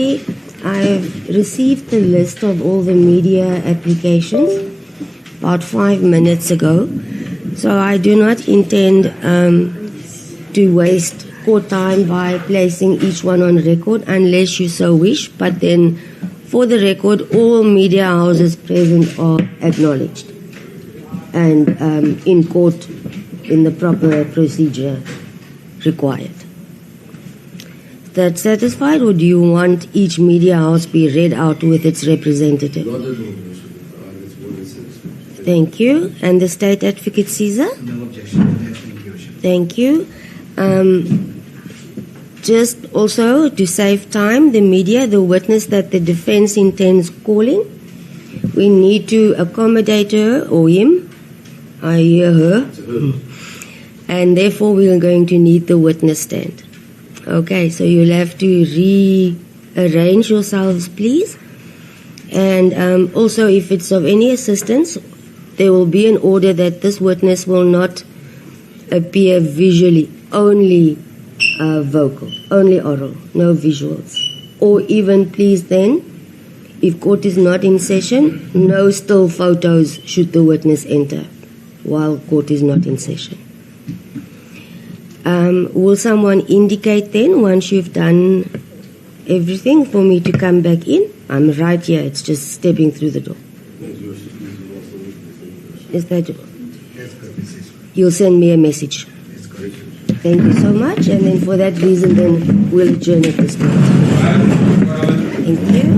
I've received the list of all the media applications about 5 minutes ago, so I do not intend to waste court time by placing each one on record unless you so wish, but then for the record all media houses present are acknowledged and in court in the proper procedure required. That satisfied, or do you want each media house be read out with its representative? Thank you. And the State Advocate Caesar? No objection. Thank you. Just also to save time, the media, the witness that the defense intends calling, we need to accommodate her or him. I hear her. And therefore we are going to need the witness stand. Okay, so you'll have to rearrange yourselves, please. And also, if it's of any assistance, there will be an order that this witness will not appear visually, only vocal, only oral, no visuals. Or even, please then, if court is not in session, no still photos should the witness enter while court is not in session. Will someone indicate then, once you've done everything, for me to come back in? I'm right here, it's just stepping through the door. Is that... You'll send me a message. Thank you so much, and then for that reason then we'll adjourn at this point. Thank you.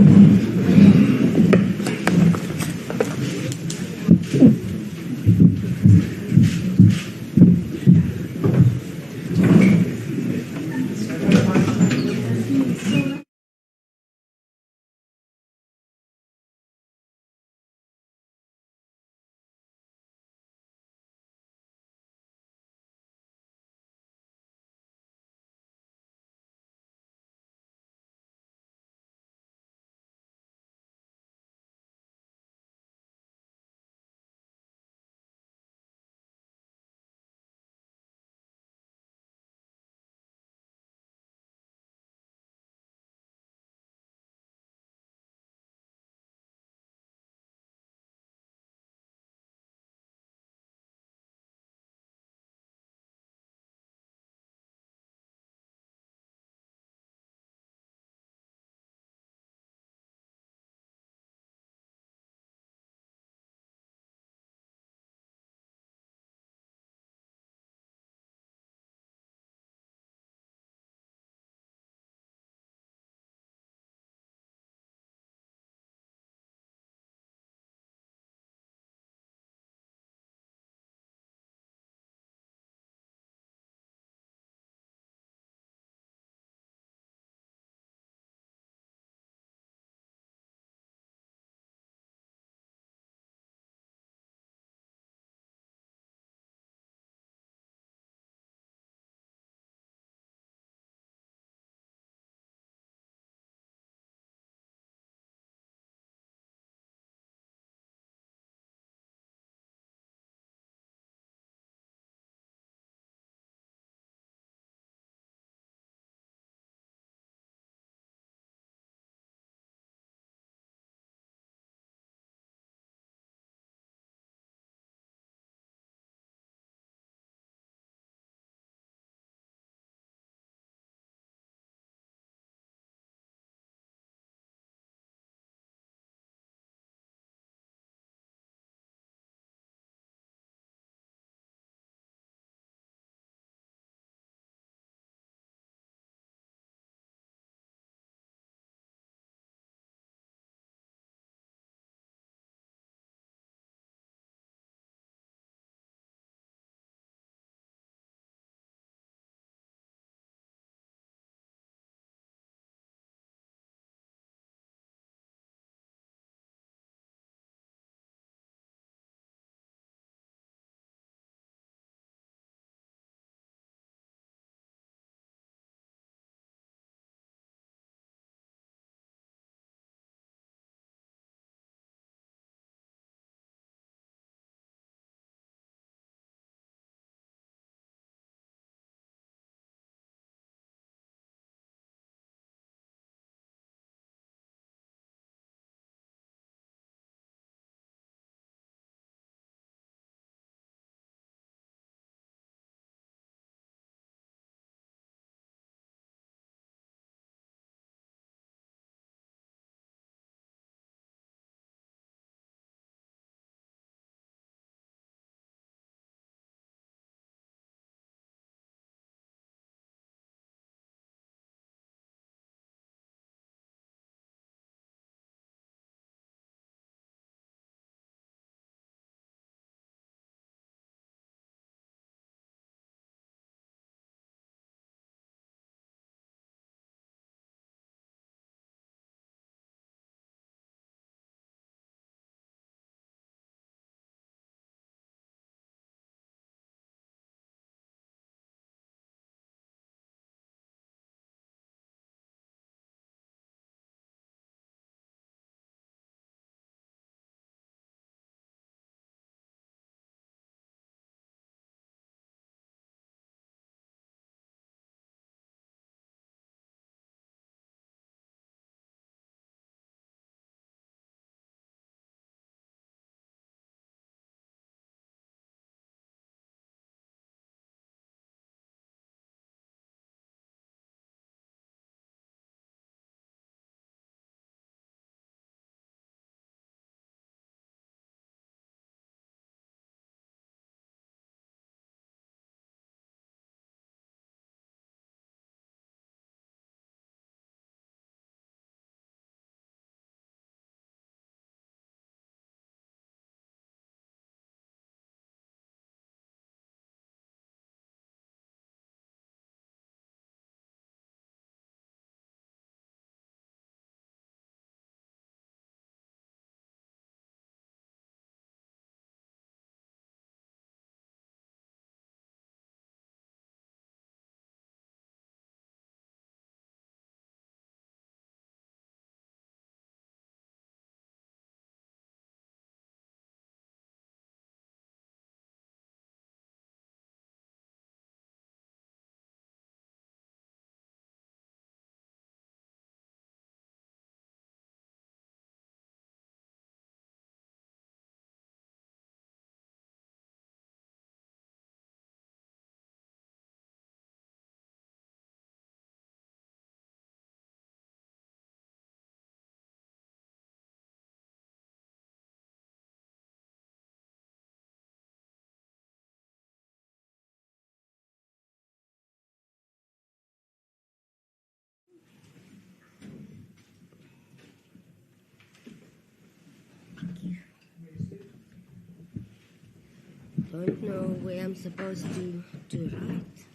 don't know where I'm supposed to write.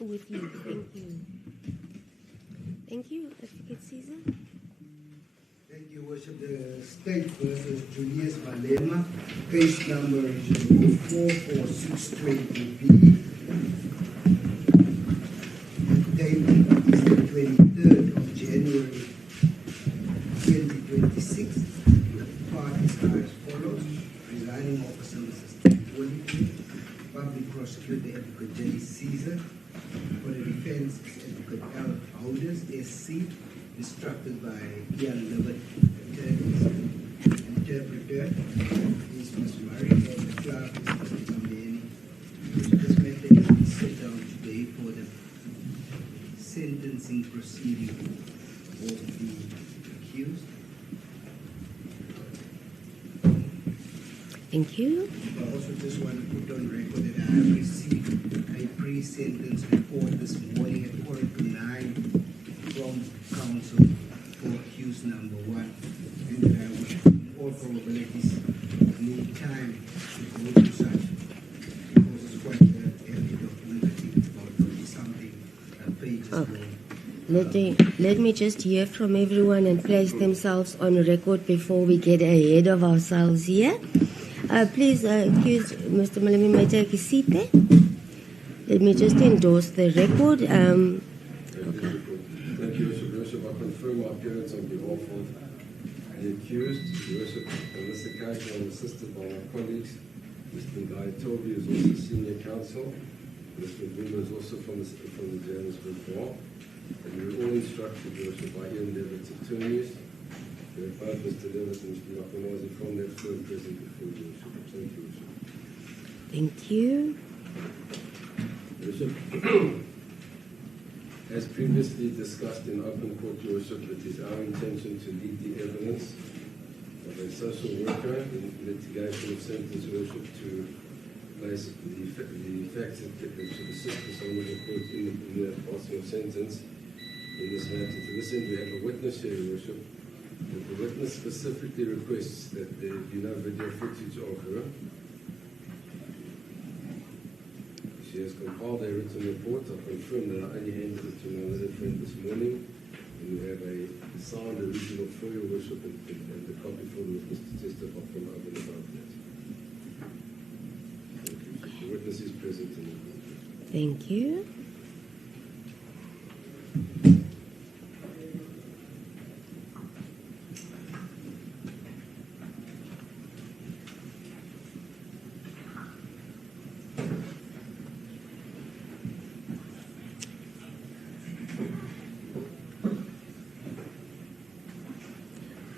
With you, thank you. Thank you, Advocate Caesar. Thank you, Worship. The State versus Julius Malema, case number 44620B. The date is the 23rd of January 2026. The parties are as follows: presiding officer Mrs. Julius, public prosecutor Advocate Julius Caesar, for the defense Advocate L. Holders, SC, instructed by Ian Lovett, interpreter is Ms. Murray, and the clerk is Mr. Mdantsane. This matter is set down today for the sentencing proceeding of the accused. Thank you. I also just want to put on record that I have received a pre-sentence report this morning at 4:09 from counsel for accused number 1, and that I would, in all probabilities, need time to go through such, because it's quite a heavy document. I think it's about 30-something pages long. Let me just hear from everyone and place themselves on record before we get ahead of ourselves here. Please, accused Mr. Malema may take his seat there. Let me just endorse the record. Okay. Thank you, Your Worship. I confirm my appearance on behalf of the accused. Your Worship, on this occasion, I'm assisted by my colleagues. Mr. Mdantsane is also senior counsel. Mr. Mvumba is also from the Johannesburg Bar. And we were all instructed, Your Worship, by Ian Levitt's attorneys. We have both Mr. Levitt and Mr. Makhanazi from that firm present before you, Your Worship. Thank you, Your Worship. Thank you. Your Worship, as previously discussed in open court, Your Worship, it is our intention to lead the evidence of a social worker in litigation of sentence, Your Worship, to place the facts that should assist the Honourable Court in the passing of sentence in this matter. To this end, we have a witness here, Your Worship. The witness specifically requests that there be no video footage of her. She has compiled a written report. I confirm that I only handed it to my other friend this morning. And we have a signed original for Your Worship and the copy for the witness to testify from over and above that. Thank you. The witness is present in the court. Thank you.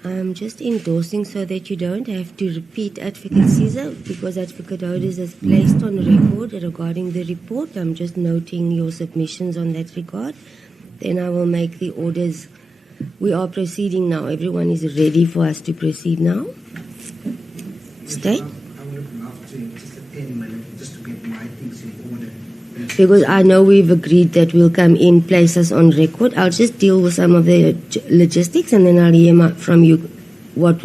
I'm just endorsing so that you don't have to repeat Advocate Caesar, because Advocate Holders has placed on record regarding the report. I'm just noting your submissions on that regard. Then I will make the orders. We are proceeding now. Everyone is ready for us to proceed now. State. I would love to just a 10-minute just to get my things in order. Because I know we've agreed that we'll come in, place us on record. I'll just deal with some of the logistics, and then I'll hear from you what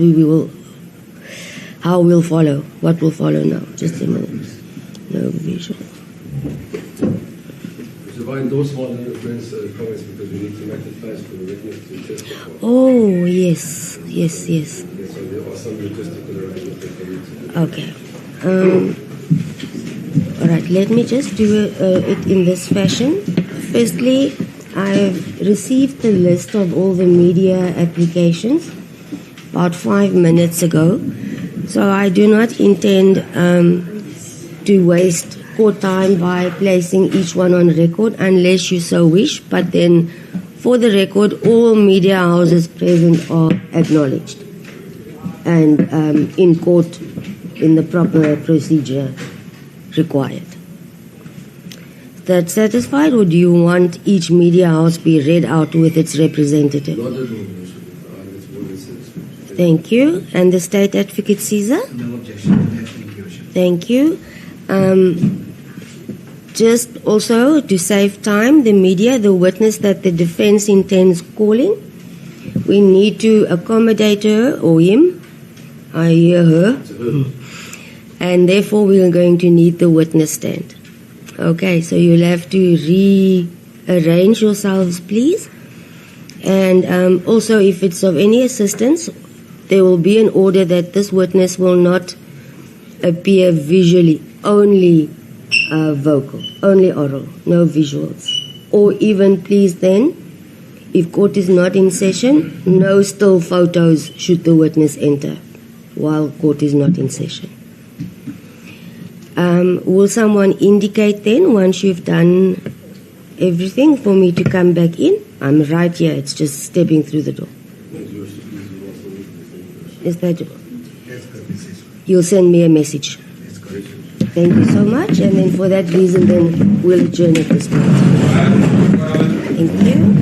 how we'll follow, what will follow now. Just a minute. No visual. So I endorse one of your friends' comments because we need to make the place for the witness to testify. Oh, yes. So there are some logistical arrangements that we need to do. Okay. All right, let me just do it in this fashion. Firstly, I've received the list of all the media applications about 5 minutes ago. So I do not intend to waste court time by placing each one on record unless you so wish. But then, for the record, all media houses present are acknowledged and in court in the proper procedure required. Is that satisfied, or do you want each media house be read out with its representative? Not at all, Worship. It's more than satisfactory. Thank you. And the State Advocate Caesar? No objection to that. Thank you, Worship. Thank you. Just also to save time, the media, the witness that the defense intends calling, we need to accommodate her or him. I hear her. And therefore we are going to need the witness stand. Okay, so you'll have to rearrange yourselves, please. And also, if it's of any assistance, there will be an order that this witness will not appear visually, only vocal, only oral, no visuals. Or even, please then, if court is not in session, no still photos should the witness enter while court is not in session. Will someone indicate then, once you've done everything, for me to come back in? I'm right here, it's just stepping through the door. Is that... You'll send me a message. Thank you so much, and then for that reason, then we'll adjourn at this point. Thank you.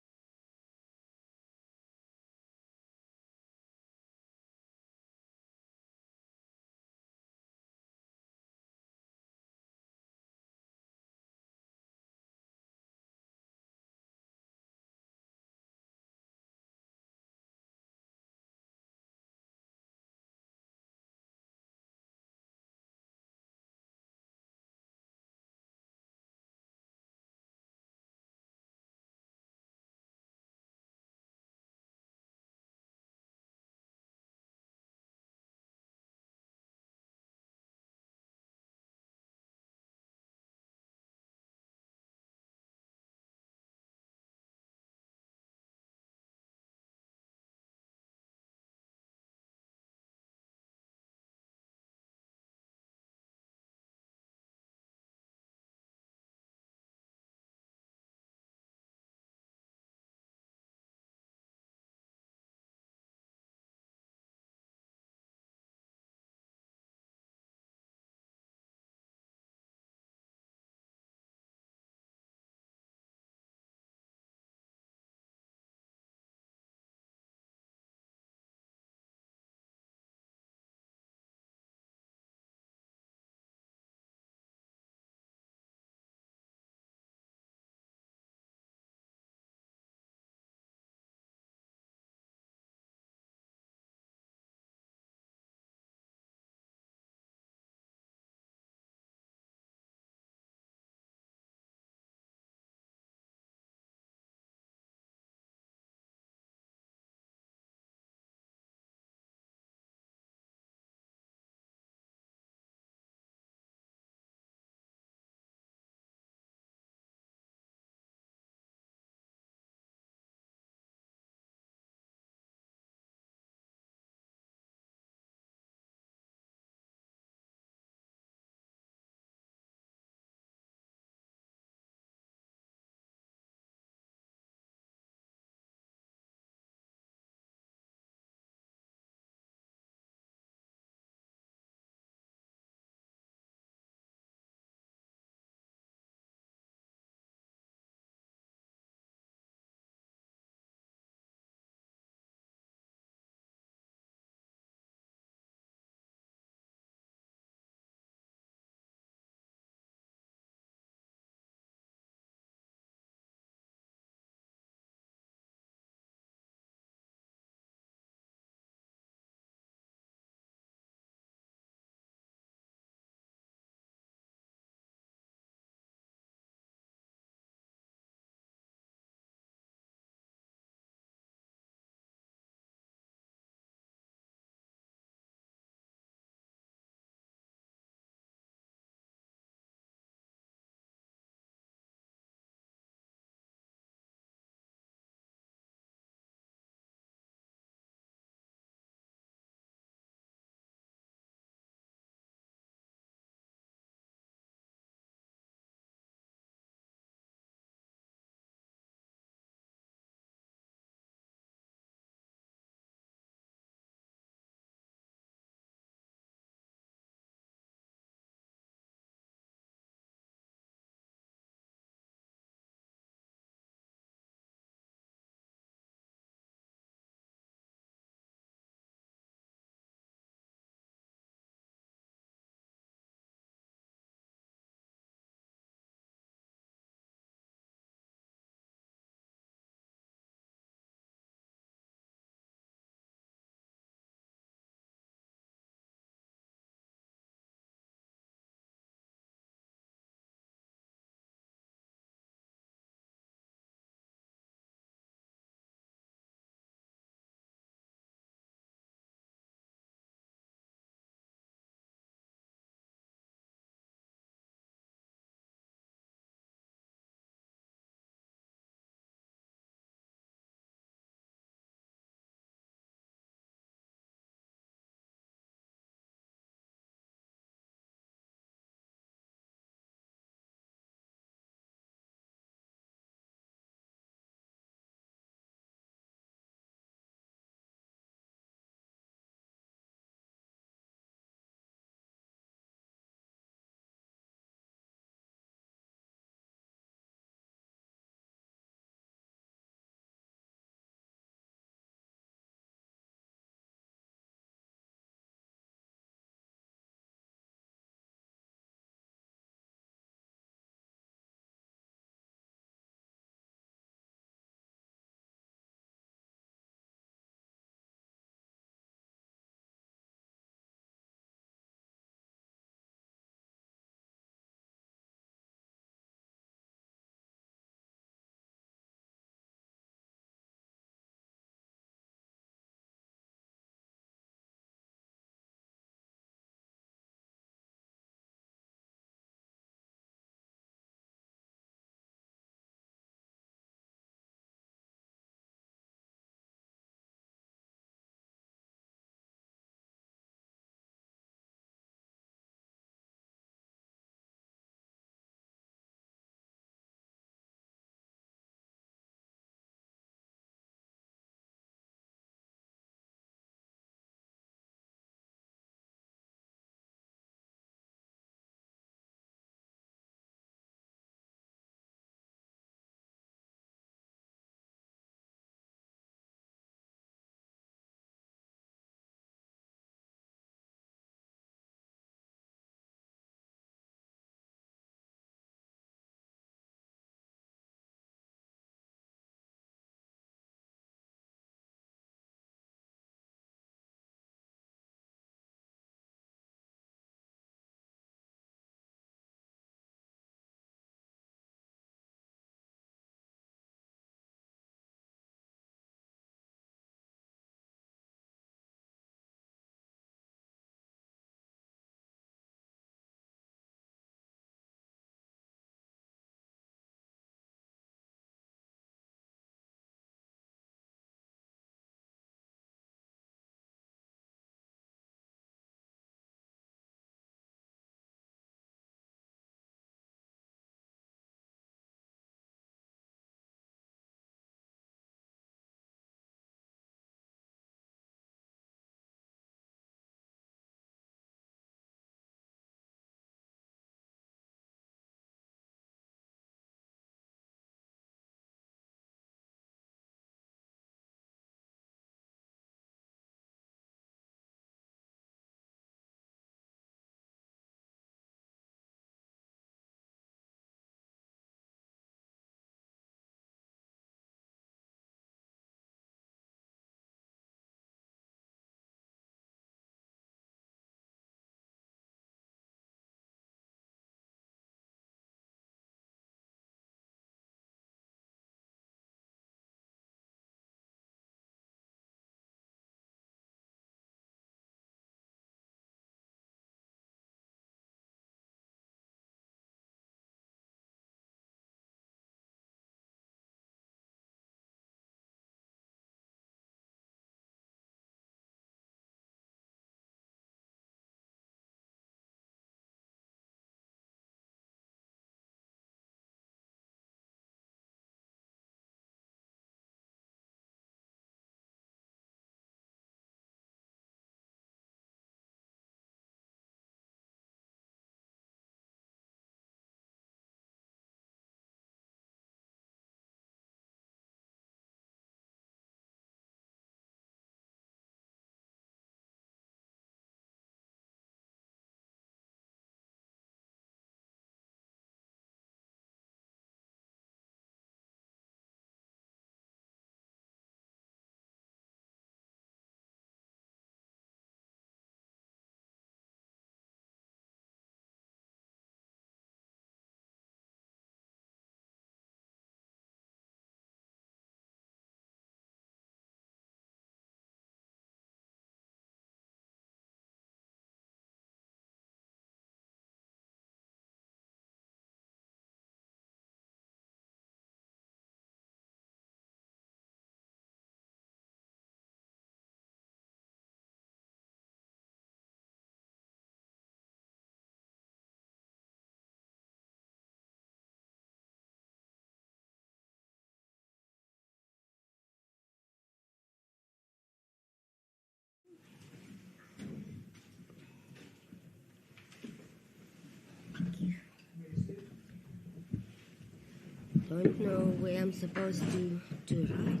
don't know where I'm supposed to write.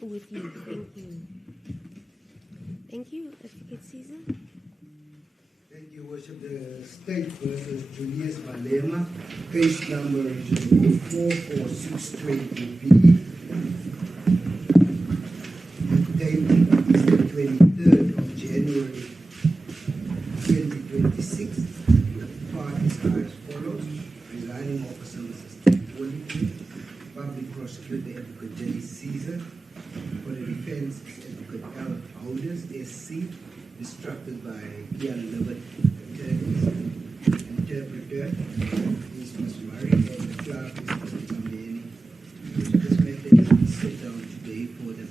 With you, thank you. Thank you, Advocate Caesar. Thank you, Worship. The State versus Julius Malema, case number 44620B. The date is the 23rd of January 2026. The parties are as follows: presiding officer, Mrs. Julius, public prosecutor, Advocate J. Caesar. For the defense, Advocate L. Holders, SC, instructed by Ian Lovett, attorneys. Interpreter is Ms. Murray, and the clerk is Mr. Tambeni. This matter is set out today for the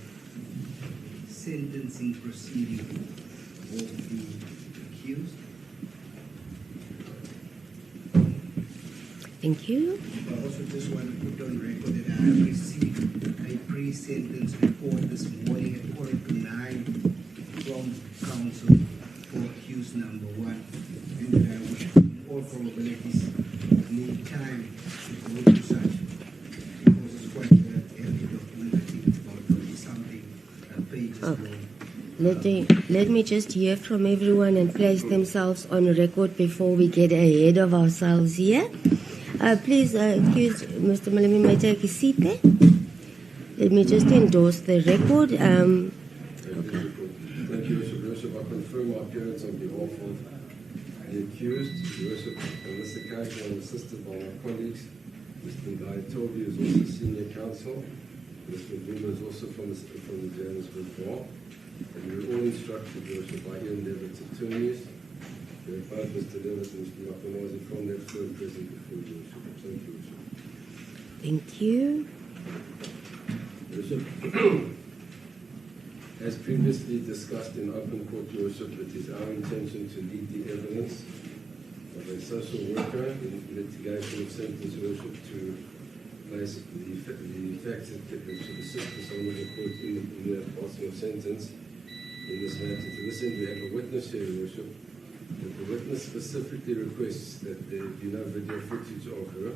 sentencing proceeding of the accused. Thank you. I also just want to put on record that I have received a pre-sentence report this morning at 9:15 from counsel for accused number 1, and that I would, in all probabilities, need time to go to such, because it's quite a heavy document. I think it's about 20-something pages long. Let me just hear from everyone and place themselves on record before we get ahead of ourselves here. Please, excuse Mr. Malema, may take a seat there. Let me just endorse the record. Okay. Thank you, Your Worship. I confirm my appearance on behalf of the accused. Your Worship, on this occasion, I'm assisted by my colleagues. Mr. Mdantsane is also senior counsel. Mr. Mdantsane is also from the Johannesburg Bar. And we were all instructed, Your Worship, by Ian Levitt's attorneys. We have both Mr. Levitt and Mr. Makonazi from that firm present before you, Your Worship. Thank you, Your Worship. Thank you. Worship, as previously discussed in open court, Your Worship, it is our intention to lead the evidence of a social worker in litigation of sentence, Your Worship, to place the facts that should assist this honourable court in the passing of sentence in this matter. To this end, we have a witness here, Your Worship. And the witness specifically requests that there be no video footage of her.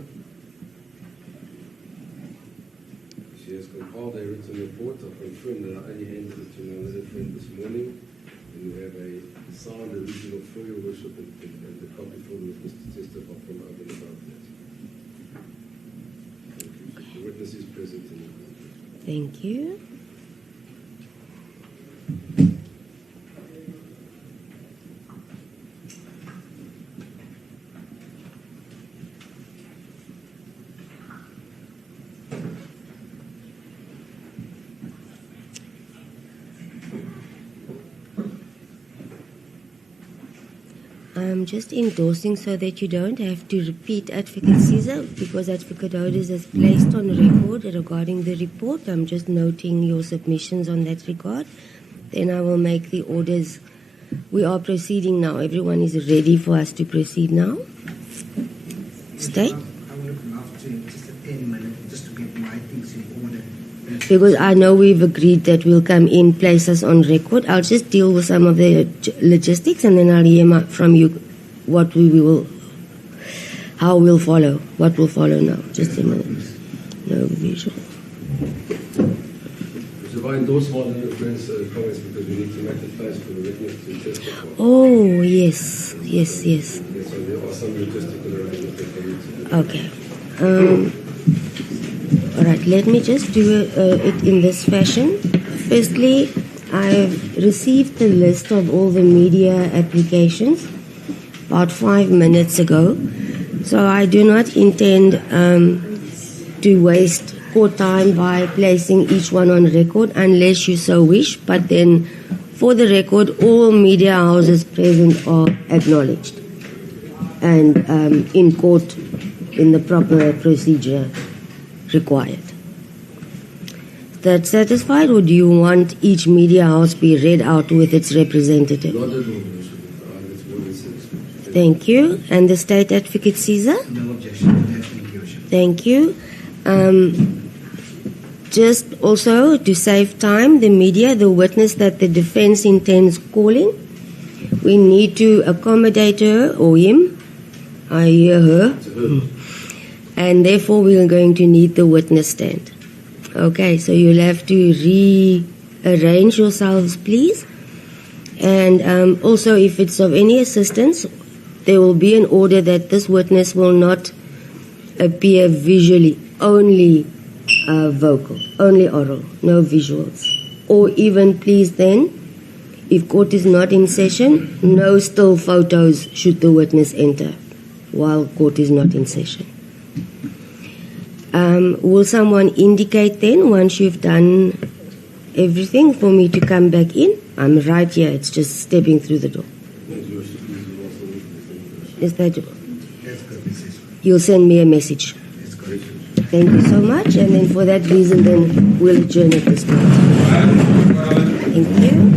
She has compiled a written report. I confirm that I only handed it to my little friend this morning. And we have a signed original for Your Worship and the copy for the witness to testify from over and above that. Thank you. The witness is present in the court. Thank you. I'm just endorsing so that you don't have to repeat Advocate Caesar, because Advocate Hoders has placed on record regarding the report. I'm just noting your submissions on that regard. Then I will make the orders. We are proceeding now. Everyone is ready for us to proceed now. State? I would love to, just a 10-minute, just to get my things in order. Because I know we've agreed that we'll come in, place us on record. I'll just deal with some of the logistics, and then I'll hear from you what we will, how we'll follow, what will follow now. Just a minute. No visual. So I endorse one of your friends' comments because we need to make the place for the witness to testify. Oh, yes. Yes, yes. So there are some logistical arrangements that we need to do. Okay. All right, let me just do it in this fashion. Firstly, I've received the list of all the media applications about 5 minutes ago. So I do not intend to waste court time by placing each one on record unless you so wish. But then, for the record, all media houses present are acknowledged and in court in the proper procedure required. Is that satisfied, or do you want each media house be read out with its representative? Not at all, Worship. It's more than satisfactory. Thank you. And the State Advocate Caesar? No objection to that, thank you, Worship. Thank you. Just also to save time, the media, the witness that the defense intends calling, we need to accommodate her or him. I hear her. And therefore we are going to need the witness stand. Okay, so you'll have to rearrange yourselves, please. And also, if it's of any assistance, there will be an order that this witness will not appear visually, only vocal, only oral, no visuals. Or even, please then, if court is not in session, no still photos should the witness enter while court is not in session. Will someone indicate then, once you've done everything, for me to come back in? I'm right here, it's just stepping through the door. Is that... You'll send me a message. Thank you so much, and then for that reason, then we'll adjourn at this point. Thank you.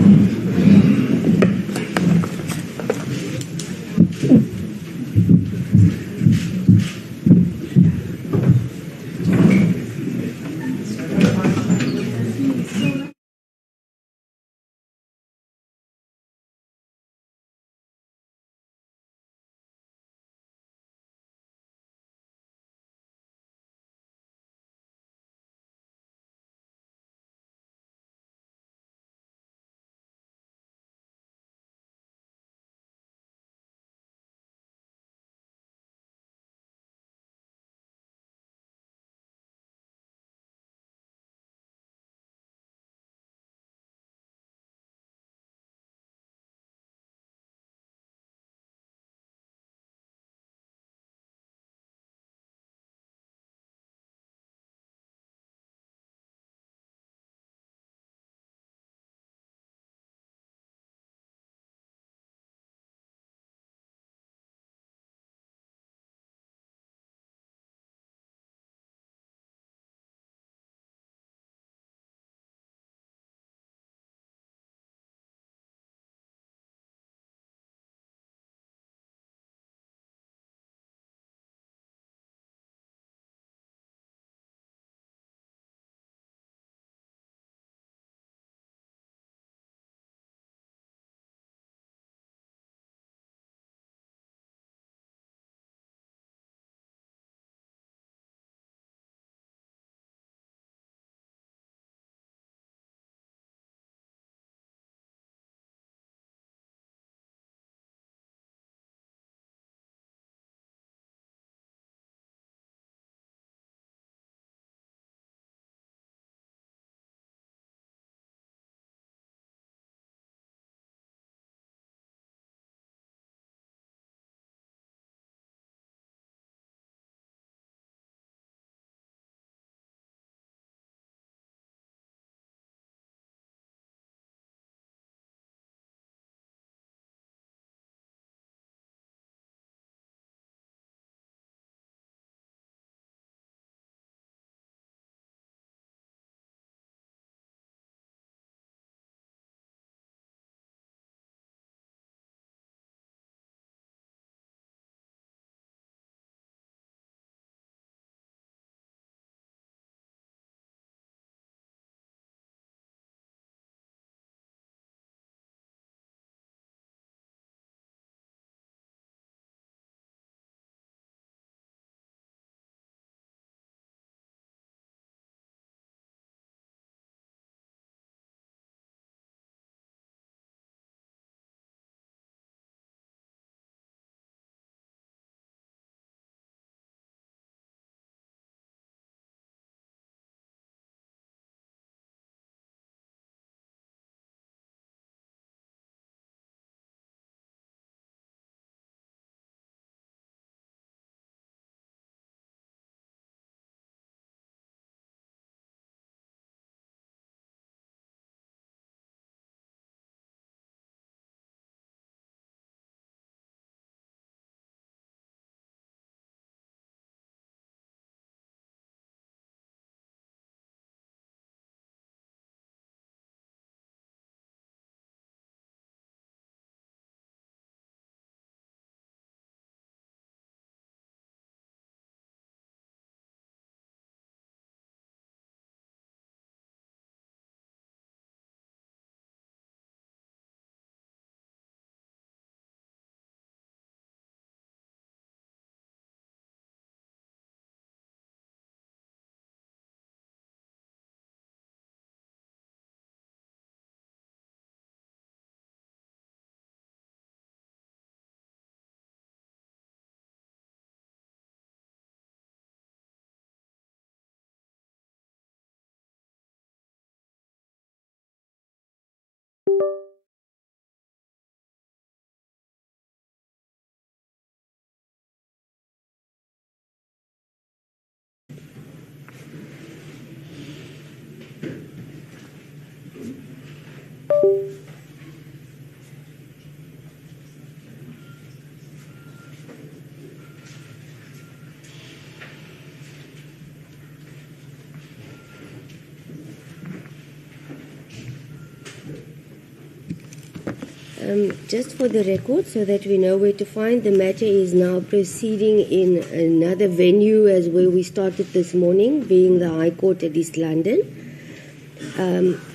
Just for the record, so that we know where to find, the matter is now proceeding in another venue as where we started this morning, being the High Court at East London.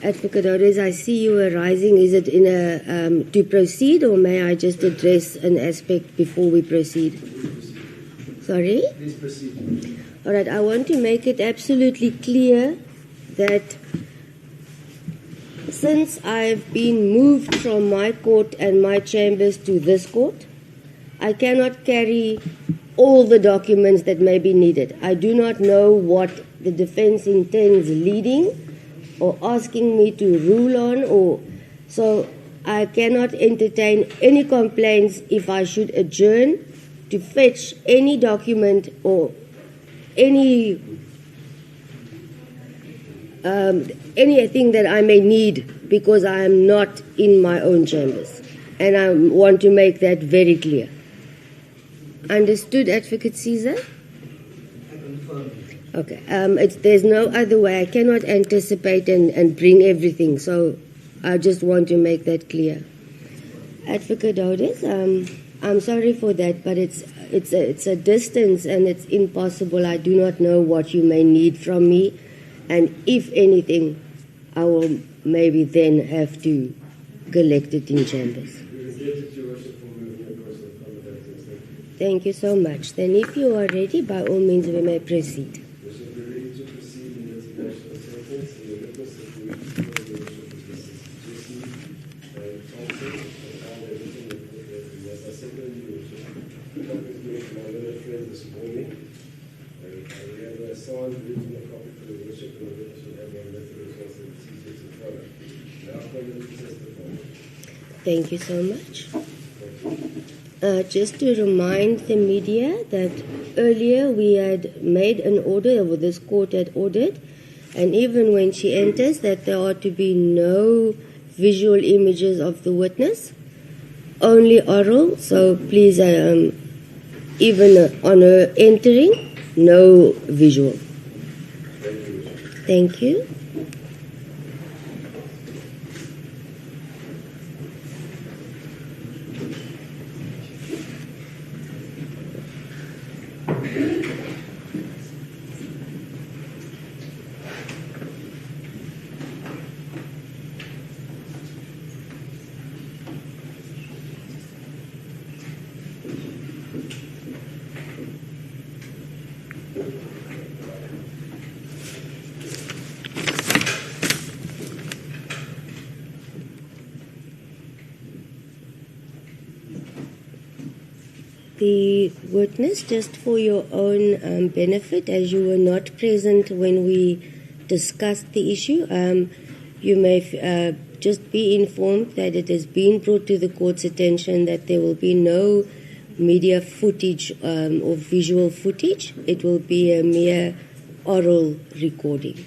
Advocate Odes, I see you are rising. Is it in a to proceed, or may I just address an aspect before we proceed? Sorry? Please proceed. All right, I want to make it absolutely clear that since I've been moved from my court and my chambers to this court, I cannot carry all the documents that may be needed. I do not know what the defense intends leading or asking me to rule on, so I cannot entertain any complaints if I should adjourn to fetch any document or anything that I may need, because I am not in my own chambers. And I want to make that very clear. Understood, Advocate Caesar? I confirm. Okay. There's no other way. I cannot anticipate and bring everything, so I just want to make that clear. Advocate Odes, I'm sorry for that, but it's a distance and it's impossible. I do not know what you may need from me, and if anything, I will maybe then have to collect it in chambers. Thank you so much. Then if you are ready, by all means we may proceed. Thank you so much. Just to remind the media that earlier we had made an order, or this court had ordered, and even when she enters, that there are to be no visual images of the witness, only oral. So please, even on her entering, no visual. Thank you. The witness, just for your own benefit, as you were not present when we discussed the issue, you may just be informed that it has been brought to the court's attention that there will be no media footage or visual footage. It will be a mere oral recording.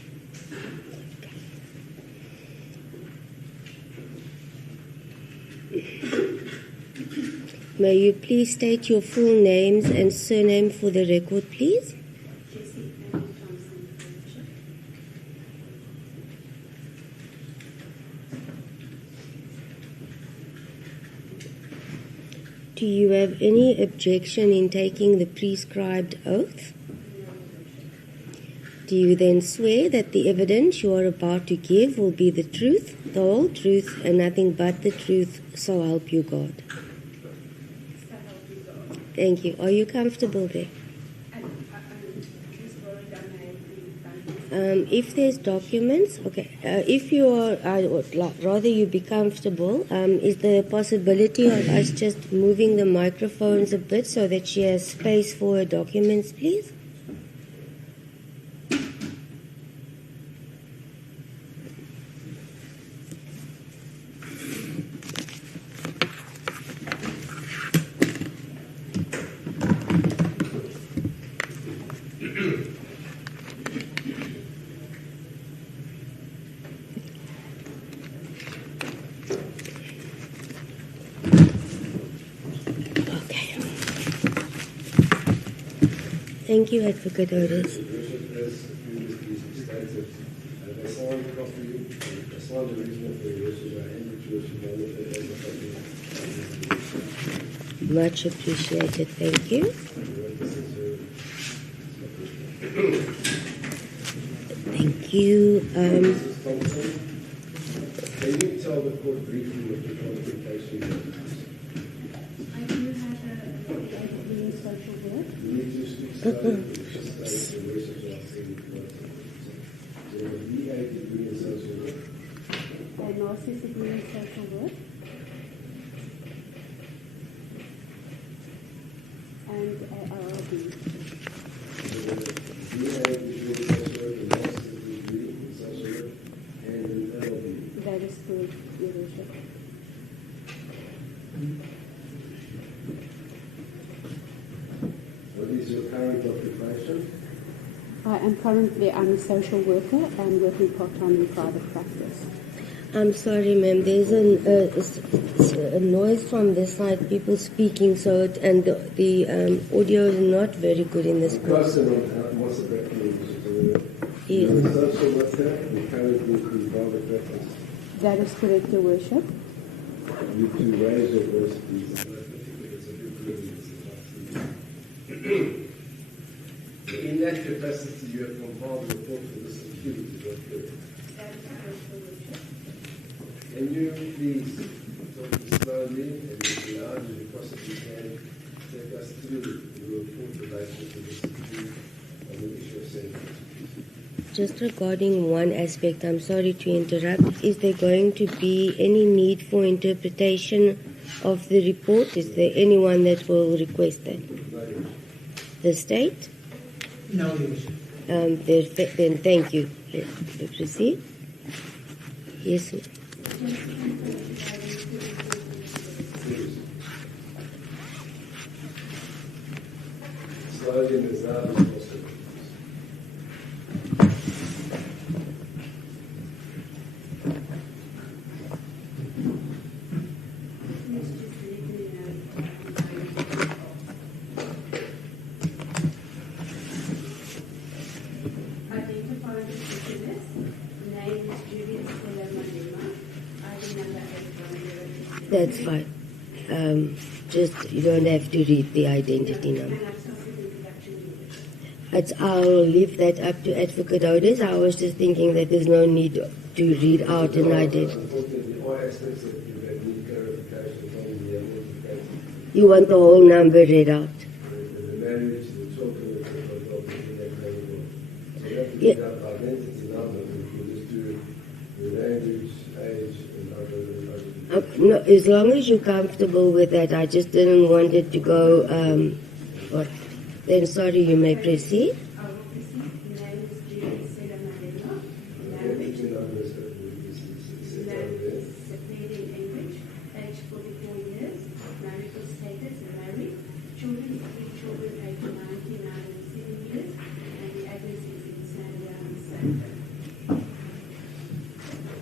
May you please state your full names and surname for the record, please? Do you have any objection in taking the prescribed oath? Do you then swear that the evidence you are about to give will be the truth, the whole truth, and nothing but the truth, so help you God? Thank you. Are you comfortable there? If there's documents, okay. If you are, I would rather you be comfortable. Is there a possibility of us just moving the microphones a bit so that she has space for her documents, please? Thank you, Advocate Otis. They signed a copy, they signed the original for the worship and the Jewish Malema as a copy. Much appreciated. Thank you. Thank you. Mrs. Thompson, can you tell the court briefly what your qualification is? I do have a degree in social work. You need to speak slowly, just state the words of your saying. So, a BA degree in social work. A master's degree in social work. And a LLB. BA degree in social work, a master's degree in social work, and an LLB. That is correct, Your Worship. What is your current occupation? I'm a social worker and working part-time in private practice. I'm sorry, ma'am. There's a noise from this side, people speaking, so and the audio is not very good in this place. What's the background? Yes. You're a social worker and currently in private practice. That is correct, Your Worship. You can raise your voice, please. In that capacity, you have compiled a report for this activity, is that correct? That is correct, Your Worship. Can you please talk slowly and as loud as you possibly can take us through the report related to this activity on the issue of sentence? Just regarding one aspect, I'm sorry to interrupt. Is there going to be any need for interpretation of the report? Is there anyone that will request that? The state? No, Your Worship. Then thank you. Let's proceed. Yes, ma'am. Slowly and as loud as possible. Identifying the citizens. Name is Julius Malema. ID number 810. That's fine. Just you don't have to read the identity number. And I've started the introduction. I'll leave that up to Advocate Otis. I was just thinking that there's no need to read out an identity. Unfortunately, all aspects of you that need clarification on the identification. You want the whole number read out? The marriage, the children, the available. So you have to Yeah. read out the identity number, we can just do the language, age, and other. No, as long as you're comfortable with that. I just didn't want it to go. What? Then sorry, you may proceed. I will proceed. The name is Julius Malema. Identity number is set Name out there. is declared in English. Age 44 years. Marital status married. Children, 3 children, age 19, 9 and 7 years. And the address is in Sandia and Sanford.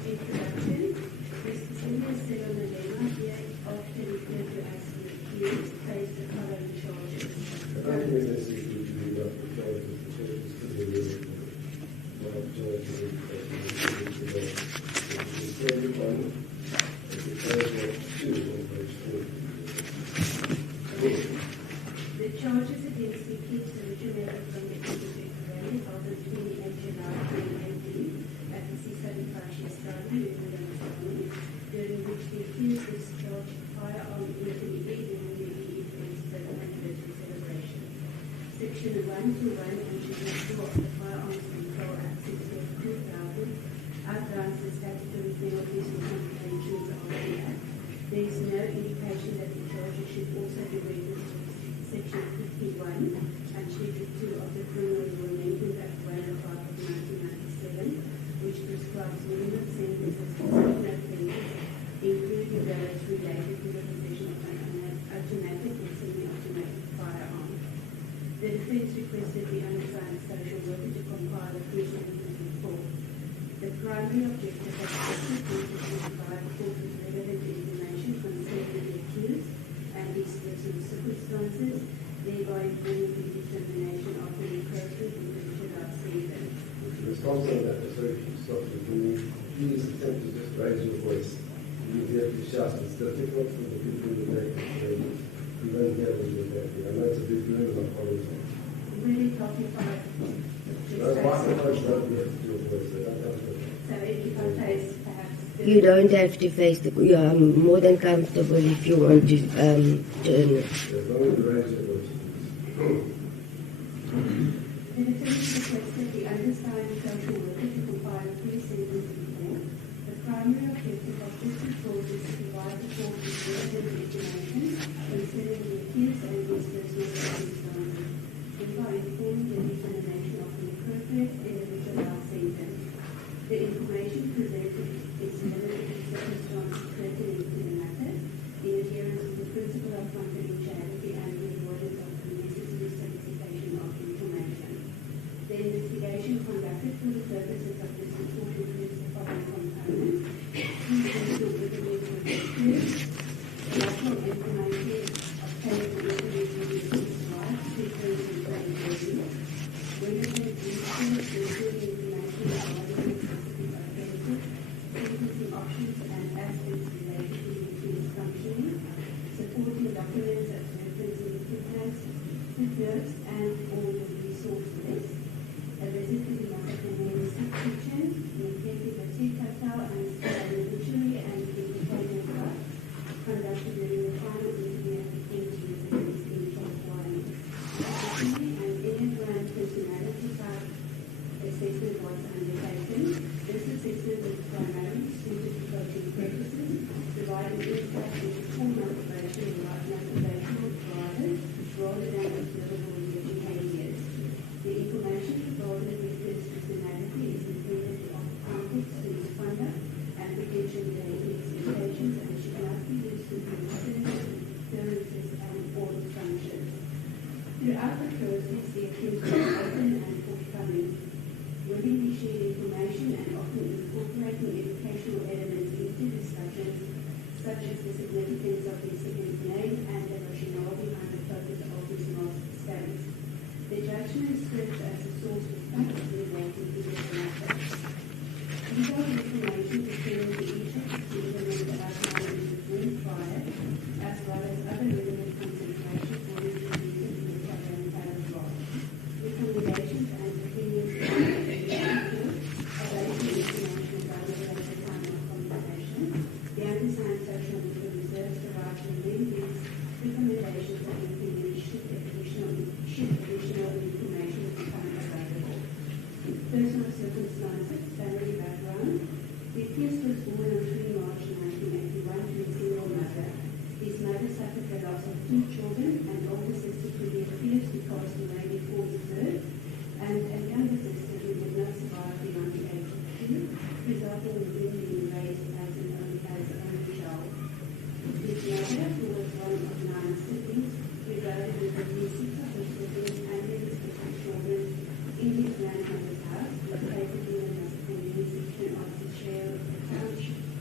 Introduction. Mr. Julius Malema here often referred to as the accused faced the following charges. I don't think this is to do with the charges. The charges could be really one of charges. The third one is the paragraph 2 on page 4. The charges against the accused originated from the Magistrate held on 28 July 2018 at the C75 She's Garden in Mdantsane, during which the accused discharged a firearm into the air during the EE's anniversary celebration. Section 121 International of the Firearms Control Act 2000 outlines the statutory penalties for contraventions of the Act. There is no indication that the charges should also be referenced to Section 51 and Schedule 2 of the Criminal Law Amendment Act 105 of 1997, which prescribes minimum sentences for certain offences, including those related to the possession of an automatic and semi-automatic firearm. The defence requested the unassigned social worker to compile a pre-sentence report. The primary objective of the report is to provide the court with relevant information concerning the accused and his personal circumstances, thereby informing the determination of the appropriate individual of sentence. Ms. Thompson, sorry, stop you. Can you please attempt to just raise your voice? You have to shout. It's difficult for the people in the back. You don't hear when you're back. I know it's a big room, and I apologize. Really talking about Those microphones don't get to your voice. They don't have to. so if you can face perhaps You don't have to face the. You are more than comfortable if you want to turn it. As long as you raise your voice. the defense requests that the undersigned social worker to compile a pre-sentence report. The primary objective of this report is to provide the court with relevant information concerning the accused and his personal circumstances, thereby informing the determination of the appropriate individualized sentence. The information presented is limited to circumstances pertinent to the matter, in adherence to the principle of confidentiality and the avoidance of unnecessary solicitation of information. The investigation conducted for the purposes of this report includes the following components: individual witnesses were excluded, national information obtained from individual witnesses' rights, sequence and credibility, relevant research including information regarding specific offences, sentencing options and aspects related to the accused's functioning, supporting documents as referencing footnotes, and all the resource list, a visit to the Mdantsane kitchen, located at Tikatau and Literary and Educational Club, conducted during the final interview at the KG in Chongqing. An in-brand personality type assessment was undertaken. This assessment is primarily suited to coaching purposes, providing insight into core motivational drivers rather than observable behaviors. The information regarding the victim's personality is intended to offer context to his conduct and potential behavior expectations, and should not be used to consider occurrences and or functions. Throughout the process, the accused was open and forthcoming, willingly shared information and often incorporating educational elements into discussions, such as the significance of his second name and the rationale behind the purpose of his master studies. The judgment serves as a source of facts relating to this matter. Detailed information concerning the each of the children outlined in the room prior, as well as other relevant considerations for his review in the Mdantsane law. Recommendations and opinions of the report are based on information available at the time of conversation. The Mdantsane social worker reserves the right to amend these recommendations and opinions should additional information become available. Personal circumstances, family background. The accused was born on 3 March 1981 to a single mother. His mother suffered the loss of 2 children, an older sister to the accused who passed away before his birth, and a younger sister who did not survive beyond the age of 2, resulting in him being raised as an only child. His mother, who was one of 9 siblings, resided with the 6 of her siblings and their respective children in his grandmother's house, located in the Mdantsane section of the Share of the township.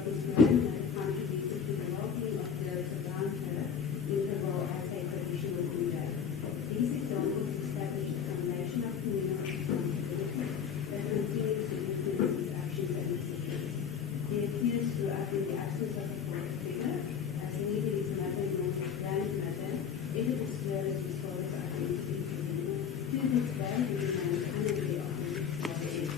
how this grandmother contributed to the well-being of those around her in her role as a traditional leader. These examples establish the foundation of communal responsibility that continues to influence his actions and decisions. The accused grew up in the absence of a father figure, as neither his mother-in-law nor his grandmother ever disclosed his father's identity to him. To this day, he remains unaware of who his father is.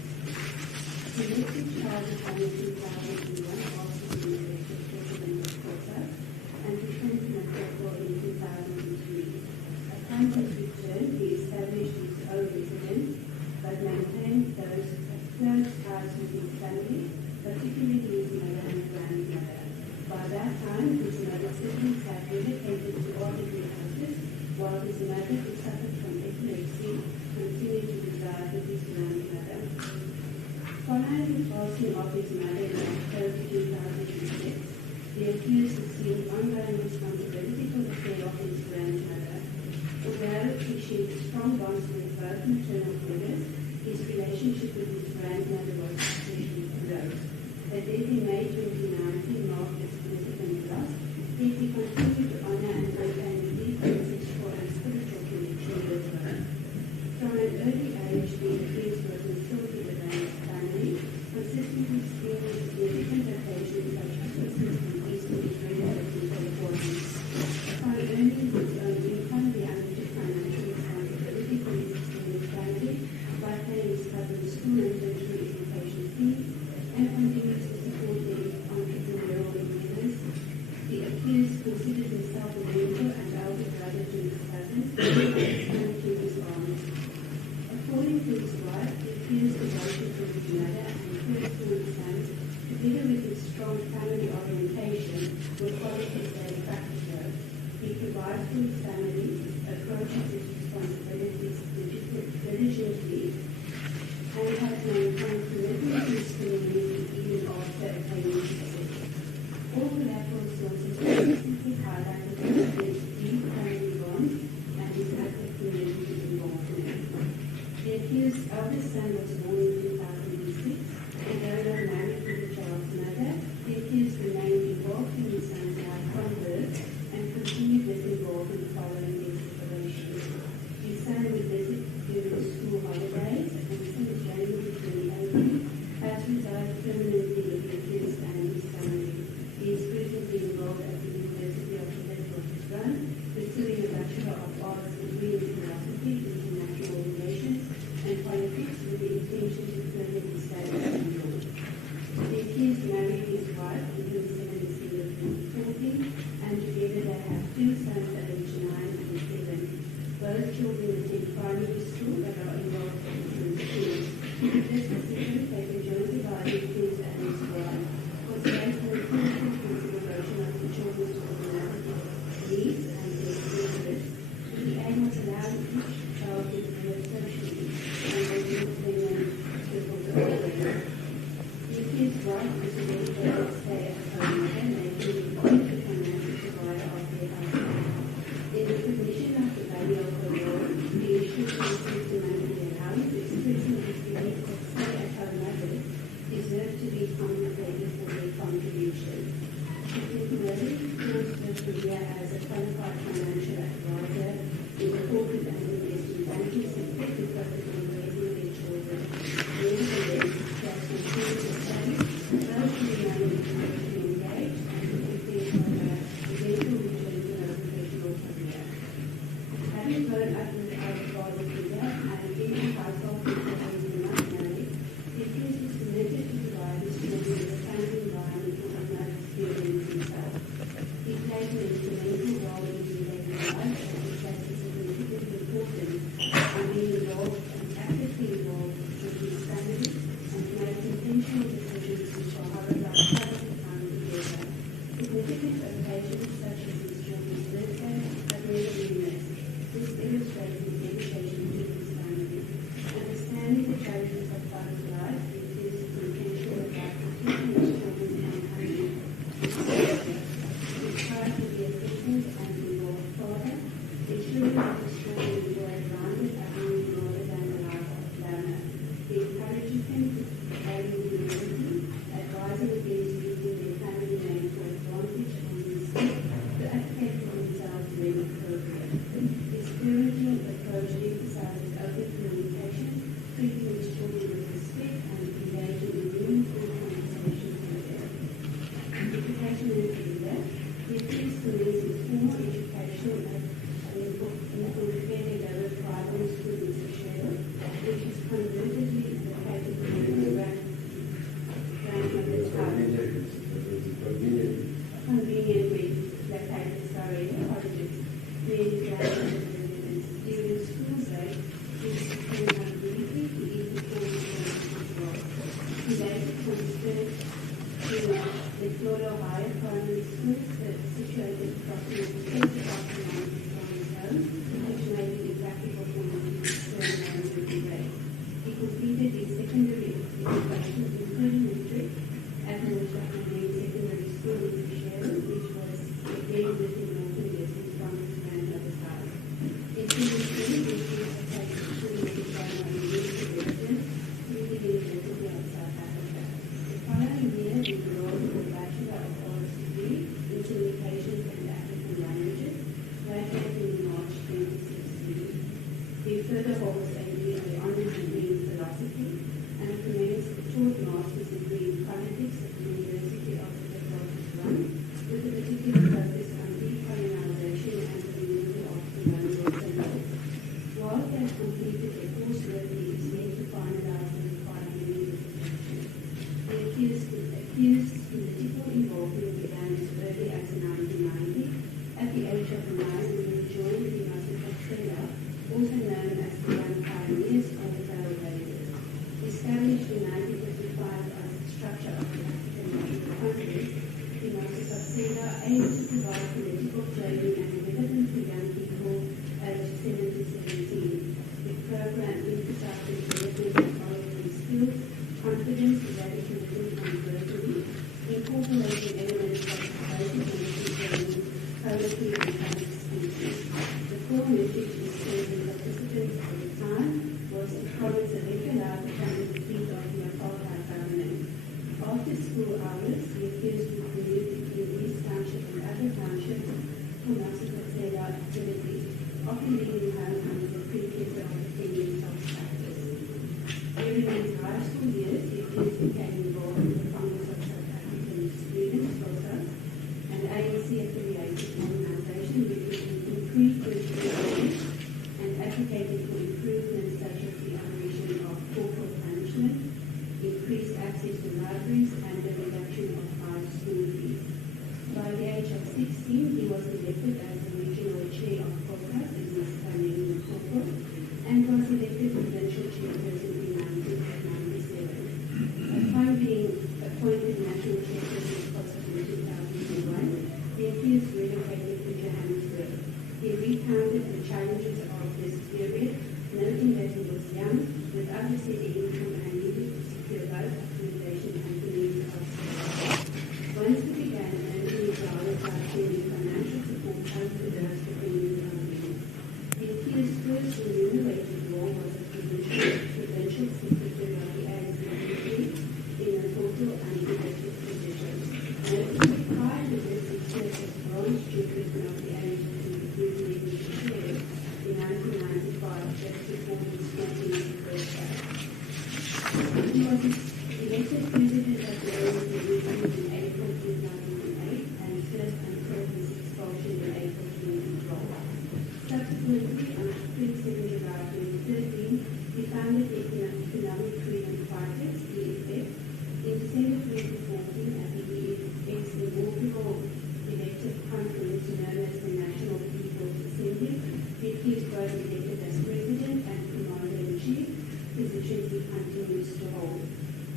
The elected child of Hamilton 2001 also been elected president of Kosovo and returned to Kosovo in 2003. Upon his return, he established his own residence, but maintained those close ties with his family, particularly his mother and grandmother. By that time, his mother's siblings had relocated to ordinary houses, while his mother, who suffered from epilepsy, continued to reside with his grandmother. Following the passing of his mother in October 2006, the accused assumed ongoing responsibility for the care of his grandmother. Although he shared strong bonds with both maternal figures, his relationship with his grandmother was especially close. Her death in May 2019 marked a significant loss, yet he continued to honor and maintain a deep ancestral and spiritual connection with her. From an early age, the accused was instilled with the Rand family, consistently experiencing significant occasions such as Christmas and Easter with relatives and importance. Upon earning his own income, he undertook financial responsibility for his extended family by paying his cousin's school and tertiary education fees and continues to support their entrepreneurial endeavors. The accused considered himself a mentor and elder brother to his cousins and to his aunts. According to his wife, the accused devoted to his mother and first born sons, together with his strong family orientation, were qualities that attracted her. He provides for his family, approaches his responsibilities diligently, and has maintained commitment to his community even after attaining success. All collateral sources consistently highlighted his deep family bonds and his active community involvement. The accused's eldest son was born in 2006, and though not married to the child's mother, the accused remained involved in his son's life from birth and continued this involvement following their separation. His son would visit during school holidays, and since January 2018 has resided permanently with the accused and his family. He is presently enrolled at the University of Witwatersrand, pursuing a Bachelor of Arts degree in Philosophy, International Relations, and Politics with the intention to further his studies in law. The accused married his wife on 27 December 2014, and together they have two sons aged 9 and 7. Both children attend primary school but are enrolled at different schools. This decision, taken jointly by the accused and his wife, was based on the careful consideration of the children's automatic needs and their interests, with the aim of allowing each child to develop socially and independent circles of life. The accused's wife was a dedicated stay-at-home mother, making it quite the financial provider of their household. In recognition of the value of her role, the issue received the monthly allowance, expressing his belief that stay-at-home mothers deserve to be compensated for their contribution. She temporarily closed her career as a qualified financial advisor in the corporate and investment banking sector to focus on raising their children. Nevertheless, she has continued to study, though she remained professionally engaged and to prepare for her eventual return to her professional career. Having grown up with our father figure and being a household figure who is not married, the accused is committed to provide his children with a family environment he has not experienced himself. He plays an instrumental role in his daily life and he places significant importance on being involved and actively involved with his family and to make intentional decisions which are about quality time together. Significant occasions such as his children's birthday have never been missed. This illustrates his dedication to his family. Understanding the challenges of father's life, the accused is intentional about protecting his children and family. He strives to be a efficient and involved father, ensuring that his children enjoy a grounded upbringing rather than the life of glamour. He encourages them to value humility, advising against using their commenced his formal education at Mdantsane Lower Primary School in Seychelles, which is convertedly located in the grandmother's house. Conveniently located, sorry, apologies, where his grandmother residence. During school break, he came home briefly to eat before he went to his work. He later transferred to the Florida Higher Primary School, situated approximately 30 miles from his home, which made it impractical for him to return home every day. He completed his secondary education in elementary at Mdantsane Secondary School in Seychelles, which was again within walking distance from his grandmother's house. In 2020, he attended the diploma in music residence through the University of South Africa. The following year, he enrolled in a Bachelor of Arts degree in Communications and African Languages, graduating in March 2016. He further holds a BA Honours degree in Philosophy and commenced a short Master's degree in Politics at the University of the Witwatersrand, with a particular focus on decolonization and the removal of colonial symbols. While he has completed a coursework, he is yet to finalize the required dissertation. The accused's political involvement began as early as 1990. At the age of 9, when he joined the Magistrate, also known as the Young Pioneers or the Trailblazers. Established in 1955 as the structure of the African National Congress, the Magistrate aimed to provide political training and development for young people aged 7 to 17. The program emphasized the development of moral skills, confidence, eradication, and virtually, incorporating elements of basic training, poetry, and public speaking. The core message is serving participants at the time was to promise a better life from the defeat of the apartheid government. After school hours, the accused would commute between East Township and other townships for Magistrate activities, often leaving home under the pretense of attending such practice. During his high school years, the accused became involved in the Congress of South African Students, COSAS, an ANC-affiliated organization which increased curriculum and advocated for improvements such as the abolition of corporal punishment, increased access to libraries, and the reduction of high school fees. By the age of 16, he was elected as the regional chair of COSAS in Mdantsane Corporal and was elected provincial chairperson in 1997. Upon being appointed national chairperson of COSAS in 2001, the accused relocated to Johannesburg. He recounted the challenges of this period, noting that he was young, without a steady income, and needed to secure both accommodation and the means of survival. Once he began earning his dollars by sending financial support home to those depending on him. The accused's first remunerated role was as provincial secretary of the ANC in a total unelected position. Notably, prior to this, he served as bronze chairperson of the ANC in 1995, just before his 14th birthday. He was elected president of the ANC in April 2008 and served until his expulsion in April 2012. Subsequently, on 27 July 2013, he founded the Economic Freedom Fighters, EFF. In December 2014, at the EFF's inaugural elective conference known as the National People's Assembly, the accused was elected as president and commander-in-chief, positions he continues to hold.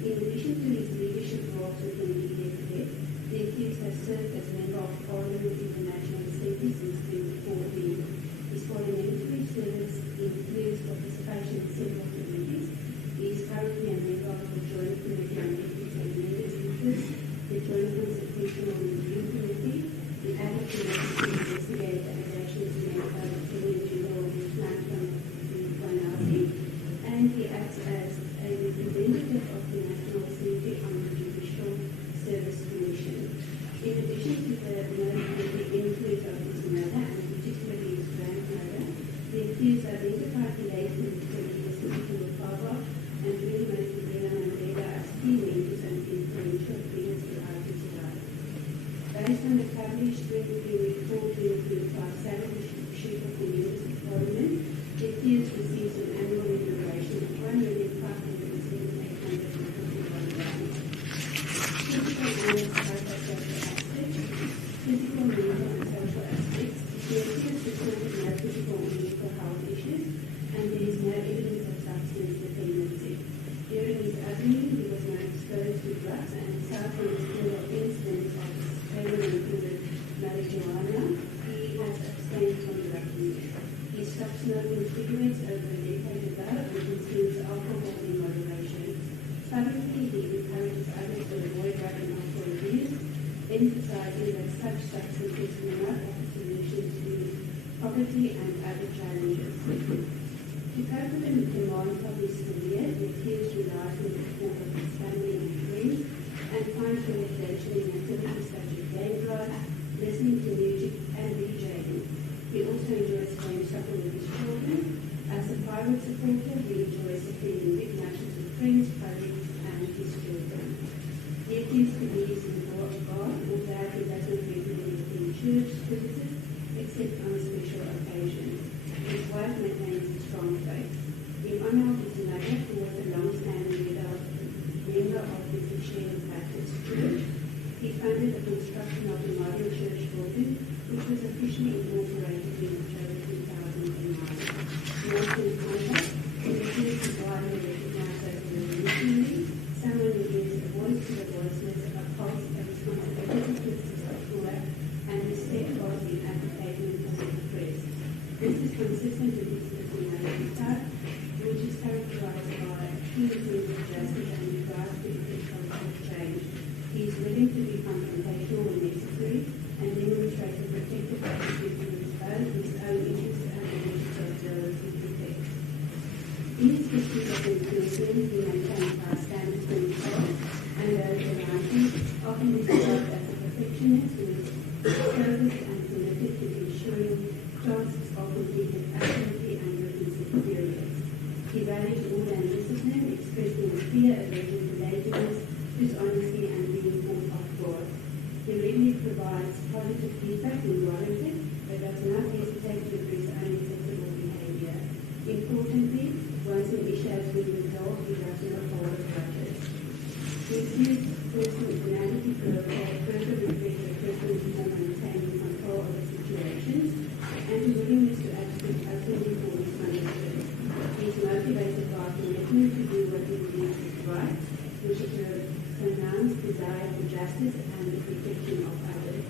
In addition to his leadership roles within the EFF, the accused has served as member of Parliament in the National Assembly since 2014. His parliamentary service includes participation in several committees. He is currently a member of the Joint Committee on Ethics and Members' Interests, the Joint Constitutional Review Committee, the Ad hoc Committee to investigate allegations made by the Attorney General Mdantsane, and he acts as a representative of the National Assembly on the Judicial Service Commission. In addition to the noteworthy influence of his mother, and particularly his grandmother, the accused identified the late President Cyril Ramaphosa and really Mandela as key mentors and influential figures throughout his life. Based on the published 2024-2025 salary sheet of the members of Parliament, the accused receives an annual remuneration of £1,507,851. Physical and psychosocial aspects, physical, mental and social aspects. The accused reported no physical or mental health issues, and there is no evidence of substance dependency. During his upbringing, he was not exposed to drugs and aside from a school of incidents of experimenting with marijuana, he has abstained from drug use. He stopped smoking cigarettes over a decade ago and consumes alcohol in moderation. Publicly, he encourages others to avoid drug and alcohol abuse, emphasizing that such substances do not offer solutions to poverty and other challenges. To cope with the demands of his career, the accused relies on the support of his family and friends and finds relaxation in activities such as game drive, listening to music, and DJing. He also enjoys playing soccer with his children. As a private supporter, he enjoys attending big matches with friends, colleagues, and his children. The accused believes in God, although he does not regularly attend church services except on special occasions. His wife maintains a strong faith. In honor of his mother, who was a long-standing member of the Christian Baptist Church, he funded the construction of the modern church building, which was officially inaugurated in October 2009. Once in contact, the accused is widely recognized as a revolutionary, someone who gives a voice to the voiceless, upholds the responsibility to the poor, and respect for the advocating for the oppressed. This is consistent with his personality type, which is characterized by a keen sense of justice and regard to ethical change. He is willing to be confrontational when necessary and demonstrates a protective attitude towards both his own interests and the interests of those he protects. In his history of imprisonment, he maintains high standards for himself and those around him, often described as a perfectionist who is focused and committed to ensuring tasks are completed accurately and within set periods. He values order and discipline, expressing a clear aversion to laziness, dishonesty, and being caught off guard. He regularly provides positive feedback when warranted, but does not hesitate to address unacceptable behavior. Importantly, once an issue has been resolved, he does not hold grudges. The accused personality profile further reflects a person's maintaining control of the situations and a willingness to advocate openly for his understood. He is motivated by a commitment to do what he believes is right, which is a pronounced desire for justice and the protection of others.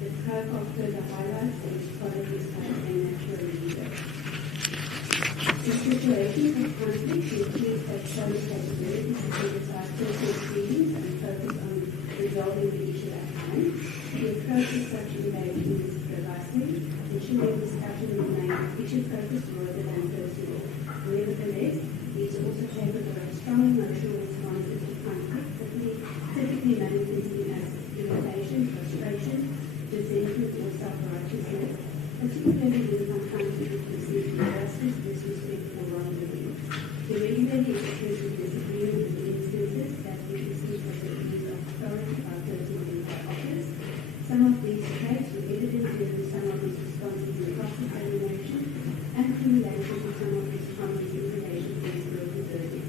The profile further highlights his qualities as a natural leader. In situations of conflict, the accused has solid capabilities to criticize personal feelings and focus on resolving the issue at hand. He approaches such engagements robustly, ensuring discussion remains issue-focused rather than personal. Nevertheless, he is also capable of strong emotional responses to conflict, typically manifesting as irritation, frustration, resentment, or self-righteousness, particularly when confronted with perceived injustice, disrespect, or wrongdoing. He regularly expresses disagreement with instances that he perceives as an abuse of authority by persons in high office. Some of these traits were evident during some of his responses in cross-examination and accumulation to some of his comments in relation to his guilty verdict.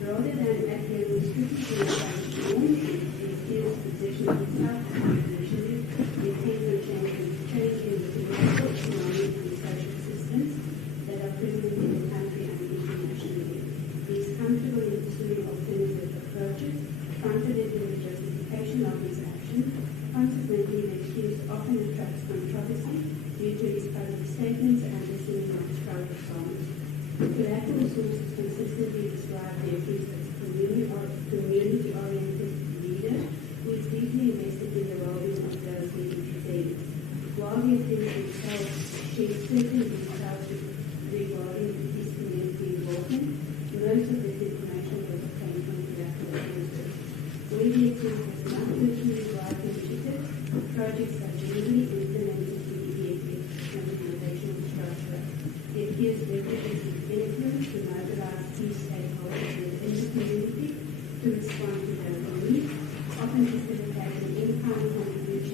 Rather than adhere strictly to established norms, the accused position himself as revolutionary, he intends on changing the political, economic, and social systems that are present in the country and internationally. He is comfortable in pursuing alternative approaches, confident in the justification of his action. Consequently, the accused often attracts controversy due to his public statements and the singing of his private songs. Collateral sources consistently describe the accused as a community-oriented leader who is deeply invested in the well-being of those he represents. While the accused himself shares certain details regarding his community involvement, most of this information was obtained from collateral sources. Where the accused has not personally derived initiatives, projects are generally implemented through the organizational structure. The accused leverages his influence to mobilize key stakeholders within the community to respond to local needs, often facilitating in-kind contributions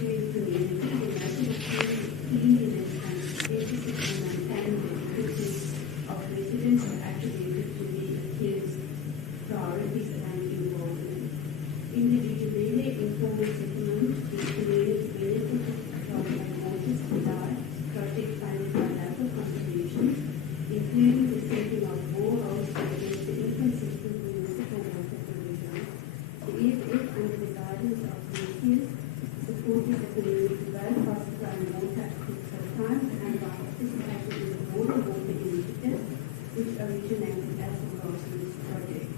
share the community, the national cleanliness and emphasis on maintaining the dignity of residents are attributed to the accused priorities around involvement. In the Vijayawada informal settlement, the community benefited from a notice without project funded by local contributions, including the setting of boreholes against the inconsistent municipal water provision. The EFF, under the guidance of the accused, supported the community both by supplying water at critical times and by participating in the Border Water Initiative, which originated as a grassroots project.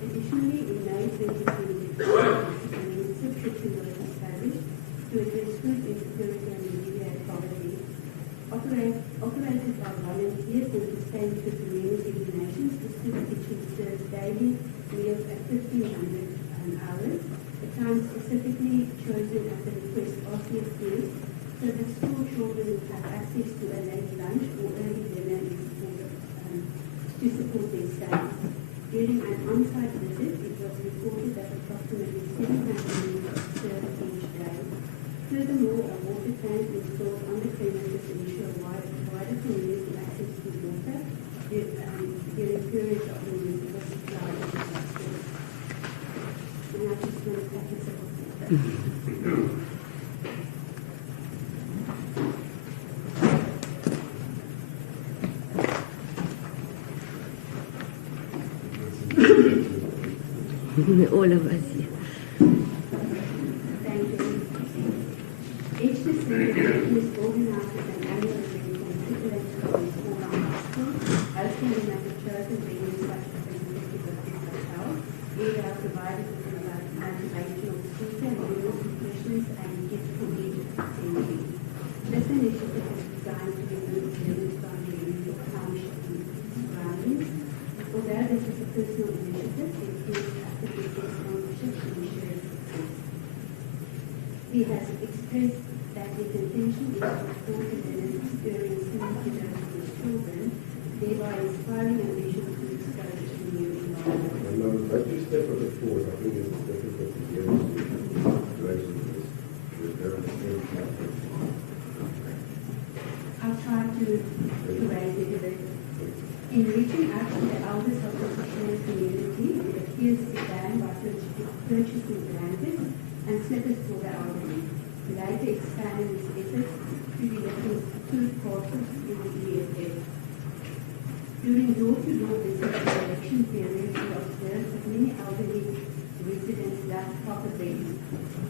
Additionally, in May 2023, a new subscription was established to address food insecurity and alleviate poverty. Operated by volunteers and sustained through community donations, the soup kitchen serves daily meals at 1,500 hours, a time specifically chosen at the request of the accused, so that school children will have access to a late lunch or early dinner to support their studies. During an on-site visit, it was reported that approximately 700 meals were served each day. Furthermore, a water tank installed on the premises to ensure wider community access to water during periods of municipal supply disruptions. And I just want to practice a water. All of us, yeah. Thank you. Each December is organized as an annual event for citizens of the former hospital, opening at the chosen venues such as the University of Hotel. Here they are provided with about motivational speaker, numerous questions, and gifts for each attendee. This initiative is designed to remove limits from the usual township surroundings. Although this is a personal initiative, it is he has expressed that his intention is to support the benefits during similar to his children, thereby inspiring ambition to discourage the new environment. As you step on the forward, I think it's difficult to get into the situation with their same factor. I'll try to raise it a bit. In reaching out to the elders of the Seychelles community, it appears to began by purchasing blankets and slippers for the elderly. Later expanding his efforts to the different food courses in the EFF. During door-to-door visits in the election period, we observed that many elderly residents lacked proper beds,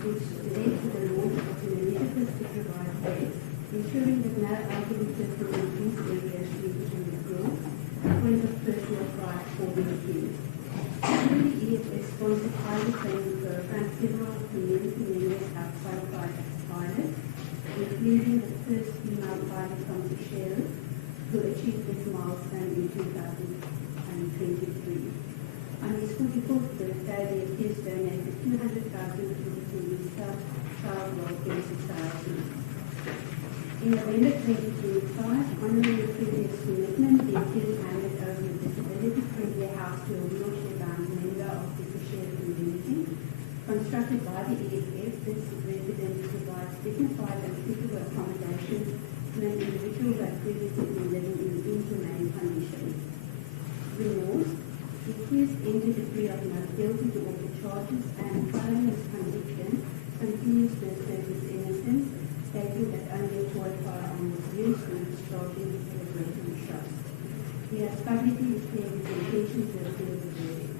which led to the launch of an initiative to provide beds, ensuring that no elderly person in these areas needed to withdraw, a point of personal pride for the accused. The EFF sponsored pilot training programs, several community members have qualified as pilots, including the first female pilot from Seychelles, who achieved this milestone in 2023. On his 44th birthday, the accused donated 200,000 to the Police Child Welfare Society. In November 2025, honoring the previous commitment, the accused handed over the disability-friendly house to a wheelchair-bound member of the Seychelles community. Constructed by the EFF, this residence provides dignified and suitable accommodation to an individual who had previously been living in inhumane conditions. Remorse, the accused entered a plea of not guilty to all the charges and, following his conviction, continues to assert his innocence, stating that only a toy firearm was used when discharging the celebrating trust. He has publicly declared his intention to appeal the verdict.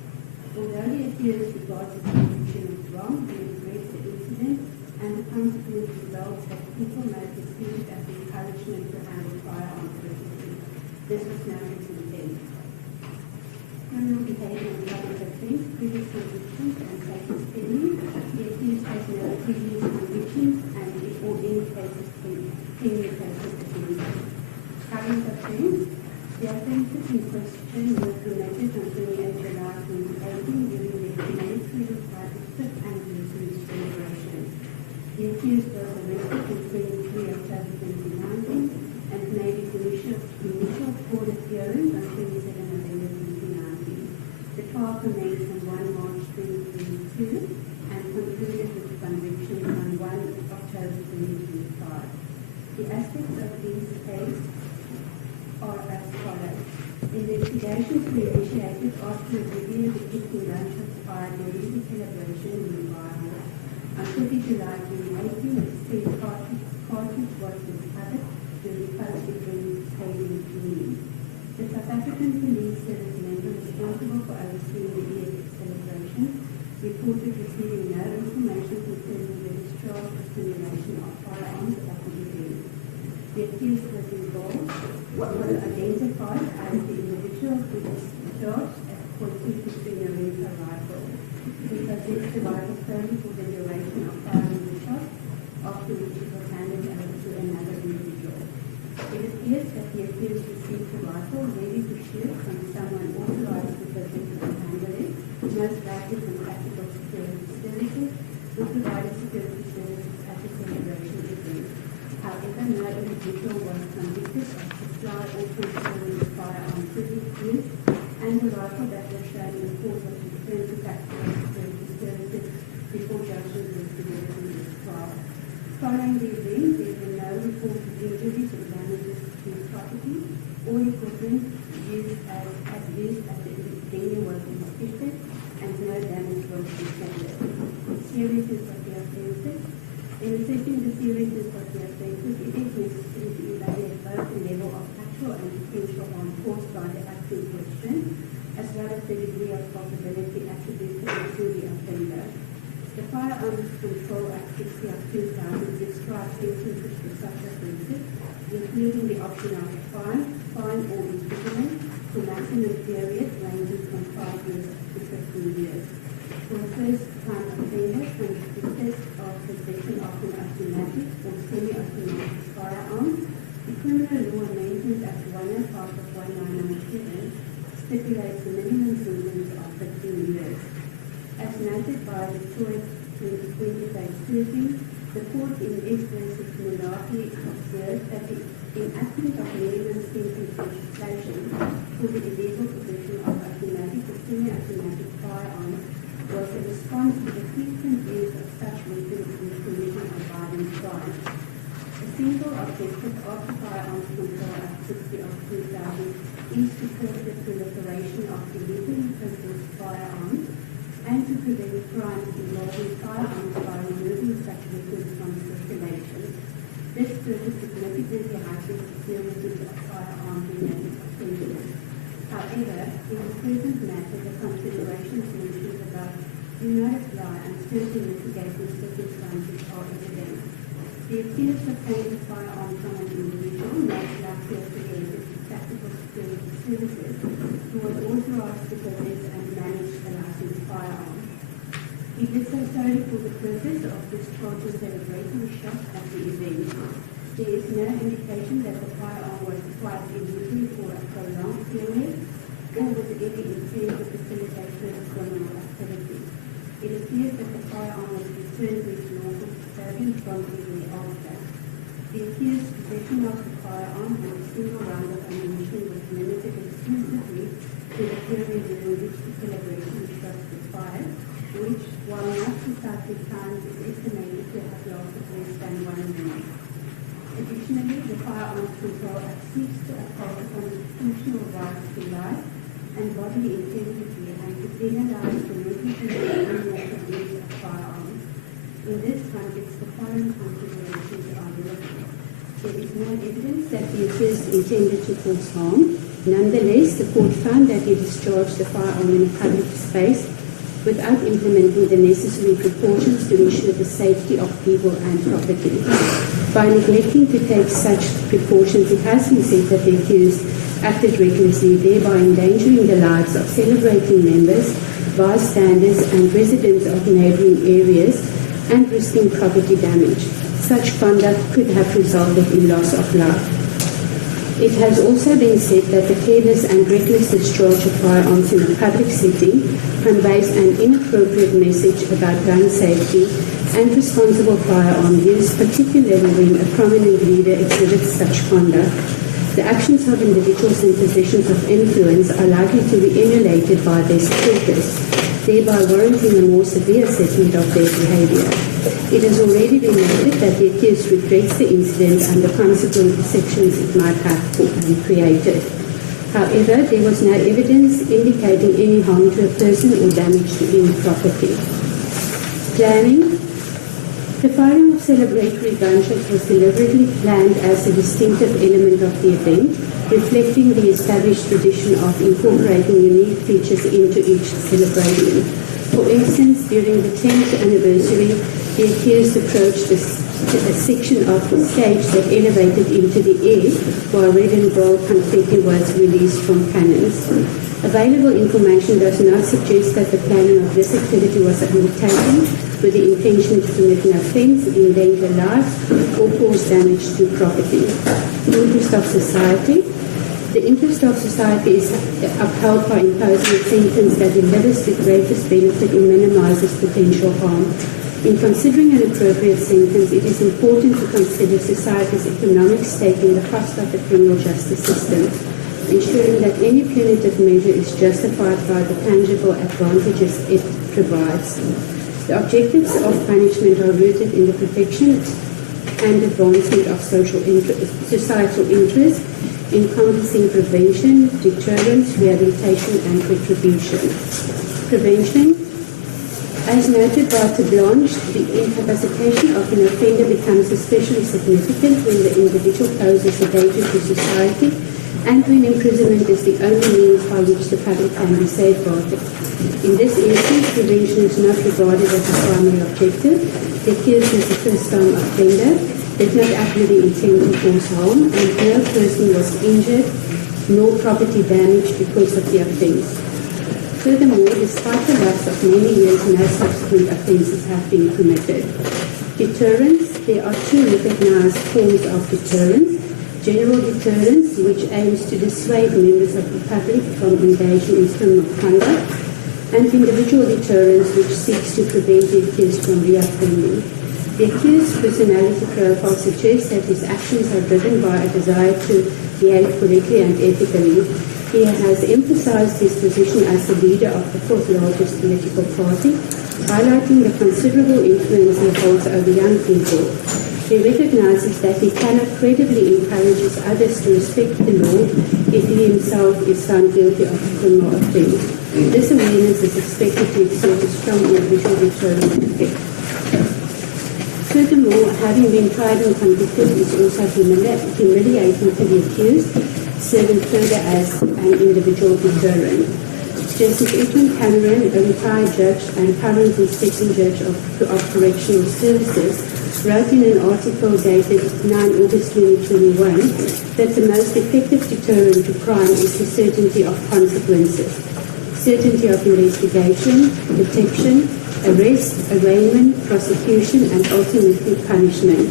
Although the accused regards his conviction as wrong, he regrets the incident and the consequent results that people may perceive as the encouragement to handle firearms recklessly. This was no intent. Criminal behavior and public offence, previous convictions and cases pending. The accused has no previous convictions and or any cases pending cases against him. Current offence. The offences in question were committed on 28 July 2018 during the humanitarian private 5th anniversary celebration. The accused was arrested in 23 October 2019 and made his initial court appearance on 27 November 2019. The trial commenced on 1 March 2022 and concluded with conviction on 1 October Investigations were initiated after a review of the evening gunshot fired during the celebration in the Bible. On 30 July 2018, a spent cartridge was discovered during post-event stadium cleaning. The South African Police Service member responsible for overseeing the EFF celebration reported receiving no information concerning the discharge or simulation of firearms at the event. The accused was involved, was identified as the individual who was charged at .253 November rifle. He possessed the rifle solely for the duration of firing the shot, after which it was handed over to another individual. It appears that the accused received the rifle ready to shoot from someone authorized to possess and handle it, most likely from Tactical Security Services, who provided security services at the celebration event. However, no individual was convicted of supply or controlling the firearm to be used, and the rifle that was shown in court was returned to Tactical Security Services before judgment was delivered in this trial. Following the event, there were no reported injuries or damages to property or equipment used as the venue was inspected, and no damage was reported. Seriousness of the offences. In assessing the seriousness of the offences, it is necessary to evaluate both the level of actual and potential harm caused by the act in question, as well as the degree of culpability attributed to the offender. The Firearms Control Act 60 of 2000 describes sentences for such offences, including the option of a fine or imprisonment for maximum period ranging from 5 years to 15 years. For a first-time offender convicted of possession of an automatic or semi-automatic firearm, the Criminal Law Amendment Act 105 of 1997 stipulates a minimum sentence of 15 years. As noted by the Choice 2020 page 13, the court in S versus Mullahi observed that the enactment of minimum sentence legislation for the illegal possession of automatic or semi-automatic firearms was a response to the frequent use of such weapons in the commission of violent crimes. A single objective of the Firearms Control Act 60 of 2000 is to curb the proliferation of illegally possessed firearms and to prevent crimes involving firearms by removing such weapons from circulation. This purpose significantly heightens the seriousness of firearm-related offences. However, in the present matter, the considerations mentioned above do not apply and certain mitigating circumstances are evident. The accused obtained a firearm from an individual most likely affiliated to Tactical Security Services who was authorized to possess and manage a licensed firearm. He did so solely for the purpose of discharging celebrating shots at the event. There is no indication that the firearm was acquired illegally for a prolonged period or with any intent to facilitate further criminal activity. It appears that the firearm was returned to its lawful custodian promptly after. The accused's possession of the firearm and a single round of ammunition was limited exclusively to the period during which the celebration shots were fired, which, while not precisely timed, is estimated to have lasted less than 1 minute. Additionally, the Firearms Control Act seeks to uphold the constitutional rights to life and bodily integrity and to penalize the negligent and unlawful use of firearms. In this context, the following considerations are relevant. There is no evidence that the accused intended to cause harm. Nonetheless, the court found that he discharged the firearm in a public space without implementing the necessary precautions to ensure the safety of people and property. By neglecting to take such precautions, it has been said that the accused acted recklessly, thereby endangering the lives of celebrating members, bystanders and residents of neighbouring areas and risking property damage. Such conduct could have resulted in loss of life. It has also been said that the careless and reckless discharge of firearms in a public setting conveys an inappropriate message about gun safety and responsible firearm use, particularly when a prominent leader exhibits such conduct. The actions of individuals in positions of influence are likely to be emulated by their supporters, thereby warranting a more severe assessment of their behaviour. It has already been noted that the accused regrets the incident and the consequent perceptions it might have created. However, there was no evidence indicating any harm to a person or damage to any property. Planning. The firing of celebratory gunshots was deliberately planned as a distinctive element of the event, reflecting the established tradition of incorporating unique features into each celebration. For instance, during the 10th anniversary, the accused approached a section of the stage that elevated into the air while red and gold confetti was released from cannons. Available information does not suggest that the planning of this activity was undertaken with the intention to commit an offence, endanger lives, or cause damage to property. The interest of society. The interest of society is upheld by imposing a sentence that delivers the greatest benefit and minimises potential harm. In considering an appropriate sentence, it is important to consider society's economic stake in the cost of the criminal justice system, ensuring that any punitive measure is justified by the tangible advantages it provides. The objectives of punishment are rooted in the protection and advancement of societal interest, encompassing prevention, deterrence, rehabilitation, and retribution. Prevention. As noted by Blanche, the incapacitation of an offender becomes especially significant when the individual poses a danger to society and when imprisonment is the only means by which the public can be safeguarded. In this instance, prevention is not regarded as a primary objective. The accused is a first-time offender, did not act with the intent to cause harm, and no person was injured nor property damaged because of the offence. Furthermore, despite the lapse of many years, no subsequent offences have been committed. Deterrence. There are two recognised forms of deterrence. General deterrence, which aims to dissuade members of the public from engaging in criminal conduct, and individual deterrence, which seeks to prevent the accused from reoffending. The accused's personality profile suggests that his actions are driven by a desire to behave correctly and ethically. He has emphasized his position as the leader of the fourth largest political party, highlighting the considerable influence he holds over young people. He recognizes that he cannot credibly encourage others to respect the law if he himself is found guilty of a criminal offence. This awareness is expected to exert a strong individual deterrent effect. Furthermore, having been tried and convicted is also humiliating to the accused, serving further as an individual deterrent. Justice Edwin Cameron, a retired judge and current inspecting judge of correctional services, wrote in an article dated 9 August 2021 that the most effective deterrent to crime is the certainty of consequences, certainty of investigation, detection, arrest, arraignment, prosecution, and ultimately punishment.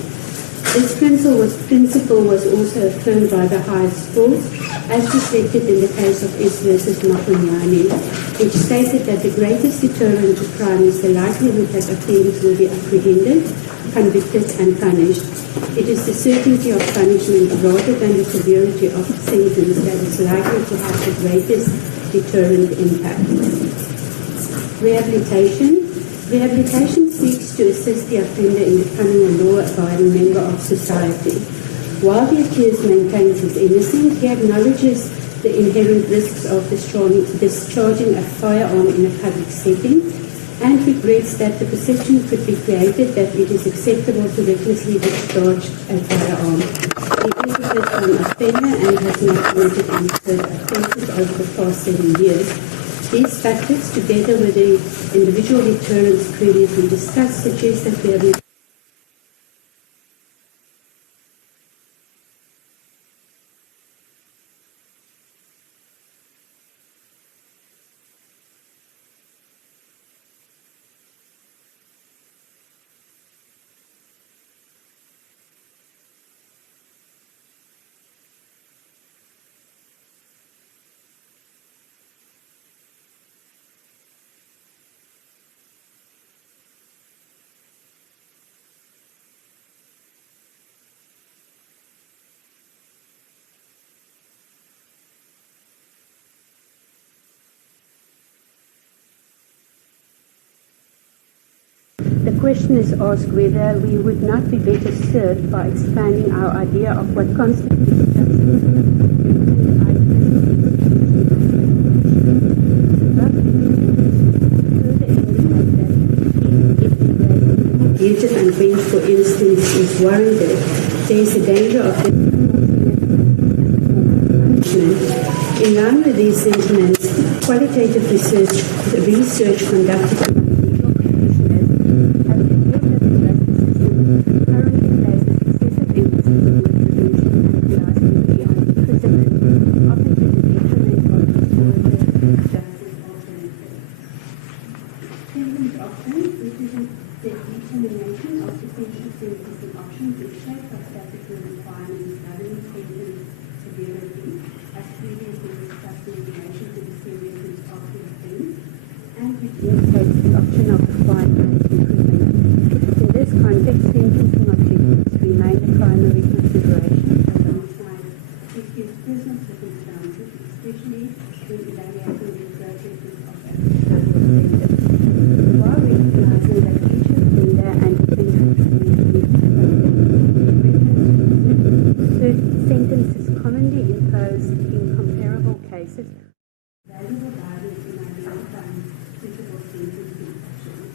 This principle was also affirmed by the highest court, as reflected in the case of S versus Mdantsane, which stated that the greatest deterrent to crime is the likelihood that offenders will be apprehended, convicted, and punished. It is the certainty of punishment rather than the severity of the sentence that is likely to have the greatest deterrent impact. Rehabilitation. Rehabilitation seeks to assist the offender in becoming a law-abiding member of society. While the accused maintains his innocence, he acknowledges the inherent risks of discharging a firearm in a public setting and regrets that the perception could be created that it is acceptable to recklessly discharge a firearm. He is a first-time offender and has not committed any further offences over the past 7 years. These factors, together with the individual deterrents previously discussed, suggest that rehabilitation The question is asked whether we would not be better served by expanding our idea of what constitutes justice offence, for instance, is warranted, there is a danger of in line with these sentiments, qualitative research conducted by legal practitioners have revealed that the justice system currently places excessive emphasis on retribution and relies heavily on imprisonment, often to the detriment of restorative justice alternatives. Sentence options, which is the determination of potential sentencing options, is shaped by statutory requirements governing sentence severity, as previously discussed in relation to the seriousness of the offence, and which indicates the option of the fine and imprisonment. In this context, sentencing objectives remain a primary consideration alongside accused personal circumstances, especially when evaluating the appropriateness of applicable sentence. While recognizing that each offender and defendant need to be sentences commonly imposed in comparable cases, valuable guidance in identifying suitable sentencing options.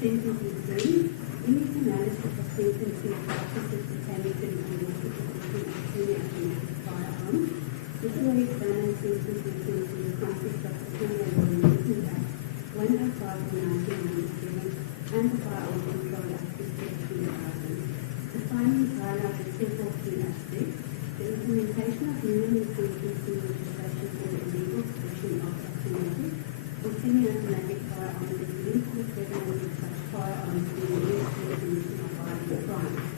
Sentencing 3. In its analysis of sentencing practices pertaining to the unlawful possession of semi-automatic firearms, the jury examined sentencing offences in the context of the Criminal Law Enforcement Act 105 of 1997 and the Firearms Control Act of 2000. The findings highlighted several key aspects: the implementation of minimum sentencing legislation for the illegal possession of automatic or semi-automatic firearms is linked to the prevalence of such firearms being used for the commission of violent crimes.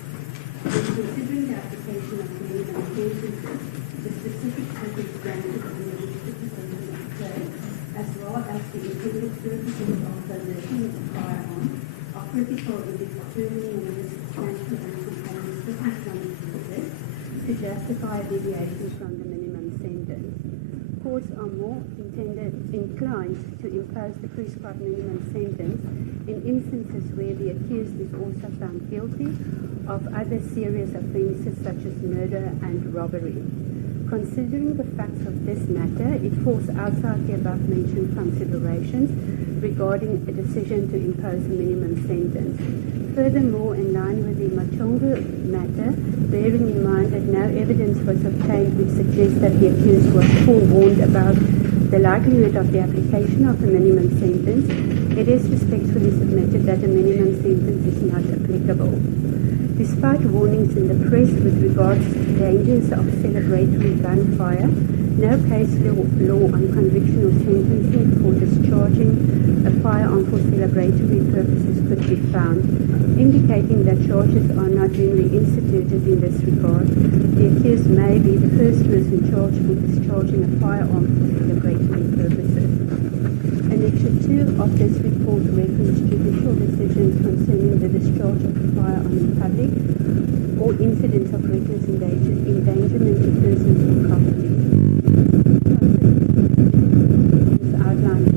When considering the application of minimum sentences, the specific purpose granted under which the sentence occurred, as well as the intended purposes of possession of a firearm, are critical in determining whether substantial and compelling circumstances exist to justify deviation from the minimum sentence. Courts are more inclined to impose the prescribed minimum sentence in instances where the accused is also found guilty of other serious offences such as murder and robbery. Considering the facts of this matter, it falls outside the above-mentioned considerations regarding a decision to impose a minimum sentence. Furthermore, in line with the Machonga matter, bearing in mind that no evidence was obtained which suggests that the accused was forewarned about the likelihood of the application of a minimum sentence, it is respectfully submitted that a minimum sentence is not applicable. Despite warnings in the press with regards to dangers of celebratory gunfire, no case law on conviction or sentencing for discharging a firearm for celebratory purposes could be found, indicating that charges are not generally instituted in this regard. The accused may be the first person charged with discharging a firearm for celebratory purposes. Annexure 2 of this report referenced judicial decisions concerning the discharge of a firearm in public or incidents of reckless endangerment to persons or property. As outlined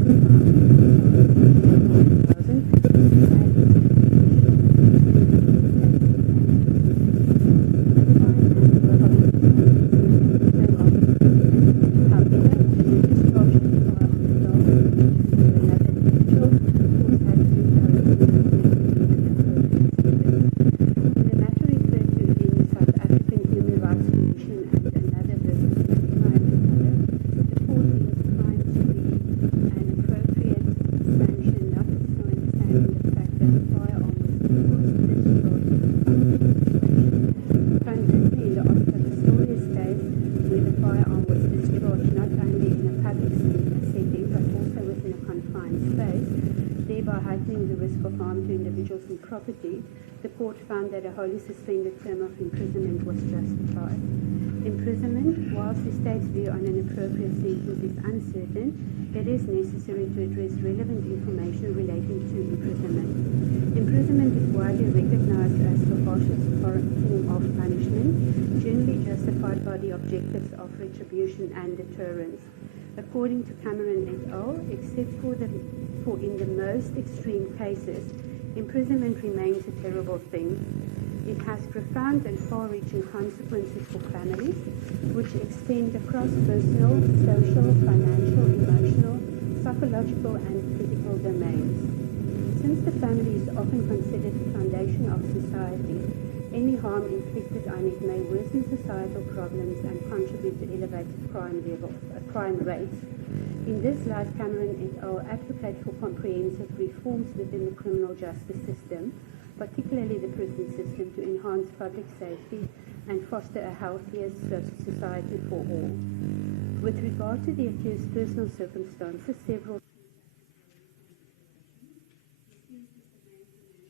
in property, the court found that a wholly suspended term of imprisonment was justified. Imprisonment, whilst the state's view on an appropriate sentence is uncertain, it is necessary to address relevant information relating to imprisonment. Imprisonment is widely recognized as the harshest form of punishment, generally justified by the objectives of retribution and deterrence. According to Cameron et al., except for in the most extreme cases, imprisonment remains a terrible thing. It has profound and far-reaching consequences for families, which extend across personal, social, financial, emotional, psychological, and physical domains. Since the family is often considered the foundation of society, any harm inflicted on it may worsen societal problems and contribute to elevated crime rates. In this light, Cameron et al. Advocate for comprehensive reforms within the criminal justice system, particularly the prison system, to enhance public safety and foster a healthier society for all. With regard to the accused's personal circumstances, several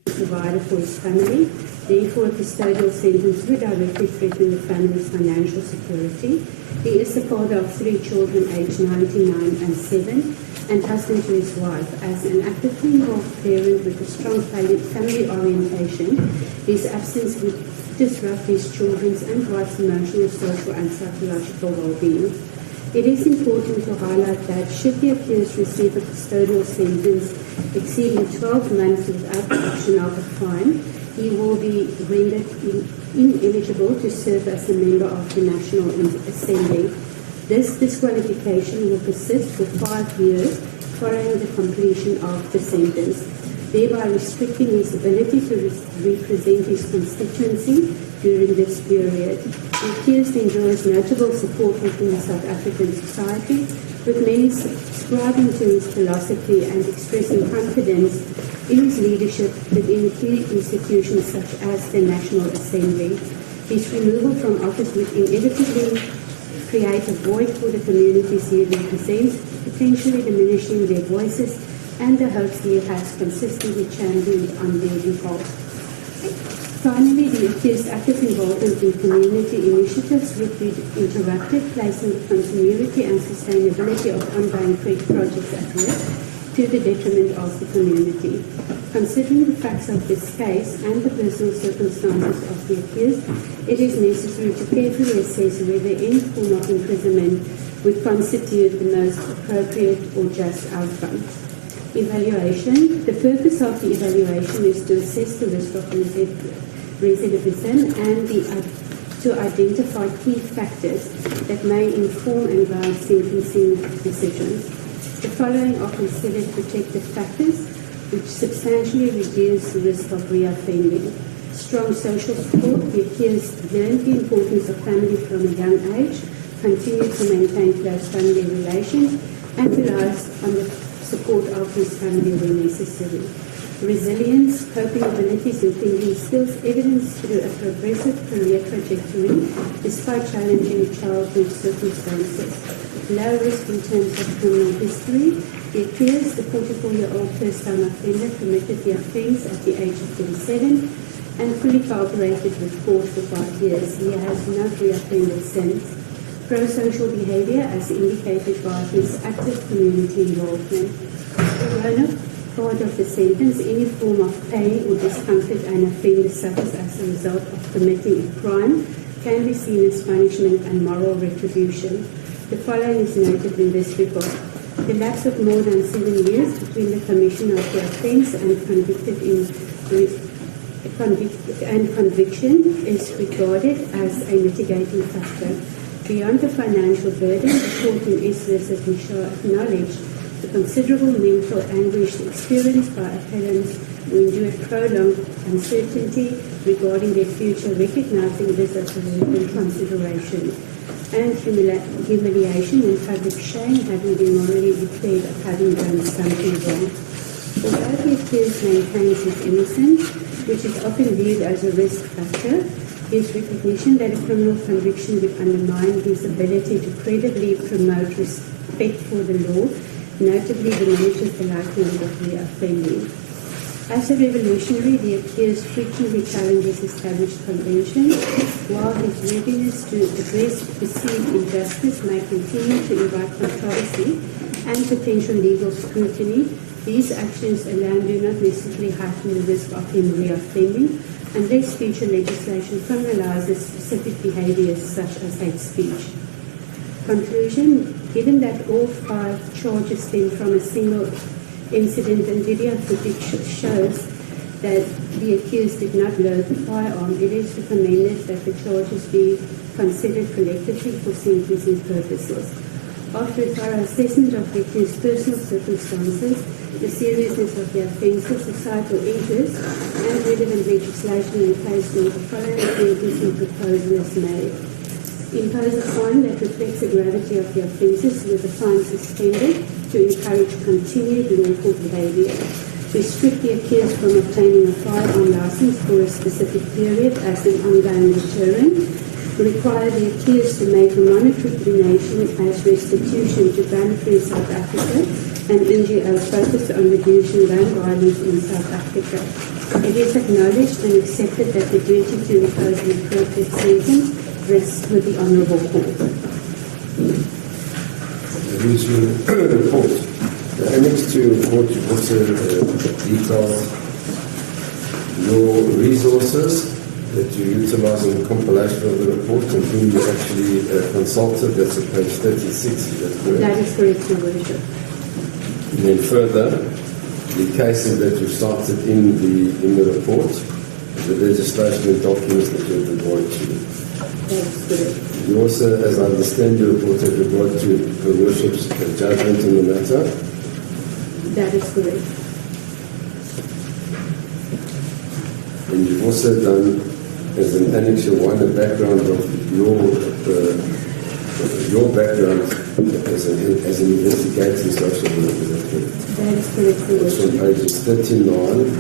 provided for his family, therefore a custodial sentence would directly threaten the family's financial security. He is the father of 3 children aged 99 and 7 and husband to his wife. As an actively involved parent with a strong family orientation, his absence would disrupt his children's and wife's emotional, social and psychological well-being. It is important to highlight that should the accused receive a custodial sentence exceeding 12 months without the option of a fine, he will be rendered ineligible to serve as a member of the National Assembly. This disqualification will persist for 5 years following the completion of the sentence, thereby restricting his ability to represent his constituency during this period. The accused enjoys notable support within South African society, with many subscribing to his philosophy and expressing confidence in his leadership within key institutions such as the National Assembly. His removal from office would inevitably create a void for the communities he represents, potentially diminishing their voices and the hopes he has consistently championed on their behalf. Finally, the accused's active involvement in community initiatives would be interrupted, placing the continuity and sustainability of ongoing projects at risk to the detriment of the community. Considering the facts of this case and the personal circumstances of the accused, it is necessary to carefully assess whether any form of imprisonment would constitute the most appropriate or just outcome. Evaluation. The purpose of the evaluation is to assess the risk of recidivism and to identify key factors that may inform and guide sentencing decisions. The following are considered protective factors which substantially reduce the risk of reoffending. Strong social support. The accused learned the importance of family from a young age, continued to maintain close family relations, and relies on the support of his family when necessary. Resilience, coping abilities and thinking skills evidenced through a progressive career trajectory despite challenging childhood circumstances. Low risk in terms of criminal history. The accused, the 44-year-old first-time offender, committed the offence at the age of 37 and fully cooperated with court for 5 years. He has not reoffended since. Pro-social behaviour as indicated by his active community involvement. Part of the sentence, any form of pain or discomfort an offender suffers as a result of committing a crime can be seen as punishment and moral retribution. The following is noted in this report. The lapse of more than 7 years between the commission of the offence and conviction is regarded as a mitigating factor. Beyond the financial burden, the court in S versus Michaud acknowledged the considerable mental anguish experienced by appellants who endured prolonged uncertainty regarding their future, recognizing this as a relevant consideration, and humiliation and public shame, having been morally declared of having done something wrong. Although the accused maintains his innocence, which is often viewed as a risk factor, his recognition that a criminal conviction would undermine his ability to credibly promote respect for the law notably diminishes the likelihood of reoffending. As a revolutionary, the accused frequently challenges established conventions, while his readiness to address perceived injustice may continue to invite controversy and potential legal scrutiny. These actions alone do not necessarily heighten the risk of him reoffending unless future legislation criminalizes specific behaviors such as hate speech. Conclusion. Given that all 5 charges stem from a single incident and video footage shows that the accused did not load the firearm, it is recommended that the charges be considered collectively for sentencing purposes. After a thorough assessment of the accused's personal circumstances, the seriousness of the offences, societal interests, and relevant legislation and case law, the following sentencing proposal is made. Impose a fine that reflects the gravity of the offences, with the fine suspended to encourage continued lawful behaviour. Restrict the accused from obtaining a firearm licence for a specific period as an ongoing deterrent. Require the accused to make a monetary donation as restitution to Gun Free South Africa, an NGO focused on reducing gun violence in South Africa. It is acknowledged and accepted that the duty to impose an appropriate sentence rests with the Honourable Court. Report. The annex to your report, you also detailed your resources that you utilize in the compilation of the report and whom you actually consulted. That's at page 36, is that correct? That is correct, Your Worship. And then further, the cases that you cited in the report, the legislation and documents that you have regard to. That is correct. You also, as I understand your report, have regard to Her Worship's judgment in the matter. That is correct. And you've also done, as an annexure one, a background of your background as an investigating social worker. That is correct. It's from pages 39.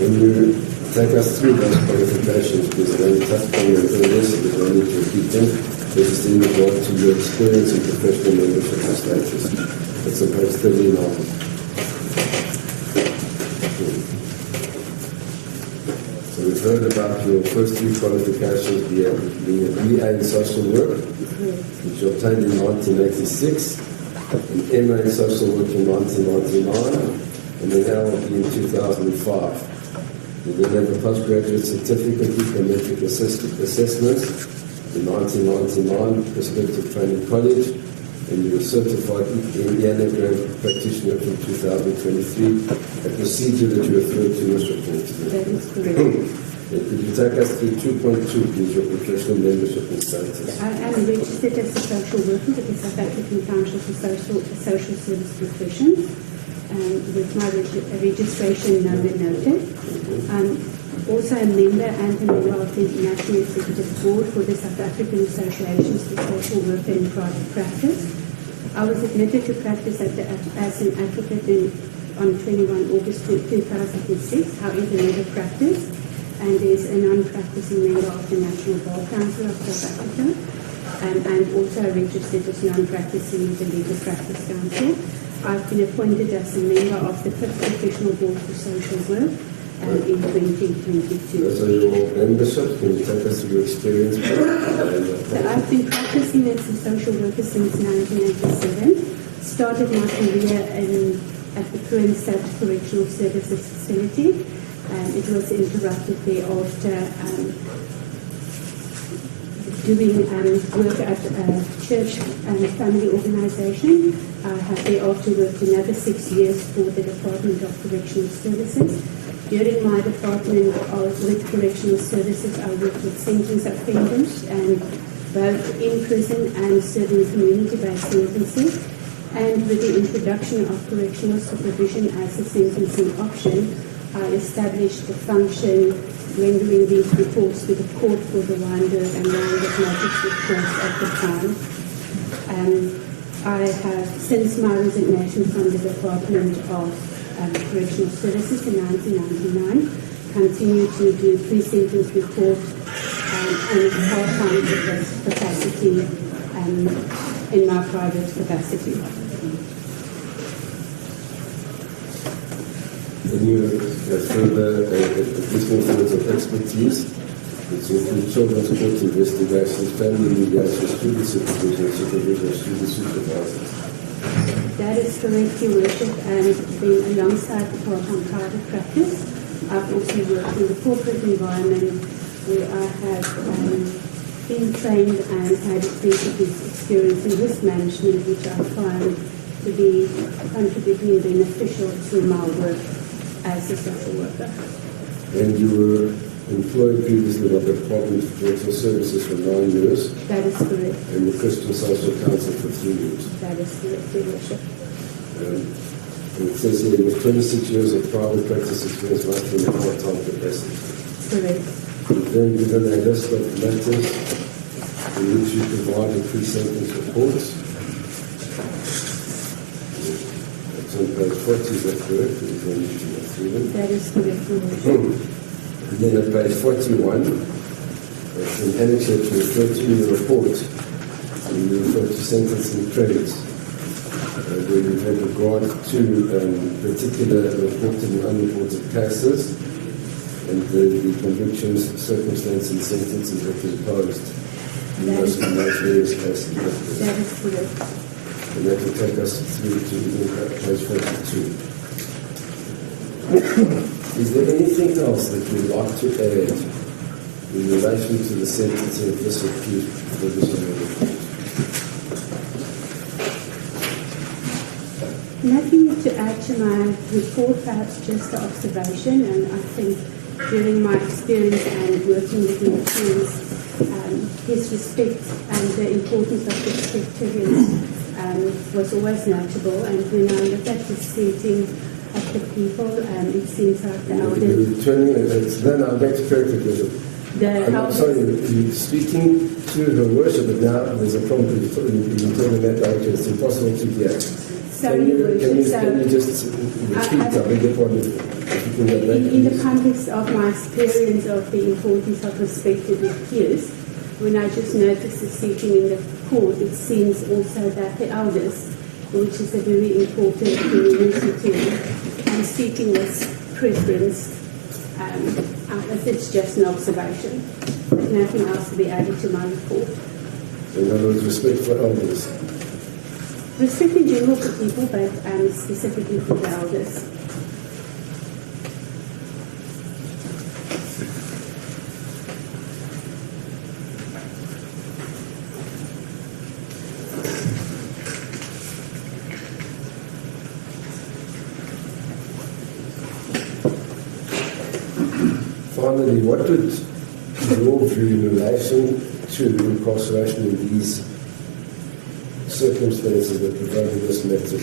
When you take us through those qualifications, because I only touched on them earlier, so there's no need to repeat them. This is in regard to your experience in professional membership and status. It's on page 39. We've heard about your first three qualifications being a BA in social work, which you obtained in 1986, an MA in social work in 1999, and an LLB in 2005. You then have a postgraduate certificate in econometric assessment in 1999, Prospective Training College, and you were certified anagram practitioner from 2023, a procedure that you referred to in this report. That is correct. Could you take us through 2.2, please, your professional membership and status? I am registered as a social worker with the South African Council for Social Service Professions, with my registration number noted. I'm also a member and a member of the National Executive Board for the South African Associations for Social Work and Private Practice. I was admitted to practice as an advocate on 21 August 2006, however, never practiced, and is a non-practicing member of the National Bar Council of South Africa, and also registered as non-practicing with the Legal Practice Council. I've been appointed as a member of the 5th Professional Board for Social Work in 2022. So your membership, can you take us through your experience? So I've been practicing as a social worker since 1987. Started my career at the Current State Correctional Services Facility. It was interrupted thereafter doing work at a church and family organisation. I have thereafter worked another 6 years for the Department of Correctional Services. During my department with Correctional Services, I worked with sentenced offenders, and both in prison and serving community-based sentences. And with the introduction of correctional supervision as a sentencing option, I established the function rendering these reports to the court for the Wynberg and Wynberg Magistrate courts at the time. I have, since my resignation from the Department of Correctional Services in 1999, continued to do pre-sentence report in a part-time capacity in my private capacity. And you have further additional fields of expertise, which include children's court investigations, family mediation, student supervision, supervision of student supervisors. That is correct, Your Worship, and then alongside the part-time private practice, I've also worked in the corporate environment where I have been trained and had extensive experience in risk management, which I find to be contributing beneficial to my work as a social worker. And you were employed previously by the Department of Veteran Services for 9 years. That is correct. And the Christian Social Council for 3 years. That is correct, Your Worship. And it says here, with 26 years of private practice experience, must be in a part-time capacity. Correct. Then given a list of matters in which you provide a pre-sentence report. It's on page 40, is that correct? That is correct, Your Worship. And then at page 41, it's an annexure to refer to in the report, and you refer to sentencing credits, where you have regard to particular reported and unreported cases, and the convictions, circumstances, and sentences that were imposed in those various cases. That is correct. And that will take us through to page 42. Is there anything else that you'd like to add in relation to the sentencing of this accused for this report? Nothing to add to my report, perhaps just an observation, and I think during my experience and working with Mdantsane, his respect and the importance of respect to him was always notable, and when I look at the setting of the people, it seems like the elders... No, I'm going to correct it. I'm sorry, you're speaking to her worship, but now there's a problem with you talking that direction. It's impossible to hear. Can you just repeat? I beg your pardon. In the context of my experience of the importance of respect to the accused, when I just noticed the setting in the court, it seems also that the elders, which is a very important community, and speaking with preference, it's just an observation. There's nothing else to be added to my report. In other words, respect for elders. Respect in general for people, but specifically for the elders. Finally, what would your view in relation to incarceration in these circumstances that provided this method?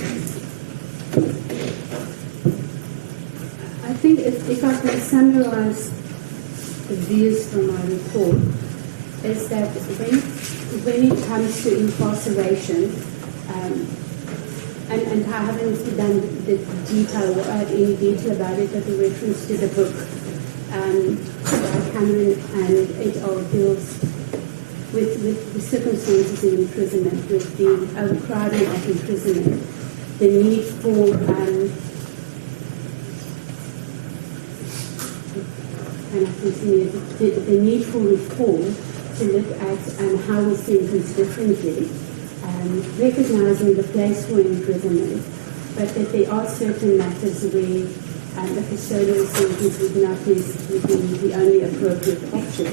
I think if I can summarize the views from my report, is that when it comes to incarceration, and I haven't done the detail or add any detail about it, but the reference to the book by Cameron and it all deals with the circumstances in imprisonment, with the overcrowding of imprisonment, the need for the need for reform to look at how we sentence differently, recognizing the place for imprisonment, but that there are certain matters where a custodial sentence would not be the only appropriate option,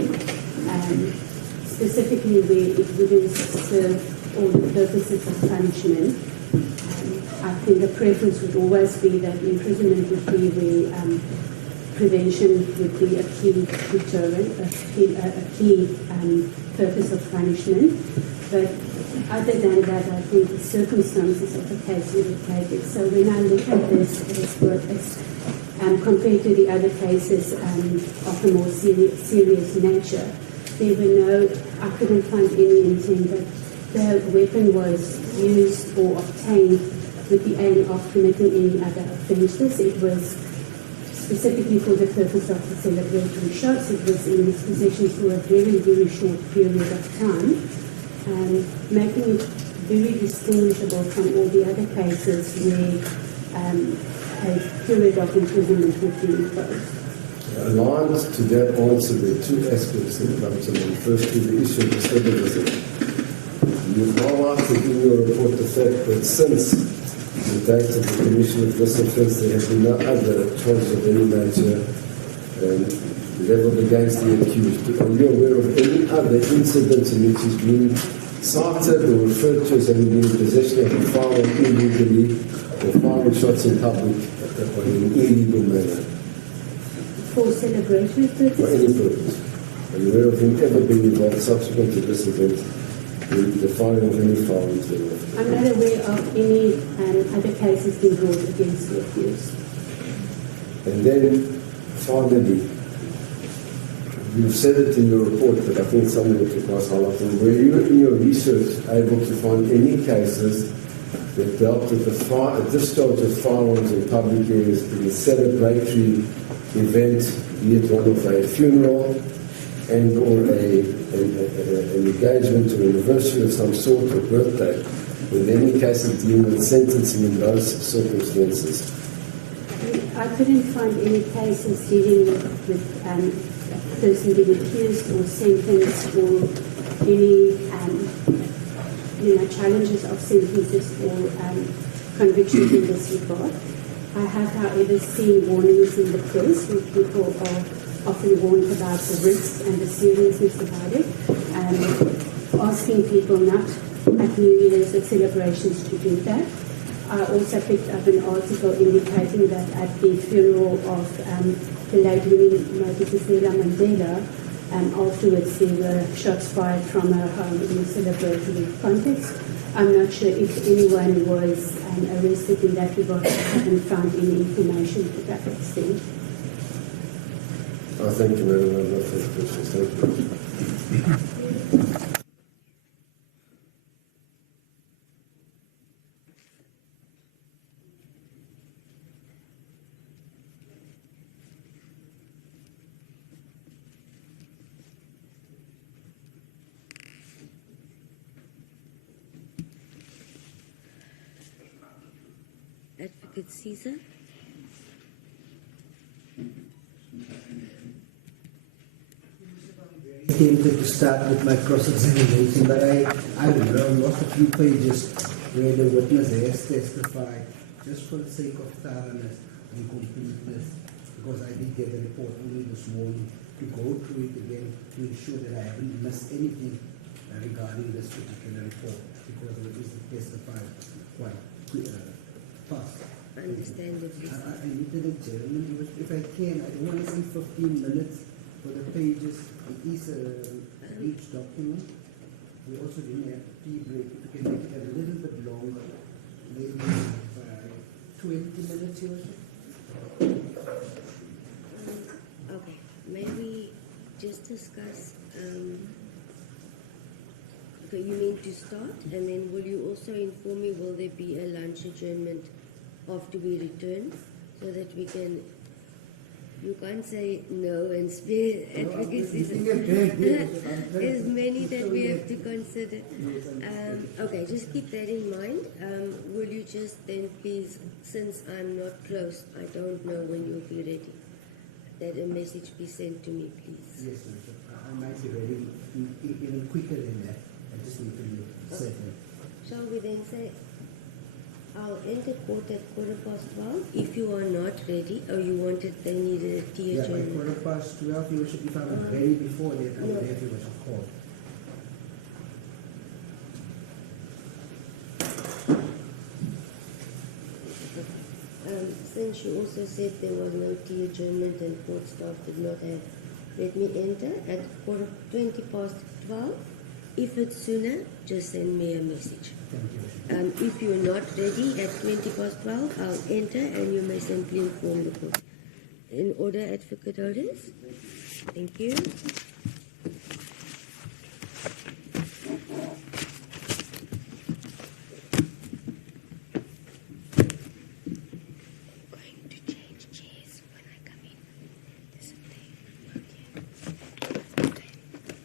specifically where it wouldn't serve all the purposes of punishment. I think the preference would always be that imprisonment would be where prevention would be a key deterrent, a key purpose of punishment. But other than that, I think the circumstances of the case would take it. So when I look at this compared to the other cases of a more serious nature, there were I couldn't find any intent that the weapon was used or obtained with the aim of committing any other offences. It was specifically for the purpose of the celebratory shots. It was in his possession for a very, very short period of time, making it very distinguishable from all the other cases where a period of imprisonment would be imposed. Aligned to that answer, there are two aspects that come to mind. Firstly, the issue of recidivism. You've highlighted in your report the fact that since the date of the commission of this offence, there have been no other charges of any nature levelled against the accused. Are you aware of any other incidents in which he's been cited or referred to as having been in possession of a firearm illegally or firing shots in public in an illegal manner? For celebratory For purposes? any purpose. Are you aware of him ever being involved subsequent to this event in the firing of any firearms thereof? I'm not aware of any other cases being brought against the accused. And then, finally, you've said it in your report, but I think something that requires highlighting. Were you, in your research, able to find any cases that dealt with the discharge of firearms in public areas in a celebratory event, be it one of a funeral and or an engagement or anniversary of some sort or birthday, in any cases dealing with sentencing in those circumstances? I couldn't find any cases dealing with a person being accused or sentenced or any challenges of sentences or convictions in this regard. I have, however, seen warnings in the press where people are often warned about the risks and the seriousness about it, and asking people not at New Year's or celebrations to do that. I also picked up an article indicating that at the funeral of the late Magistrate Mandela, afterwards there were shots fired from her home in a celebratory context. I'm not sure if anyone was arrested in that regard. I haven't found any information to that extent. Thank you, Madam. No further questions. Thank you. Advocate Caesar. Tempted to start with my cross-examination, but I lost a few pages where the witness has testified just for the sake of thoroughness and completeness, because I did get the report only this morning, to go through it again to ensure that I haven't missed anything regarding this particular report, because it is testified quite fast. Understandably. I need to adjourn. If I can, I don't want to say 15 minutes for the pages. It is each document. We also didn't have tea break. If we can make it a little bit longer, maybe 20 minutes or so. Okay, maybe just discuss. Okay, you mean to start, and then will you also inform me? Will there be a lunch adjournment after we return, so that we can? You can't say no and spare advocacy. There's many that we have to consider. Okay, just keep that in mind. Will you just then please, since I'm not close, I don't know when you'll be ready, that a message be sent to me, please. Yes, I might be ready even quicker than that. I just need to be certain. Shall we then say, I'll enter court at 12:15. If you are not ready, or you wanted, they needed a tea adjournment. By 12:15, you should be found ready before that. I would have you was a call. Since you also said there was no tea adjournment and court staff did not have, let me enter at 12:20. If it's sooner, just send me a message. Thank you. If you're not ready at 12:20, I'll enter and you may simply inform the court. In order, Advocate Otis. Thank you.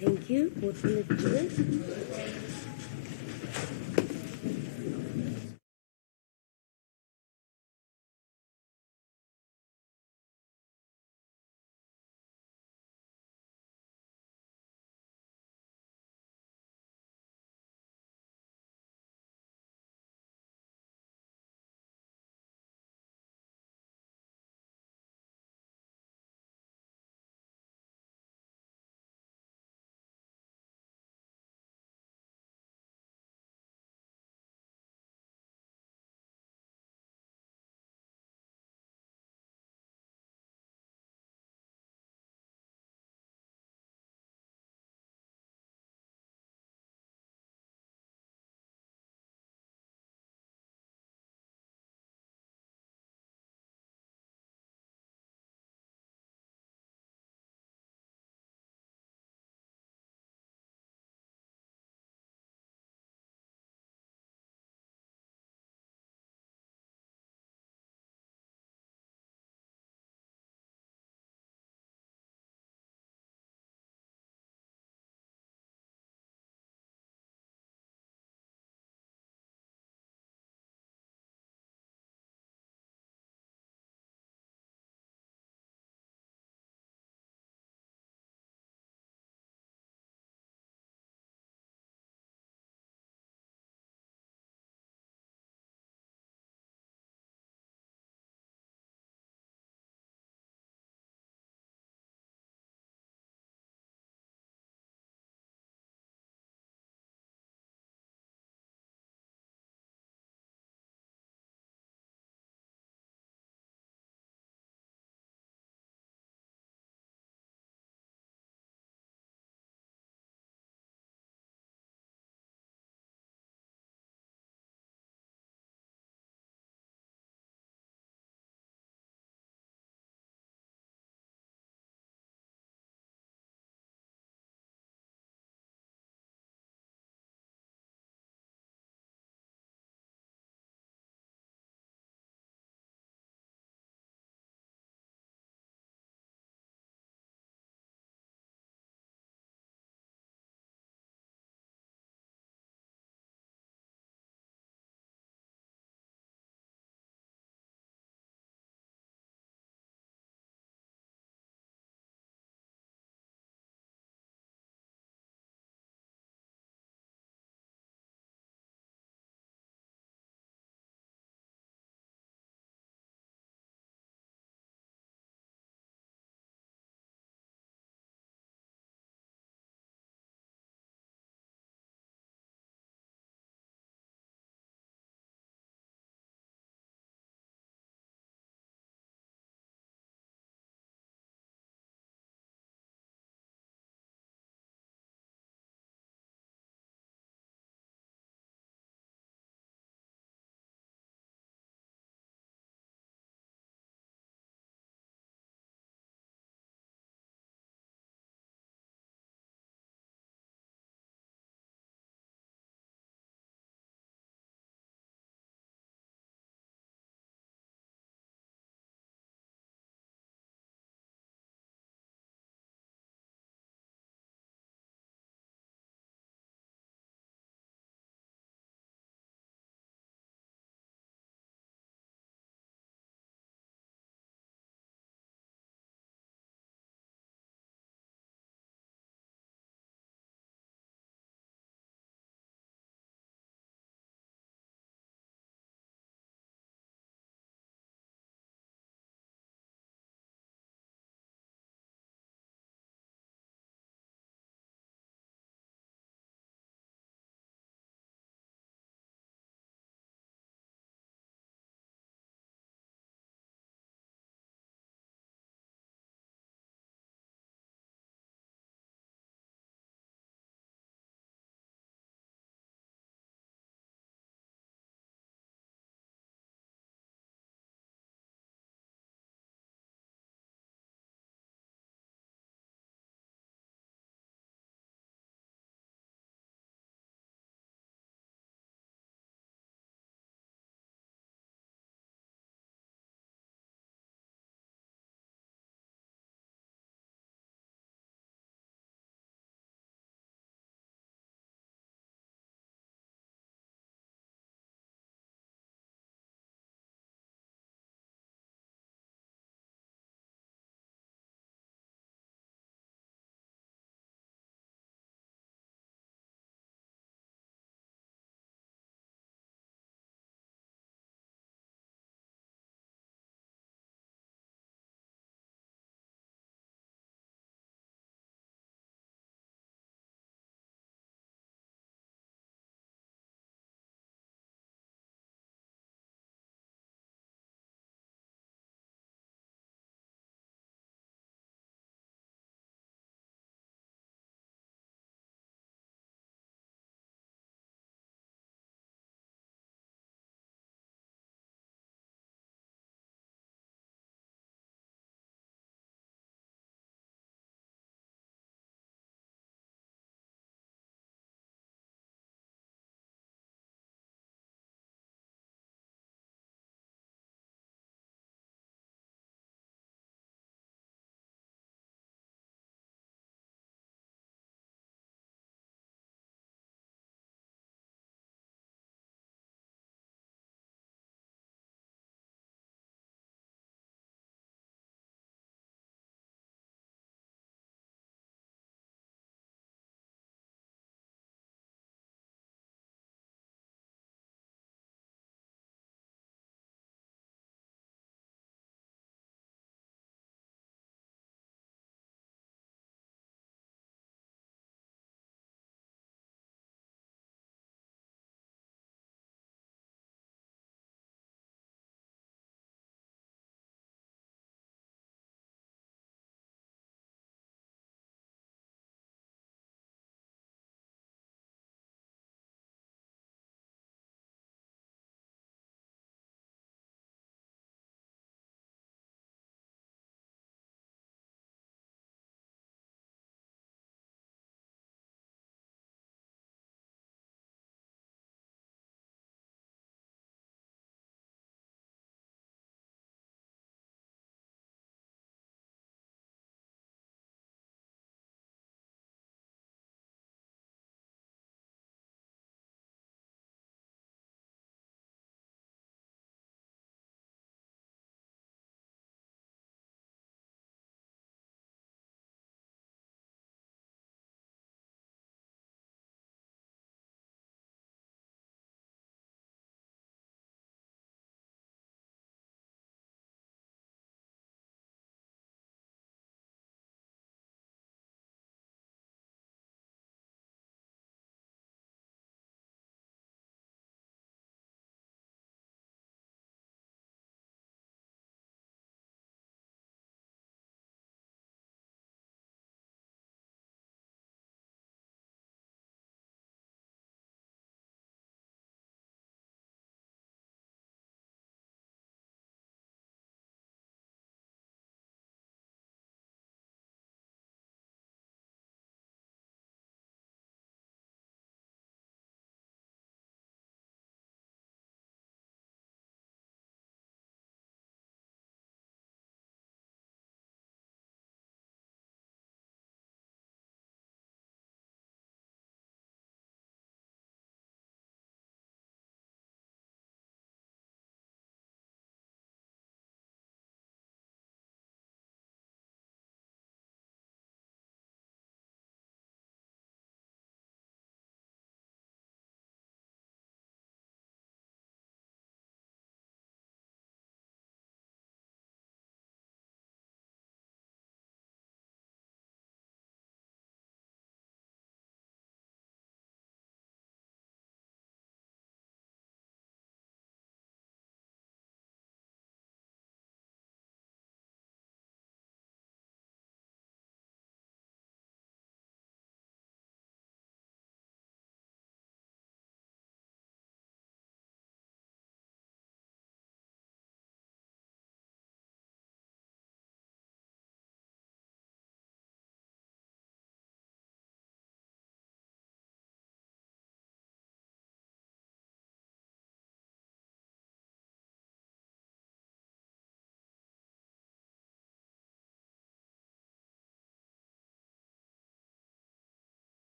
Thank you. Court will adjourn.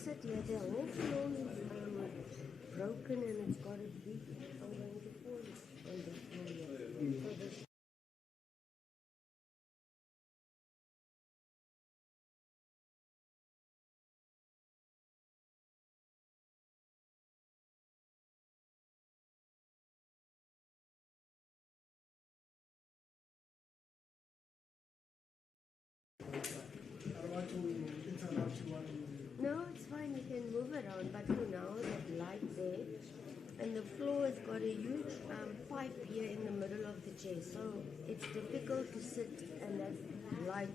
sit here. The whole floor is broken and it's got a big. I'm going to fall on the floor here. So this No, it's fine, you can move around, but for now, that light there, and the floor has got a huge pipe here in the middle of the chair, so it's difficult to sit and that light.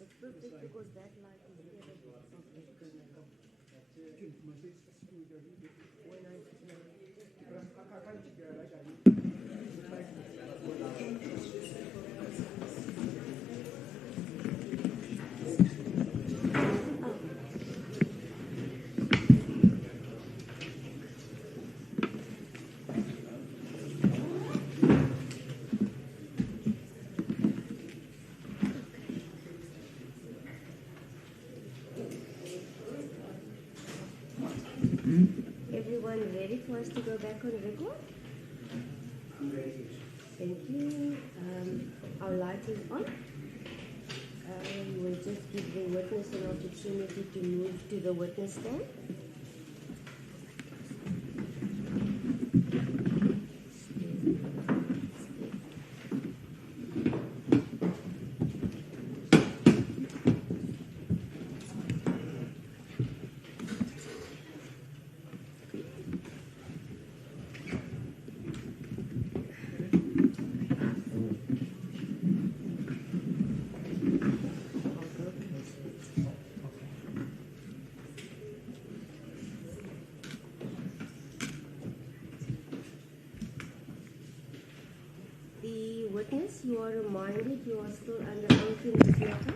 It's perfect because that light is here. When I Everyone ready for us to go back on record? I'm ready. Thank you. Our light is on. We'll just give the witness an opportunity to move to the witness stand. The witness, you are reminded you are still under oath in this matter.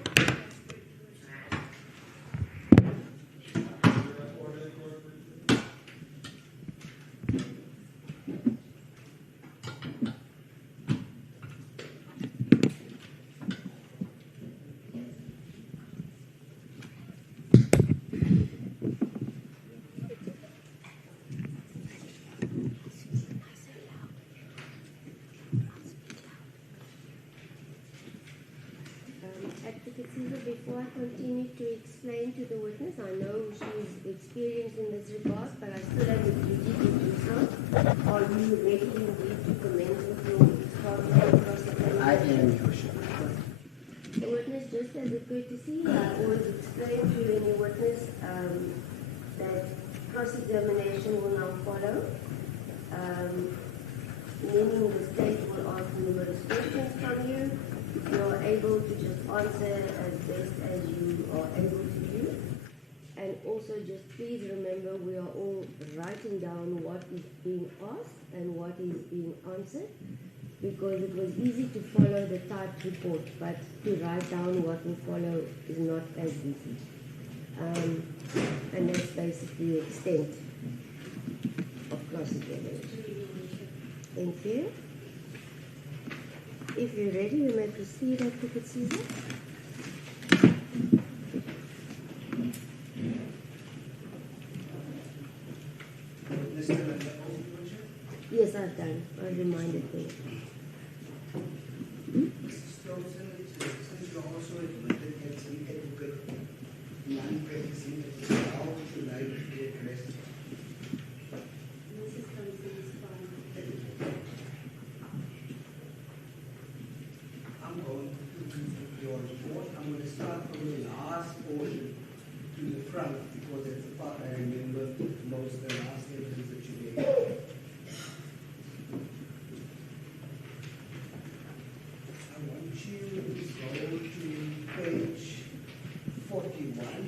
Advocate Caesar, before I continue to explain to the witness, I know she's experienced in this regard, but I still have a duty to do so. Are you ready indeed to commence with your cross-examination? I am, Your Worship. The witness, just as a courtesy, I always explain to any witness that cross-examination will now follow. Meaning the state will ask numerous questions from you. You are able to just answer as best as you are able to do. And also just please remember we are all writing down what is being asked and what is being answered, because it was easy to follow the typed report, but to write down what will follow is not as easy. And that's basically the extent of cross-examination. Thank you. If you're ready, you may proceed, Advocate Caesar. Yes, I've done. I reminded me. Mr. Stolzen, since you also admitted that some adequate non-practicing how would you like to be addressed? I'm going to do your report. I'm going to start from the last portion to the front, because that's the part I remember most, the last evidence that you gave. I want you to go to page 41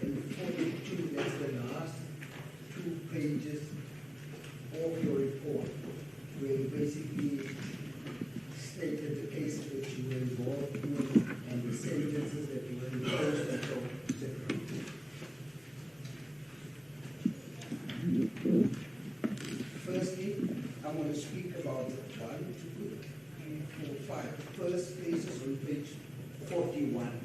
and 42. That's the last 2 pages of your report, where you basically stated the cases that you were involved in and the sentences that you were imposed, etc. want to speak about the 1, 2, 3, 4, 5. The first case is on page 41.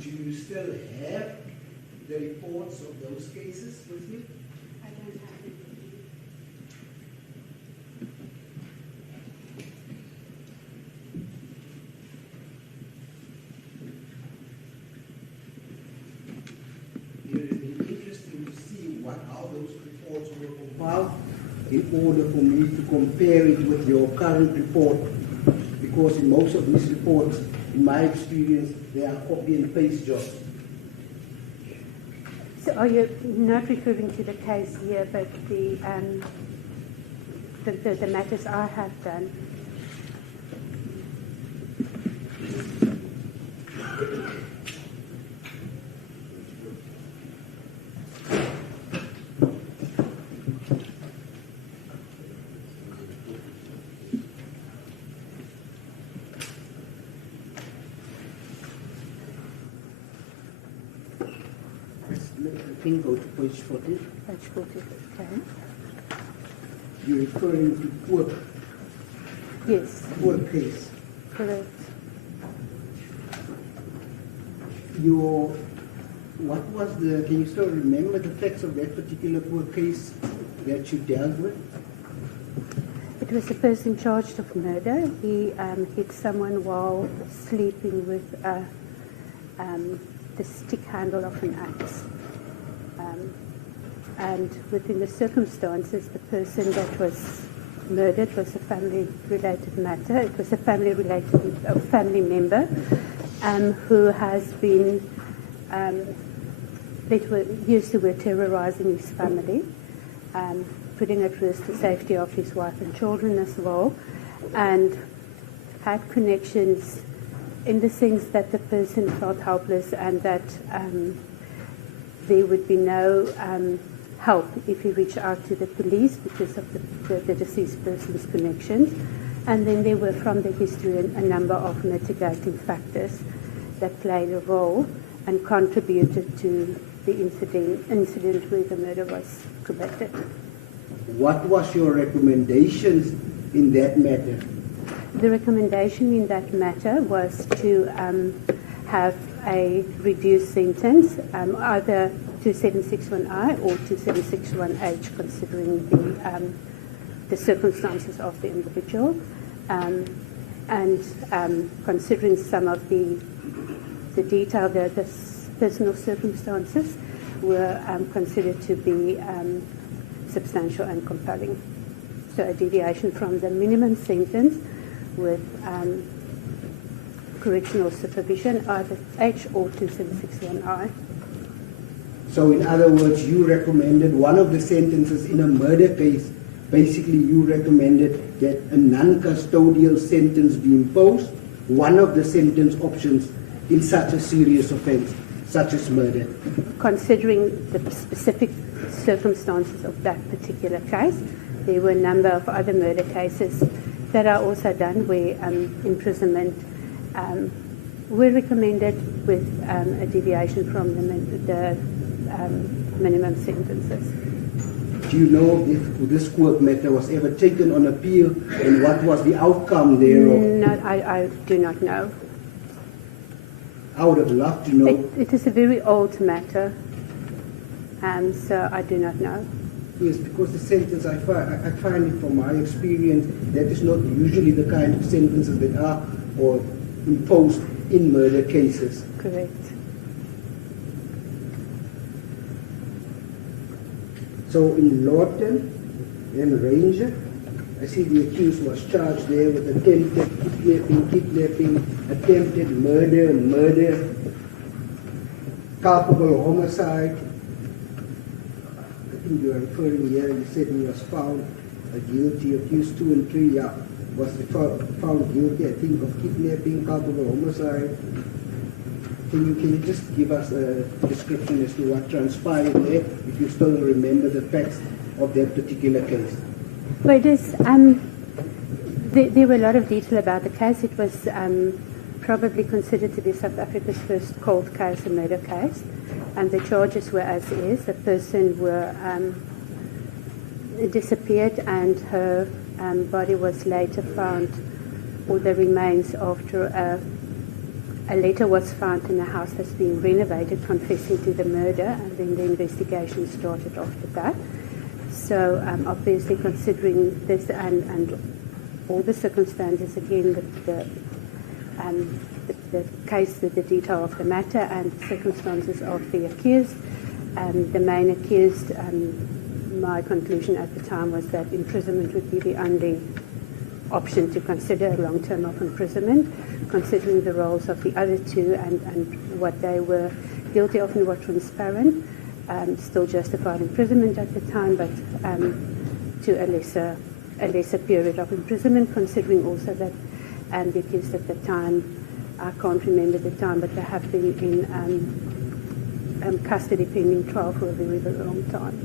Do you still have the reports of those cases with you? I don't have it. It would be interesting to see how those reports were compiled in order for me to compare it with your current report. Because in most of these reports, in my experience, they are copy and paste jobs. So are you not referring to the case here, but the matters I have done? I think go to page 40. Page 40, okay. You're referring to Quirk. Yes, Quirk case. correct. Can you still remember the facts of that particular Quirk case that you dealt with? It was a person charged of murder. He hit someone while sleeping with the stick handle of an axe. And within the circumstances, the person that was murdered was a family-related matter. It was a family member who has been, used the word terrorizing his family, putting at risk the safety of his wife and children as well, and had connections in the sense that the person felt helpless and that there would be no help if he reached out to the police because of the deceased person's connections. And then there were, from the history, a number of mitigating factors that played a role and contributed to the incident where the murder was committed. What was your recommendations in that matter? The recommendation in that matter was to have a reduced sentence, either 2761I or 2761H, considering the circumstances of the individual, and considering some of the detail, the personal circumstances were considered to be substantial and compelling. So a deviation from the minimum sentence with correctional supervision, either H or 2761I. So in other words, you recommended one of the sentences in a murder case. Basically, you recommended that a non-custodial sentence be imposed, one of the sentence options in such a serious offense, such as murder. Considering the specific circumstances of that particular case, there were a number of other murder cases that are also done where imprisonment were recommended with a deviation from the minimum sentences. Do you know if this court matter was ever taken on appeal and what was the outcome thereof? No, I do not know. I would have loved to know. It is a very old matter, so I do not know. Yes, because the sentence, I find it from my experience, that is not usually the kind of sentences that are or imposed in murder cases. Correct. So in Lawton and Ranger, I see the accused was charged there with attempted kidnapping, attempted murder, culpable homicide. I think you are referring here, you said he was found guilty, accused 2 and 3, yeah, was found guilty, I think, of kidnapping, culpable homicide. Can you just give us a description as to what transpired there, if you still remember the facts of that particular case? Well, it is, there were a lot of detail about the case. It was probably considered to be South Africa's first cold case, a murder case. And the charges were as is. The person disappeared, and her body was later found, or the remains after a letter was found in a house that's being renovated confessing to the murder, and then the investigation started after that. So obviously considering this and all the circumstances, again, the case, the detail of the matter and the circumstances of the accused, the main accused, my conclusion at the time was that imprisonment would be the only option to consider, a long term of imprisonment, considering the roles of the other two and what they were guilty of and were transparent. Still justified imprisonment at the time, but to a lesser period of imprisonment, considering also that the accused at the time, I can't remember the time, but they have been in custody pending trial for a very, very long time.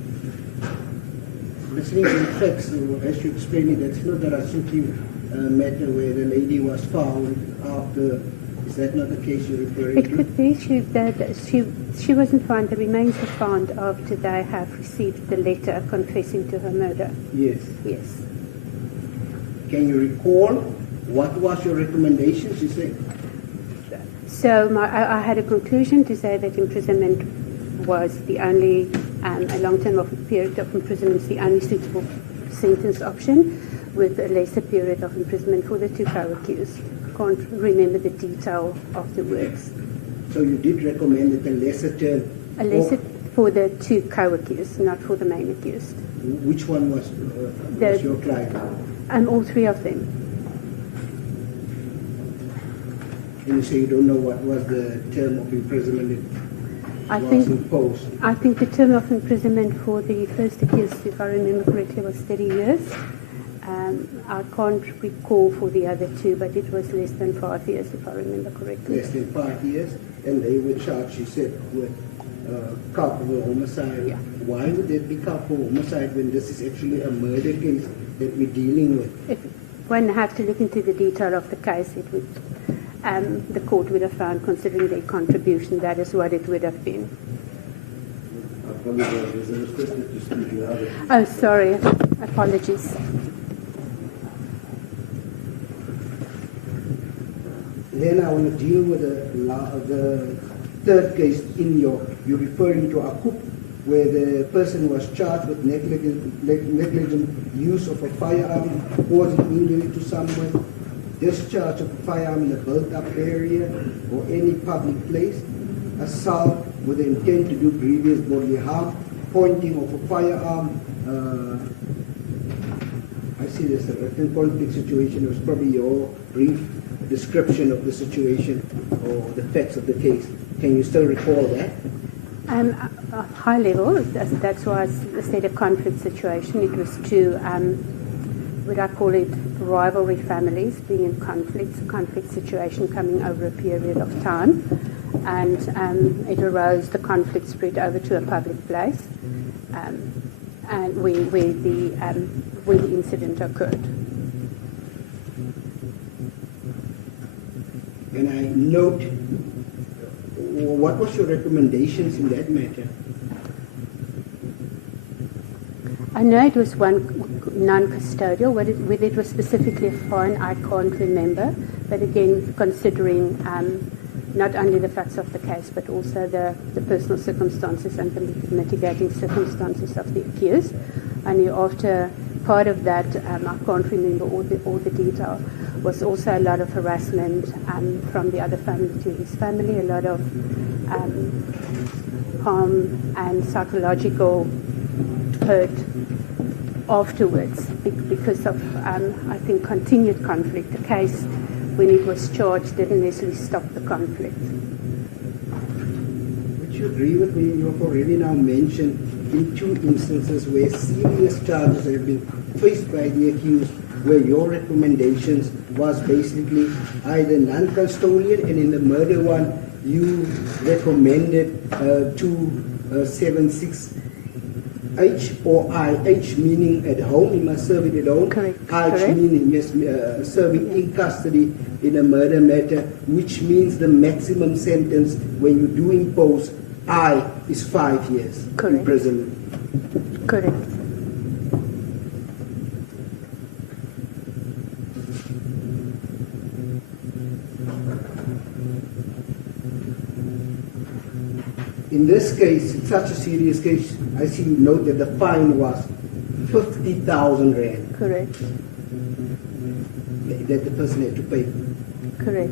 Listening to the facts, as you explained it, that's not a Rasuki matter where the lady was found after. Is that not the case you're referring to? It could be. She wasn't found. The remains were found after they have received the letter confessing to her murder. Yes. Yes. Can you recall what was your recommendations, you said? So I had a conclusion to say that imprisonment was the only, a long-term period of imprisonment is the only suitable sentence option, with a lesser period of imprisonment for the two co-accused. I can't remember the detail of the words. So you did recommend that a lesser term? A lesser for the two co-accused, not for the main accused. Which one was your client? All three of them. And you say you don't know what was the term of imprisonment that was imposed? I think the term of imprisonment for the first accused, if I remember correctly, was 30 years. I can't recall for the other two, but it was less than 5 years, if I remember correctly. Less than 5 years? And they were charged, you said, with culpable homicide. Yeah. Why would that be culpable homicide when this is actually a murder case that we're dealing with? If one has to look into the detail of the case, it would, the court would have found, considering their contribution, that is what it would have been. I apologize. There's a request that you speak in other. Oh, sorry. Apologies. Then I want to deal with the third case in you're referring to Akup, where the person was charged with negligent use of a firearm, causing injury to someone, discharge of a firearm in a built-up area or any public place, assault with the intent to do grievous bodily harm, pointing of a firearm. I see there's a written conflict situation. It was probably your brief description of the situation or the facts of the case. Can you still recall that? High level, that's why I said a conflict situation. It was two, would I call it, rivalry families being in conflict situation coming over a period of time. And it arose, the conflict spread over to a public place, and where the incident occurred. And I note, what was your recommendations in that matter? I know it was one non-custodial. Whether it was specifically a fine, I can't remember. But again, considering not only the facts of the case, but also the personal circumstances and the mitigating circumstances of the accused. I knew after part of that, I can't remember all the detail, was also a lot of harassment from the other family to his family, a lot of harm and psychological hurt afterwards because of, I think, continued conflict. The case, when it was charged, didn't necessarily stop the conflict. Would you agree with me? You have already now mentioned in two instances where serious charges have been faced by the accused, where your recommendations was basically either non-custodial, and in the murder one, you recommended 276 H or I. H meaning at home, he must serve it at home. Correct. I Correct. meaning yes, serving in custody in a murder matter, which means the maximum sentence when you do impose I is 5 years Correct. imprisonment. Correct. In this case, it's such a serious case, I see you note that the fine was 50,000 rand Correct. that the person had to pay. Correct.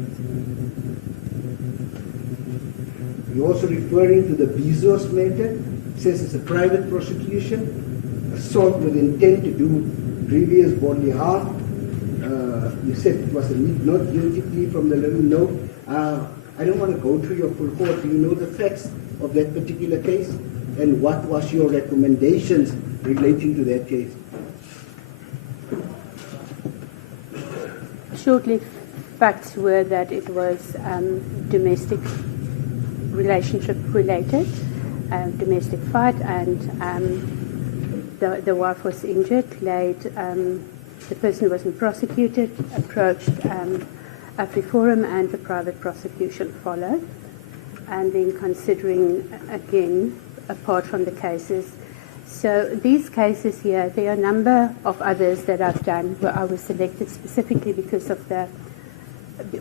You're also referring to the Bezos matter. It says it's a private prosecution, assault with intent to do grievous bodily harm. You said it was a not guilty plea from the little note. I don't want to go through your full court. Do you know the facts of that particular case? And what was your recommendations relating to that case? Shortly, facts were that it was domestic relationship related, domestic fight, and the wife was injured. The person wasn't prosecuted, approached AfriForum, and the private prosecution followed. And then considering, again, apart from the cases, so these cases here, there are a number of others that I've done where I was selected specifically because of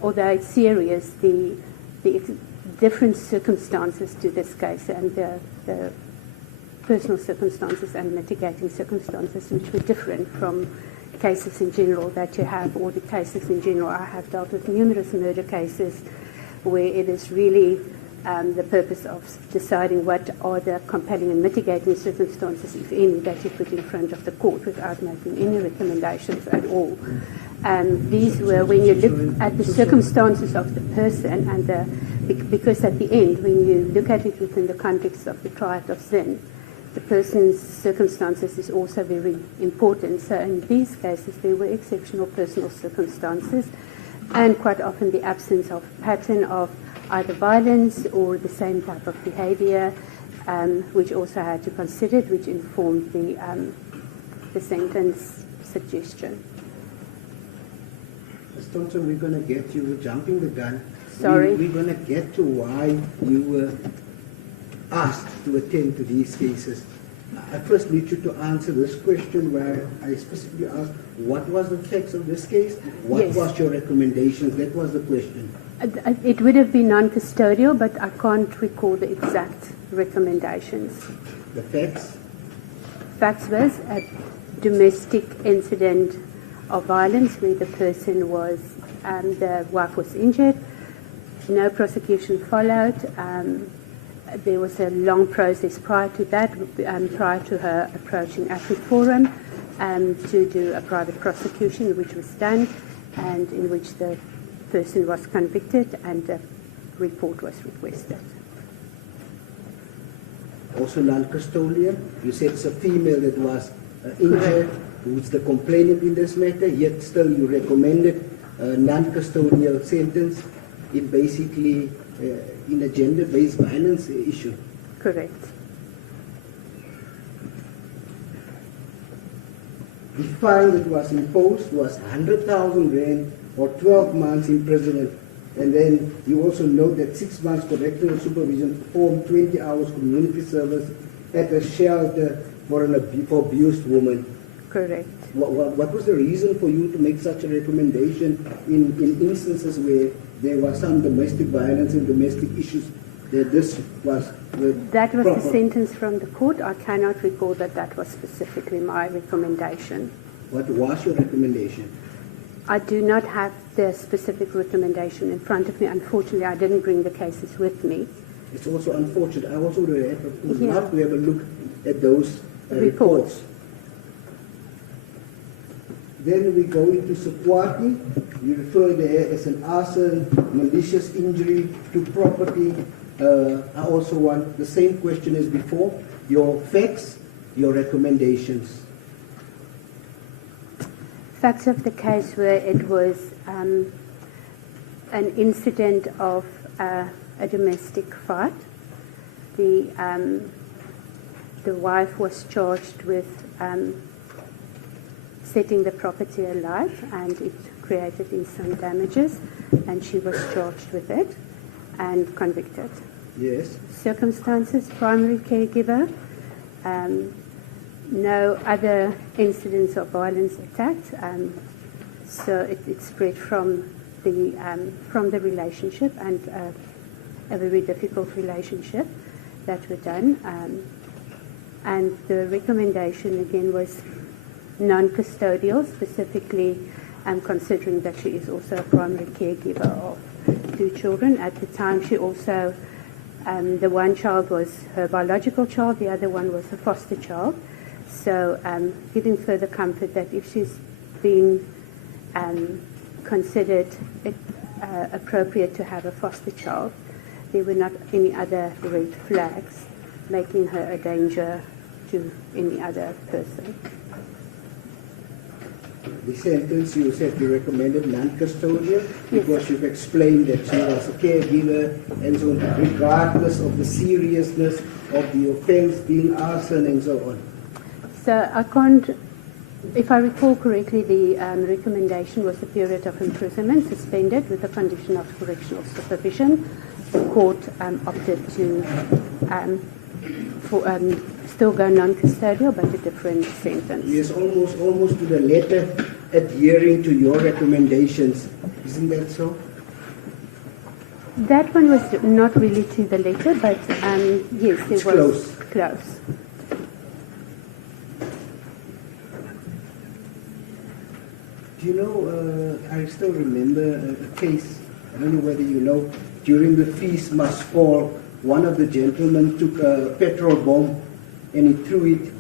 although it's serious, the different circumstances to this case and the personal circumstances and mitigating circumstances which were different from cases in general that you have, or the cases in general. I have dealt with numerous murder cases where it is really the purpose of deciding what are the compelling and mitigating circumstances, if any, that you put in front of the court without making any recommendations at all. These were when you look at the circumstances of the person, and because at the end, when you look at it within the context of the triad of sin, the person's circumstances is also very important. So in these cases, there were exceptional personal circumstances, and quite often the absence of pattern of either violence or the same type of behavior, which also had to consider it, which informed the sentence suggestion. Ms. Thompson, we're going to get you, we're jumping the gun. Sorry. We're going to get to why you were asked to attend to these cases. I first need you to answer this question where I specifically asked, what was the facts of this case? What Yes. was your recommendations? That was the question. It would have been non-custodial, but I can't recall the exact recommendations. The facts? Facts was a domestic incident of violence where the person was, the wife was injured. No prosecution followed. There was a long process prior to that, prior to her approaching AfriForum to do a private prosecution, which was done, and in which the person was convicted and a report was requested. Also Non-custodial. You said it's a female that was injured, who's the complainant in this matter, yet still you recommended a non-custodial sentence in basically in a gender-based violence issue. Correct. The fine that was imposed was 100,000 rand or 12 months imprisonment. And then you also note that 6 months correctional supervision, performed 20 hours community service at a shelter for for abused woman. Correct. What was the reason for you to make such a recommendation in instances where there was some domestic violence and domestic issues, that this was That was proper? the sentence from the court. I cannot recall that was specifically my recommendation. What was your recommendation? I do not have the specific recommendation in front of me. Unfortunately, I didn't bring the cases with me. It's also unfortunate. I also would Yeah. love to have a look at those reports. Then we go into Sekwati. You refer there as an arson, malicious injury to property. I also want the same question as before. Your facts, your recommendations. Facts of the case were it was an incident of a domestic fight. the wife was charged with setting the property alight, and it created instant damages, and she was charged with it and convicted. Yes. Circumstances, primary caregiver, no other incidents of violence attacked, so it spread from the relationship, and a very difficult relationship that were done. And the recommendation again was non-custodial, specifically considering that she is also a primary caregiver of 2 children. At the time, she also, the one child was her biological child, the other one was a foster child. So giving further comfort that if she's been considered appropriate to have a foster child, there were not any other red flags making her a danger to any other person. The sentence you said you recommended non-custodial because you've explained that she was a caregiver and so on, regardless of the seriousness of the offense being arson and so on. So I can't, if I recall correctly, the recommendation was a period of imprisonment suspended with a condition of correctional supervision. The court opted to still go non-custodial, but a different sentence. Yes, almost to the letter adhering to your recommendations. Isn't that so? That one was not really to the letter, but yes, it was close. Do you know, I still remember a case, I don't know whether you know, during the feast must fall, one of the gentlemen took a petrol bomb and he threw it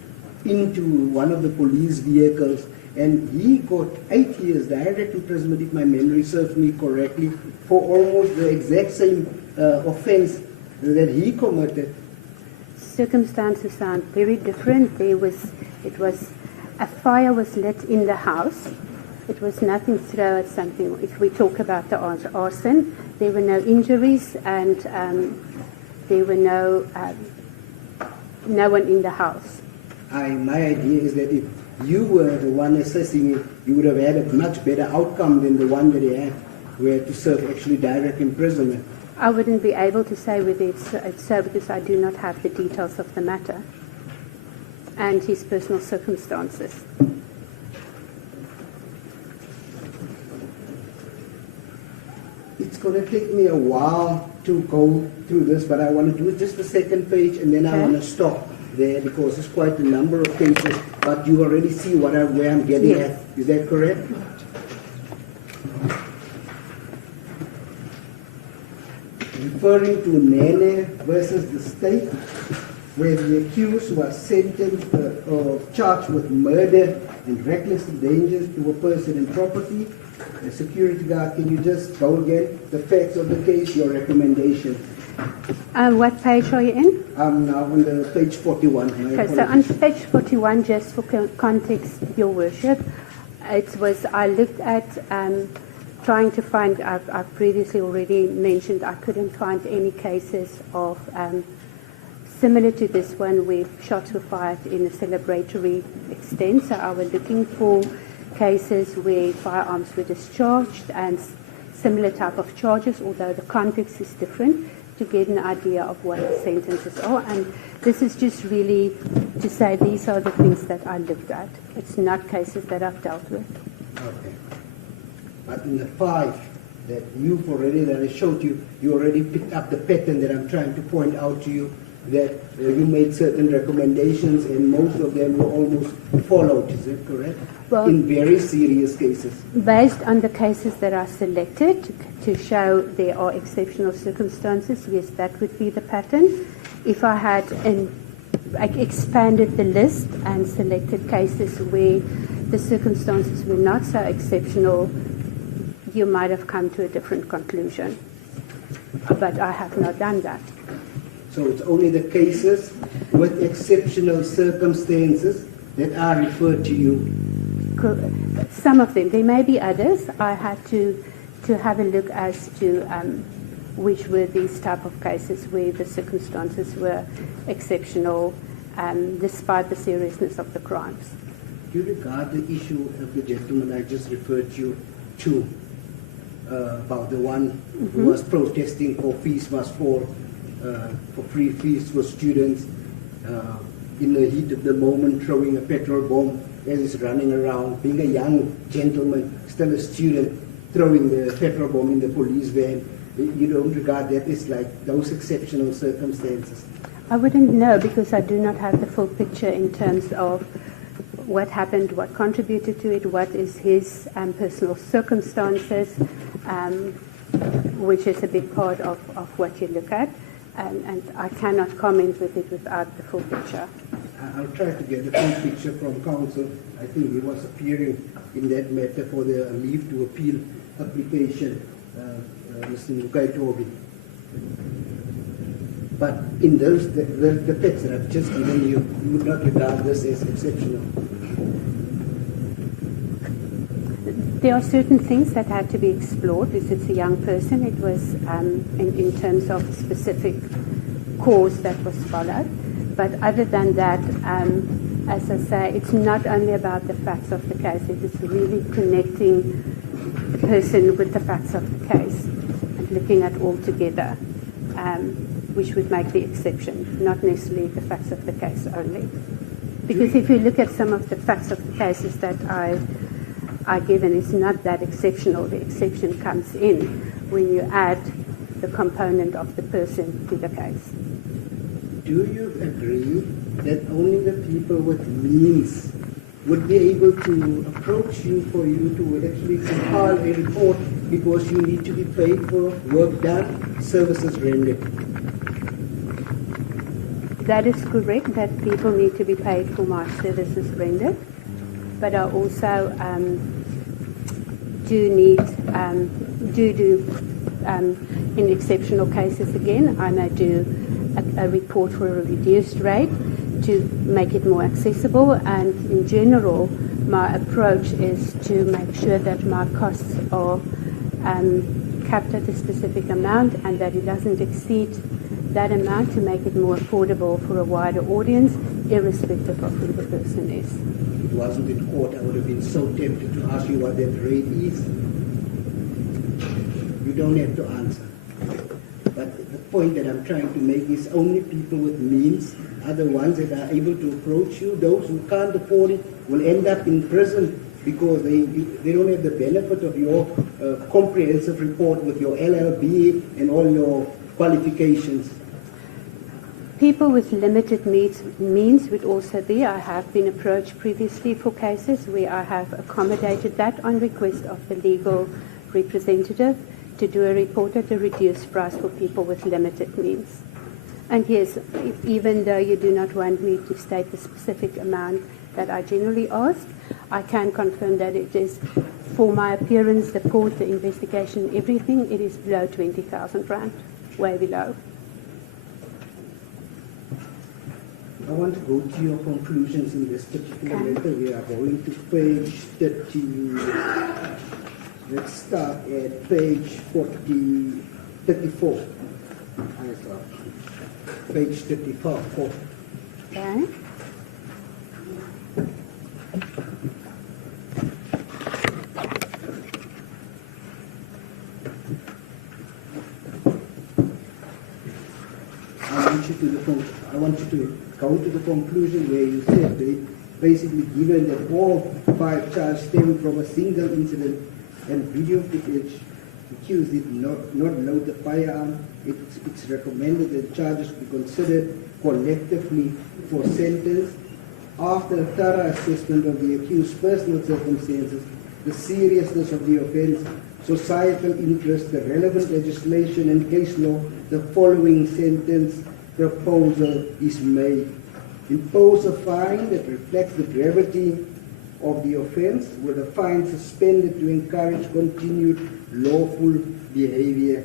into one of the police vehicles, and he got 8 years direct imprisonment, if my memory serves me correctly, for almost the exact same offense that he committed. Circumstances sound very different. A fire was lit in the house. It was nothing throw at something. If we talk about the arson, there were no injuries, and there were no one in the house. My idea is that if you were the one assessing it, you would have had a much better outcome than the one that he had, where to serve actually direct imprisonment. I wouldn't be able to say whether it's so because I do not have the details of the matter and his personal circumstances. It's going to take me a while to go through this, but I want to do just the second page, and then I want to stop there because it's quite a number of cases, but you already see where I'm getting at. Is that correct? Referring to Nene versus the state, where the accused was sentenced or charged with murder and reckless danger to a person and property. The security guard, can you just go again? The facts of the case, your recommendation. What page are you in? I'm now on the page 41. Okay, so on page 41, just for context, Your Worship, I looked at trying to find, I've previously already mentioned, I couldn't find any cases of similar to this one where shots were fired in a celebratory extent. So I was looking for cases where firearms were discharged and similar type of charges, although the context is different, to get an idea of what the sentences are. And this is just really to say these are the things that I looked at. It's not cases that I've dealt with. Okay. But in the 5 that you've already, that I showed you, you already picked up the pattern that I'm trying to point out to you, that you made certain recommendations and most of them were almost followed. Is that correct? Well, in very serious cases. Based on the cases that are selected to show there are exceptional circumstances, yes, that would be the pattern. If I had expanded the list and selected cases where the circumstances were not so exceptional, you might have come to a different conclusion. But I have not done that. So it's only the cases with exceptional circumstances that are referred to you? Some of them. There may be others. I had to have a look as to which were these type of cases where the circumstances were exceptional despite the seriousness of the crimes. Do you regard the issue of the gentleman I just referred you to, about the one who was protesting for fees must fall, for free fees for students, in the heat of the moment throwing a petrol bomb as he's running around, being a young gentleman, still a student, throwing the petrol bomb in the police van? You don't regard that as like those exceptional circumstances? I wouldn't know because I do not have the full picture in terms of what happened, what contributed to it, what is his personal circumstances, which is a big part of what you look at. And I cannot comment with it without the full picture. I'll try to get the full picture from counsel. I think he was appearing in that matter for the leave to appeal application, Mr. Nukai Toby. But in those, the facts that I've just given you, you would not regard this as exceptional. There are certain things that had to be explored because it's a young person. It was in terms of specific cause that was followed. But other than that, as I say, it's not only about the facts of the case. It is really connecting the person with the facts of the case and looking at all together, which would make the exception, not necessarily the facts of the case only. Because if you look at some of the facts of the cases that I given, it's not that exceptional. The exception comes in when you add the component of the person to the case. Do you agree that only the people with means would be able to approach you for you to actually compile a report because you need to be paid for work done, services rendered? That is correct, that people need to be paid for my services rendered. But I also in exceptional cases again, I may do a report for a reduced rate to make it more accessible, and in general my approach is to make sure that my costs are capped at a specific amount and that it doesn't exceed that amount to make it more affordable for a wider audience, irrespective of who the person is. If it wasn't in court, I would have been so tempted to ask you what that rate is. You don't have to answer. But the point that I'm trying to make is only people with means are the ones that are able to approach you. Those who can't afford it will end up in prison because they don't have the benefit of your comprehensive report with your LLB and all your qualifications. People with limited means would also be. I have been approached previously for cases where I have accommodated that on request of the legal representative to do a report at a reduced price for people with limited means. And yes, even though you do not want me to state the specific amount that I generally ask, I can confirm that it is, for my appearance, the court, the investigation, everything, it is below 20,000 rand, way below. I want to go to your conclusions in this particular letter. We are going to page 30. Let's start at page 34. Page 34. Okay. I want you to go to the conclusion where you said that basically given that all 5 charges stem from a single incident and video footage, the accused did not load the firearm, it's recommended that charges be considered collectively for sentence. After a thorough assessment of the accused's personal circumstances, the seriousness of the offense, societal interest, the relevant legislation and case law, the following sentence proposal is made. Impose a fine that reflects the gravity of the offense, with a fine suspended to encourage continued lawful behavior.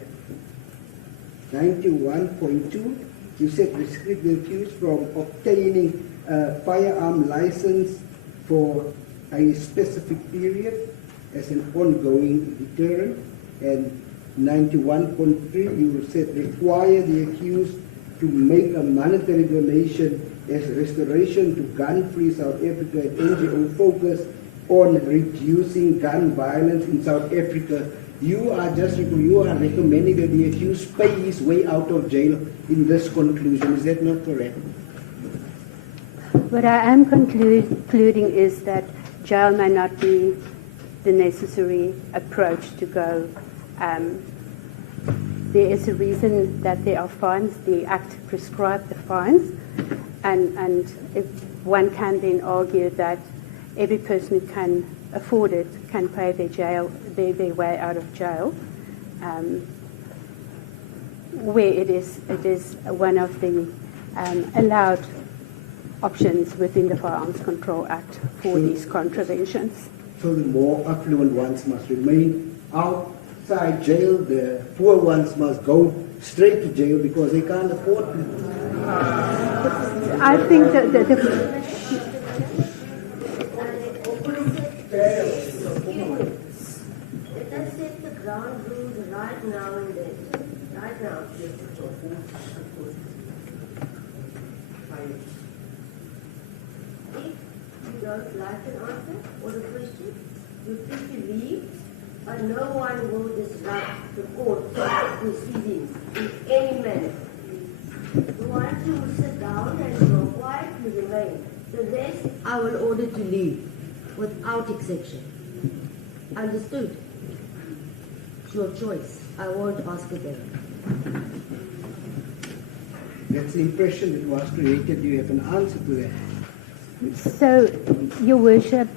91.2, you said restrict the accused from obtaining a firearm license for a specific period as an ongoing deterrent. And 91.3, you said require the accused to make a monetary donation as Restoration to Gun-Free South Africa, an NGO focused on reducing gun violence in South Africa. You are recommending that the accused pay his way out of jail in this conclusion. Is that not correct? What I am concluding is that jail may not be the necessary approach to go. There is a reason that there are fines. The Act prescribes the fines, and if one can then argue that every person who can afford it can pay their way out of jail, where it is one of the allowed options within the Firearms Control Act for these contraventions. So the more affluent ones must remain outside jail, the poor ones must go straight to jail because they can't afford it. I think that It does set the ground rules right now and then. Right now. If you don't like an answer or the question, you're free to leave, but no one will disrupt the court proceedings in any manner. You want to sit down and go quiet, you remain. The rest, I will order to leave without exception. Understood? It's your choice. I won't ask again. That's the impression that was created. You have an answer to that. so. Your Worship,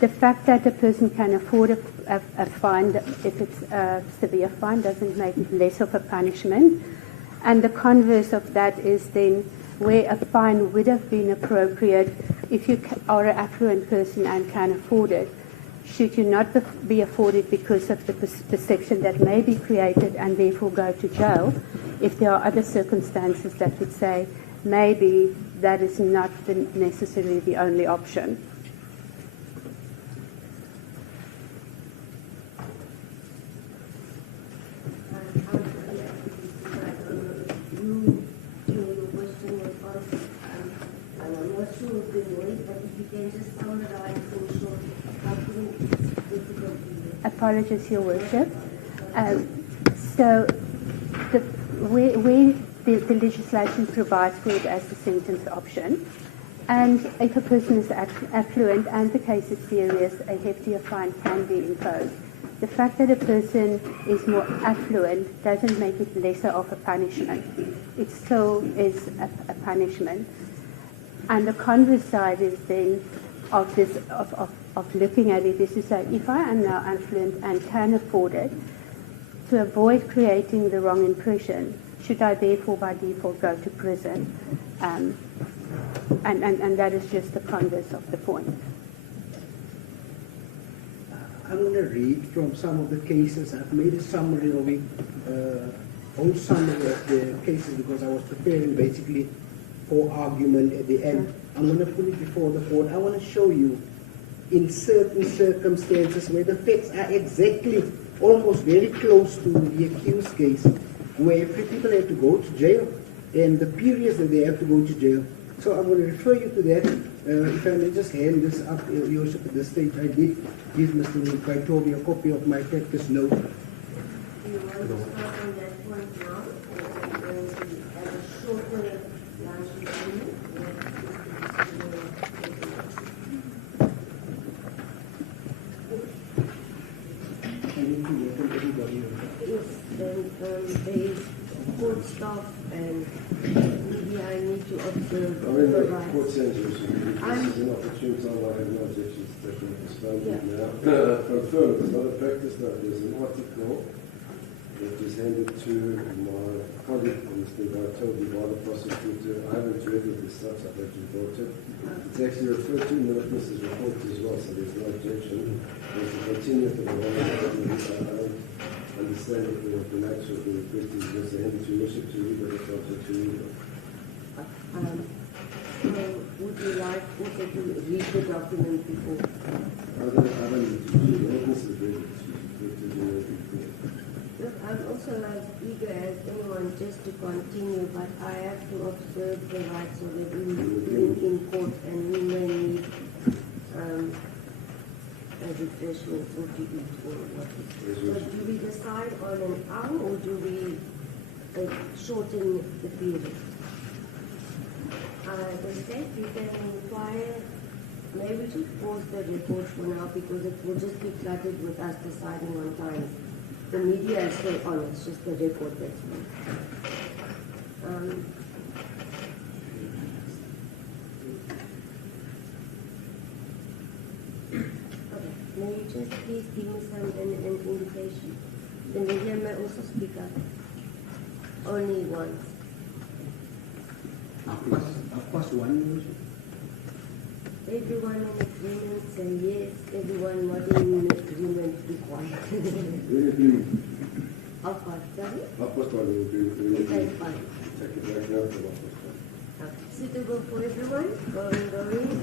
the fact that a person can afford a fine, if it's a severe fine, doesn't make it less of a punishment. And the converse of that is then where a fine would have been appropriate if you are an affluent person and can afford it. Should you not be afforded because of the perception that may be created and therefore go to jail, if there are other circumstances that would say maybe that is not necessarily the only option. Apologies, Your Worship. So where the legislation provides for it as the sentence option, and if a person is affluent and the case is serious, a heftier fine can be imposed. The fact that a person is more affluent doesn't make it lesser of a punishment. It still is a punishment. And the converse side is then of this of looking at it is to say, if I am now affluent and can afford it, to avoid creating the wrong impression, should I therefore by default go to prison? And that is just the converse of the point. I'm going to read from some of the cases. I've made a summary of it, whole summary of the cases because I was preparing basically for argument at the end. I'm going to put it before the court. I want to show you in certain circumstances where the facts are exactly almost very close to the accused case, where people have to go to jail and the periods that they have to go to jail. So I'm going to refer you to that. If I may just hand this up, Your Worship, at this stage, I did give Mr. Kaitobi a copy of my practice note. do you want to start on that point now, or are you going to have a shorter lunch agreement? I need to welcome everybody. Yes, then there is court staff and media I need to observe I mean, the the court rights. says this is an opportune time. I have no objections to that being postponed Yeah. now. Confirm, it's not a practice note. There's an article that was handed to my colleague, Mr. Gaitobi, by the prosecutor. I haven't read it as such. I've actually bought it. It's actually referred to in the witness's report as well, so there's no objection. There's a continue for the one I don't understand that the nature of the request is just a hand to worship to read, but it's subject to read. So would you like also to read the document before? I don't need to do the witness is ready to do it before. Look, I'm also also as eager as anyone just to continue, but I have to observe the rights of everyone in court, and we may need a refreshment or to eat or what. So do we decide on an hour or do we shorten the period? The state, you can inquire. Maybe we should pause the report for now because it will just be cluttered with us deciding on time. The media is still on, it's just the report that's on. Okay, may you just please give me an indication? The media may also speak up. Only once. Of course, one minute. Everyone in agreement say yes, everyone not in agreement be quiet. How far, sorry? Okay, fine. Suitable for everyone? Going.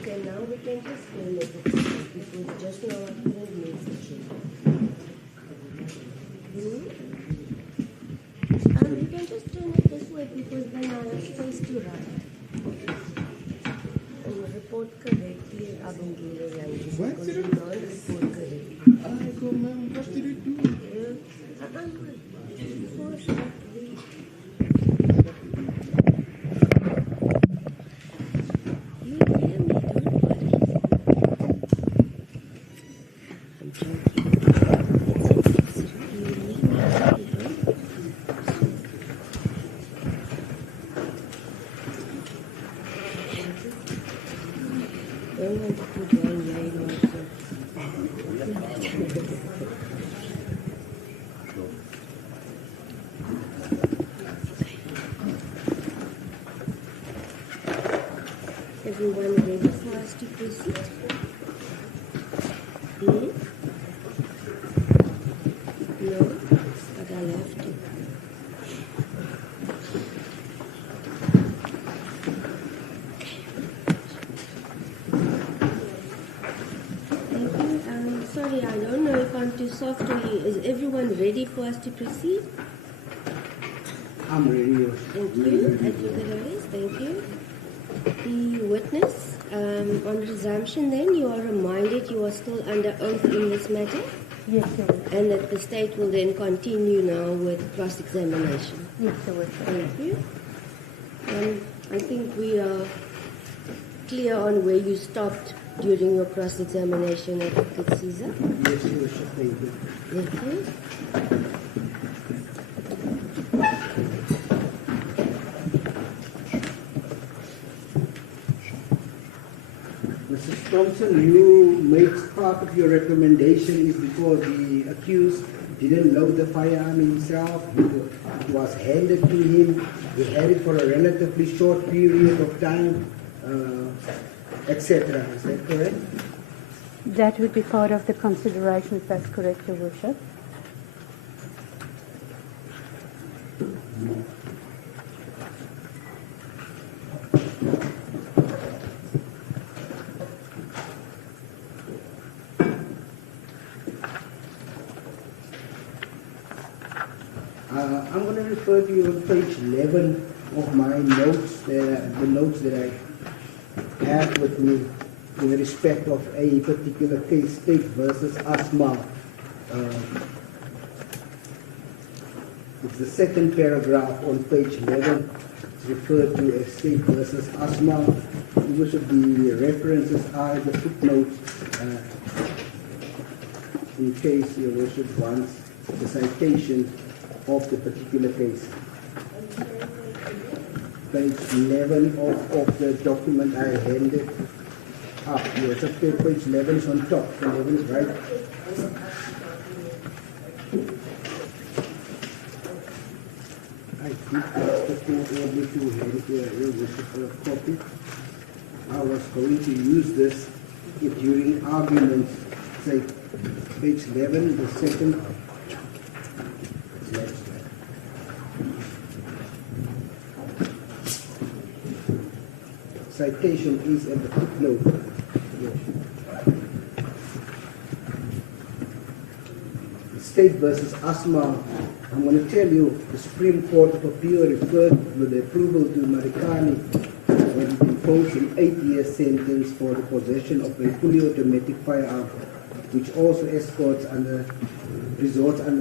Okay, now we can just turn it because just now I couldn't make the change. You can just turn it this way because then I have space to write. And report correctly, I will do the language because you don't report correctly. I go, ma'am, what did you do? Everyone ready for us to proceed? No, but I'll have to. Thank you. Sorry, I don't know if I'm too soft or you. Is everyone ready for us to proceed? I'm ready. Thank you. Advocate, thank you. The witness, on resumption then, you are reminded you are still under oath in this matter? Yes, Your Worship. And that the state will then continue now with cross-examination? Yes, Your Worship. Thank you. I think we are clear on where you stopped during your cross-examination, Advocate Caesar. Yes, Your Worship, thank you. Thank you. Mrs. Thompson, you made part of your recommendation is because the accused didn't load the firearm himself. It was handed to him. He had it for a relatively short period of time, etc. Is that correct? That would be part of the consideration, if that's correct, Your Worship. I'm going to refer to you on page 11 of my notes, the notes that I have with me in respect of a particular case, State versus Asma. It's the second paragraph on page 11. It's referred to as State versus Asma. Most of the references are the footnotes in case Your Worship wants the citation of the particular case. Page 11 of the document I handed up. Yes, up there, page 11 is on top. 11 is right. I did ask the court order to hand Your Worship a copy. I was going to use this during arguments, say page 11, the second. Citation is at the footnote. State versus Asma. I'm going to tell you, the Supreme Court of Appeal referred with the approval to Marikani when it imposed an 8-year sentence for the possession of a fully automatic firearm, which also resorts under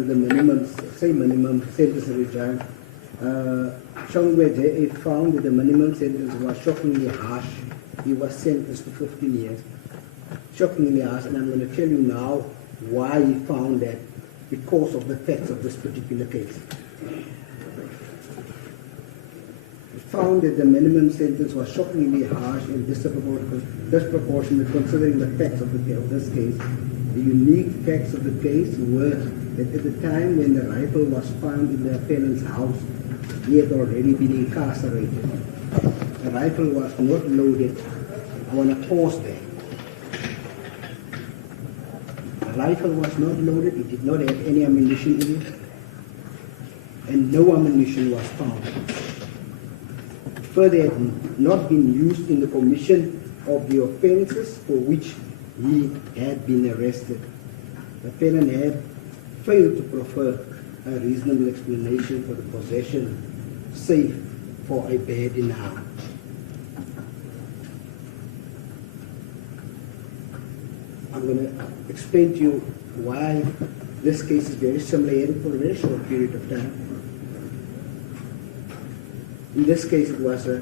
the minimum sentence regime. Chongwe J.A. found that the minimum sentence was shockingly harsh. He was sentenced to 15 years. Shockingly harsh, and I'm going to tell you now why he found that, because of the facts of this particular case. He found that the minimum sentence was shockingly harsh and disproportionate considering the facts of this case. The unique facts of the case were that at the time when the rifle was found in the appellant's house, he had already been incarcerated. The rifle was not loaded. I want to pause there. The rifle was not loaded. It did not have any ammunition in it. And no ammunition was found. further had not been used in the commission of the offences for which he had been arrested. The appellant had failed to proffer a reasonable explanation for the possession, save for a bad in arm. I'm going to explain to you why this case is very similar for a very short period of time. In this case, it was a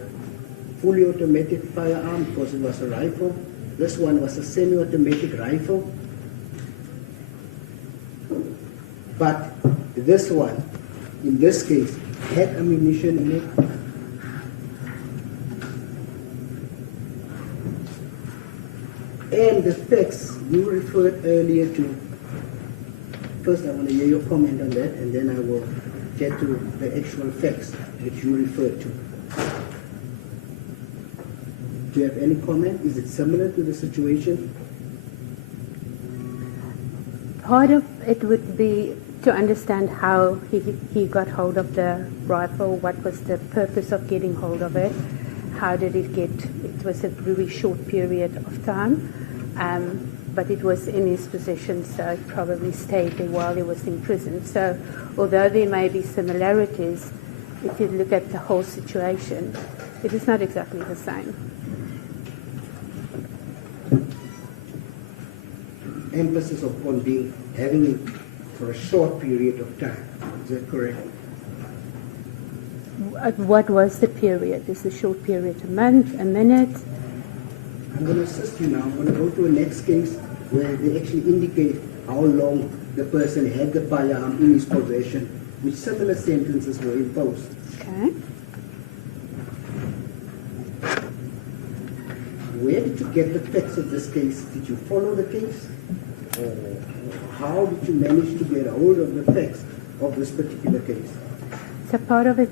fully automatic firearm because it was a rifle. This one was a semi-automatic rifle. But this one, in this case, had ammunition in it. And the facts you referred earlier to, first I want to hear your comment on that, and then I will get to the actual facts that you referred to. Do you have any comment? Is it similar to the situation? Part of it would be to understand how he got hold of the rifle, what was the purpose of getting hold of it, how did it get, it was a really short period of time, but it was in his possession, so it probably stayed there while he was in prison. So although there may be similarities, if you look at the whole situation, it is not exactly the same. Emphasis upon having it for a short period of time. Is that correct? What was the period? Is the short period a month, a minute? I'm going to assist you now. I'm going to go to a next case where they actually indicate how long the person had the firearm in his possession, which similar sentences were imposed. Okay. Where did you get the facts of this case? Did you follow the case? Or how did you manage to get hold of the facts of this particular case? So part of it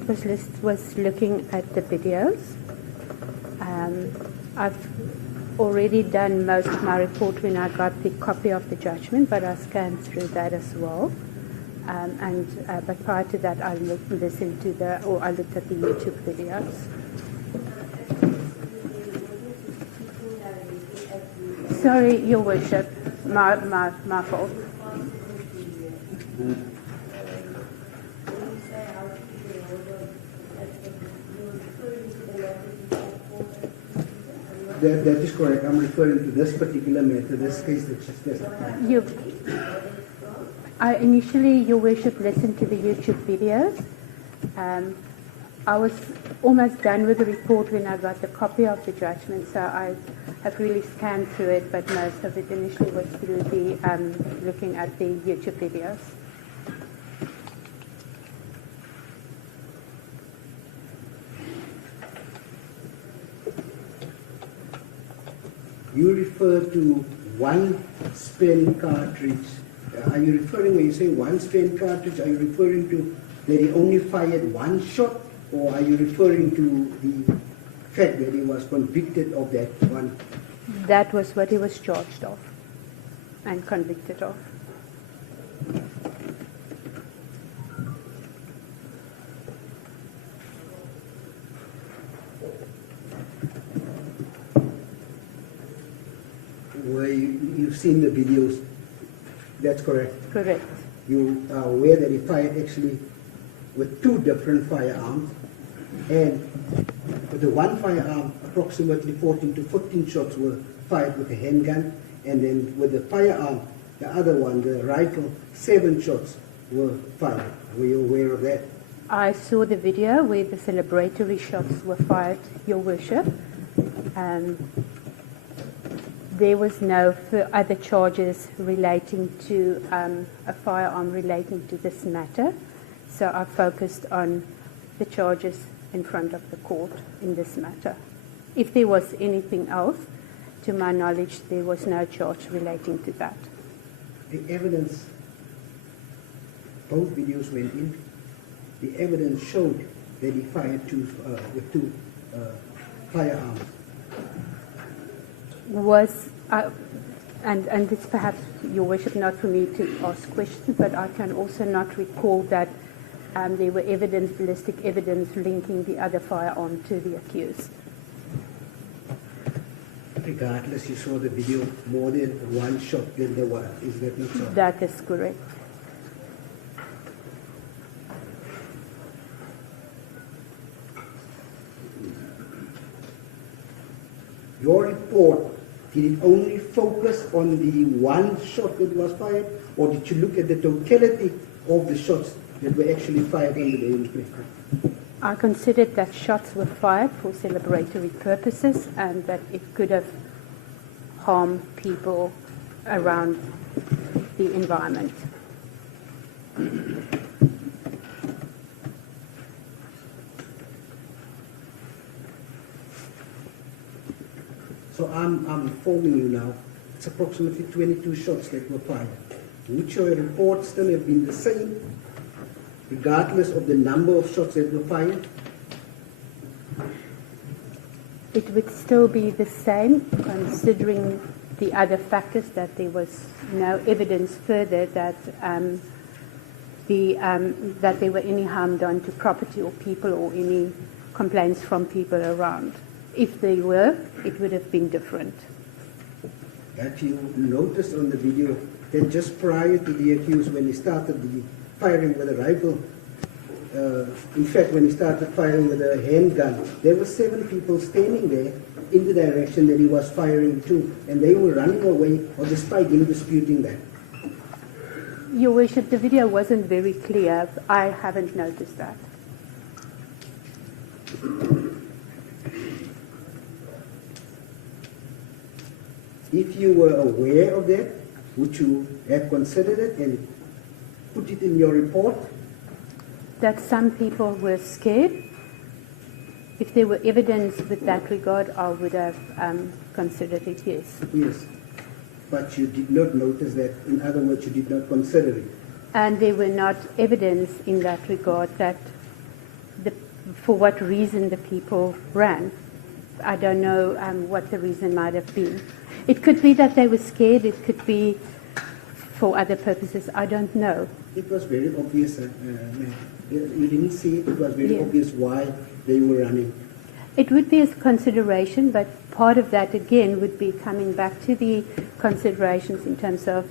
was looking at the videos. I've already done most of my report when I got the copy of the judgment, but I scanned through that as well. But prior to that, I looked at the YouTube videos. Sorry, Your Worship, my fault. That is correct. I'm referring to this particular matter, this case that just I initially, Your Worship, listened to the YouTube videos. I was almost done with the report when I got the copy of the judgment, so I have really scanned through it, but most of it initially was through the looking at the YouTube videos. You refer to one spent cartridge. Are you referring, when you say one spent cartridge, are you referring to that he only fired one shot, or are you referring to the fact that he was convicted of that one? That was what he was charged of and convicted of. Where you've seen the videos, that's correct? Correct. You are aware that he fired actually with two different firearms, and with the one firearm, approximately 14 to 15 shots were fired with a handgun, and then with the firearm, the other one, the rifle, 7 shots were fired. Were you aware of that? I saw the video where the celebratory shots were fired, Your Worship. There was no other charges relating to a firearm relating to this matter, so I focused on the charges in front of the court in this matter. If there was anything else, to my knowledge, there was no charge relating to that. The evidence, both videos went in, the evidence showed that he fired with two firearms. And it's perhaps, Your Worship, not for me to ask questions, but I can also not recall that there were ballistic evidence linking the other firearm to the accused. Regardless, you saw the video, more than one shot than there was. Is that not so? That is correct. Your report, did it only focus on the one shot that was fired, or did you look at the totality of the shots that were actually fired on the day in question? I considered that shots were fired for celebratory purposes and that it could have harmed people around the environment. So I'm informing you now, it's approximately 22 shots that were fired. Would your report still have been the same, regardless of the number of shots that were fired? It would still be the same, considering the other factors, that there was no evidence further that that there were any harm done to property or people or any complaints from people around. If they were, it would have been different. Have you noticed on the video that just prior to the accused, when he started the firing with a rifle, in fact, when he started firing with a handgun, there were 7 people standing there in the direction that he was firing to, and they were running away, or despite him disputing that. Your Worship, the video wasn't very clear. I haven't noticed that. If you were aware of that, would you have considered it and put it in your report? That some people were scared. If there were evidence with that regard, I would have considered it, yes. Yes. But you did not notice that, in other words, you did not consider it. And there were not evidence in that regard that for what reason the people ran. I don't know what the reason might have been. It could be that they were scared. It could be for other purposes. I don't know. It was very obvious. You didn't see it. It was very Yeah. obvious why they were running. It would be a consideration, but part of that, again, would be coming back to the considerations in terms of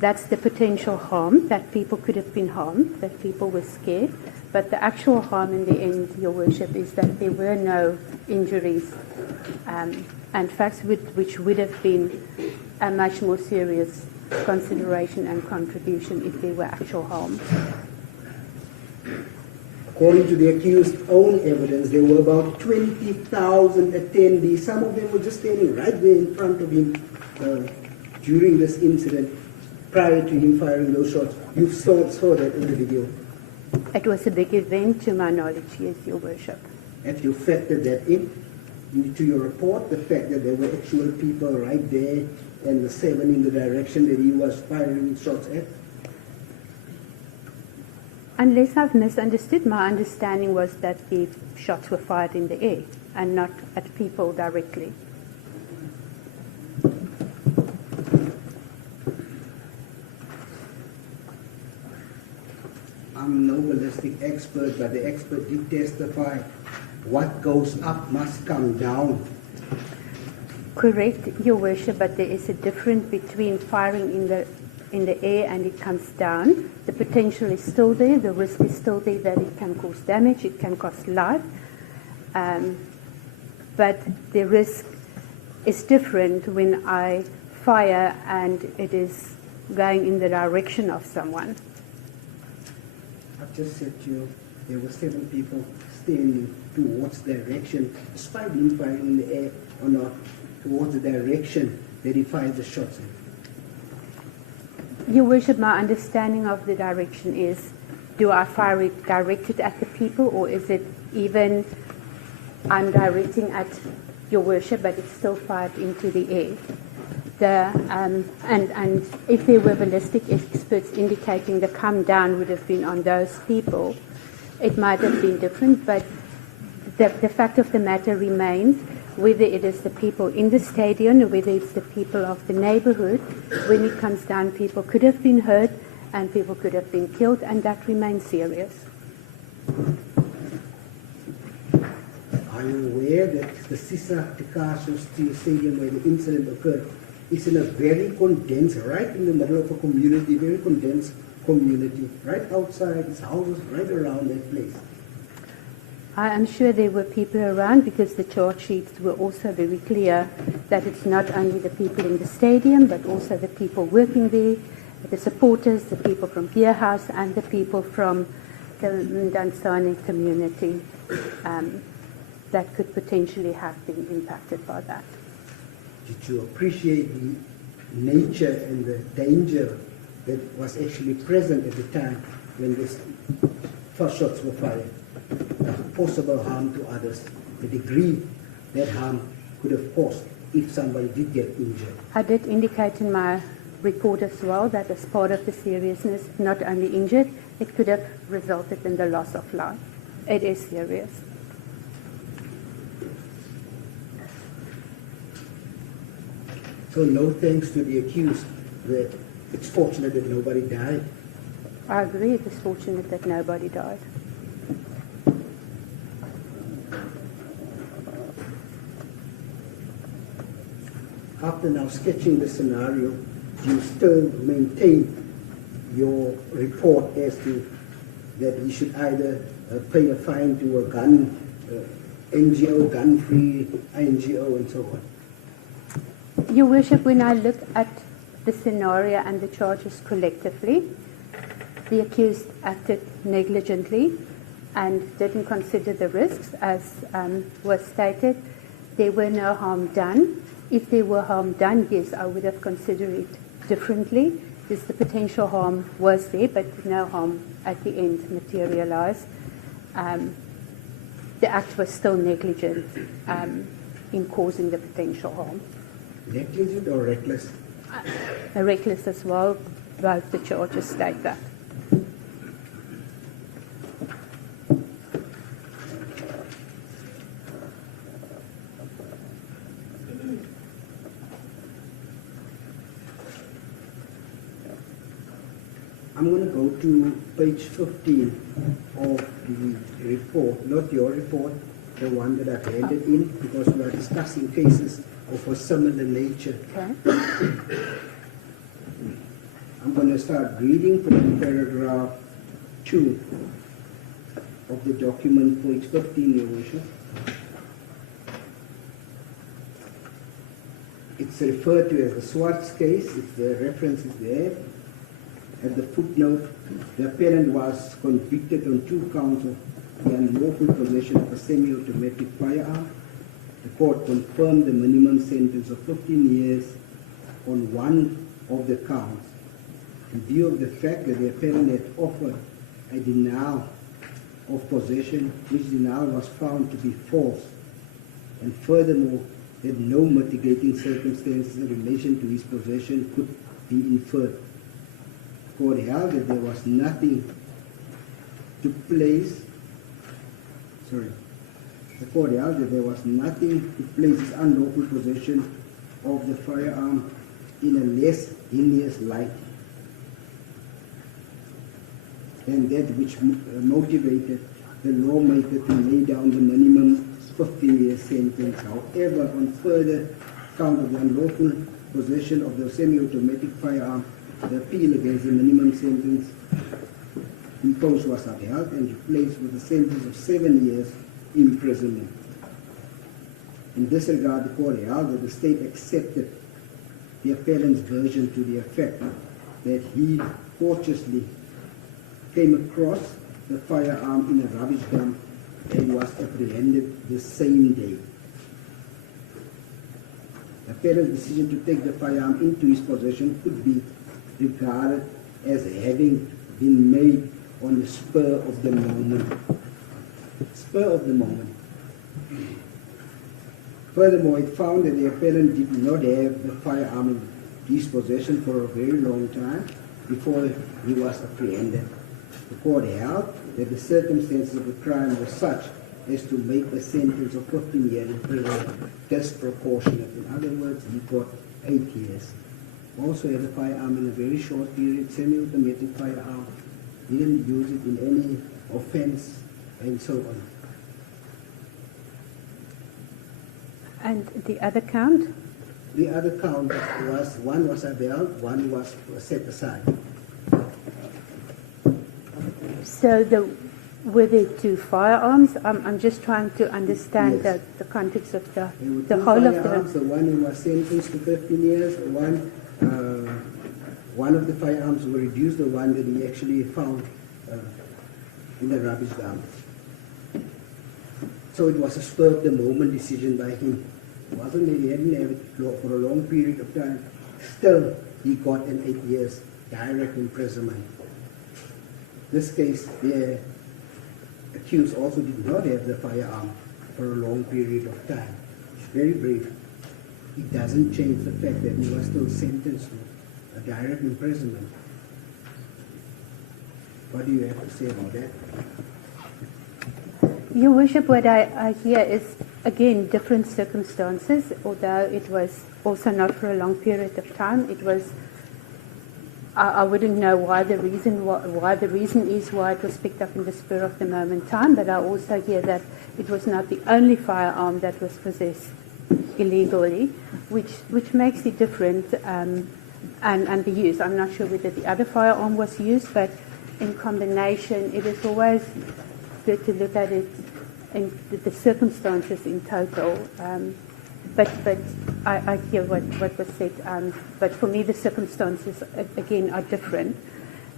that's the potential harm, that people could have been harmed, that people were scared. But the actual harm in the end, Your Worship, is that there were no injuries and facts which would have been a much more serious consideration and contribution if there were actual harm. According to the accused's own evidence, there were about 20,000 attendees. Some of them were just standing right there in front of him during this incident, prior to him firing those shots. You saw that in the video. It was a big event, to my knowledge, yes, Your Worship. Have you factored that in into your report, the fact that there were actual people right there and the 7 in the direction that he was firing shots at? Unless I've misunderstood, my understanding was that the shots were fired in the air and not at people directly. I'm no ballistic expert, but the expert did testify what goes up must come down. Correct, Your Worship, but there is a difference between firing in the air and it comes down. The potential is still there, the risk is still there that it can cause damage, it can cost life. But the risk is different when I fire and it is going in the direction of someone. I've just said to you, there were 7 people standing towards the direction, despite him firing in the air or not, towards the direction that he fired the shots in. Your Worship, my understanding of the direction is, do I fire it directed at the people, or is it even I'm directing at Your Worship, but it's still fired into the air? And if there were ballistic experts indicating the come down would have been on those people, it might have been different, but the fact of the matter remains, whether it is the people in the stadium or whether it's the people of the neighborhood, when it comes down, people could have been hurt and people could have been killed, and that remains serious. Are you aware that the Sisa Picasso Stadium where the incident occurred is in a very condensed, right in the middle of a community, very condensed community, right outside, it's houses right around that place? I am sure there were people around because the charge sheets were also very clear that it's not only the people in the stadium but also the people working there, the supporters, the people from Beer House and the people from the Mdantsane community that could potentially have been impacted by that. Did you appreciate the nature and the danger that was actually present at the time when these first shots were fired? The possible harm to others, the degree that harm could have caused if somebody did get injured. I did indicate in my report as well that as part of the seriousness, not only injured, it could have resulted in the loss of life. It is serious. So no thanks to the accused. It's fortunate that nobody died. I agree, it is fortunate that nobody died. After now sketching the scenario, do you still maintain your report as to that we should either pay a fine to a gun NGO, gun-free NGO, and so on? Your Worship, when I look at the scenario and the charges collectively, the accused acted negligently and didn't consider the risks, as was stated. There were no harm done. If there were harm done, yes, I would have considered it differently, because the potential harm was there, but no harm at the end materialized. The act was still negligent in causing the potential harm. Negligent or reckless? Reckless as well, both the charges state that. I'm going to go to page 15 of the report, not your report, the one that I've handed in, because we are discussing cases of a similar nature. Okay. I'm going to start reading from paragraph 2 of the document, page 15, Your Worship. It's referred to as the Swartz case, the reference is there. At the footnote, the appellant was convicted on 2 counts of the unlawful possession of a semi-automatic firearm. The court confirmed the minimum sentence of 15 years on 1 of the counts. In view of the fact that the appellant had offered a denial of possession, which denial was found to be false, and furthermore, that no mitigating circumstances in relation to his possession could be inferred. The court held that there was nothing to place, the court held that there was nothing to place his unlawful possession of the firearm in a less heinous light than that which motivated the lawmaker to lay down the minimum 15-year sentence. However, on further count of the unlawful possession of the semi-automatic firearm, the appeal against the minimum sentence imposed was upheld and replaced with a sentence of 7 years imprisonment. In this regard, the court held that the state accepted the appellant's version to the effect that he cautiously came across the firearm in a rubbish dump and was apprehended the same day. The appellant's decision to take the firearm into his possession could be regarded as having been made on the spur of the moment. Spur of the moment. Furthermore, it found that the appellant did not have the firearm in his possession for a very long time before he was apprehended. The court held that the circumstances of the crime were such as to make a sentence of 15 years in prison disproportionate. In other words, he got 8 years. Also had a firearm in a very short period, semi-automatic firearm. He didn't use it in any offense and so on. And the other count? The other count was, one was upheld, one was set aside. So were there two firearms? I'm just trying to understand Yes. the context of There were the two whole of firearms. the... The one who was sentenced to 15 years, one of the firearms were reduced, the one that he actually found in the rubbish dump. So it was a spur-of-the-moment decision by him. It wasn't that he hadn't had it for a long period of time. Still, he got an 8 years direct imprisonment. This case, the accused also did not have the firearm for a long period of time. It's very brief. It doesn't change the fact that he was still sentenced to a direct imprisonment. What do you have to say about that? Your Worship, what I hear is, again, different circumstances, although it was also not for a long period of time. It was, I wouldn't know why the reason is why it was picked up in the spur of the moment time, but I also hear that it was not the only firearm that was possessed illegally, which makes it different, and the use. I'm not sure whether the other firearm was used, but in combination, it is always good to look at it in the circumstances in total. But I hear what was said. But for me, the circumstances, again, are different.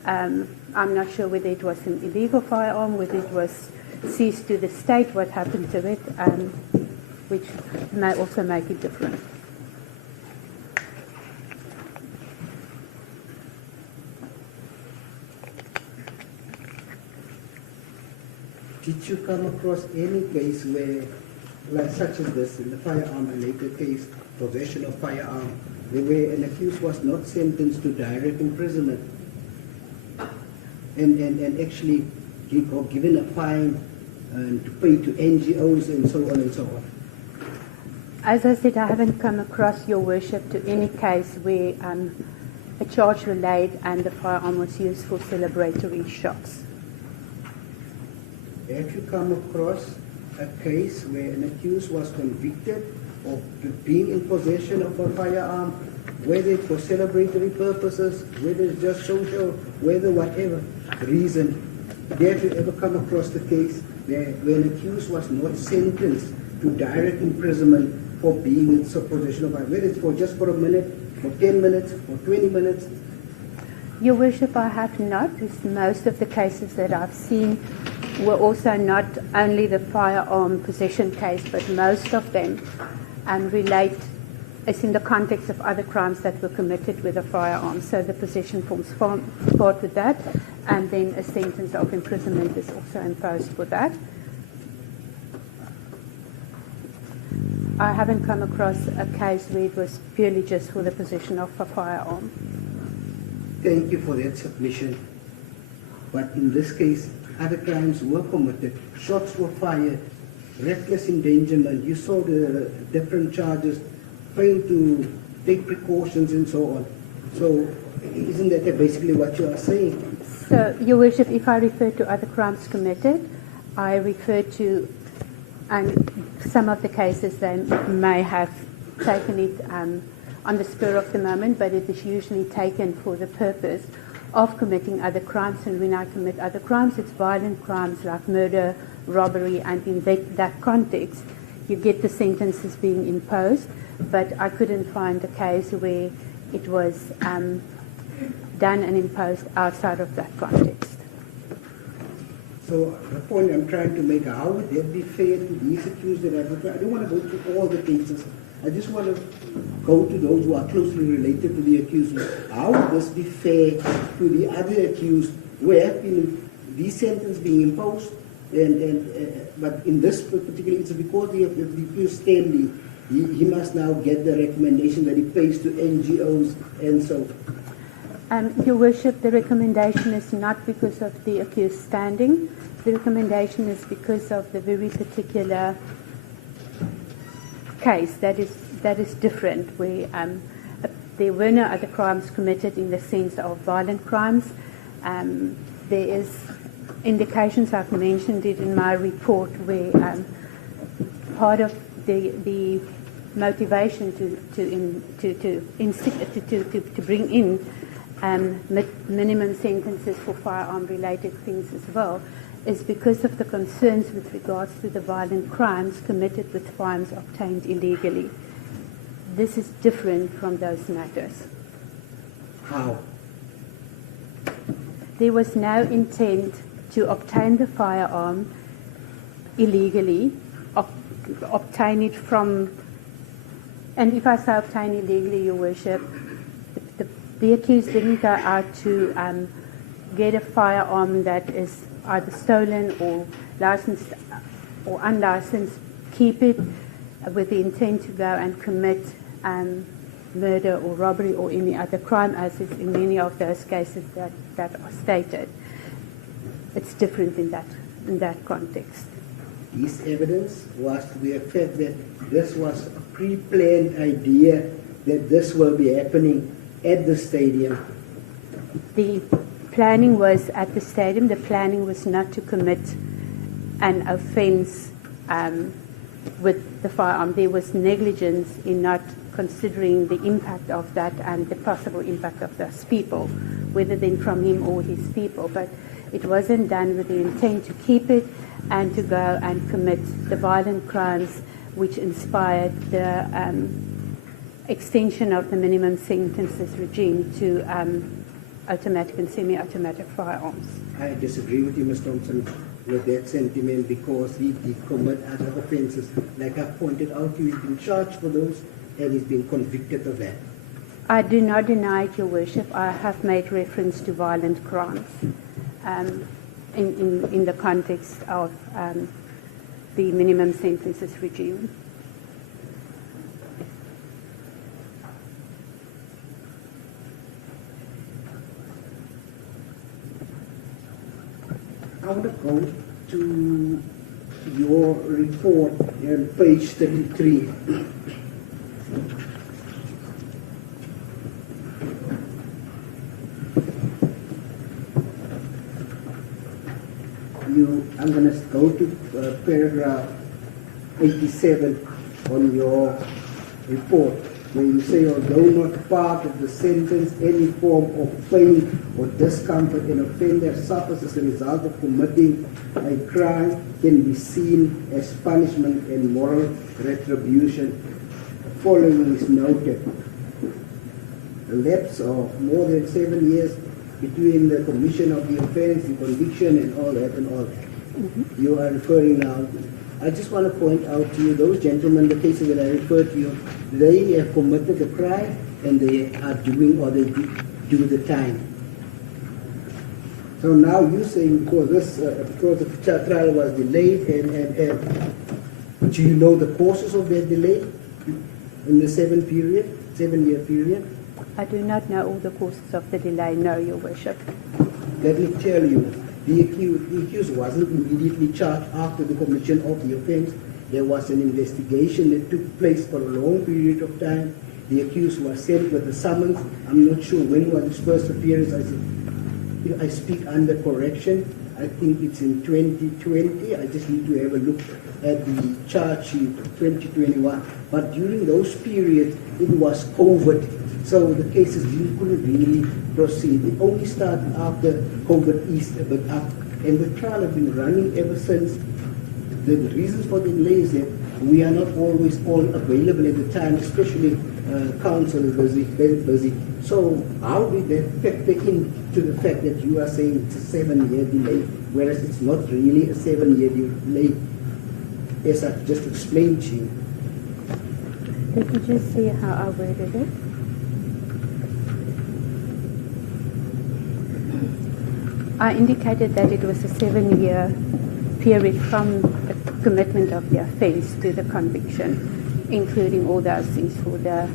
I'm not sure whether it was an illegal firearm, whether it was seized to the state, what happened to it, which may also make it different. Did you come across any case where, like such as this, in the firearm-related case, possession of firearm, where an accused was not sentenced to direct imprisonment and actually given a fine and to pay to NGOs and so on and so on? As I said, I haven't come across, Your Worship, to any case where a charge was laid and the firearm was used for celebratory shots. Have you come across a case where an accused was convicted of being in possession of a firearm, whether it's for celebratory purposes, whether it's just social, whether whatever reason? Have you ever come across the case where an accused was not sentenced to direct imprisonment for being in possession of a firearm, whether it's for just for a minute, for 10 minutes, for 20 minutes? Your Worship, I have not. Most of the cases that I've seen were also not only the firearm possession case, but most of them relate, as in the context of other crimes that were committed with a firearm. So the possession forms part with that, and then a sentence of imprisonment is also imposed for that. I haven't come across a case where it was purely just for the possession of a firearm. Thank you for that submission. But in this case, other crimes were committed, shots were fired, reckless endangerment, you saw the different charges, failed to take precautions and so on. So isn't that basically what you are saying? So, Your Worship, if I refer to other crimes committed, I refer to, and some of the cases they may have taken it on the spur of the moment, but it is usually taken for the purpose of committing other crimes. And when I commit other crimes, it's violent crimes like murder, robbery, and in that context, you get the sentences being imposed. But I couldn't find a case where it was done and imposed outside of that context. So the point I'm trying to make, how would that be fair to these accused that I don't want to go through all the cases. I just want to go to those who are closely related to the accused. How would this be fair to the other accused who have been these sentences being imposed? But in this particular instance, because the accused Stanley, he must now get the recommendation that he pays to NGOs and so. Your Worship, the recommendation is not because of the accused standing. The recommendation is because of the very particular case that is different, where there were no other crimes committed in the sense of violent crimes. There is indications I've mentioned it in my report, where part of the motivation to bring in minimum sentences for firearm-related things as well is because of the concerns with regards to the violent crimes committed with firearms obtained illegally. This is different from those matters. How? There was no intent to obtain the firearm illegally, obtain it from, and if I say obtain illegally, Your Worship, the accused didn't go out to get a firearm that is either stolen or licensed or unlicensed, keep it with the intent to go and commit murder or robbery or any other crime, as is in many of those cases that are stated. It's different in that context. This evidence was to the effect that this was a pre-planned idea that this will be happening at the stadium. The planning was at the stadium. The planning was not to commit an offence with the firearm. There was negligence in not considering the impact of that and the possible impact of those people, whether then from him or his people. But it wasn't done with the intent to keep it and to go and commit the violent crimes which inspired the extension of the minimum sentences regime to automatic and semi-automatic firearms. I disagree with you, Ms. Thompson, with that sentiment, because he did commit other offences. Like I pointed out, he's been charged for those and he's been convicted of that. I do not deny it, Your Worship. I have made reference to violent crimes in the context of the minimum sentences regime. I want to go to your report on page 33. I'm going to go to paragraph 87 on your report, where you say, although not part of the sentence, any form of pain or discomfort an offender suffers as a result of committing a crime can be seen as punishment and moral retribution. Following is noted. A lapse of more than 7 years between the commission of the offense, the conviction, and all that. Mm-hmm. You are referring now. I just want to point out to you, those gentlemen, the cases that I referred to you, they have committed the crime and they are doing, or they do the time. So now you're saying because the trial was delayed, and do you know the causes of that delay in the 7-year period? I do not know all the causes of the delay, no, Your Worship. Let me tell you, the accused wasn't immediately charged after the commission of the offense. There was an investigation that took place for a long period of time. The accused was sent with a summons. I'm not sure when was his first appearance. I speak under correction. I think it's in 2020. I just need to have a look at the charge sheet, 2021. But during those periods, it was COVID. So the cases couldn't really proceed. It only started after COVID eased a bit up. And the trial has been running ever since. The reasons for the delay is that we are not always all available at the time, especially counsel is very busy. So how did that factor into the fact that you are saying it's a 7-year delay, whereas it's not really a 7-year delay, as I've just explained to you? Did you just see how I worded it? I indicated that it was a 7-year period from the commitment of the offence to the conviction, including all those things for the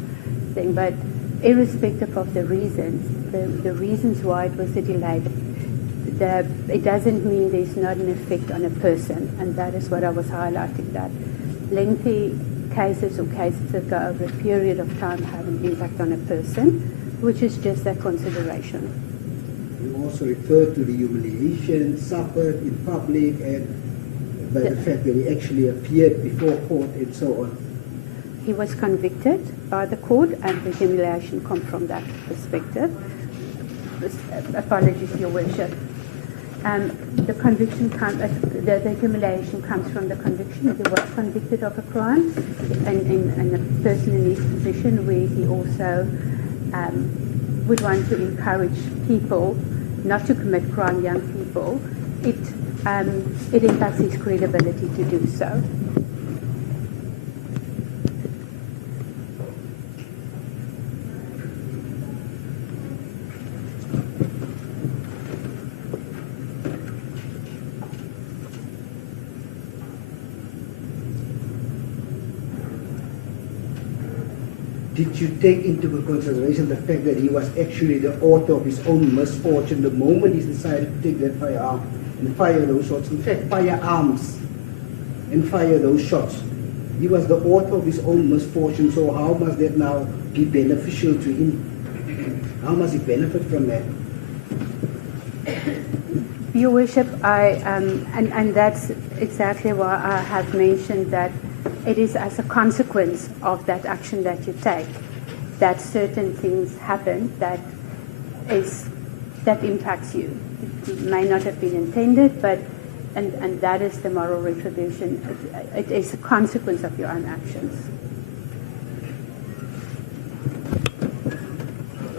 thing. But irrespective of the reasons, the reasons why it was a delay, it doesn't mean there's not an effect on a person, and that is what I was highlighting, that lengthy cases or cases that go over a period of time have an impact on a person, which is just that consideration. You also referred to the humiliation suffered in public and by the fact that he actually appeared before court and so on. He was convicted by the court, and the humiliation comes from that perspective. Apologies, Your Worship. The conviction the humiliation comes from the conviction. He was convicted of a crime, and a person in his position where he also would want to encourage people not to commit crime, young people. It impacts his credibility to do so. Did you take into consideration the fact that he was actually the author of his own misfortune the moment he decided to take that firearm and fire those shots? In fact, firearms and fire those shots. He was the author of his own misfortune, so how must that now be beneficial to him? How must he benefit from that? Your Worship, and that's exactly why I have mentioned that it is as a consequence of that action that you take that certain things happen that impacts you. It may not have been intended, but and that is the moral retribution. It is a consequence of your own actions.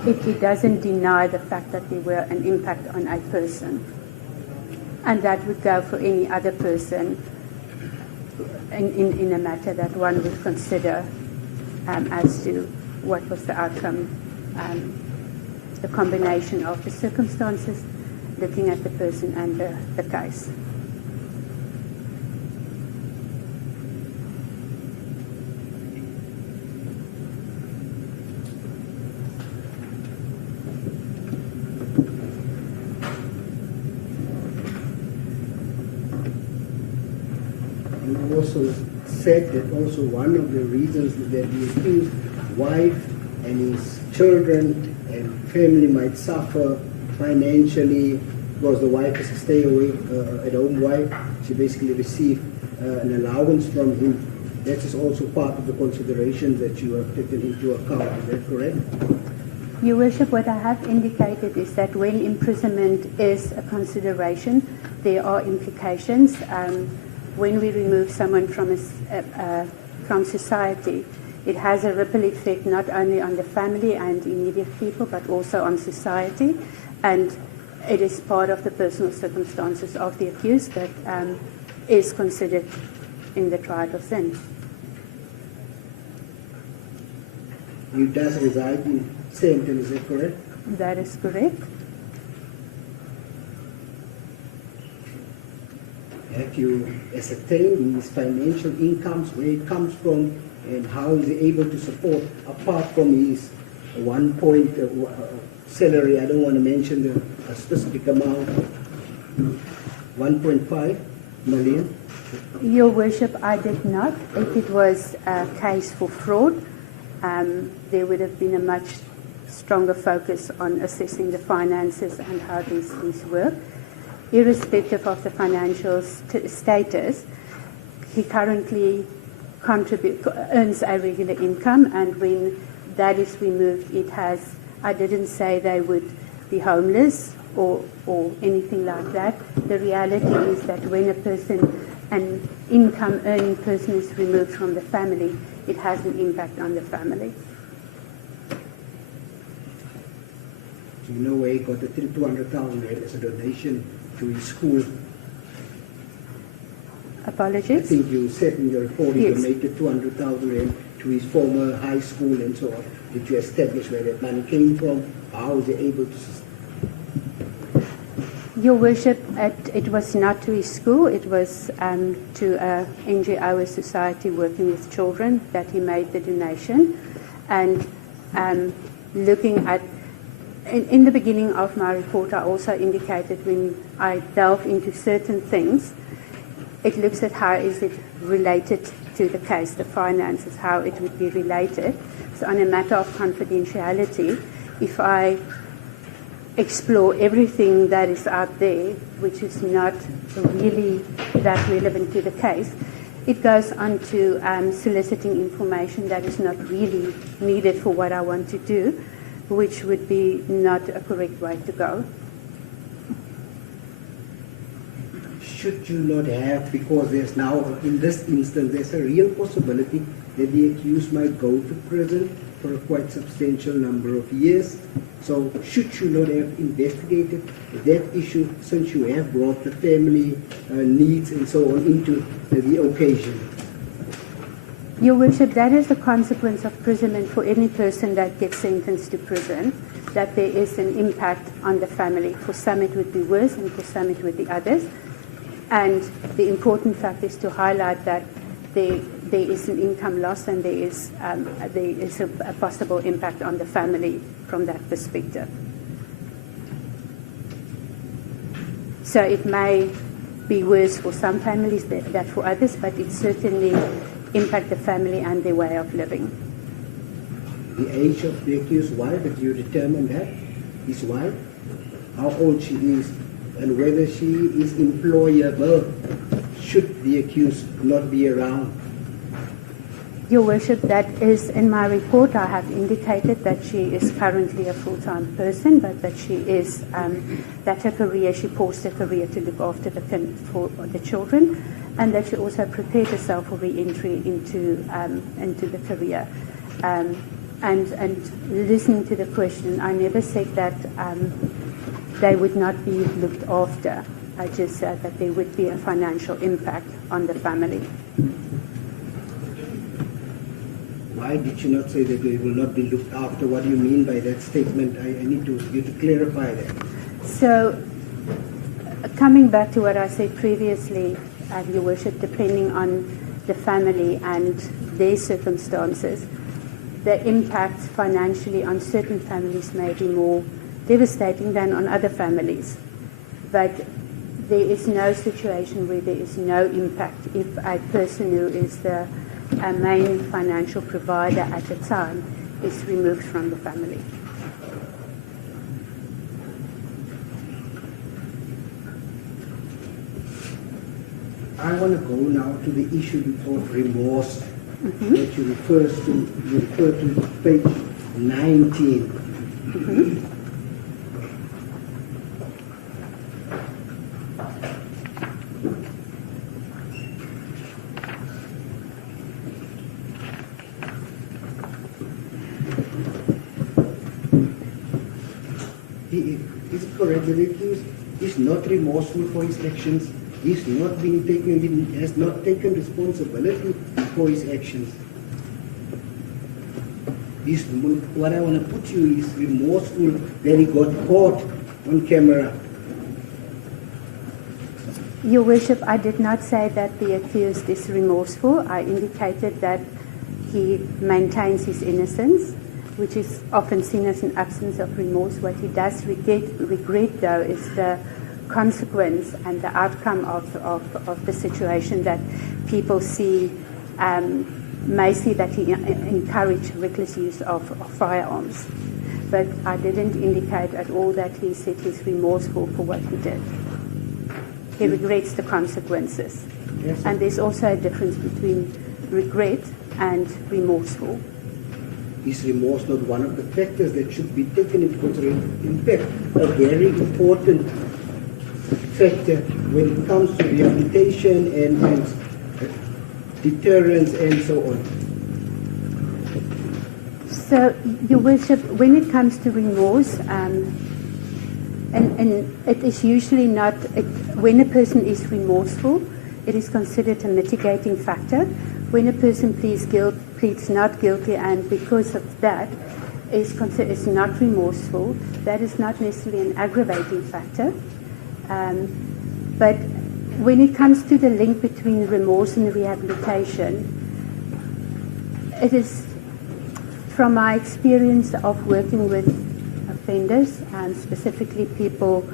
It doesn't deny the fact that there were an impact on a person, and that would go for any other person in a matter that one would consider as to what was the outcome, the combination of the circumstances, looking at the person and the case. You also said that also one of the reasons that the accused wife and his children and family might suffer financially because the wife is a stay-away at-home wife. She basically received an allowance from him. That is also part of the considerations that you have taken into account. Is that correct? Your Worship, what I have indicated is that when imprisonment is a consideration, there are implications. When we remove someone from society, it has a ripple effect not only on the family and immediate people, but also on society. And it is part of the personal circumstances of the accused that is considered in the trial of sin. He does reside in Stanton, is that correct? That is correct. Have you ascertained his financial incomes, where it comes from, and how is he able to support, apart from his 1 point salary? I don't want to mention a specific amount. 1.5 million. Your Worship, I did not. If it was a case for fraud, there would have been a much stronger focus on assessing the finances and how these work. Irrespective of the financial status, he currently earns a regular income, and when that is removed, I didn't say they would be homeless or anything like that. The reality is that when an income earning person is removed from the family, it has an impact on the family. Do you know where he got the 200,000 as a donation to his school? Apologies? I think you said in your report he Yes. donated 200,000 to his former high school and so on. Did you establish where that money came from? How was he able to? Your Worship, it was not to his school. It was to a NGO, a society working with children, that he made the donation. And looking at, in the beginning of my report, I also indicated when I delve into certain things, it looks at how is it related to the case, the finances, how it would be related. So on a matter of confidentiality, if I explore everything that is out there, which is not really that relevant to the case. It goes on to soliciting information that is not really needed for what I want to do, which would be not a correct way to go. Should you not have, because there's now, in this instance, there's a real possibility that the accused might go to prison for a quite substantial number of years. So should you not have investigated that issue, since you have brought the family needs and so on into the occasion? Your Worship, that is the consequence of imprisonment for any person that gets sentenced to prison, that there is an impact on the family. For some it would be worse and for some it would be others. And the important fact is to highlight that there is an income loss and there is a possible impact on the family from that perspective. So it may be worse for some families than for others, but it certainly impacts the family and their way of living. The age of the accused wife, did you determine that? His wife? How old she is? And whether she is employable, should the accused not be around? Your Worship, that is in my report. I have indicated that she is currently a full-time person, but that she is, that her career, she paused her career to look after the children, and that she also prepared herself for re-entry into the career. And listening to the question, I never said that they would not be looked after. I just said that there would be a financial impact on the family. Why did you not say that they will not be looked after? What do you mean by that statement? I need you to clarify that. So, coming back to what I said previously, Your Worship, depending on the family and their circumstances, the impact financially on certain families may be more devastating than on other families. But there is no situation where there is no impact if a person who is the main financial provider at the time is removed from the family. I want to go now to the issue of remorse that you refer to page 19. Is it correct that he is not remorseful for his actions? He's not been taken, he has not taken responsibility for his actions. What I want to put you is remorseful that he got caught on camera. Your Worship, I did not say that the accused is remorseful. I indicated that he maintains his innocence, which is often seen as an absence of remorse. What he does regret though, is the consequence and the outcome of the situation that people see, may see that he encouraged reckless use of firearms. But I didn't indicate at all that he said he's remorseful for what he did. He regrets the consequences. Yes. And there's also a difference between regret and remorseful. Is remorse not one of the factors that should be taken into consideration? In fact, a very important factor when it comes to rehabilitation and deterrence and so on. So, Your Worship, when it comes to remorse, and it is usually not, when a person is remorseful, it is considered a mitigating factor. When a person pleads not guilty and because of that is not remorseful, that is not necessarily an aggravating factor. But when it comes to the link between remorse and rehabilitation, it is, from my experience of working with offenders, specifically people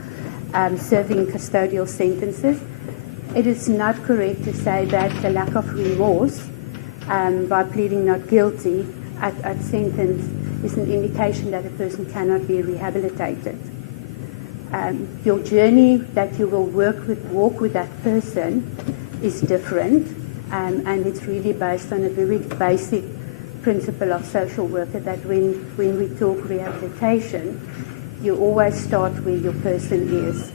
serving custodial sentences, it is not correct to say that the lack of remorse by pleading not guilty at sentence is an indication that a person cannot be rehabilitated. your journey that you will walk with that person is different, and it's really based on a very basic principle of social worker that when we talk rehabilitation, you always start where your person is.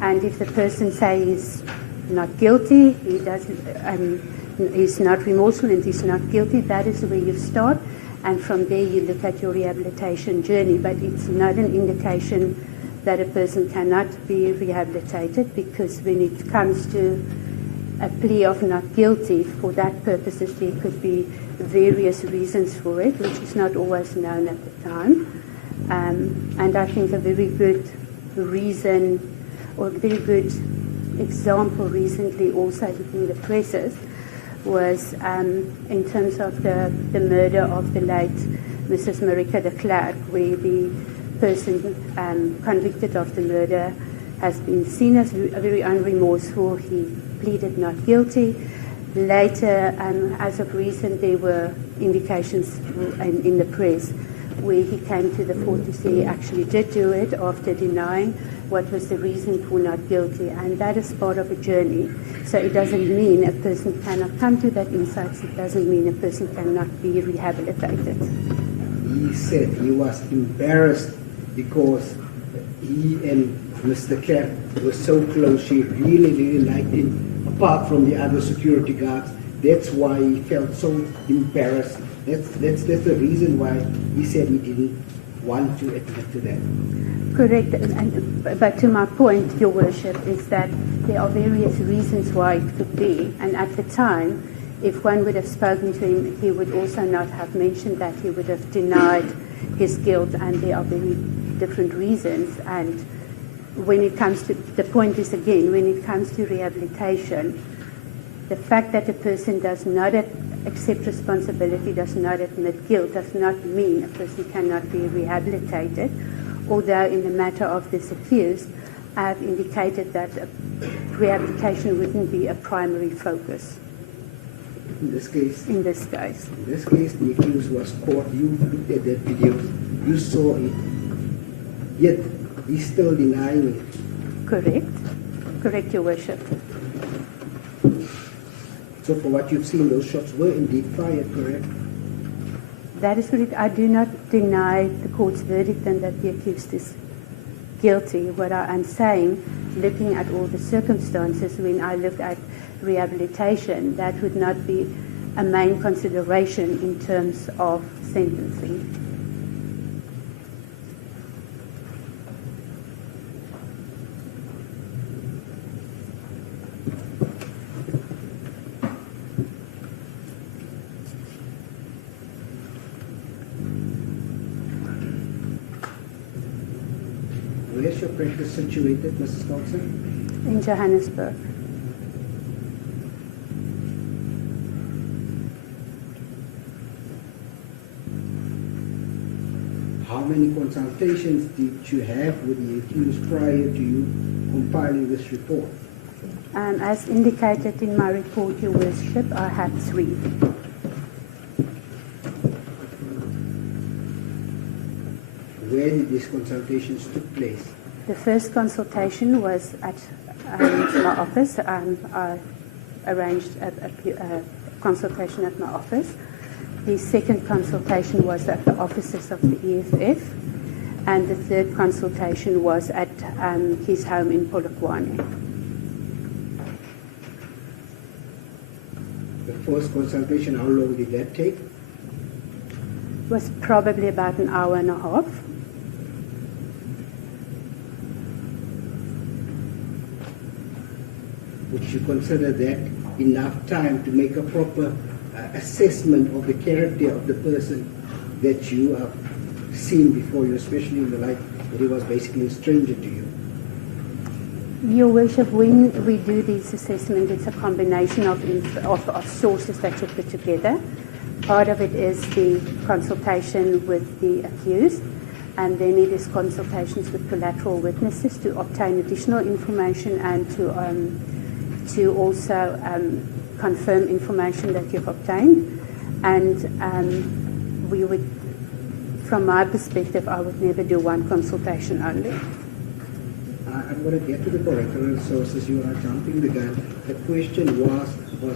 And if the person says not guilty, he doesn't, he's not remorseful and he's not guilty, that is where you start. And from there you look at your rehabilitation journey. But it's not an indication that a person cannot be rehabilitated, because when it comes to a plea of not guilty, for that purposes there could be various reasons for it, which is not always known at the time. And I think a very good reason, or a very good example recently also within the presses, was in terms of the murder of the late Mrs. Marika de Klerk, where the person convicted of the murder has been seen as very unremorseful. He pleaded not guilty. Later, as of recent, there were indications in the press where he came to the fore to say he actually did do it after denying what was the reason for not guilty. And that is part of a journey. So it doesn't mean a person cannot come to that insight. It doesn't mean a person cannot be rehabilitated. He said he was embarrassed because he and Mr. Kerr were so close. She really, really liked him, apart from the other security guards. That's why he felt so embarrassed. That's the reason why he said he didn't want to admit to that. Correct. But to my point, Your Worship, is that there are various reasons why it could be. And at the time, if one would have spoken to him, he would also not have mentioned that. He would have denied his guilt, and there are very different reasons. And when it comes to, the point is again, when it comes to rehabilitation, the fact that a person does not accept responsibility, does not admit guilt, does not mean a person cannot be rehabilitated. Although in the matter of this accused, I have indicated that rehabilitation wouldn't be a primary focus. In this case? In this case. In this case, the accused was caught. You looked at that video. You saw it. Yet, he's still denying it. Correct. Correct, Your Worship. So for what you've seen, those shots were indeed fired, correct? That is correct. I do not deny the court's verdict and that the accused is guilty. What I am saying, looking at all the circumstances, when I look at rehabilitation, that would not be a main consideration in terms of sentencing. Where's your practice situated, Mrs. Thompson? In Johannesburg. How many consultations did you have with the accused prior to you compiling this report? As indicated in my report, Your Worship, I had 3. Where did these consultations took place? The first consultation was at my office. I arranged a consultation at my office. The second consultation was at the offices of the EFF, and the third consultation was at his home in Polokwane. The first consultation, how long did that take? It was probably about an hour and a half. Would you consider that enough time to make a proper assessment of the character of the person that you have seen before you, especially in the light that he was basically a stranger to you? Your Worship, when we do this assessment, it's a combination of sources that you put together. Part of it is the consultation with the accused, and then it is consultations with collateral witnesses to obtain additional information and to also confirm information that you've obtained. And we would, from my perspective, I would never do one consultation only. I'm going to get to the collateral sources. You are jumping the gun. The question was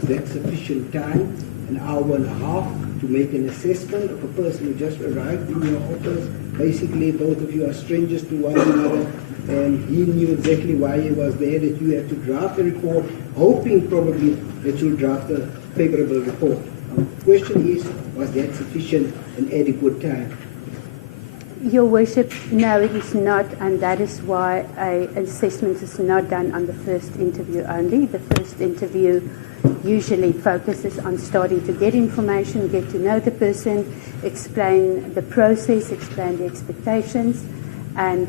that sufficient time, an hour and a half, to make an assessment of a person who just arrived in your office? Basically, both of you are strangers to one another, and he knew exactly why he was there, that you had to draft a report, hoping probably that you'll draft a favorable report. The question is, was that sufficient and adequate time? Your Worship, no, it is not, and that is why an assessment is not done on the first interview only. The first interview usually focuses on starting to get information, get to know the person, explain the process, explain the expectations, and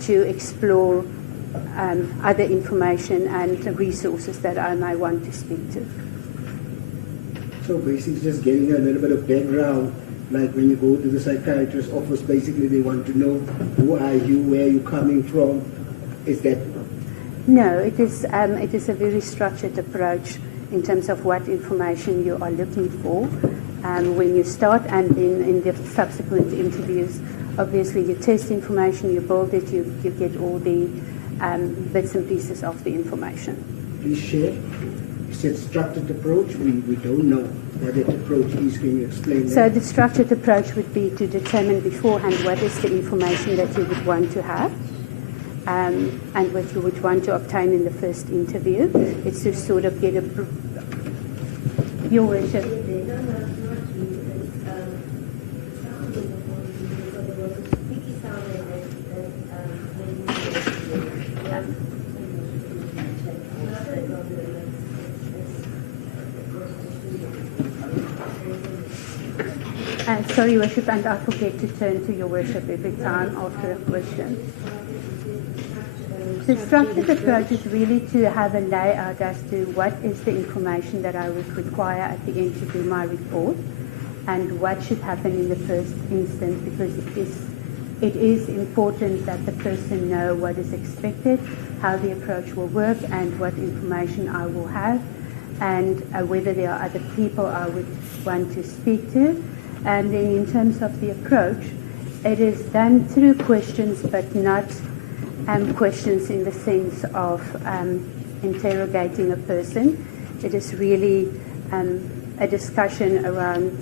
to explore other information and resources that I may want to speak to. So basically just getting a little bit of background, like when you go to the psychiatrist's office, basically they want to know who are you, where are you coming from. Is that? No, it is a very structured approach in terms of what information you are looking for when you start, and then in the subsequent interviews, obviously you test information, you build it, you get all the bits and pieces of the information. Please share. You said structured approach. We don't know what that approach is. Can you explain that? So the structured approach would be to determine beforehand what is the information that you would want to have and what you would want to obtain in the first interview. It's to sort of get Your Worship. Sorry, Worship, and I forget to turn to Your Worship every time after a question. The structured approach is really to have a layout as to what is the information that I would require at the end to do my report, and what should happen in the first instance, because it is important that the person know what is expected, how the approach will work, and what information I will have, and whether there are other people I would want to speak to. And then in terms of the approach, it is done through questions, but not questions in the sense of interrogating a person. It is really a discussion around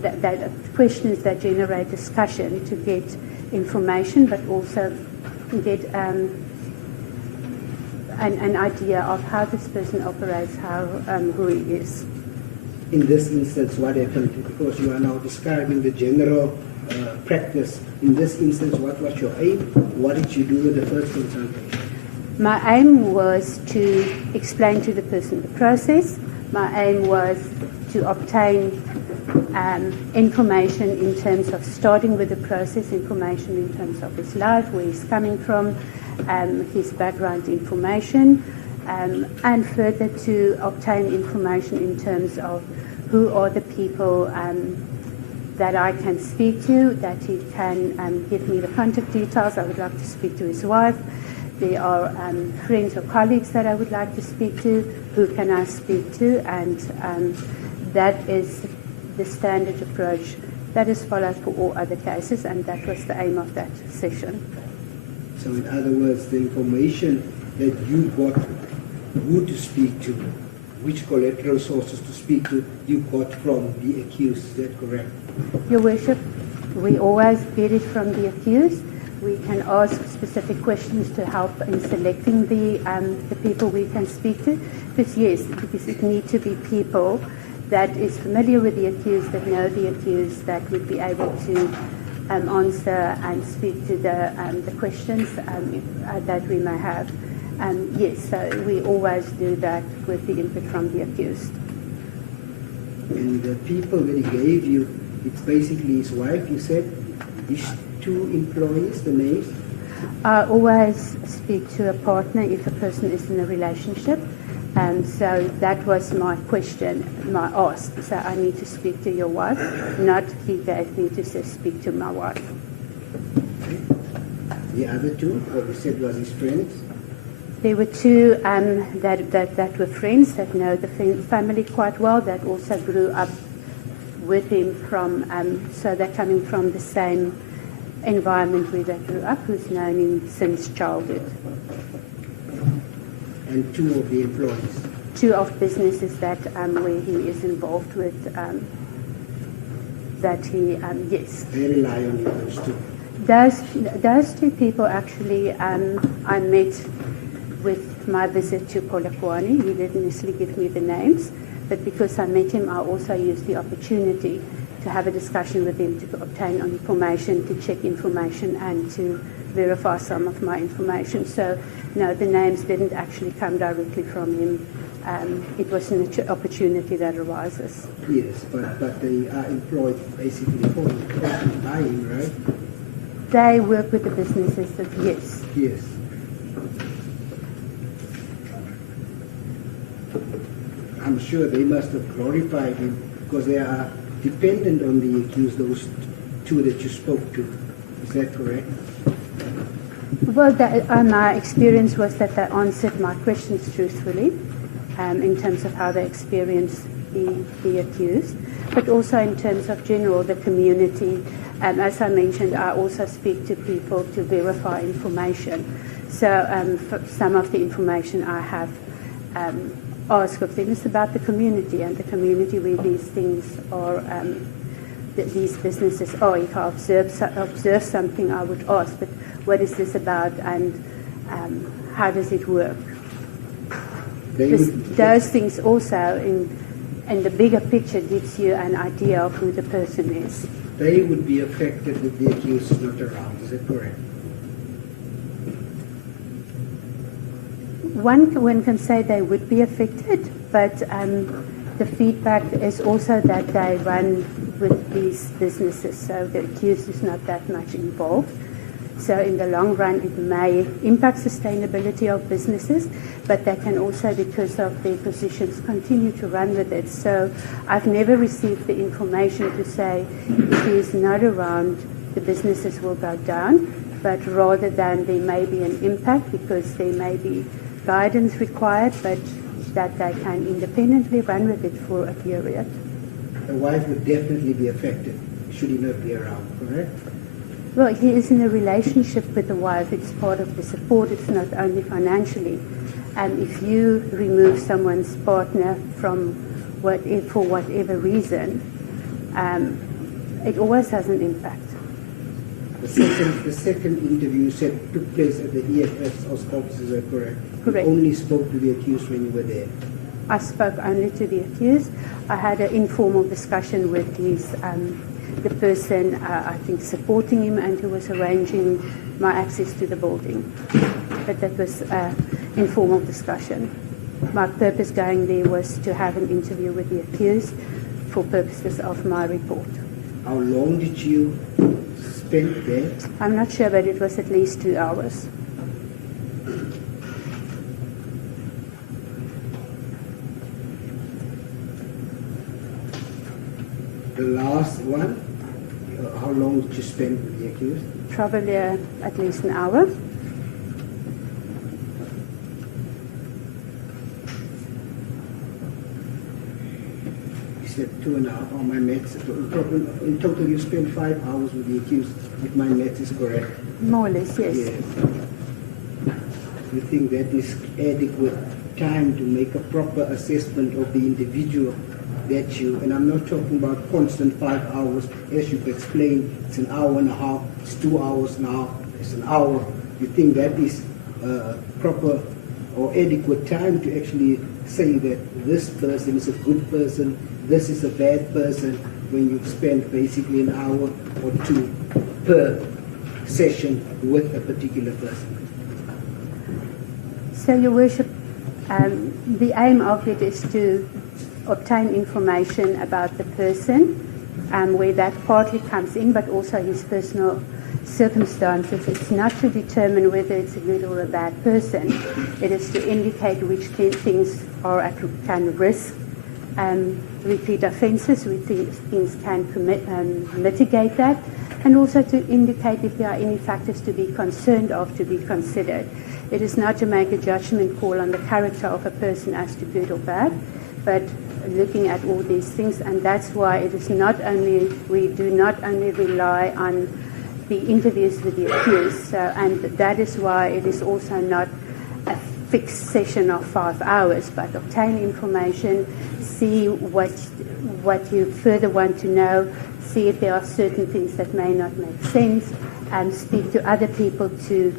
that questions that generate discussion to get information, but also get an idea of how this person operates, who he is. In this instance, what happened? Because you are now describing the general practice. In this instance, what was your aim? What did you do with the first consultation? My aim was to explain to the person the process. My aim was to obtain information in terms of starting with the process, information in terms of his life, where he's coming from, his background information, and further to obtain information in terms of who are the people that I can speak to, that he can give me the contact details. I would like to speak to his wife. There are friends or colleagues that I would like to speak to. Who can I speak to? And that is the standard approach that is followed for all other cases, and that was the aim of that session. So in other words, the information that you got, who to speak to, which collateral sources to speak to, you got from the accused. Is that correct? Your Worship, we always get it from the accused. We can ask specific questions to help in selecting the people we can speak to. Because it needs to be people that is familiar with the accused, that know the accused, that would be able to answer and speak to the questions that we may have. Yes, so we always do that with the input from the accused. And the people that he gave you, it's basically his wife, you said, his two employees, the names? I always speak to a partner if a person is in a relationship. So that was my question, my ask. So I need to speak to your wife, not he gave me to say speak to my wife. Okay. The other two, what you said was his friends? There were two that were friends, that know the family quite well, that also grew up with him from, so they're coming from the same environment where they grew up, who's known him since childhood. And 2 of the employees. 2 of businesses that where he is involved with, that he, yes. They rely on you, those 2. Those 2 people actually, I met with my visit to Polokwane. He didn't necessarily give me the names, but because I met him, I also used the opportunity to have a discussion with him to obtain information, to check information, and to verify some of my information. So, no, the names didn't actually come directly from him. It was an opportunity that arises. Yes, but they are employed basically by him, right? They work with the businesses that, yes. Yes. I'm sure they must have glorified him because they are dependent on the accused, those 2 that you spoke to. Is that correct? Well, my experience was that they answered my questions truthfully in terms of how they experienced the accused, but also in terms of general, the community. As I mentioned, I also speak to people to verify information. So some of the information I have asked of them is about the community and the community where these things are, these businesses are. If I observe something, I would ask, but what is this about and how does it work? Those things also in the bigger picture gives you an idea of who the person is. They would be affected if the accused is not around, is that correct? One can say they would be affected, but the feedback is also that they run with these businesses, so the accused is not that much involved. So in the long run, it may impact sustainability of businesses, but they can also, because of their positions, continue to run with it. So I've never received the information to say if he is not around, the businesses will go down, but rather than there may be an impact because there may be guidance required, but that they can independently run with it for a period. The wife would definitely be affected should he not be around, correct? Well, he is in a relationship with the wife. It's part of the support. It's not only financially. And if you remove someone's partner from for whatever reason, it always has an impact. The second interview took place at the EFS office, is that correct? Correct. You only spoke to the accused when you were there? I spoke only to the accused. I had an informal discussion with the person, I think, supporting him and who was arranging my access to the building. But that was an informal discussion. My purpose going there was to have an interview with the accused for purposes of my report. How long did you spend there? I'm not sure, but it was at least 2 hours. The last one, how long did you spend with the accused? Probably at least an hour. You said 2.5 on my maths. In total, you spent 5 hours with the accused, if my maths is correct. More or less, yes. Yes. You think that is adequate time to make a proper assessment of the individual that you, and I'm not talking about constant 5 hours, as you've explained, it's an hour and a half, it's 2 hours now, it's an hour. You think that is proper or adequate time to actually say that this person is a good person, this is a bad person, when you've spent basically an hour or 2 per session with a particular person? So, Your Worship, the aim of it is to obtain information about the person, where that partly comes in, but also his personal circumstances. It's not to determine whether it's a good or a bad person. It is to indicate which things can risk repeat offences, which things can mitigate that, and also to indicate if there are any factors to be concerned of, to be considered. It is not to make a judgment call on the character of a person as to good or bad, but looking at all these things, and that's why it is not only, we do not only rely on the interviews with the accused. So, and that is why it is also not a fixed session of 5 hours, but obtain information, see what you further want to know, see if there are certain things that may not make sense, and speak to other people to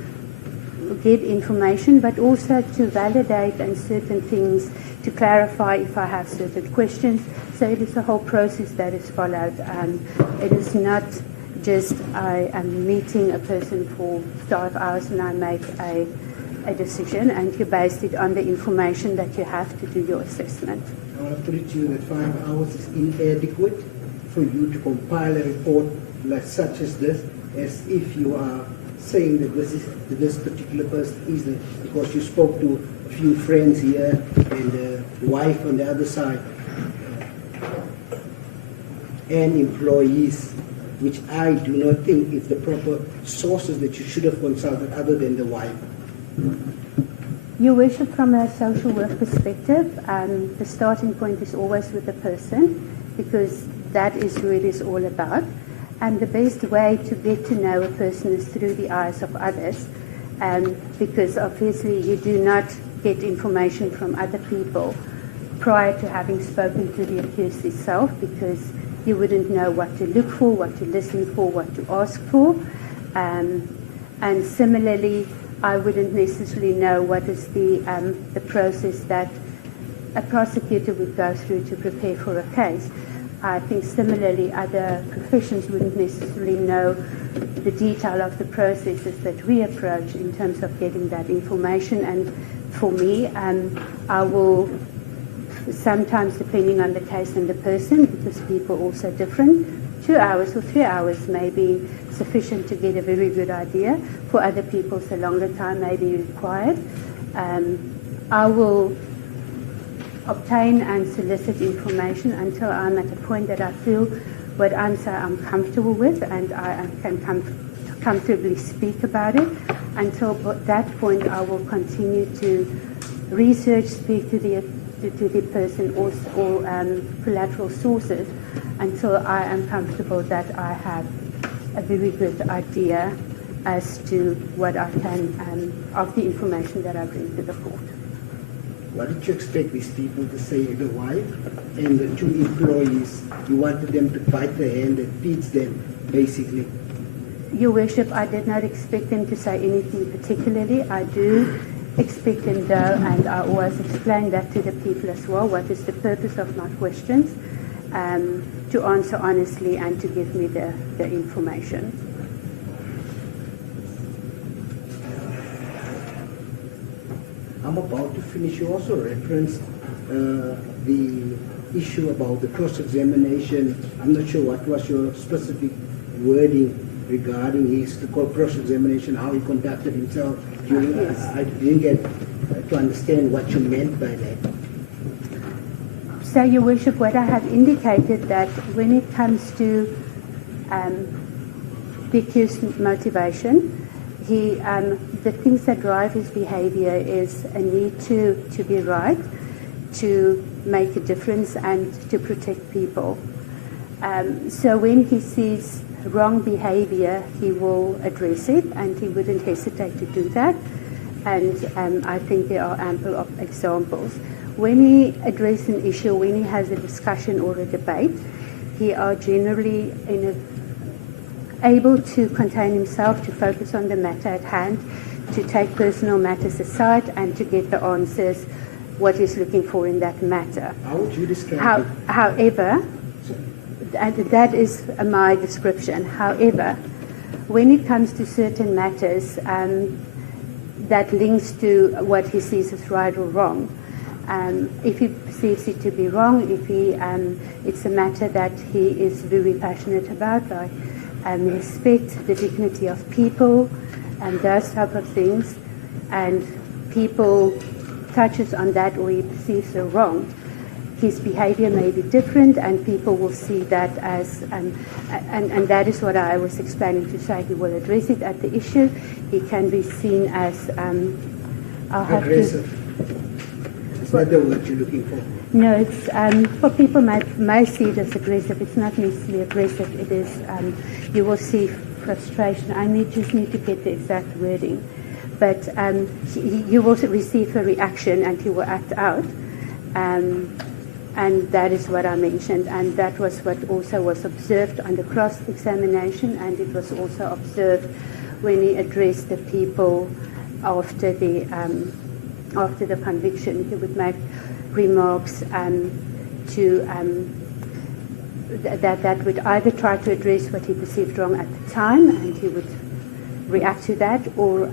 get information, but also to validate and certain things to clarify if I have certain questions. So it is a whole process that is followed. It is not just I am meeting a person for 5 hours and I make a decision, and you based it on the information that you have to do your assessment. I want to put it to you that 5 hours is inadequate for you to compile a report like such as this, as if you are saying that this particular person is the, because you spoke to a few friends here and the wife on the other side, and employees, which I do not think is the proper sources that you should have consulted other than the wife. Your Worship, from a social work perspective, the starting point is always with the person, because that is who it is all about. And the best way to get to know a person is through the eyes of others, because obviously you do not get information from other people prior to having spoken to the accused itself, because you wouldn't know what to look for, what to listen for, what to ask for. And similarly, I wouldn't necessarily know what is the process that a prosecutor would go through to prepare for a case. I think similarly other professions wouldn't necessarily know the detail of the processes that we approach in terms of getting that information. And for me, I will sometimes, depending on the case and the person, because people are also different, 2 hours or 3 hours may be sufficient to get a very good idea. For other people, a longer time may be required. I will obtain and solicit information until I'm at a point that I feel what answer I'm comfortable with and I can comfortably speak about it. Until that point, I will continue to research, speak to the person or collateral sources until I am comfortable that I have a very good idea as to what I can, of the information that I bring to the court. What did you expect these people to say, the wife and the 2 employees? You wanted them to bite the hand that feeds them, basically. Your Worship, I did not expect them to say anything particularly. I do expect them, though, and I always explain that to the people as well, what is the purpose of my questions, to answer honestly and to give me the information. I'm about to finish. You also referenced the issue about the cross-examination. I'm not sure what was your specific wording regarding his cross-examination, how he conducted himself. I didn't get to understand what you meant by that. So, Your Worship, what I have indicated that when it comes to the accused's motivation, the things that drive his behavior is a need to be right, to make a difference, and to protect people. So when he sees wrong behavior, he will address it, and he wouldn't hesitate to do that. And I think there are ample of examples. When he addresses an issue, when he has a discussion or a debate, he are generally able to contain himself, to focus on the matter at hand, to take personal matters aside, and to get the answers what he's looking for in that matter. How would you describe it? However, and that is my description. However, when it comes to certain matters that links to what he sees as right or wrong, if he perceives it to be wrong, if it's a matter that he is very passionate about, like respect the dignity of people and those type of things, and people touches on that or he perceives are wrong, his behavior may be different, and people will see that as, and that is what I was explaining to say. He will address it at the issue. He can be seen as aggressive. Is that the word you're looking for? No, it's for people may see it as aggressive. It's not necessarily aggressive. It is you will see frustration. I just need to get the exact wording. But he will receive a reaction and he will act out. And that is what I mentioned. And that was what also was observed on the cross-examination, and it was also observed when he addressed the people after the conviction. He would make remarks that would either try to address what he perceived wrong at the time, and he would react to that, or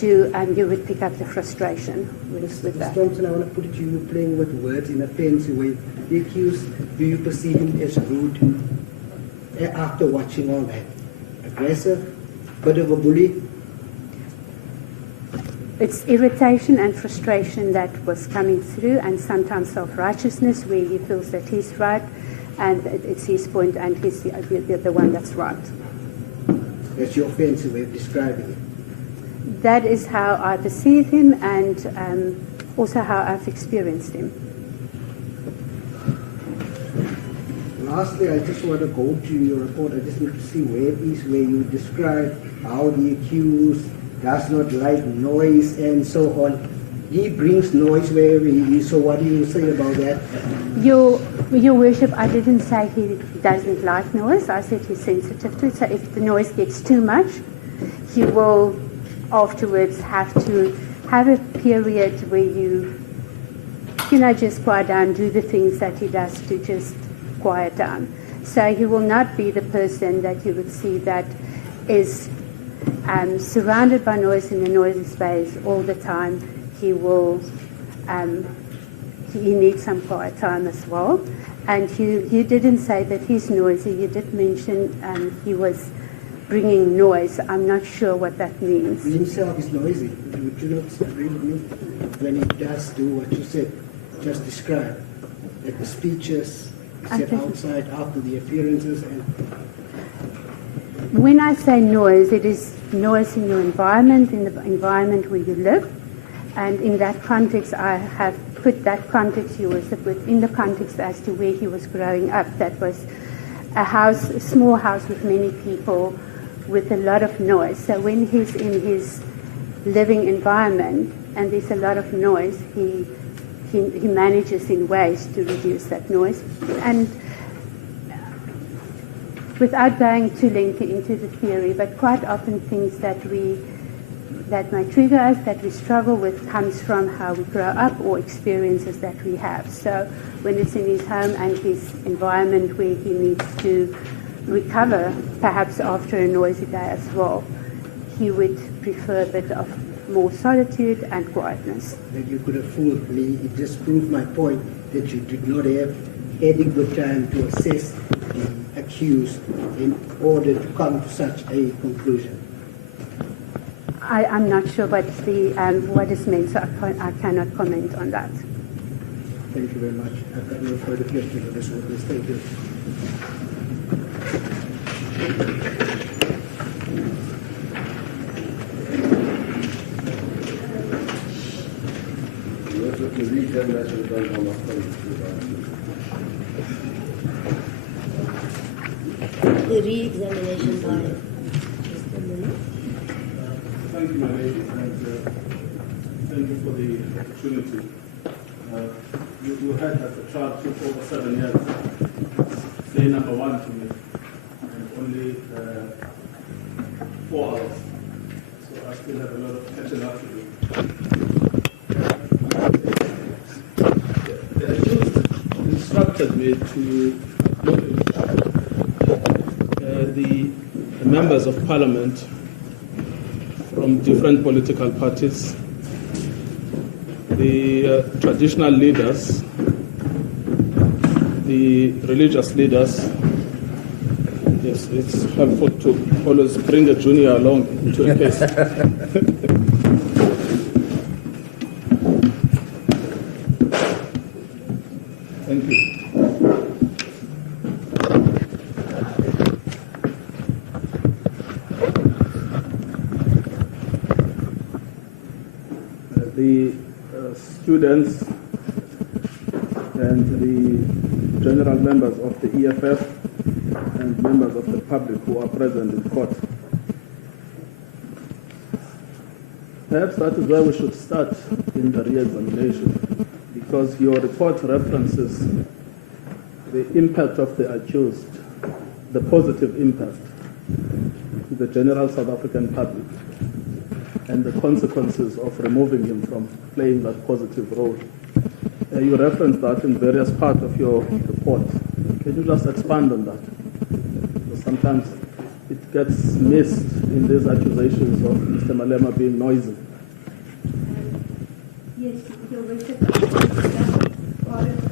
you would pick up the frustration with that. Mr. Thompson, I want to put it to you playing with words in a fancy way. The accused, do you perceive him as rude after watching all that? Aggressive? Bit of a bully? It's irritation and frustration that was coming through, and sometimes self-righteousness where he feels that he's right and it's his point and he's the one that's right. That's your fancy way of describing it. That is how I perceive him, and also how I've experienced him. Lastly, I just want to go to your report. I just need to see where it is where you describe how the accused does not like noise and so on. He brings noise wherever he is, so what do you say about that? Your Worship, I didn't say he doesn't like noise. I said he's sensitive to it. So if the noise gets too much, he will afterwards have to have a period where you just quiet down, do the things that he does to just quiet down. So he will not be the person that you would see that is surrounded by noise in a noisy space all the time. He will, he needs some quiet time as well. And you didn't say that he's noisy. You did mention he was bringing noise. I'm not sure what that means. He himself is noisy. Would you not agree with me? When he does do what you said, just describe, like the speeches, he said outside after the appearances. And when I say noise, it is noise in your environment, in the environment where you live. And in that context, I have put that context he was within the context as to where he was growing up. That was a small house with many people, with a lot of noise. So when he's in his living environment and there's a lot of noise, he manages in ways to reduce that noise. And without going too lengthy into the theory, but quite often things that might trigger us, that we struggle with, comes from how we grow up or experiences that we have. So when it's in his home and his environment where he needs to recover, perhaps after a noisy day as well, he would prefer a bit of more solitude and quietness. that you could have fooled me. It just proved my point that you did not have adequate time to assess the accused in order to come to such a conclusion. I'm not sure what is meant, so I cannot comment on that. Thank you very much. I've got no further questions on this witness. Thank you. The re-examination by just a minute. Thank you, my lady, and thank you for the opportunity. You had as a child took over 7 years. Say number one to me, and only 4 hours. So I still have a lot of catching up to do. The accused instructed me to look at the members of parliament from different political parties, the traditional leaders, the religious leaders. Yes, it's helpful to always bring a junior along into a case. Thank you. The students and the general members of the EFF and members of the public who are present in court. Perhaps that is where we should start in the re-examination, because your report references the impact of the accused, the positive impact to the general South African public, and the consequences of removing him from playing that positive role. You reference that in various parts of your report. Can you just expand on that? Because sometimes it gets missed in these accusations of Mr. Malema being noisy. Yes, your worship, part of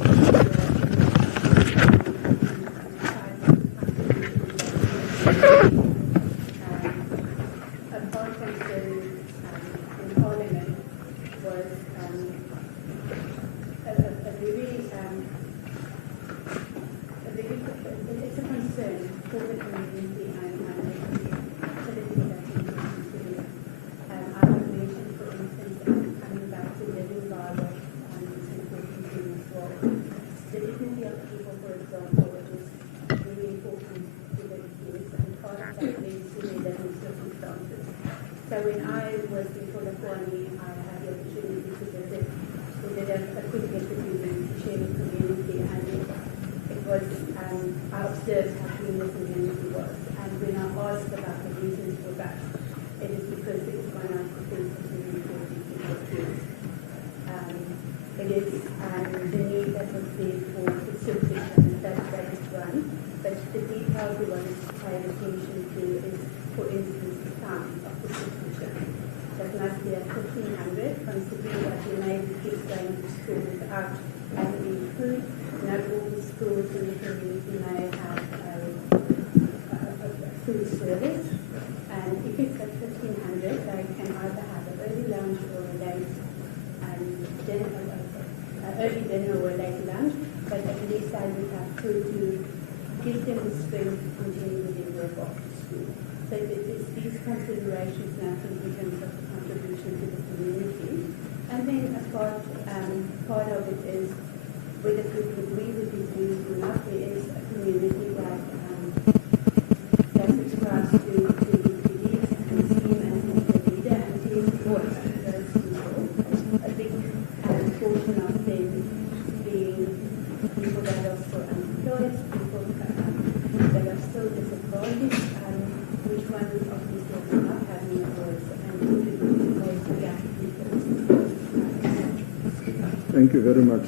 Thank you very much.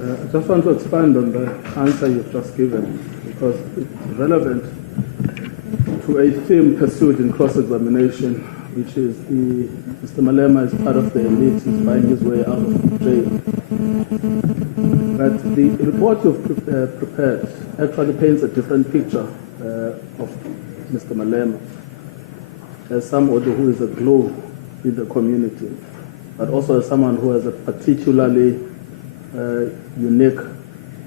I just want to expand on the answer you've just given, because it's relevant to a theme pursued in cross-examination, which is Mr. Malema is part of the elite, he's buying his way out of jail. But the report you've prepared actually paints a different picture of Mr. Malema as somebody who is a glue in the community, but also as someone who has a particularly unique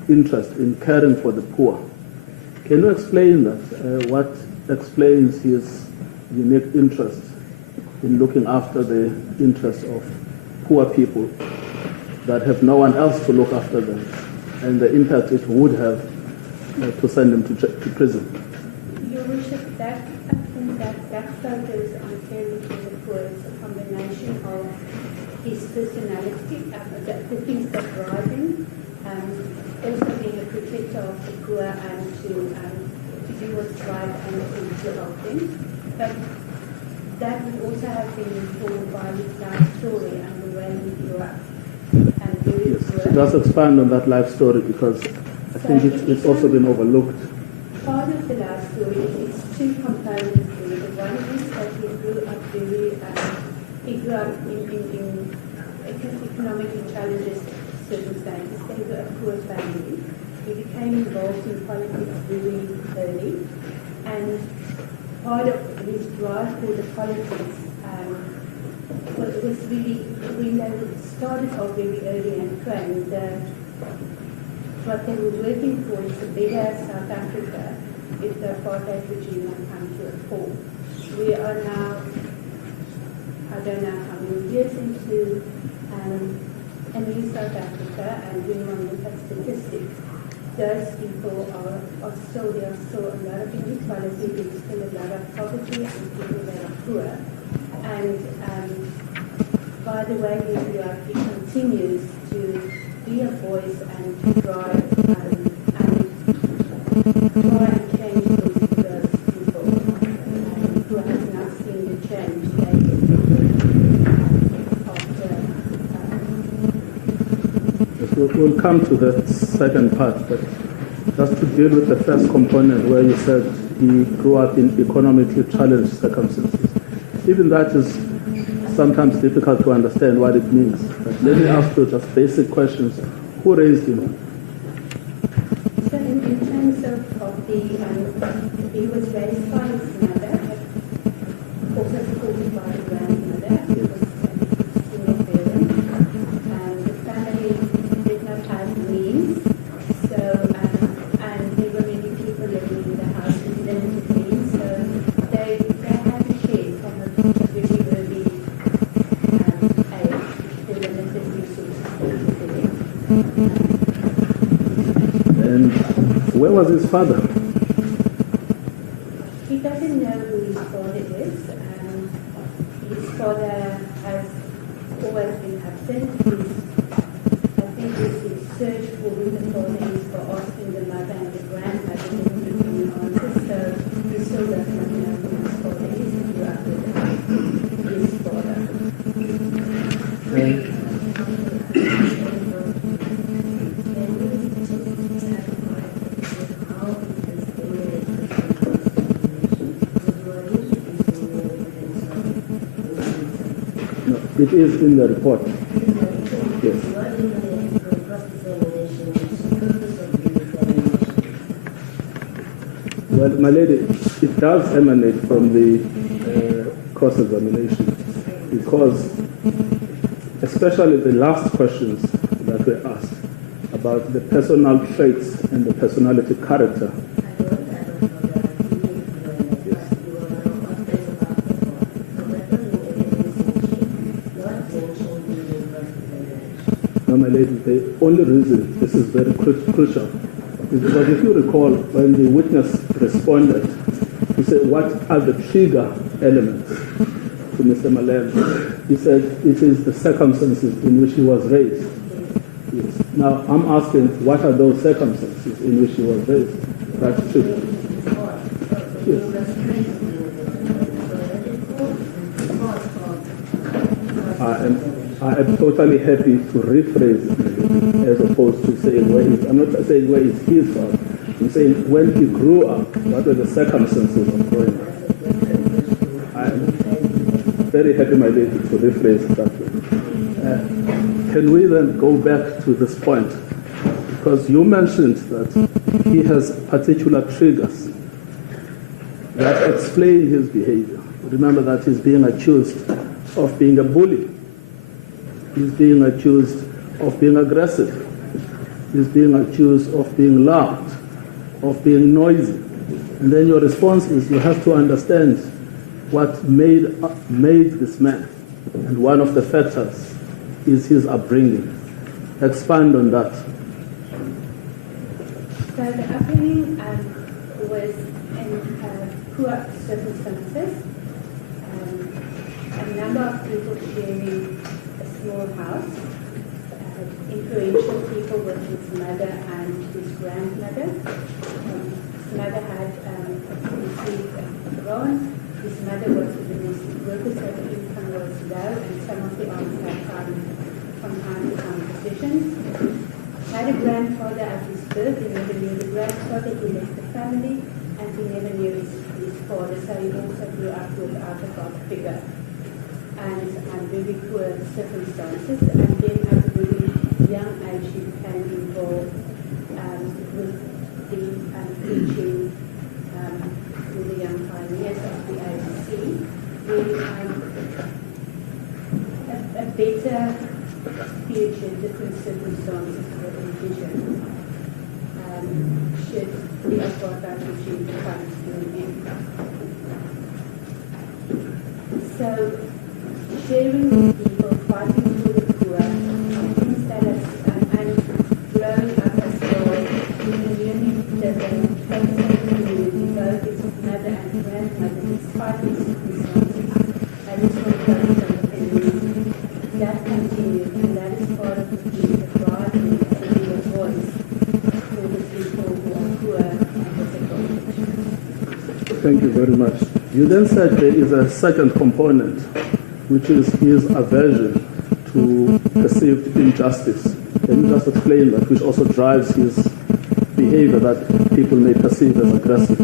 interest in caring for the poor. Can you explain that? What explains his unique interest in looking after the interests of poor people that have no one else to look after them, and the impact it would have to send them to prison? Your Worship, I think that focus on caring for the poor is a combination of his personality, the things that drive him, also being a protector of the poor and to do what's right and to help them. But that would also have been informed by his life story and the way he grew up. Yes, just expand on that life story, because I think it's also been overlooked. Part of the life story is two components to it. One is that he grew up in economically challenged circumstances. They were a poor family. He became involved in politics very early, and part of his drive for the politics was really, when they started off very early and trained, what they were working for is a better South Africa if the apartheid regime had come to a fall. We are now, I don't know how many years into a new South Africa, and when one looks at statistics, those people are still, there are still a lot of inequality, there's still a lot of poverty and people that are poor. And by the way, he continues to be a voice and drive and try and change those people who have not seen the change We'll come to the second part, but just to deal with the first component where you said he grew up in economically challenged circumstances. Even that is sometimes difficult to understand what it means. But let me ask you just basic questions. Who raised him? So in terms of the, he was raised by his mother, also supported by the grandmother. He was a single parent. The family did not have means, so and there were many people living in the house with limited means, so they had to share from a very early age the limited resources that were there. And where was his father? He doesn't know who his father is. His father has always been absent. I think his search for who the father is for asking the mother and the grandmother didn't give him an answer, so he still does not know who his father is. He grew up with his father. It is in the report. Yes. Well, my lady, it does emanate from the cross-examination because especially the last questions that were asked about the personal traits and the personality character. My lady, the only reason this is very crucial is because if you recall when the witness responded, he said, what are the trigger elements to Mr. Malema? He said, it is the circumstances in which he was raised. Yes. Now, I'm asking, what are those circumstances in which he was raised? That's true. Yes. I am totally happy to rephrase it as opposed to saying where is. I'm not saying where is his fault. I'm saying when he grew up, what were the circumstances of growing up? I am very happy, my lady, to rephrase it that way. Can we then go back to this point? Because you mentioned that he has particular triggers that explain his behavior. Remember that he's being accused of being a bully. He's being accused of being aggressive. He's being accused of being loud, of being noisy. And then your response is you have to understand what made this man. And one of the factors is his upbringing. Expand on that. So the upbringing was in poor circumstances. A number of people sharing small house, influential people with his mother and his grandmother. His mother had received a grant. His mother was a domestic worker, so the income was low, and some of the aunts had from time to time positions. Had a grandfather at his birth. He never knew the grandfather. He left the family, and he never knew his father, so he also grew up without a father figure. And very poor circumstances, and then at a very young age he became involved with the preaching with the young pioneers of the ANC, with a better future, different circumstances were envisioned should the apartheid regime come to an end. So sharing with people, fighting for the poor, things that and growing up as well in You then said there is a second component, which is his aversion to perceived injustice. Can you just explain that, which also drives his behavior that people may perceive as aggressive?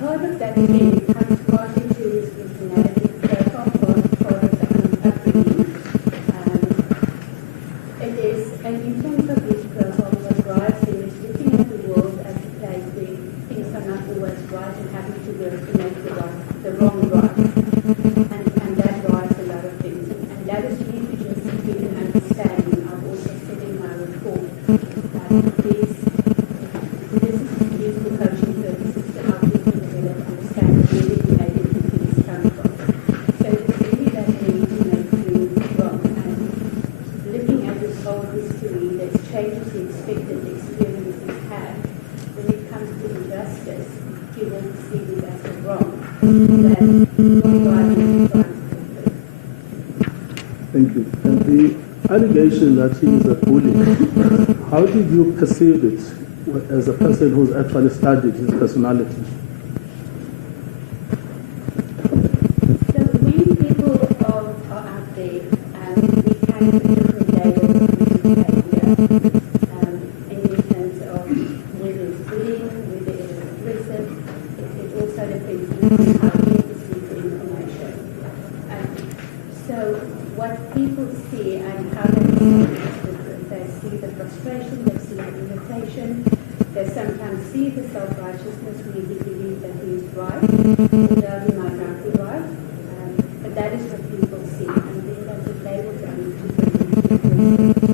Part of that again comes partly to his personality, part of the upbringing. It is, and in terms of his profile, what drives him is looking at the world as a place where things are not always right and having to work to make the wrong right. And that drives a lot of things. And that is really just to give an understanding. I've also said in my report this is used for coaching purposes to help people develop understand where the behavior is coming from. So it's really that need to make you wrong. And looking at his whole history, there's changes he expected, the experience he's had. When it comes to injustice, he will see it as a wrong. That will drive him to try and fulfill. Thank you. And the allegation that he is a bully, how did you perceive it as a person who's actually studied his personality? So when people are out there, we can put different layers of behavior in terms of whether it's bullying, whether it's aggressive. It also depends on how you perceive the information. So what people see and how they see the frustration, they see the irritation, they sometimes see the self-righteousness where they believe that he is right, although he might not be right. But that is what people see, and then they put labels on it to bring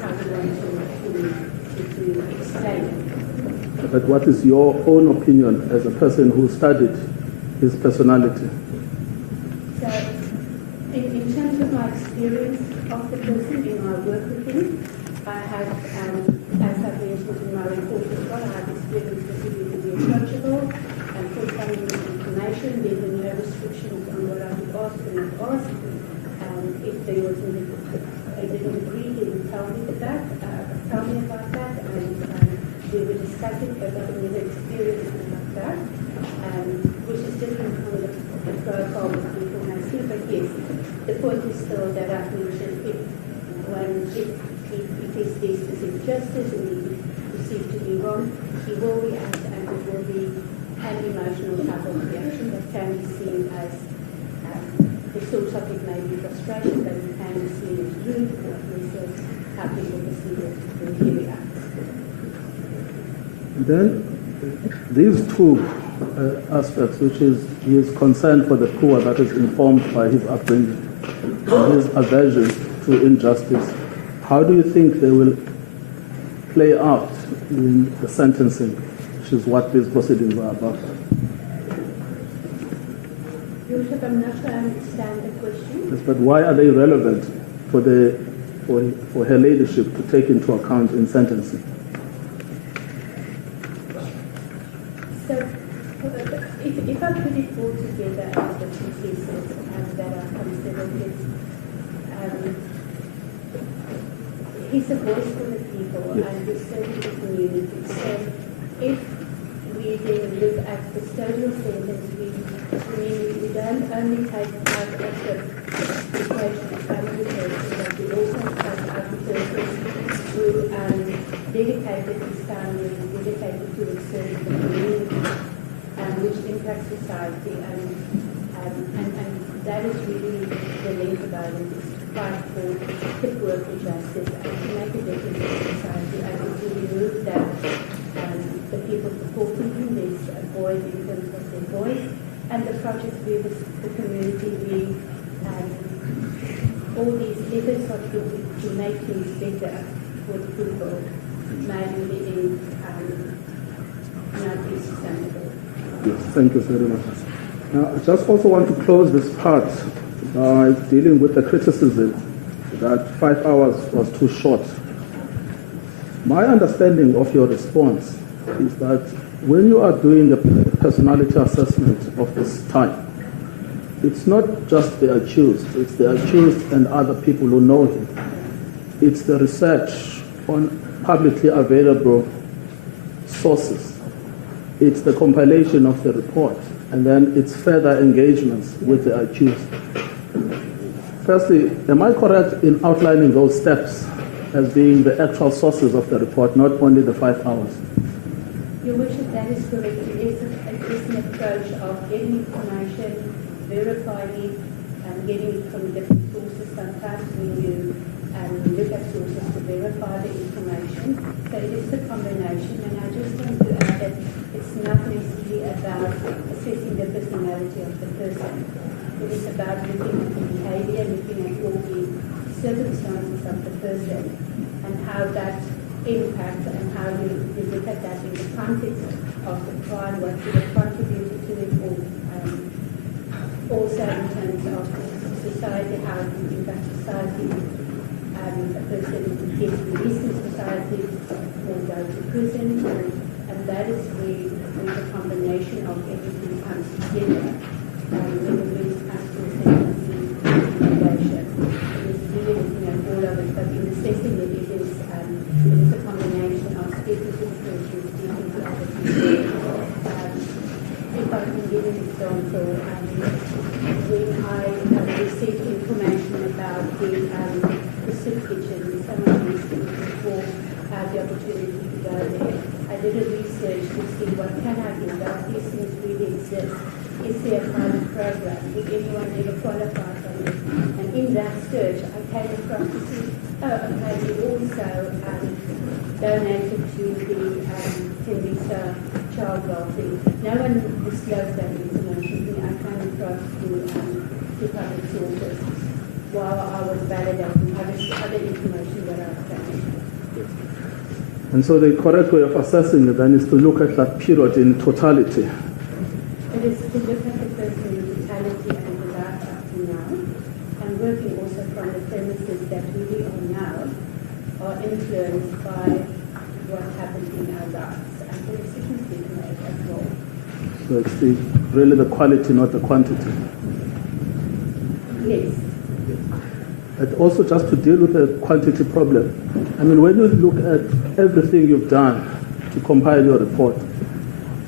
how they want to explain it. But what is your own opinion as a person who studied his personality? So, in terms of my experience of the person in my work with him, I have, as I've mentioned in my report as well, I have experience with him to be approachable and forthcoming with information. There were no restrictions on what I would ask and not ask. If there was I didn't agree, he would tell me about that, and we would discuss it, but I've never experienced it like that, which is different from the profile that people may see. But yes, the point is still that I've mentioned if there's specific justice and he is perceived to be wrong, he will react, and it will be an emotional type of reaction that can be seen as the source of it may be frustration, but it can be seen as rude or aggressive, how people perceive it when he reacts. Then these two aspects, which is his concern for the poor that is informed by his upbringing, and his aversion to injustice, how do you think they will play out in the sentencing, which is what these proceedings are about? Joseph, I'm not sure I understand the question. Yes, but why are they relevant for her ladyship to take into account in sentencing? So, if I put it all together as the two pieces that are considered, he's a voice for the people, yes, and he's serving the community. So, if we then look at custodial sentence, we don't only take out of the equation of family person, but we also take out the person who dedicated his family and dedicated to serving the community, which impacts society, and that is really the link about it, is to fight for hip work for justice and to make a difference in society, and to remove that the people supporting him, there's a void in terms of their voice, and the project where the community really all these efforts are to make things better for the people, maybe in not be sustainable. Yes, thank you very much. Now, I just also want to close this part by dealing with the criticism that 5 hours was too short. My understanding of your response is that when you are doing a personality assessment of this type, it's not just the accused, it's the accused and other people who know him. It's the research on publicly available sources. It's the compilation of the report, and then it's further engagements with the accused. Firstly, am I correct in outlining those steps as being the actual sources of the report, not only the 5 hours? Your Worship, that is correct. It is an approach of getting information, verifying it, and getting it from different sources. Sometimes when you look at sources to verify the information. So it is a combination, and I just want to add that it's not necessarily about assessing the personality of the person. It is about looking at the behavior, looking at all the circumstances of the person, and how that impacts and how you look at that in the context of the crime, what could have contributed to it, or also in terms of society, how it can impact society. A person gets released in society or go to prison, and that is where the combination of everything comes together. When it comes to sentencing evaluation, it is really looking at all of it, but in assessing it, it is a combination of speaking to the person, speaking to other people. If I can give an example, when I received information about the soup kitchen, someone used to before had the opportunity to go there. I did a research to see what can I do, does these things really exist? Is there a pilot program? Would anyone ever qualify for it? And in that search, I came across to see, okay, we also donated to the Tembisa child welfare. No one disclosed that information. I came across to public sources while I was validating other information that I obtained. And so the correct way of assessing it then is to look at that period in totality. It is to look at the person in totality and the life up to now, and working also from the premises that really are now are influenced by what happened in our lives and the decisions we made as well. So it's really the quality, not the quantity. Yes. And also just to deal with the quantity problem, I mean, when you look at everything you've done to compile your report,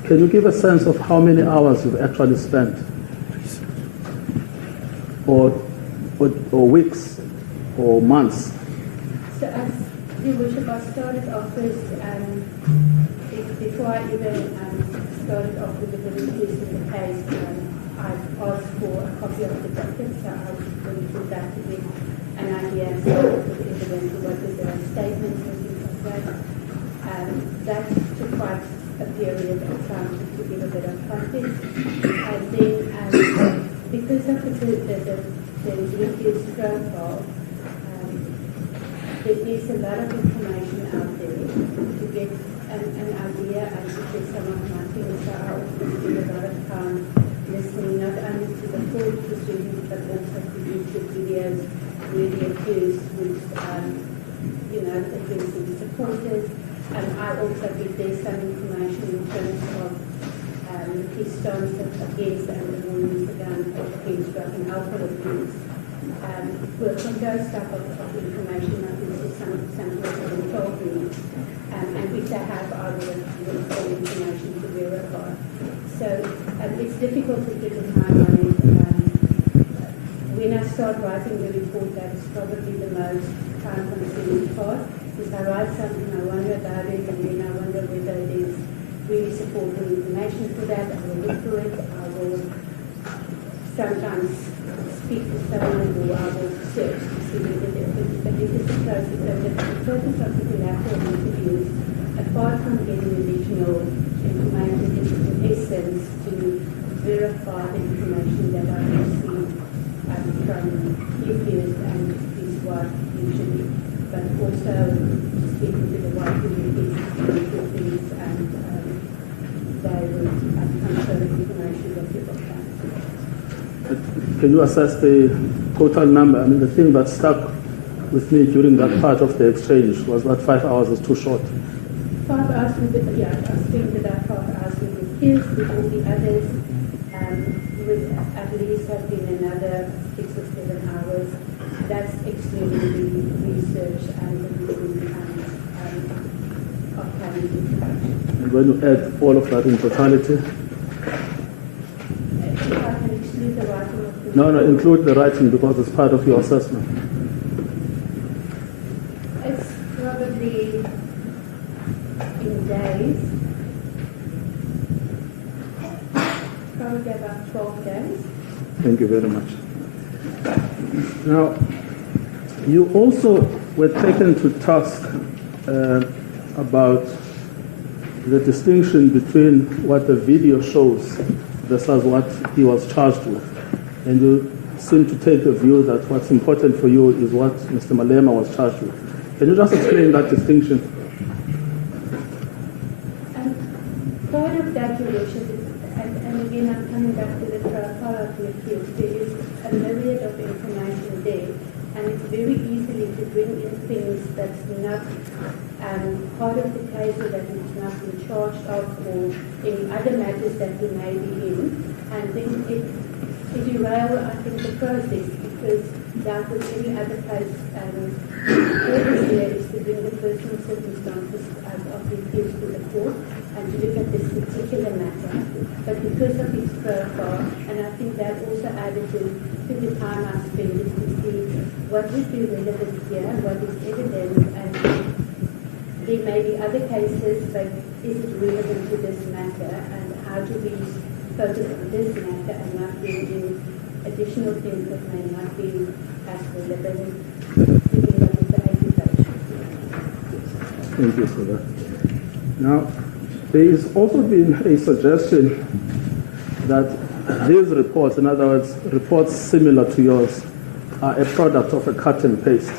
can you give a sense of how many hours you've actually spent? Or weeks or months? So as Your Worship, I started off first, before I even started off with the witnesses in the case, I asked for a copy of the docket, so I was going to that to get an idea of the evidence, what was their statements and things like that. That took quite a period of time to give a bit of context. And then, because of the Julius profile, there is a lot of information out there to get an idea and to get someone writing. So I also spend a lot of time listening not only to the full proceedings but also to YouTube videos where the accused would, addressing supporters. I also give there some information in terms of his stance against and the warnings against drug and alcohol abuse. Work on those type of information, I think is some people told me, and which I have, I will look for information to verify. So it's difficult to get a timeline. When I start writing the report, that's probably the most time-consuming part. Because I write something, I wonder about it, and then I wonder whether there's really supporting information for that. I will look for it. I will sometimes speak to someone, or I will search to see whether there's a particular process. So the purpose of the collateral interviews, apart from getting additional information, is in essence to verify the information that I received from Julius and his wife usually, but also speaking to the wife who is things and they will confirm the information that people can. Can you assess the total number? I mean, the thing that stuck with me during that part of the exchange was that 5 hours was too short. 5 hours with I spent about 5 hours with the kids, with all the others. With at least have been another 6 or 7 hours. That's excluding the research and the reading of And when you add all of that in totality, If I can exclude the writing of the no, include the writing because it's part of your assessment. It's probably in days, probably about 12 days. Thank you very much. Now, you also were taken to task about the distinction between what the video shows versus what he was charged with. And you seem to take the view that what's important for you is what Mr. Malema was charged with. Can you just explain that distinction? Part of that relation, and again I'm coming back to the profile of the accused, there is a myriad of information there, and it's very easy to bring in things that's not part of the case or that he's not been charged of, or any other matters that he may be in, and then it derail, I think, the process, because like with any other case, purpose there is to bring the personal circumstances of the accused to the court and to look at this particular matter. But because of his profile, and I think that also added to the time I spent is to see what would be relevant here, what is evident, and there may be other cases, but is it relevant to this matter, and how do we focus on this matter and not bring in additional things that may not be as relevant to the accusation. Thank you for that. Now, there has also been a suggestion that these reports, in other words, reports similar to yours, are a product of a cut and paste.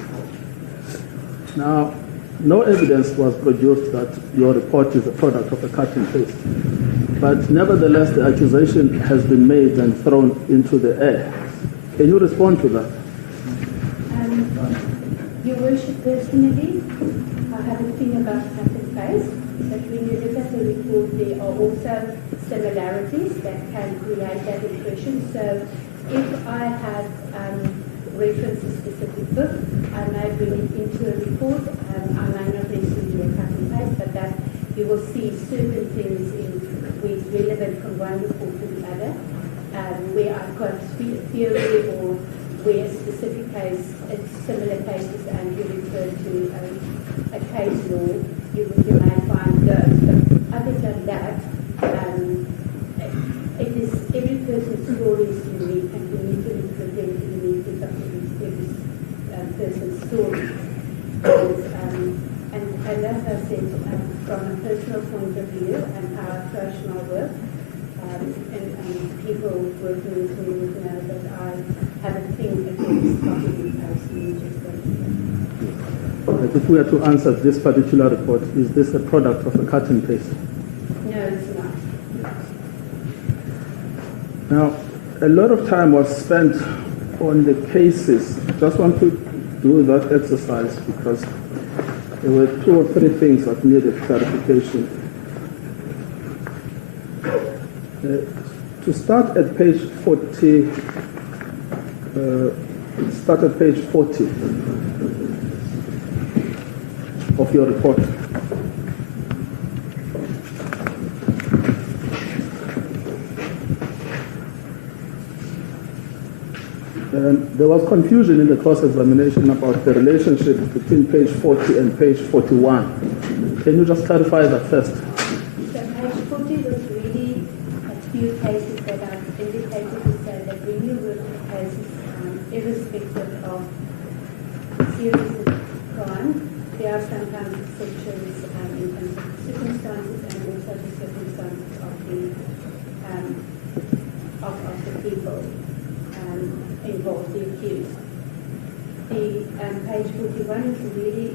Now, no evidence was produced that your report is a product of a cut and paste. But nevertheless, the accusation has been made and thrown into the air. Can you respond to that? Your Worship, personally, I have a thing about cut and paste, but when you look at the report, there are also similarities that can create that impression. So if I have reference a specific book, I may bring it into a report. I may not necessarily a cut and paste, but that you will see certain things which is relevant from one report to the other, where I've got theory or where a specific case, it's similar cases, and you refer to a case law, you may find those. But other than that, it is every person's story is unique, and we need to represent the uniqueness of every person's story. And as I said, from a personal point of view and how I approach my work, and people working with me would know that I have a thing against copying and But if we were to answer this particular report, is this a product of a cut and paste? No, it's not. Now, a lot of time was spent on the cases. Just want to do that exercise because there were 2 or 3 things that needed clarification. To start at page 40, of your report. There was confusion in the cross-examination about the relationship between page 40 and page 41. Can you just clarify that first? So page 40 was really a few cases that I've indicated to say that when you work with cases, irrespective of series of crime, there are sometimes exceptions in terms of circumstances and also the circumstances of the people involved, the accused. The page 41 is really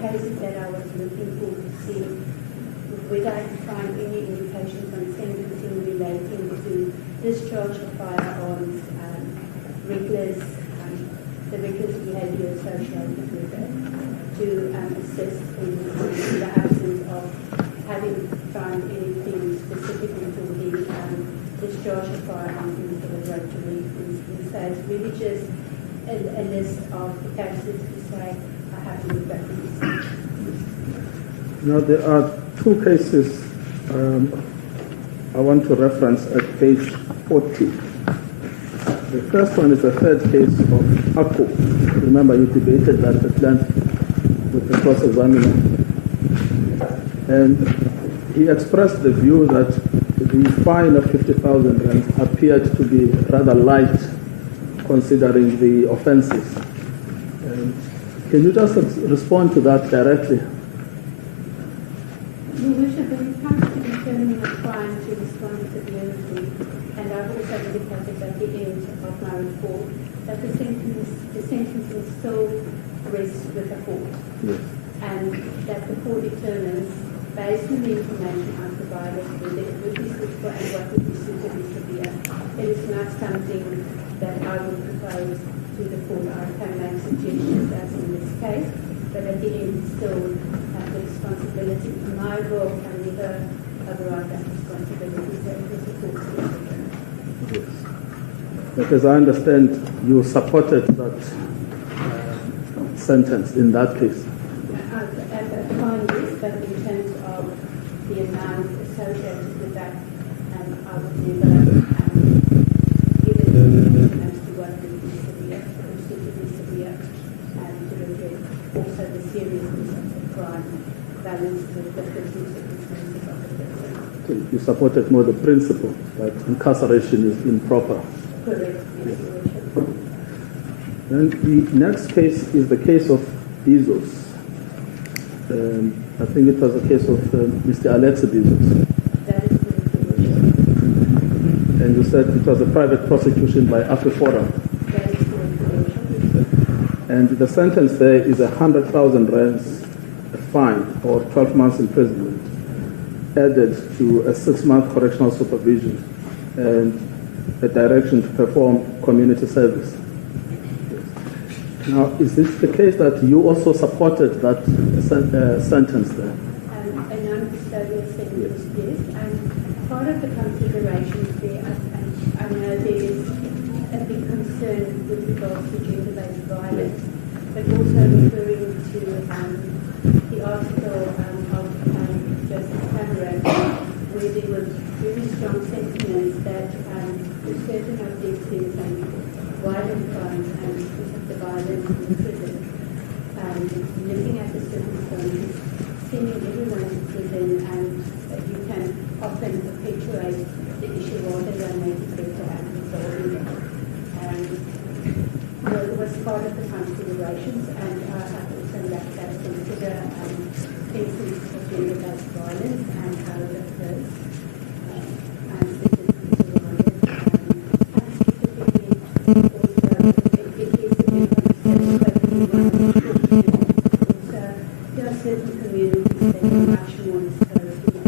cases that I was looking for to see whether I could find any indications on sentencing relating to discharge of firearms, the reckless behavior associated with it, to assist in the absence of having found anything specifically for the discharge of firearms in the laboratory. So it's really just a list of the cases to say I have to look at these. Now, there are two cases I want to reference at page 40. The first one is the third case of Akko. Remember, you debated that at length with the cross-examiner. And he expressed the view that the fine of 50,000 rand appeared to be rather light considering the offenses. Can you just respond to that directly? Your Worship, when it comes to determining a crime to responsibility, and I've also indicated at the end of my report that the sentencing still rests with the court. Yes. And that the court determines, based on the information I provided, whether it would be suitable and what would be suitably severe. It is not something that I would propose to the court. I can make suggestions as in this case, but at the end still have the responsibility. My role can never override that responsibility, so it is the court's decision. Yes. But as I understand, you supported that sentence in that case. At that time, yes, but in terms of the amount associated with that, I would never give it as to what would be severe or suitably severe, and to reflect also the seriousness of the crime balanced with the personal circumstances of the person. So you supported more the principle that incarceration is improper. Correct, yes, Your Worship. Then the next case is the case of Bezos. I think it was a case of Mr. Alex Bezos. That is correct, Your Worship. And you said it was a private prosecution by AfriForum. That is correct, Your Worship. And the sentence there is 100,000 rands fine or 12 months imprisonment, added to a 6-month correctional supervision and a direction to perform community service. Now, is it the case that you also supported that sentence there? A non-custodial sentence, yes. And part of the considerations there, I know there is a big concern with regards to gender-based violence, but also referring to the article of Justice Cameron, where there was very strong sentiments that certain of these things and violent crimes and the violence in prison, looking at the circumstances, sending everyone to prison, and you can often perpetuate the issue rather than make it better and resolving it. It was part of the considerations, and I have also left that to consider cases of gender-based violence and how it occurs. And specifically there are certain communities that are much more exposed to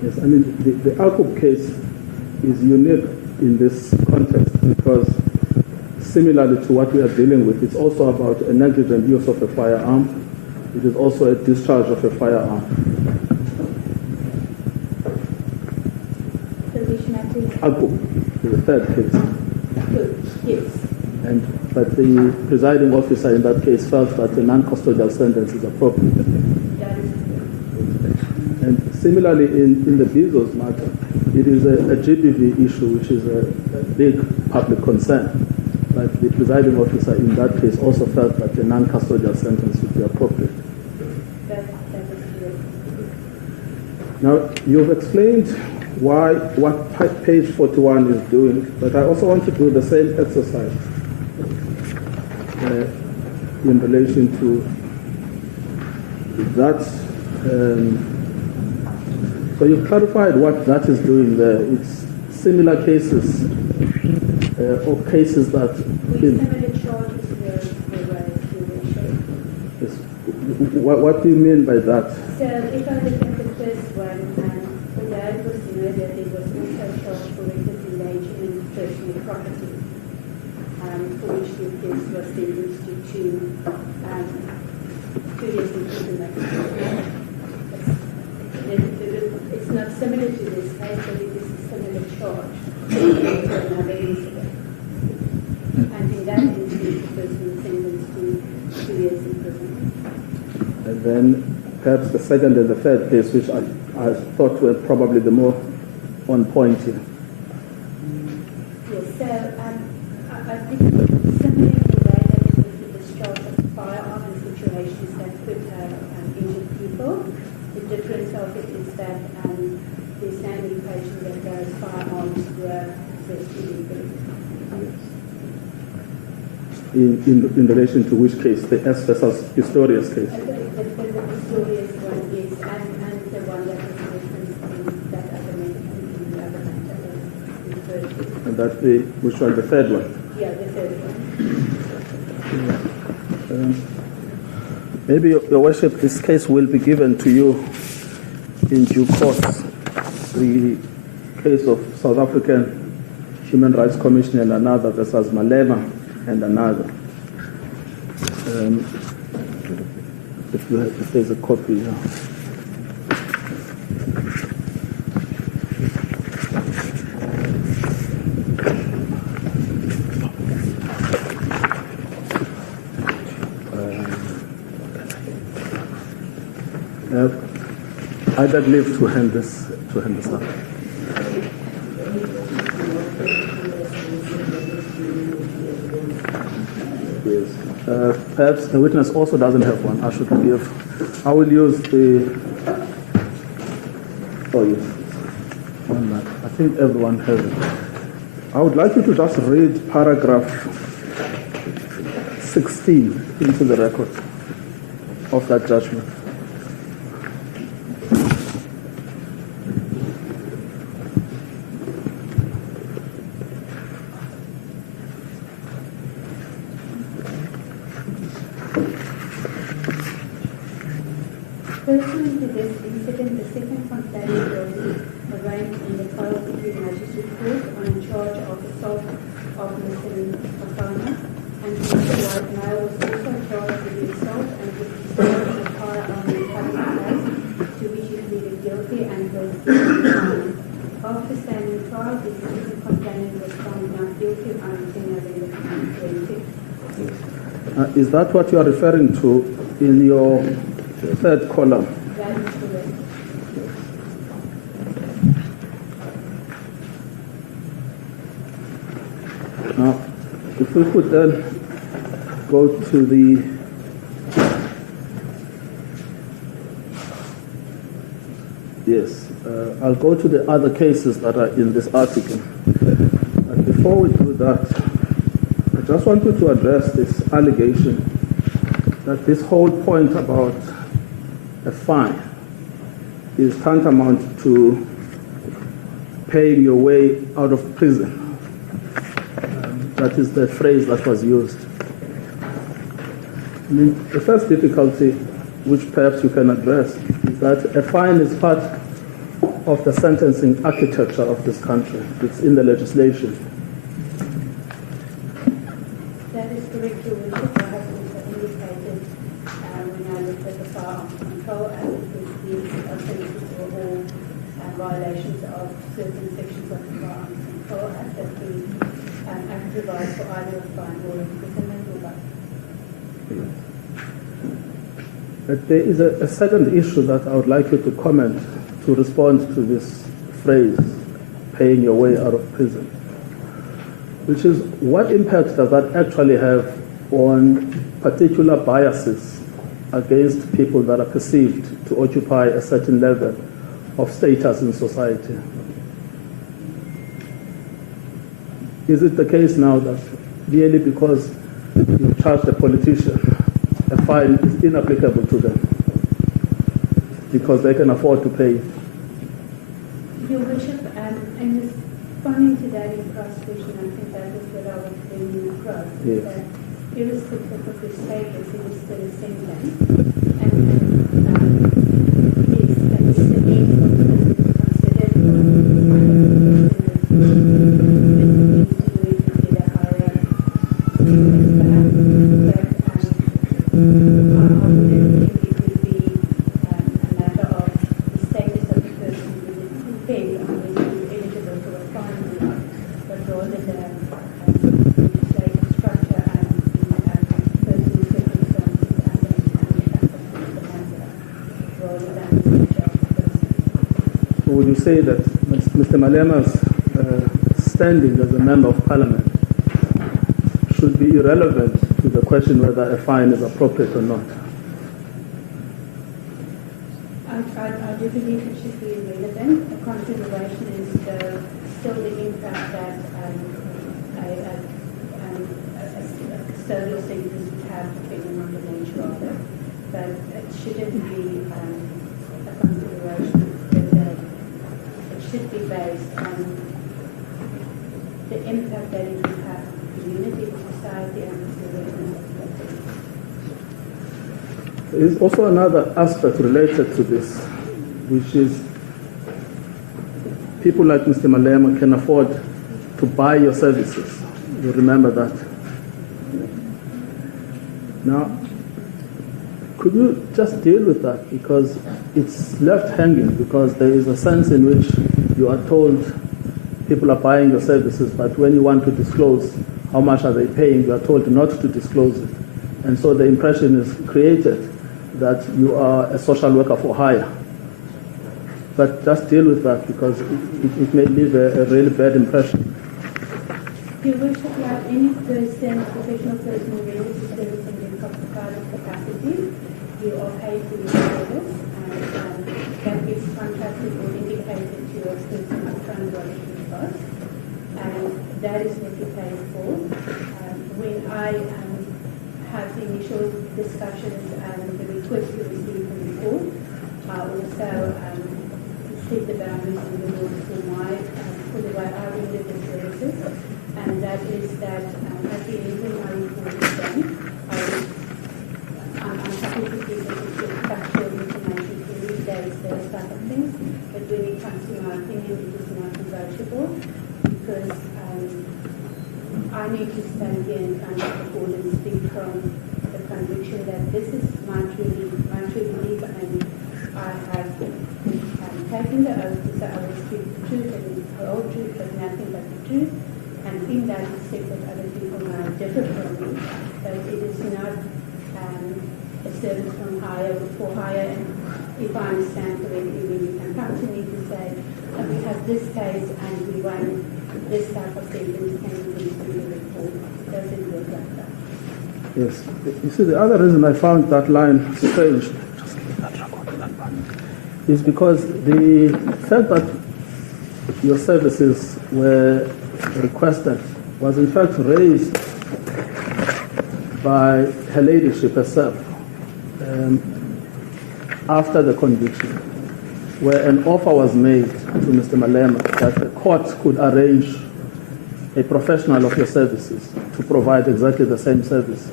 Yes, I mean, the Alcob case is unique in this context because similarly to what we are dealing with, it's also about a negligent use of a firearm. It is also a discharge of a firearm. Alcob, the third case. Yes. But the presiding officer in that case felt that a non-custodial sentence is appropriate. That is correct. And similarly, in the Bezos matter, it is a GBV issue, which is a big public concern. But the presiding officer in that case also felt that a non-custodial sentence would be appropriate. That is correct. Now, you've explained what page 41 is doing, but I also want to do the same exercise in relation to that. So you've clarified what that is doing there. It's similar cases or cases that... Similar charges yes. What do you mean by that? So if I look at the first one, the dad was murdered, there was also charged for reckless engagement in personal property, for which the offence was sentenced to 2 years imprisonment. It's not similar to this case, but it is a similar charge to another incident. And in that instance, the person was sentenced to 2 years imprisonment. And then perhaps the second and the third case, which I thought were probably the more on point here. Yes, so I think similar in the way that it would be discharge of firearm in situations that could have injured people. The difference of it is that there's no indication that those firearms were possessed illegally. In relation to which case? The S versus Pistorius case? The Pistorius one, yes, and the one that was referenced in that other matter, in the other matter was referred to. And that's which one, the third one? Yeah, the third one. Maybe, Your Worship, this case will be given to you in due course. The case of South African Human Rights Commission and another versus Malema and another. If there's a copy, yeah. I beg leave to hand this up. Yes. Perhaps the witness also doesn't have one. I should give. I will use the. Oh yes, one that. I think everyone has it. I would like you to just read paragraph 16 into the record of that judgment. Pursuant to this incident, the second complaint was arraigned in the trial between Magistrate Court on a charge of assault of Mr. Mdantsane, and Mr. White Male was also charged with the assault and with the discharge of a firearm in public place, to which he pleaded guilty and was fined. After standing trial, the second complainant was found not guilty on 10 November 2020. Is that what you are referring to in your third column? That is correct. Now, if we could then go to the I'll go to the other cases that are in this article. And before we do that, I just wanted to address this allegation that this whole point about a fine is tantamount to paying your way out of prison. That is the phrase that was used. I mean, the first difficulty, which perhaps you can address, is that a fine is part of the sentencing architecture of this country. It's in the legislation. That is correct, Your Worship. I have also indicated when I looked at the Firearms Control Act, because these offences were all violations of certain sections of the Firearms Control Act, that the Act provides for either a fine or imprisonment or both. But there is a second issue that I would like you to comment to respond to this phrase, paying your way out of prison, which is what impact does that actually have on particular biases against people that are perceived to occupy a certain level of status in society. Is it the case now that merely because you charge a politician, a fine is inapplicable to them because they can afford to pay it? Your Worship, in responding to that in cross-question, I think that is what I was bringing across. Yes. That irrespective of the status, it is still a sentence. And yes, that is the name of the considered Would you say that Mr. Malema's standing as a member of parliament should be irrelevant to the question whether a fine is appropriate or not? I do believe it should be relevant. The consideration is still the impact that a custodial sentence would have depending on the nature of it. But it shouldn't be a consideration. It should be based on the impact that it would have on the community, the society, and the residents. There is also another aspect related to this, which is people like Mr. Malema can afford to buy your services. You remember that. Now, could you just deal with that? Because it's left hanging, because there is a sense in which you are told people are buying your services, but when you want to disclose how much are they paying, you are told not to disclose it. And so the impression is created that you are a social worker for hire. But just deal with that, because it may leave a really bad impression. Your Worship, like any person, professional person who renders service in their private capacity, you are paid for your service, and that is contracted or indicated to a person upfront what it will cost, and that is what you pay for. When I have the initial discussions and the request to receive from the court, I also set the boundaries and the rules for the way I render the services, and that is that at the end when my report is done, I'm happy to give factual information to read those type of things, but when it comes to my opinion, it is not negotiable, because I need to stand here in front of the court and speak from the conviction that this is my true belief, and I have taken the oath to say I will speak the truth and the whole truth, but nothing but the truth. And in that respect that other people might differ from me, but it is not a service from hire or for hire. And if I understand correctly, when you can come to me to say, we have this case and we want this type of sentence, can you please do the report? It doesn't work like that. Yes. You see, the other reason I found that line strange is because the fact that your services were requested was in fact raised by her ladyship herself after the conviction, where an offer was made to Mr. Malema that the court could arrange a professional of your services to provide exactly the same service.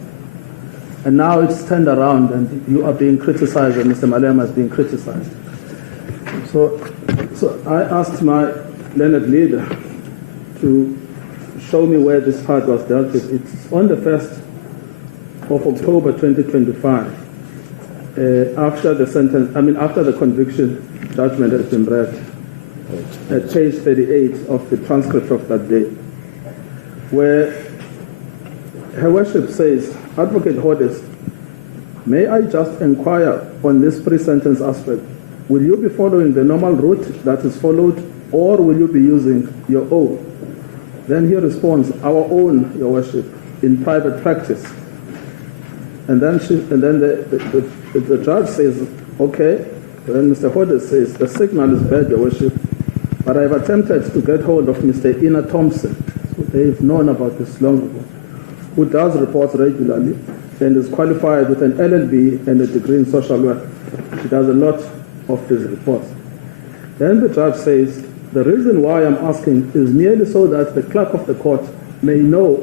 And now it's turned around and you are being criticized and Mr. Malema is being criticized. So I asked my learned leader to show me where this part was dealt with. It's on the 1st of October 2025, after the conviction judgment has been read, at page 38 of the transcript of that day, where Her Worship says, Advocate Hodes, may I just inquire on this pre-sentence aspect? Will you be following the normal route that is followed, or will you be using your own? Then he responds, our own, Your Worship, in private practice. And then the judge says, okay, Then Mr. Hodes says, the signal is bad, Your Worship, but I've attempted to get hold of Mr. Ina Thompson, so they've known about this long ago, who does reports regularly and is qualified with an LLB and a degree in social work. She does a lot of these reports. Then the judge says, the reason why I'm asking is merely so that the clerk of the court may know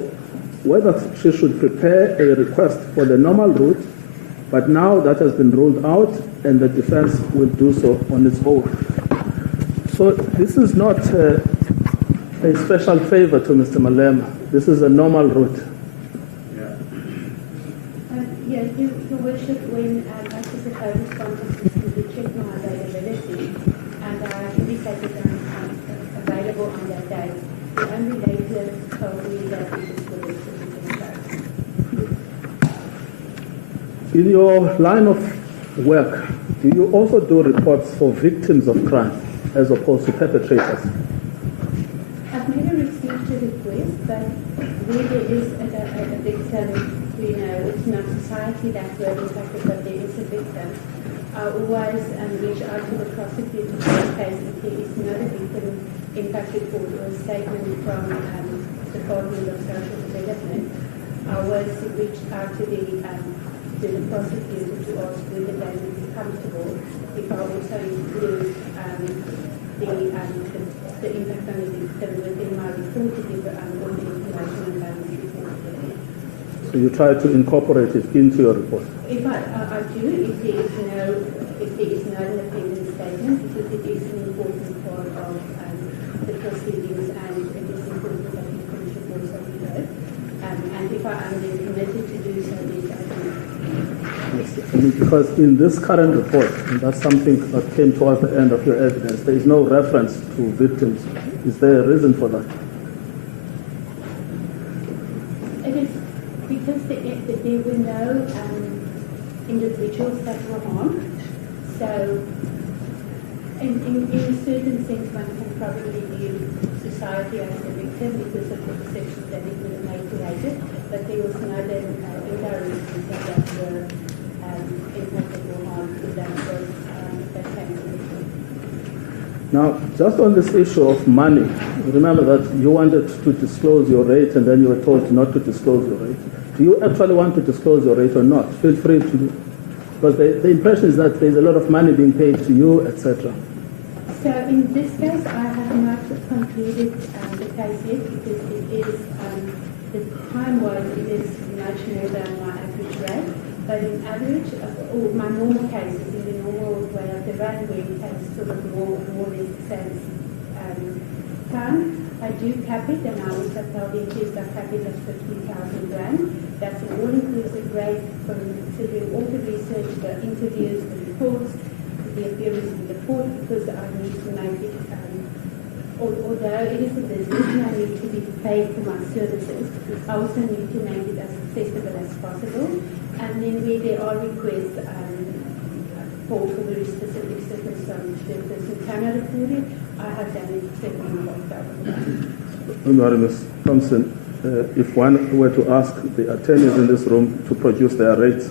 whether she should prepare a request for the normal route, but now that has been ruled out and the defense will do so on its own. So this is not a special favor to Mr. Malema. This is a normal route. Yes, Your Worship, when I took the phone conference to check my availability, and I indicated that I'm available on that day, the only later told me that it was for the certificate. In your line of work, do you also do reports for victims of crime as opposed to perpetrators? I've never received a request, but where there is a victim, it's not society that will impact it, but there is a victim. I always reach out to the prosecutor in this case if there is not a victim impact report or a statement from the Department of Social Development. I always reach out to the prosecutor to ask whether they would be comfortable if I also include the impact on the victim within my report to give all the information about the report. So you try to incorporate it into your report? If I do, if there is no independent statement, because it is an important part of the proceedings and it is important that the police reports are heard. And if I am then committed to do so, then I do. Yes, I mean, because in this current report, and that's something that came towards the end of your evidence, there is no reference to victims. Is there a reason for that? It is because there were no individuals that were harmed. So in a certain sense, one can probably view society as a victim because of the perceptions that it would have made created, but there was no indirect reasons that were impacted or harmed with that came to the court. Now, just on this issue of money, remember that you wanted to disclose your rate and then you were told not to disclose your rate. Do you actually want to disclose your rate or not? Feel free to do. Because the impression is that there's a lot of money being paid to you, etc. So in this case, I have not concluded the case yet because it is, the time-wise, it is much more than my average rate. But in average, or my normal cases, in the normal way of the run, where it takes sort of more or less the same time, I do cap it, and I also tell the accused I cap it at 15,000 rand. That's an all-inclusive rate for considering all the research, the interviews, the reports, the appearance in the court, because I need to make it, although it is a business and I need to be paid for my services, I also need to make it as accessible as possible. And then where there are requests for very specific circumstances, the person cannot afford it, I have done it 7,500. Ms. Thompson, if one were to ask the attorneys in this room to produce their rates,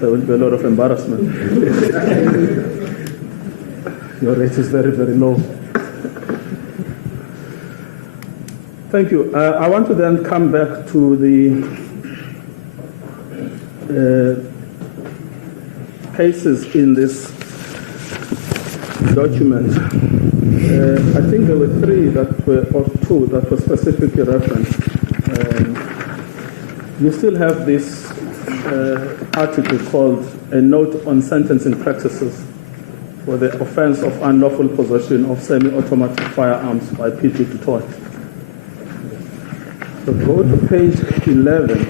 there would be a lot of embarrassment. Your rate is very, very low. Thank you. I want to then come back to the cases in this document. I think there were three that were, or two that were specifically referenced. You still have this article called A Note on Sentencing Practices for the Offense of Unlawful Possession of Semi-Automatic Firearms by P.G. du Toit. So go to page 11.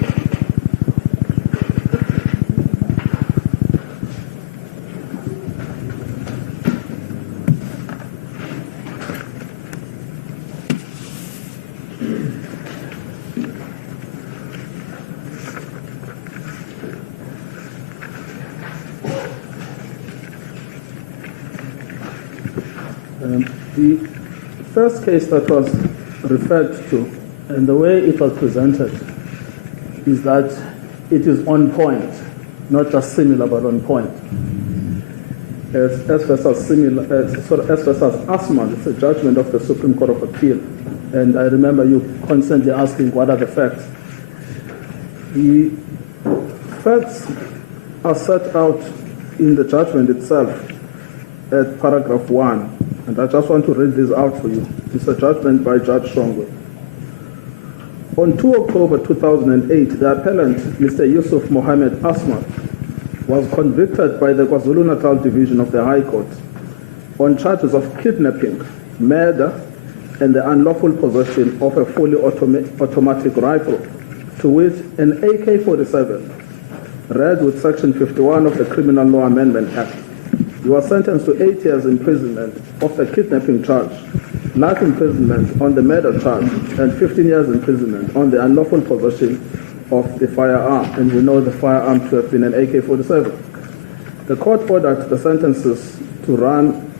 The first case that was referred to and the way it was presented is that it is on point not just similar but on point. As versus Asman, it's a judgment of the Supreme Court of Appeal. And I remember you constantly asking, what are the facts? The facts are set out in the judgment itself at paragraph 1. And I just want to read this out for you. It's a judgment by Judge Shongwe. On 2 October 2008, the appellant, Mr. Yusuf Mohammed Asman, was convicted by the KwaZulu-Natal Division of the High Court on charges of kidnapping, murder, and the unlawful possession of a fully automatic rifle, to wit, an AK-47, read with Section 51 of the Criminal Law Amendment Act. He was sentenced to 8 years imprisonment of the kidnapping charge, life imprisonment on the murder charge, and 15 years imprisonment on the unlawful possession of the firearm, and we know the firearm to have been an AK-47. The court ordered the sentences to run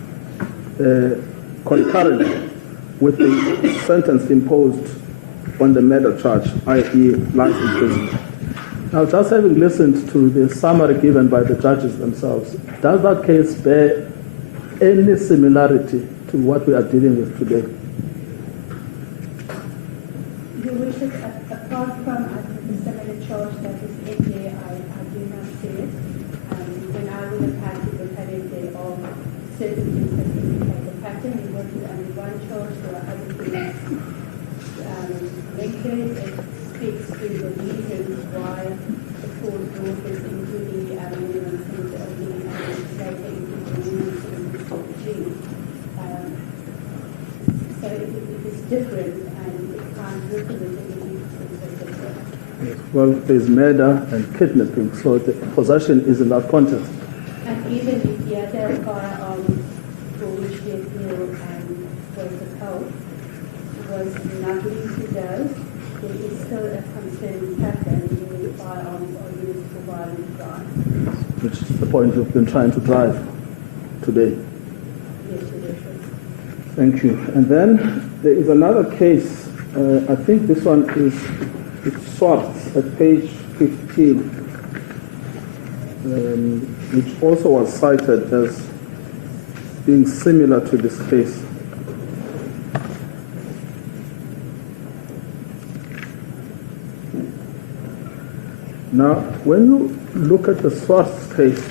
concurrently with the sentence imposed on the murder charge, i.e. life imprisonment. Now, just having listened to the summary given by the judges themselves, does that case bear any similarity to what we are dealing with today? Your Worship, apart from the similar charge that is in there, I do not see it. When I would have had to look at it, there are certain things that indicate the pattern. We work with only one charge, there are other things linked. It speaks to the reasons why the court brought this into the minimum sentence of the legislator into the minimum sentence of June. So it is different and it can't represent anything different. Well, there's murder and kidnapping, so the possession is in that context. And even if the other firearm for which the appeal was upheld was not linked to those, there is still a concern pattern in the firearms are used for violent crime. Which is the point you've been trying to drive today. Yes, Your Worship. Thank you. And then there is another case, I think this one is Swartz at page 15, which also was cited as being similar to this case. Now, when you look at the Swartz case,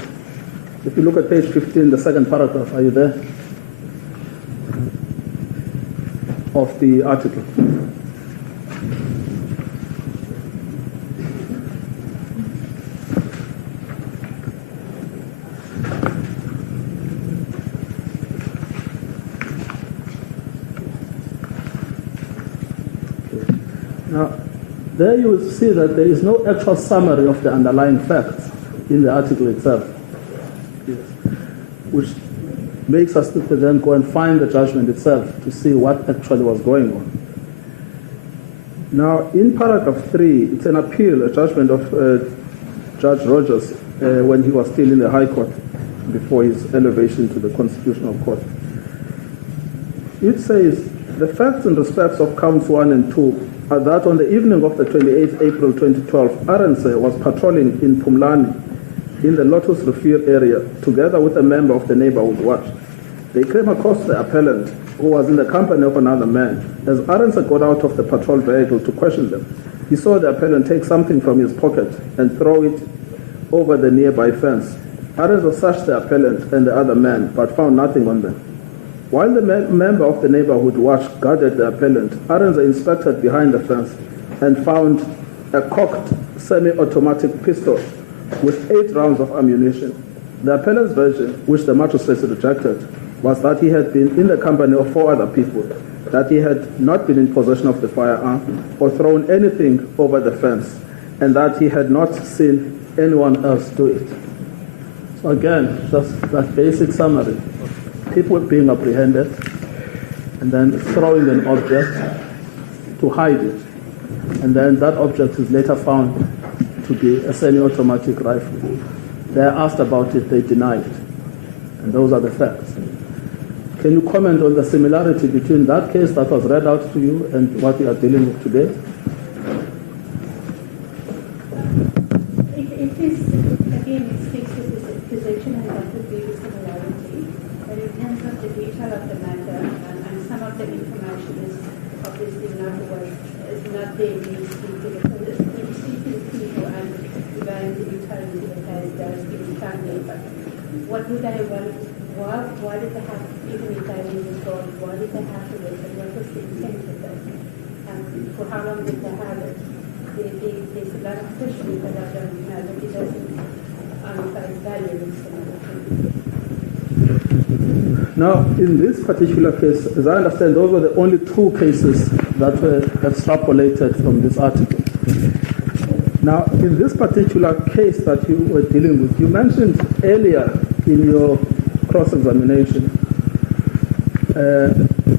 if you look at page 15, the second paragraph, are you there? Of the article. Now, there you will see that there is no actual summary of the underlying facts in the article itself, yes, which makes us then go and find the judgment itself to see what actually was going on. Now, in paragraph 3, it's an appeal, a judgment of Judge Rogers when he was still in the High Court before his elevation to the Constitutional Court. It says, the facts and respects of counts 1 and 2 are that on the evening of the 28th April 2012, Arendse was patrolling in Pumlani in the Lotus Refuge area together with a member of the neighborhood watch. They came across the appellant, who was in the company of another man. As Arendse got out of the patrol vehicle to question them, he saw the appellant take something from his pocket and throw it over the nearby fence. Arendse searched the appellant and the other man, but found nothing on them. While the member of the neighborhood watch guarded the appellant, Arendse inspected behind the fence and found a cocked semi-automatic pistol with 8 rounds of ammunition. The appellant's version, which the magistrate rejected, was that he had been in the company of 4 other people, that he had not been in possession of the firearm or thrown anything over the fence, and that he had not seen anyone else do it. So again, just that basic summary. People being apprehended and then throwing an object to hide it. And then that object is later found to be a semi-automatic rifle. They're asked about it, they deny it. And those are the facts. Can you comment on the similarity between that case that was read out to you and what we are dealing with today? It is, again, again, it speaks to this position and that would be the similarity. But in terms of the detail of the matter, and some of the information is obviously not there when you speak to the people and you're going to be told to the case does give family. But what would they want? Why did they have, even if they were involved, why did they have to work and what was the intent of it? And for how long did they have it? There's a lot of questions that I don't know, but it doesn't on face value with some of the things. Now, in this particular case, as I understand, those were the only two cases that were extrapolated from this article. Now, in this particular case that you were dealing with, you mentioned earlier in your cross-examination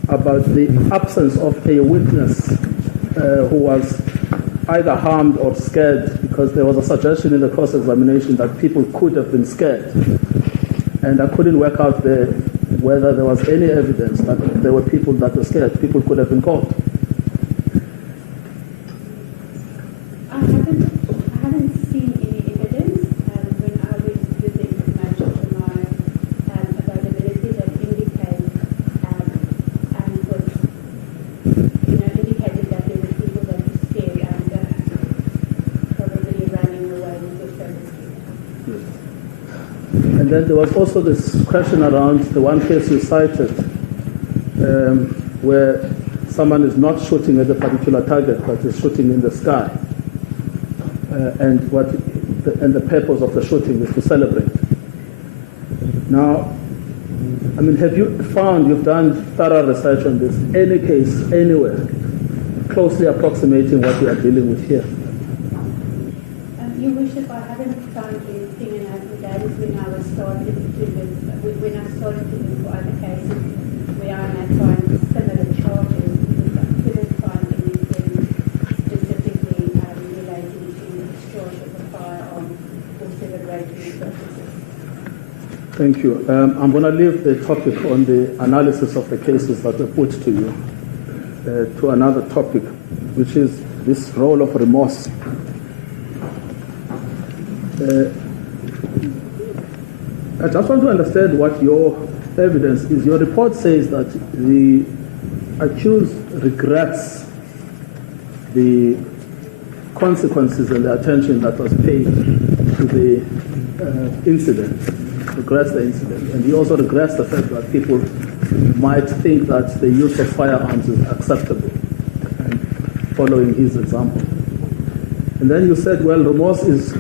about the absence of a witness who was either harmed or scared, because there was a suggestion in the cross-examination that people could have been scared. And I couldn't work out whether there was any evidence that there were people that were scared. People could have been caught. I haven't seen any evidence when I was with the information to my availability that indicated indicated that there were people that were scared and probably running away with the service. And then there was also this question around the one case you cited where someone is not shooting at a particular target but is shooting in the sky. And the purpose of the shooting is to celebrate. Now, I mean, have you found, you've done thorough research on this, any case anywhere closely approximating what we are dealing with here? Your Worship, I haven't found anything, and I think that is when I started to look for other cases where I might find similar charges, because I couldn't find anything specifically relating to discharge of a firearm or celebratory purposes. Thank you. I'm going to leave the topic on the analysis of the cases that were put to you to another topic, which is this role of remorse. I just want to understand what your evidence is. Your report says that the accused regrets the consequences and the attention that was paid to the incident, regrets the incident. And he also regrets the fact that people might think that the use of firearms is acceptable, and following his example. And then you said, well, remorse does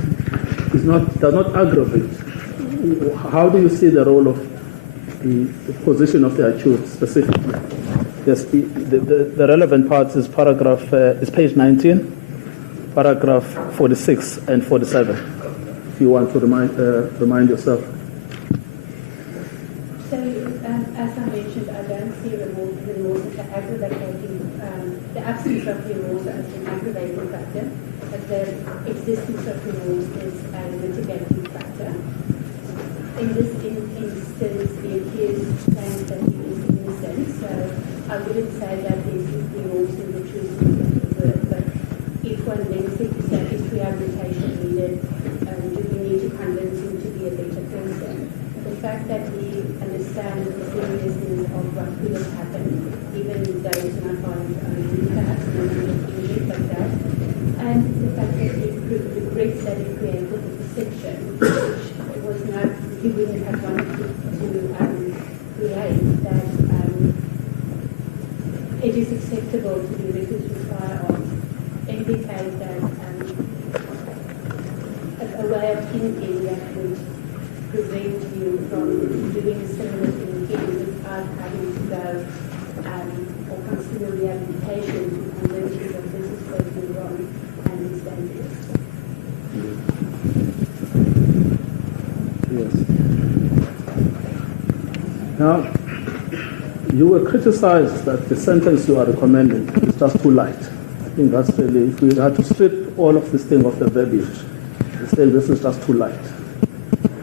not aggravate. How do you see the role of the position of the accused specifically? Yes, the relevant parts is is page 19, paragraph 46 and 47. If you want to remind yourself. So, as I mentioned, I don't see remorse as an aggravating, the absence of remorse as an aggravating factor, but the existence of remorse is a mitigating factor. In this instance, the accused claims that he is innocent, so I wouldn't say that there is remorse in the true sense of the word, but if one then said to say, is rehabilitation needed, do we need to convince him to be a better person? The fact that he understands the seriousness of what could have happened, even though it's not violent, perhaps not injured like that, and the fact that he regrets that he created a perception which was not, he wouldn't have wanted to create, that it is acceptable to be reckless with firearms, indicate that a way of thinking that would prevent you from doing a similar thing again without having to go or consider rehabilitation to convince you that this is totally wrong and it's dangerous. Yes. Now, you were criticized that the sentence you are recommending is just too light. I think that's really, if we had to strip all of this thing off the verbiage, say this is just too light.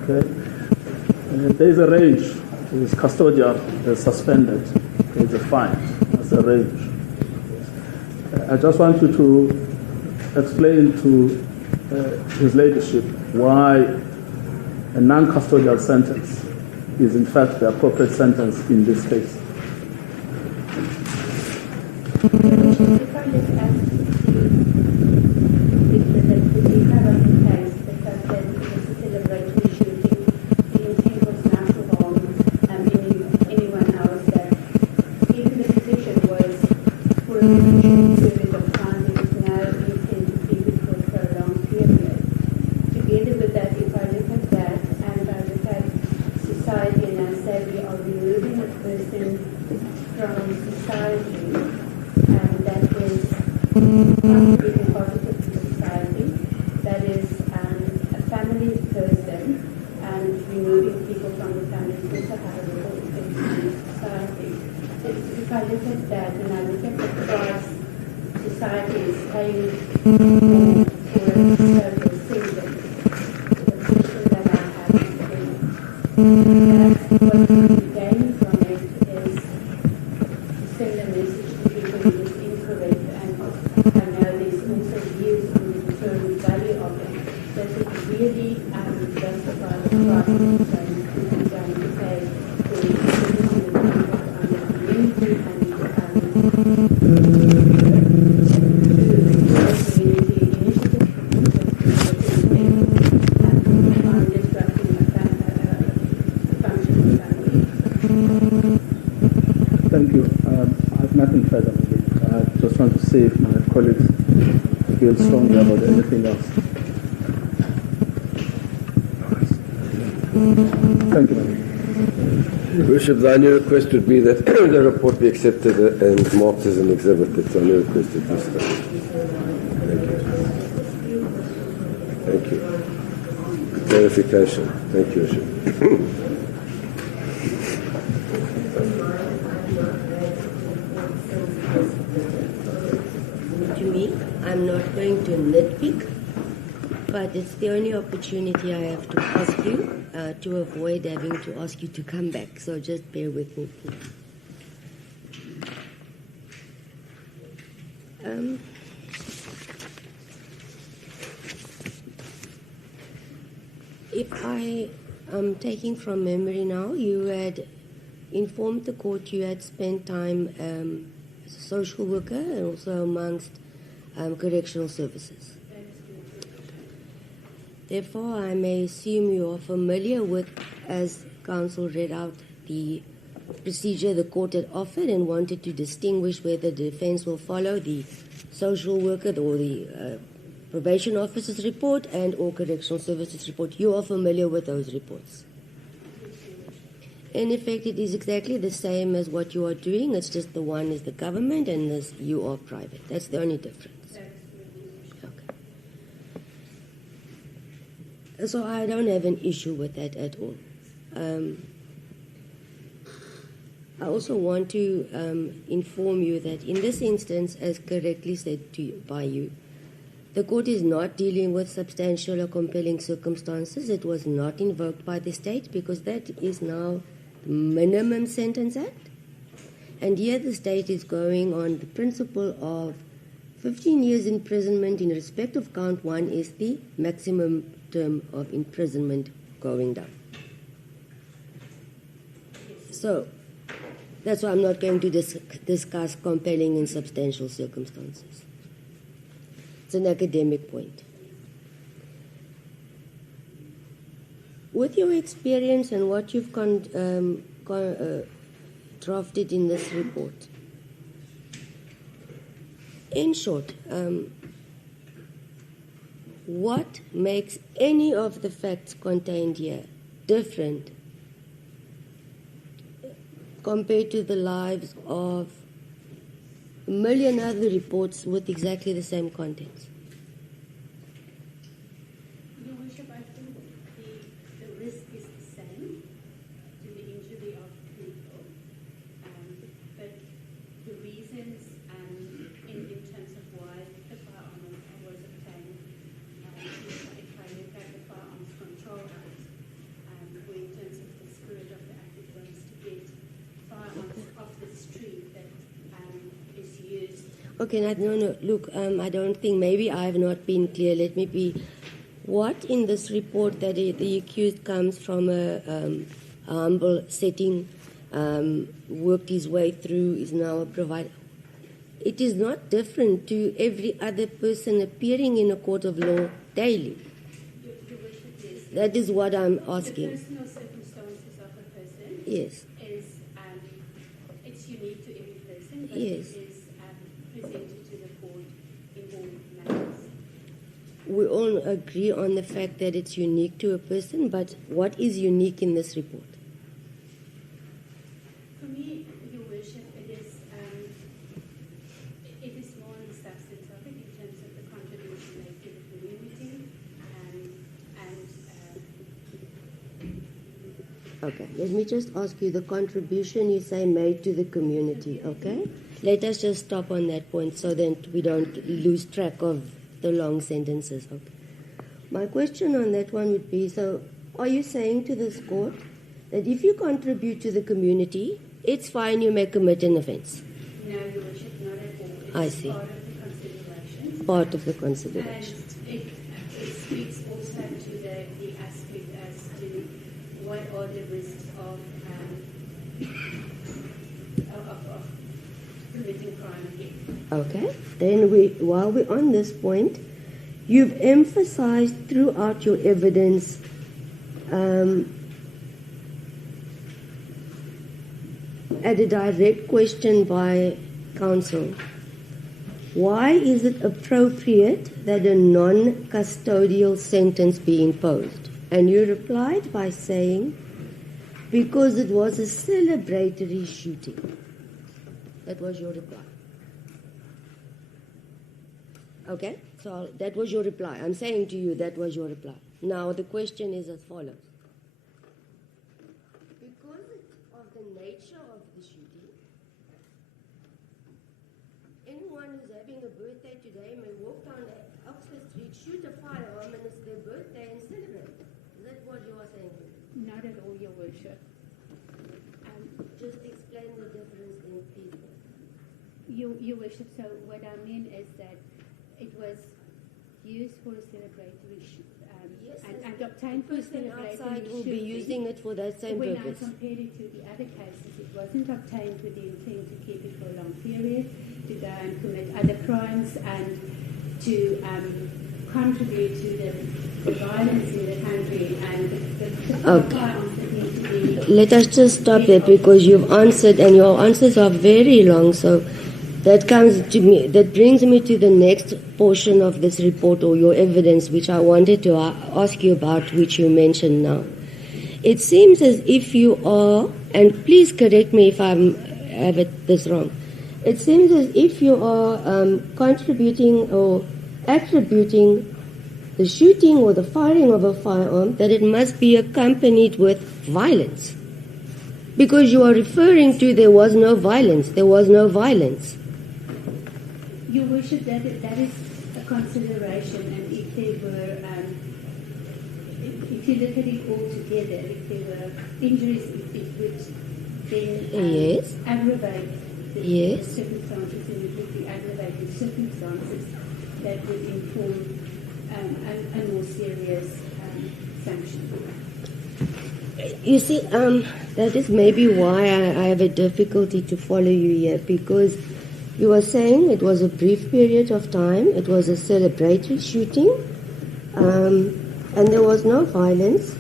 Okay? There is a range. There is custodial, there is suspended, there is a fine. That's a range. I just want you to explain to His Ladyship why a non-custodial sentence is in fact the appropriate sentence in this case. If I look at the current case, the fact that it was a celebratory shooting, the intent was not to harm anyone else, that even the petition was for a short period of time, there was no intent to keep it for a long period. Together with that, if I look at that and I look at society and I say we are removing a person from society, and that is contributing positive to society, that is a family person, and removing people from the family also have a role in society. If I look at that and I look at the price society is paying for a social sentence, the question that I have is that what we gain from it is to send a message to people who is incorrect, and I know there's also views on the determined value of it, that it really justify the price that people are going to pay for the impact on the community and Thank you. I have nothing further. I just want to see if my colleagues feel strongly about anything else. Thank you, madam. Your Worship, the only request would be that the report be accepted and marked as an exhibit. That's the only request at this time. Thank you. Thank you. Clarification. Thank you, Worship. To me, I'm not going to nitpick, but it's the only opportunity I have to ask you to avoid having to ask you to come back. So just bear with me, please. If I am taking from memory now, you had informed the court you had spent time as a social worker and also amongst correctional services. Therefore, I may assume you are familiar with, as counsel read out, the procedure the court had offered and wanted to distinguish whether the defense will follow the social worker or the probation officer's report and or correctional services report. You are familiar with those reports. In effect, it is exactly the same as what you are doing. It's just the one is the government and this you are private. That's the only difference. Okay. So I don't have an issue with that at all. I also want to inform you that in this instance, as correctly said to you, by you, the court is not dealing with substantial or compelling circumstances. It was not invoked by the state because that is now the Minimum Sentence Act. And here the state is going on the principle of 15 years imprisonment in respect of count one is the maximum term of imprisonment going down. So that's why I'm not going to discuss compelling and substantial circumstances. It's an academic point. With your experience and what you've drafted in this report, in short, what makes any of the facts contained here different compared to the lives of a million other reports with exactly the same contents? Your Worship, I think the risk is the same to the injury of people, but the reasons in terms of why the firearm was obtained, if I look at the Firearms Control Act, where in terms of the spirit of the act, it was to get firearms off the street that is used. Okay, no, look, I don't think, maybe I have not been clear. Let me be What in this report that the accused comes from a humble setting, worked his way through, is now a provider? It is not different to every other person appearing in a court of law daily. That is what I'm asking. The personal circumstances of a person Yes. is it's unique to every person, but Yes. it is presented to the court in all matters. We all agree on the fact that it's unique to a person, but what is unique in this report? For me, Your Worship, it is more on the substance of it in terms of the contribution made to the community Okay, let me just ask you the contribution you say made to the community, okay? Let us just stop on that point so that we don't lose track of the long sentences, okay? My question on that one would be, so are you saying to this court that if you contribute to the community, it's fine, you may commit an offence? No, Your Worship, not at all. I It's see. part of the consideration. Part of the consideration. And it speaks also to the aspect as to what are the risks of committing crime again. Okay, then while we're on this point, you've emphasized throughout your evidence at a direct question by counsel, why is it appropriate that a non-custodial sentence be imposed? And you replied by saying, because it was a celebratory shooting. That was your reply. Okay, so that was your reply. I'm saying to you that was your reply. Now the question is as follows. Because of the nature of the shooting, anyone who's having a birthday today may walk down Oxford Street, shoot a firearm, and it's their birthday and celebrate. Is that what you are saying? Not at all, Your Worship. Just explain the difference then, please. Your Worship, so what I mean is that it was used for a celebratory and obtained for a person celebratory outside will be shooting. using it for that same When purpose. I compared it to the other cases, it wasn't obtained with the intent to keep it for a long period, to go and commit other crimes, and to contribute to the violence in the country and the Okay. firearms that need to be. Let us just stop there because you've answered and your answers are very long. So that brings me to the next portion of this report or your evidence, which I wanted to ask you about, which you mentioned now. It seems as if you are, and please correct me if I have this wrong. It seems as if you are contributing or attributing the shooting or the firing of a firearm that it must be accompanied with violence. Because you are referring to there was no violence. There was no violence. Your Worship, that is a consideration, and if there were, if you look at it all together, if there were injuries, it would then Yes. aggravate the Yes. circumstances, and it would be aggravated circumstances that would inform a more serious sanction. You see, that is maybe why I have a difficulty to follow you here, because you were saying it was a brief period of time, it was a celebratory shooting, and there was no violence,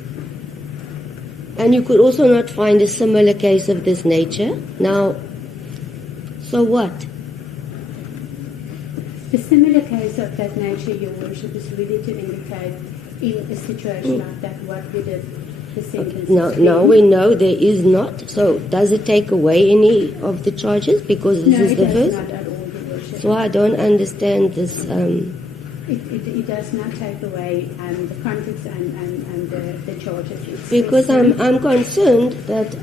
and you could also not find a similar case of this nature. Now, so what? The similar case of that nature, Your Worship, is really to indicate in a situation like that what would have the sentence been. Now we know there is not. So does it take away any of the charges because this No, is it the does first? not at all, Your Worship. So I don't understand this. It does not take away the context and the charges. It's Because just- I'm concerned that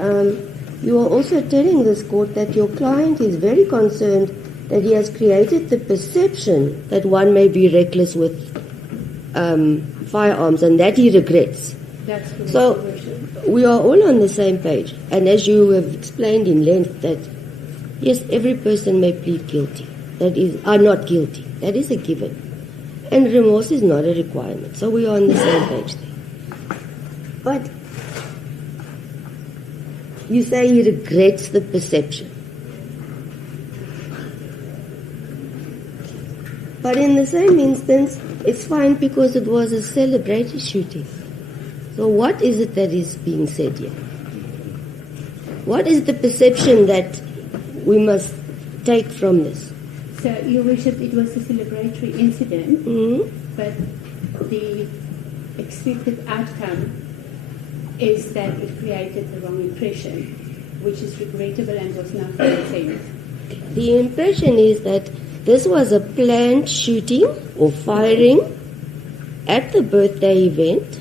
you are also telling this court that your client is very concerned that he has created the perception that one may be reckless with firearms and that he regrets. That's correct, So Your Worship. we are all on the same page. And as you have explained in length that, yes, every person may plead guilty. That is, are not guilty. That is a given. And remorse is not a requirement. So we are on the same page there. But you say he regrets the perception. But in the same instance, it's fine because it was a celebratory shooting. So what is it that is being said here? What is the perception that we must take from this? So, Your Worship, it was a celebratory incident, but the expected outcome is that it created the wrong impression, which is regrettable and was not the intent. The impression is that this was a planned shooting or firing at the birthday event.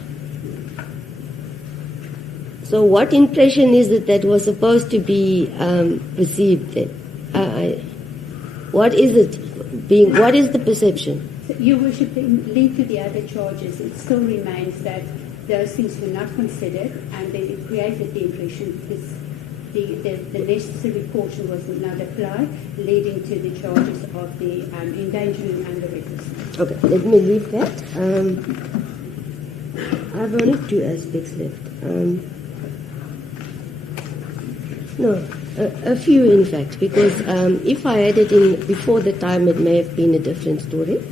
So what impression is it that was supposed to be perceived then? What is it being? What is the perception? So, Your Worship, linked to the other charges, it still remains that those things were not considered, and then it created the impression because the necessary portion was not applied, leading to the charges of the endangering and the recklessness. Okay, let me leave that. I have only two aspects left. A few in fact, because if I had it in before the time, it may have been a different story.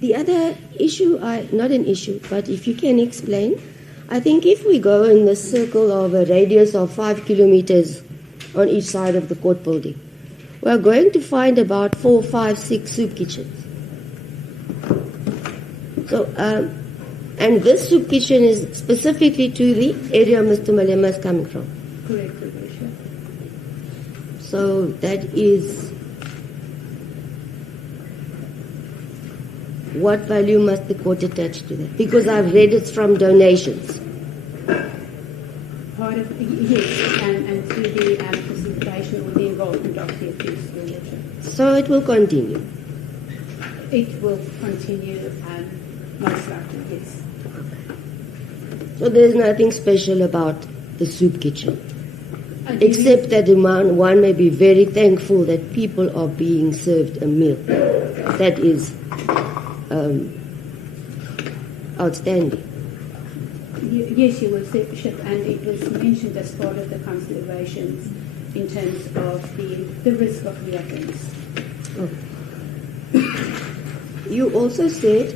The other issue, not an issue, but if you can explain, I think if we go in the circle of a radius of 5 kilometers on each side of the court building, we're going to find about 4, 5, 6 soup kitchens. So, and this soup kitchen is specifically to the area Mr. Malema is coming from. Correct, Your Worship. So that is, what value must the court attach to that? Because I've read it's from donations. Part of, yes, and through the participation or the involvement of the accused, Your Worship. So it will continue. It will continue, most likely, yes. So there's nothing special about the soup kitchen, except that one may be very thankful that people are being served a meal. That is outstanding. Yes, Your Worship, and it was mentioned as part of the considerations in terms of the risk of reoffence. Oh. You also said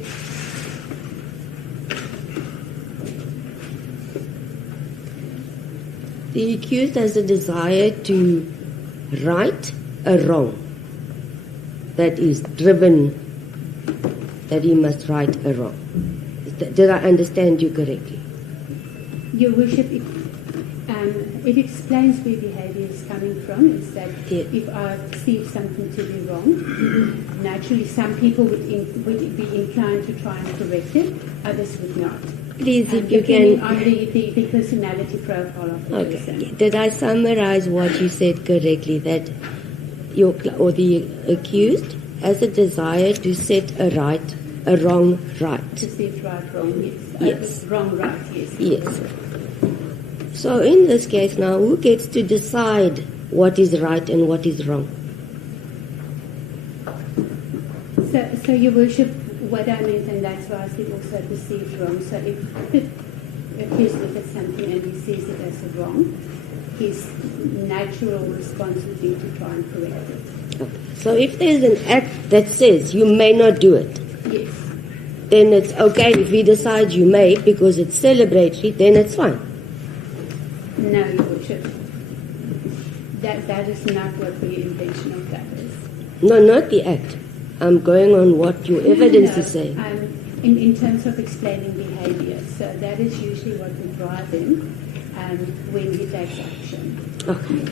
the accused has a desire to right a wrong that is driven, that he must right a wrong. Did I understand you correctly? Your Worship, it explains where behaviour is coming from. Is that if I perceive something to be wrong, naturally some people would be inclined to try and correct it, others would not. Please, if you can. On the personality profile of the person. Did I summarize what you said correctly? That the accused has a desire to set a wrong right. To set right wrong, yes. Yes. Wrong right, yes. Yes. So in this case now, who gets to decide what is right and what is wrong? So Your Worship, what I meant, and that's why I said also perceived wrong. So if the accused looks at something and he sees it as a wrong, his natural response would be to try and correct it. Okay. So if there's an act that says you may not do it, Yes. then it's okay. If he decides you may because it's celebratory, then it's fine. No, Your Worship. That is not what the intention of that is. No, not the act. I'm going on what your evidence is saying. In terms of explaining behaviour, so that is usually what we drive in when he takes action. Okay.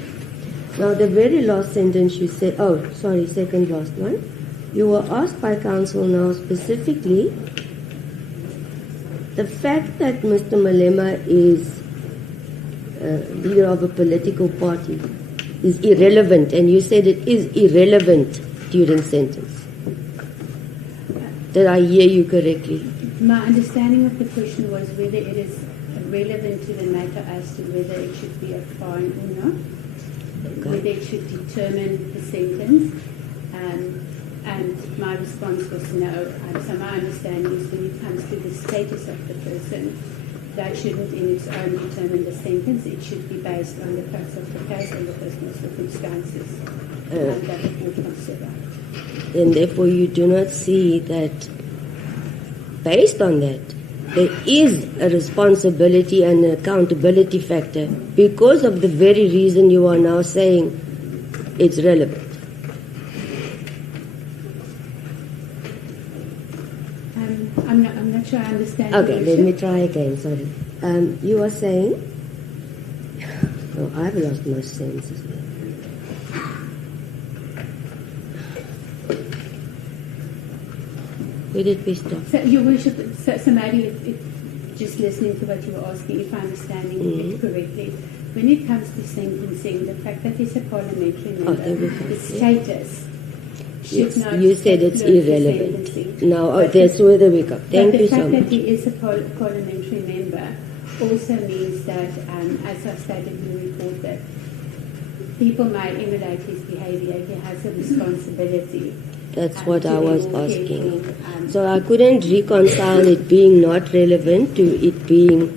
Now the very last sentence you said, second last one. You were asked by counsel now specifically, the fact that Mr. Malema is leader of a political party is irrelevant, and you said it is irrelevant during sentence. Did I hear you correctly? My understanding of the question was whether it is relevant to the matter as to whether it should be a fine or not, whether it should determine the sentence, and And my response was no. So my understanding is when it comes to the status of the person, that shouldn't in its own determine the sentence. It should be based on the facts of the case and the personal circumstances that the court consider. And therefore you do not see that based on that, there is a responsibility and an accountability factor because of the very reason you are now saying it's relevant. I'm not sure I understand. Okay, let me try again, sorry. You are saying, oh, I've lost my senses now. Where did we stop? So, Your Worship, so maybe just listening to what you were asking, if I'm understanding it correctly, when it comes to sentencing, the fact that it's a parliamentary member, the status should not you said it's irrelevant. Now, that's where we go. Thank you so much. The fact that he is a parliamentary member also means that, as I stated in the report, that people may emulate his behavior. He has a responsibility. That's what I was asking. So I couldn't reconcile it being not relevant to it being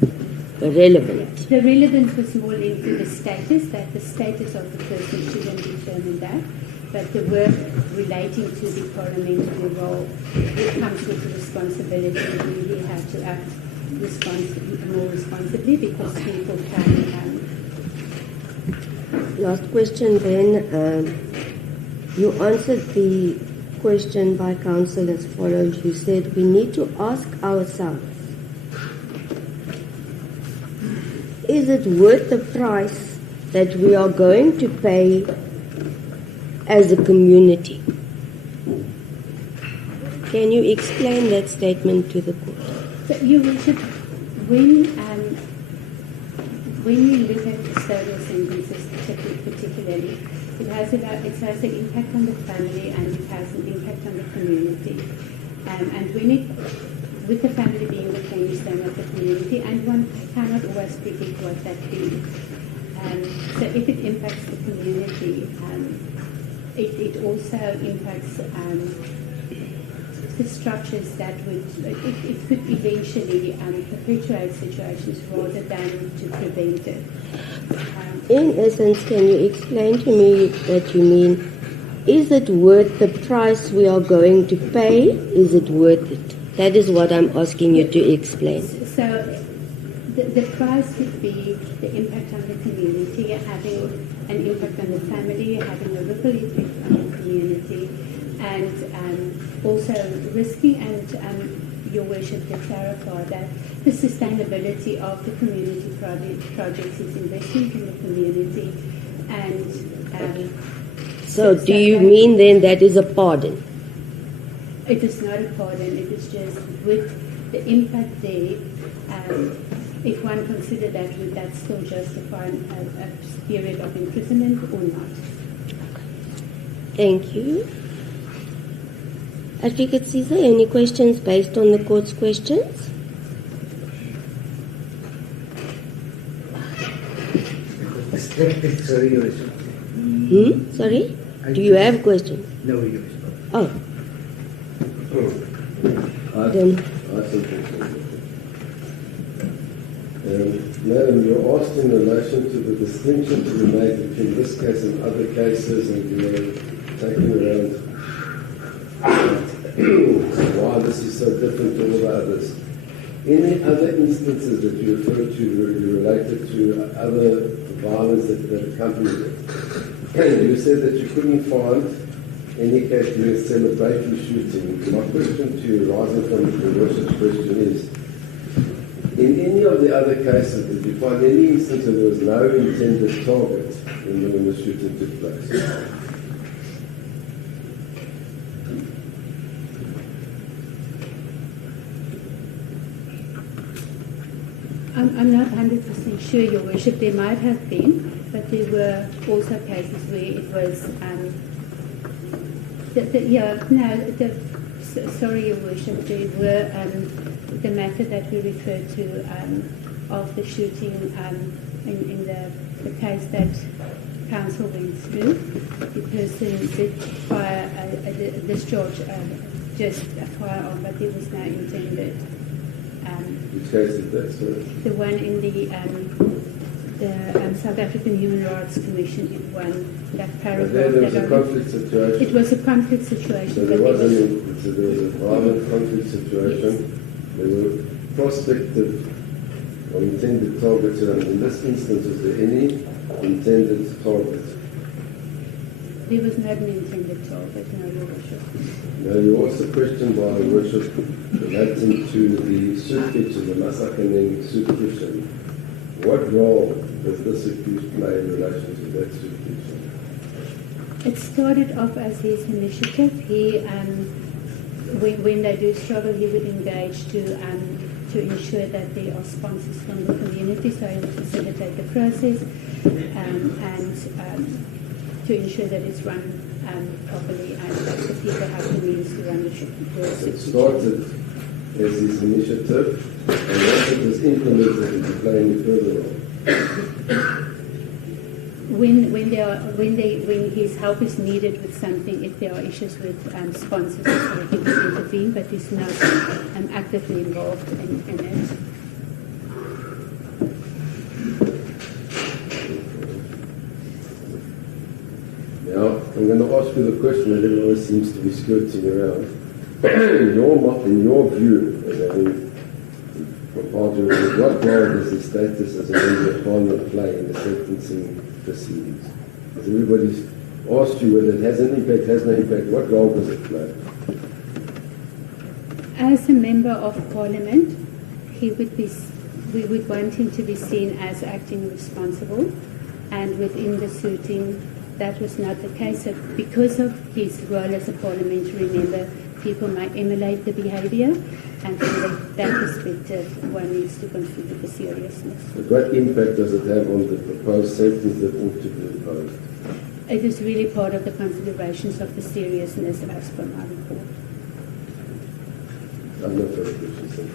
relevant. The relevance was more linked to the status, that the status of the person shouldn't determine that. But the work relating to the parliamentary role, it comes with the responsibility. We really have to act more responsibly because people can. Last question then. You answered the question by counsel as follows. You said we need to ask ourselves, is it worth the price that we are going to pay as a community? Can you explain that statement to the court? So you should, when you look at custodial sentences particularly, it has an impact on the family and it has an impact on the community. And with the family being the cornerstone of the community, and one cannot always predict what that is. So if it impacts the community, it also impacts the structures that it could eventually perpetuate situations rather than to prevent it. In essence, can you explain to me that you mean, is it worth the price we are going to pay? Is it worth it? That is what I'm asking you to explain. So the price would be the impact on the community, having an impact on the family, having a ripple effect on the community, and also risky, and Your Worship to clarify that the sustainability of the community projects is investment in the community, and so do you mean then that is a pardon? It is not a pardon, it is just with the impact there, if one considered that, would that still justify a period of imprisonment or not? Thank you. Advocate Caesar, any questions based on the court's questions? Sorry, Your Worship. Sorry? Do you have questions? No, Your Worship. Oh. Then. Madam, you're asked in relation to the distinction to be made between this case and other cases, and you are taking around why this is so different to all the others. Any other instances that you refer to related to other violence that accompanied it? You said that you couldn't find any case during celebratory shooting. My question to you, rising from the Worship's question, is, in any of the other cases, did you find any instance where there was no intended target when the shooting took place? I'm not 100% sure, Your Worship. There might have been, but there were also cases where it was. Sorry, Your Worship. There were the matter that we referred to of the shooting in the case that council went through, the person did fire a discharge just a firearm, but it was not intended. Which case is that, sir? The one in the South African Human Rights Commission in that paragraph. There was a conflict situation. It was a conflict situation. So there was a violent conflict situation. There were prospective or intended targets, and in this instance, was there any intended target? There was not an intended target, no, Your Worship. Now, you asked a question by the Worship relating to the suit kitchen, the Mdantsane suit kitchen. What role does this accused play in relation to that suit kitchen? It started off as his initiative. He, when they do struggle, he would engage to ensure that there are sponsors from the community, so he would facilitate the process and to ensure that it's run properly and that the people have the means to run the It started as his initiative, and once it was implemented, did it play any further role? When his help is needed with something, if there are issues with sponsors, so he can intervene, but he's not actively involved in it. Now, I'm going to ask you the question that everyone seems to be skirting around. In your view, as having compiled your view, what role does the status as a member of Parliament play in the sentencing proceedings? Has everybody asked you whether it has an impact, has no impact? What role does it play? As a member of Parliament, we would want him to be seen as acting responsible, and within the suiting, that was not the case. So because of his role as a parliamentary member, people might emulate the behaviour, and from that perspective, one needs to consider the seriousness. But what impact does it have on the proposed sentence that ought to be imposed? It is really part of the considerations of the seriousness as per my report. I'm not very questions.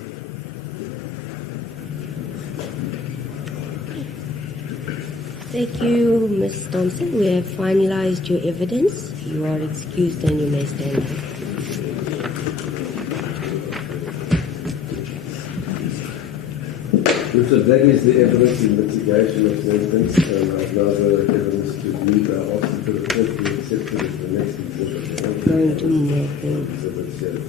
Thank you. Thank you, Ms. Thompson. We have finalized your evidence. You are excused and you may stand up. So that is the evidence in mitigation of sentence, and I've now the evidence to read. I ask you for the court to accept it as the next exhibit. Going to mark them. Exhibit says,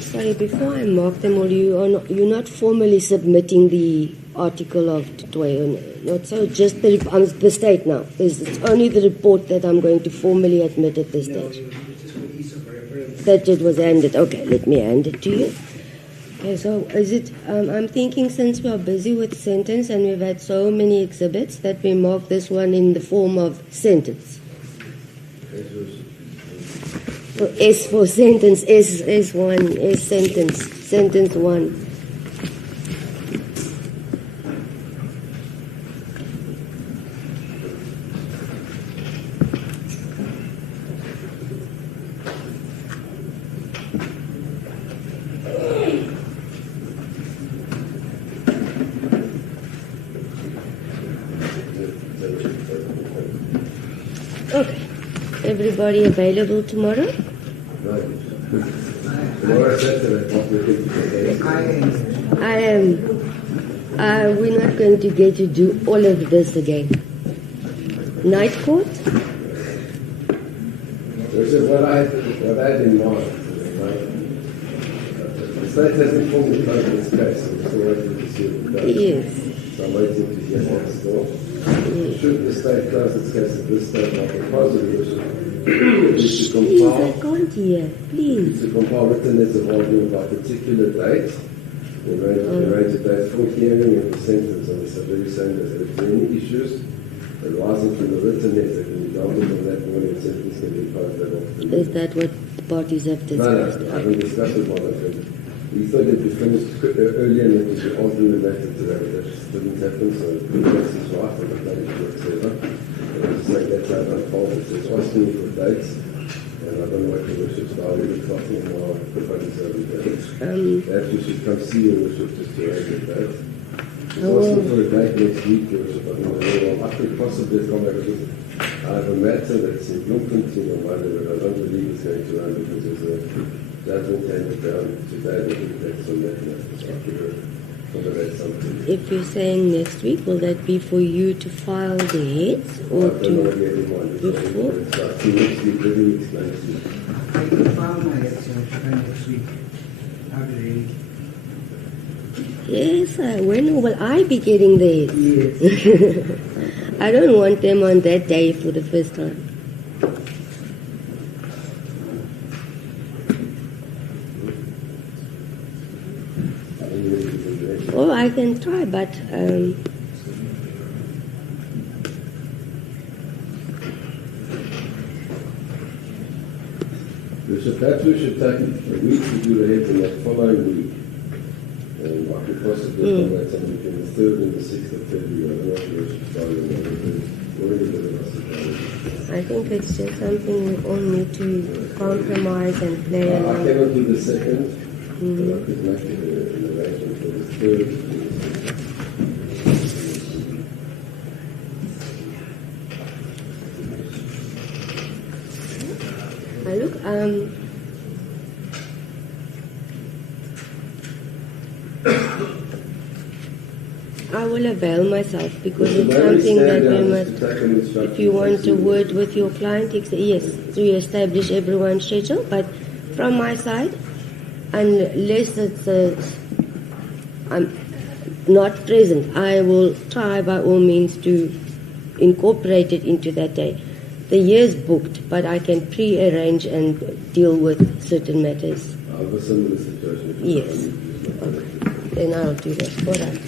Sorry, before I mark them all, you're not formally submitting the article of Toy, not so, just the state now. It's only the report that I'm going to formally admit at this stage. That it was handed. Okay, let me hand it to you. Okay, so is it, I'm thinking since we are busy with sentence and we've had so many exhibits that we mark this one in the form of sentence. So S for sentence, S1, S sentence, sentence 1. Okay. Everybody available tomorrow? I am. We're not going to get to do all of this again. Night court? This is what I had in mind. The state has informed me about this case. I'm still waiting to see what it does. Yes. So I'm waiting to hear that still. Should the state close its case at this stage, my proposal is to compile. Please, I can't hear. Please. To compile written letters of argument by particular date We arranged a date for hearing of the sentence on the very same day. If there are any issues arising from the written letter can be dealt with on that morning, sentence can be imposed that afternoon. Is that what the parties have discussed? No, I haven't discussed it one of them. We thought it'd be finished earlier and it would be answered the matter today, but that just didn't happen, so the case is right and the date is whatsoever. And I just like that's how it unfolded. So it's asking me for dates, and I don't know what your worship's diary looks like anymore. Everybody's over there. Perhaps you should come see your worship just to arrange a date. It's asking for a date next week, your worship. I don't know well, I could possibly come back with I have a matter that's in Bloemfontein on Monday, but I don't believe it's going to run because there's a judgment handed down today that impacts on that matter. So I could accommodate something. If you're saying next week, will that be for you to file the heads or I don't know what to everyone is. before? It's like 2 weeks, we didn't explain to you. I can file my extension next week. How do they? Yes, when will I be getting the heads? Yes. I don't want them on that day for the first time. Oh, I can try, but Perhaps we should take a week to do the heads in that following week. And I could possibly accommodate something between the 3rd and the 6th of February. I don't know if you should start on that. It's already been a surprise. I think it's just something we all need to compromise and play I along. cannot do the 2nd, but I could make an arrangement for the 3rd. Look, I will avail myself because it's something that we must. If you want to word with your client, yes, re-establish everyone's schedule. But from my side, unless it's I'm not present, I will try by all means to incorporate it into that day. The year's booked, but I can pre-arrange and deal with certain matters. I have a similar situation. Yes. Okay. Then I'll do that. All right.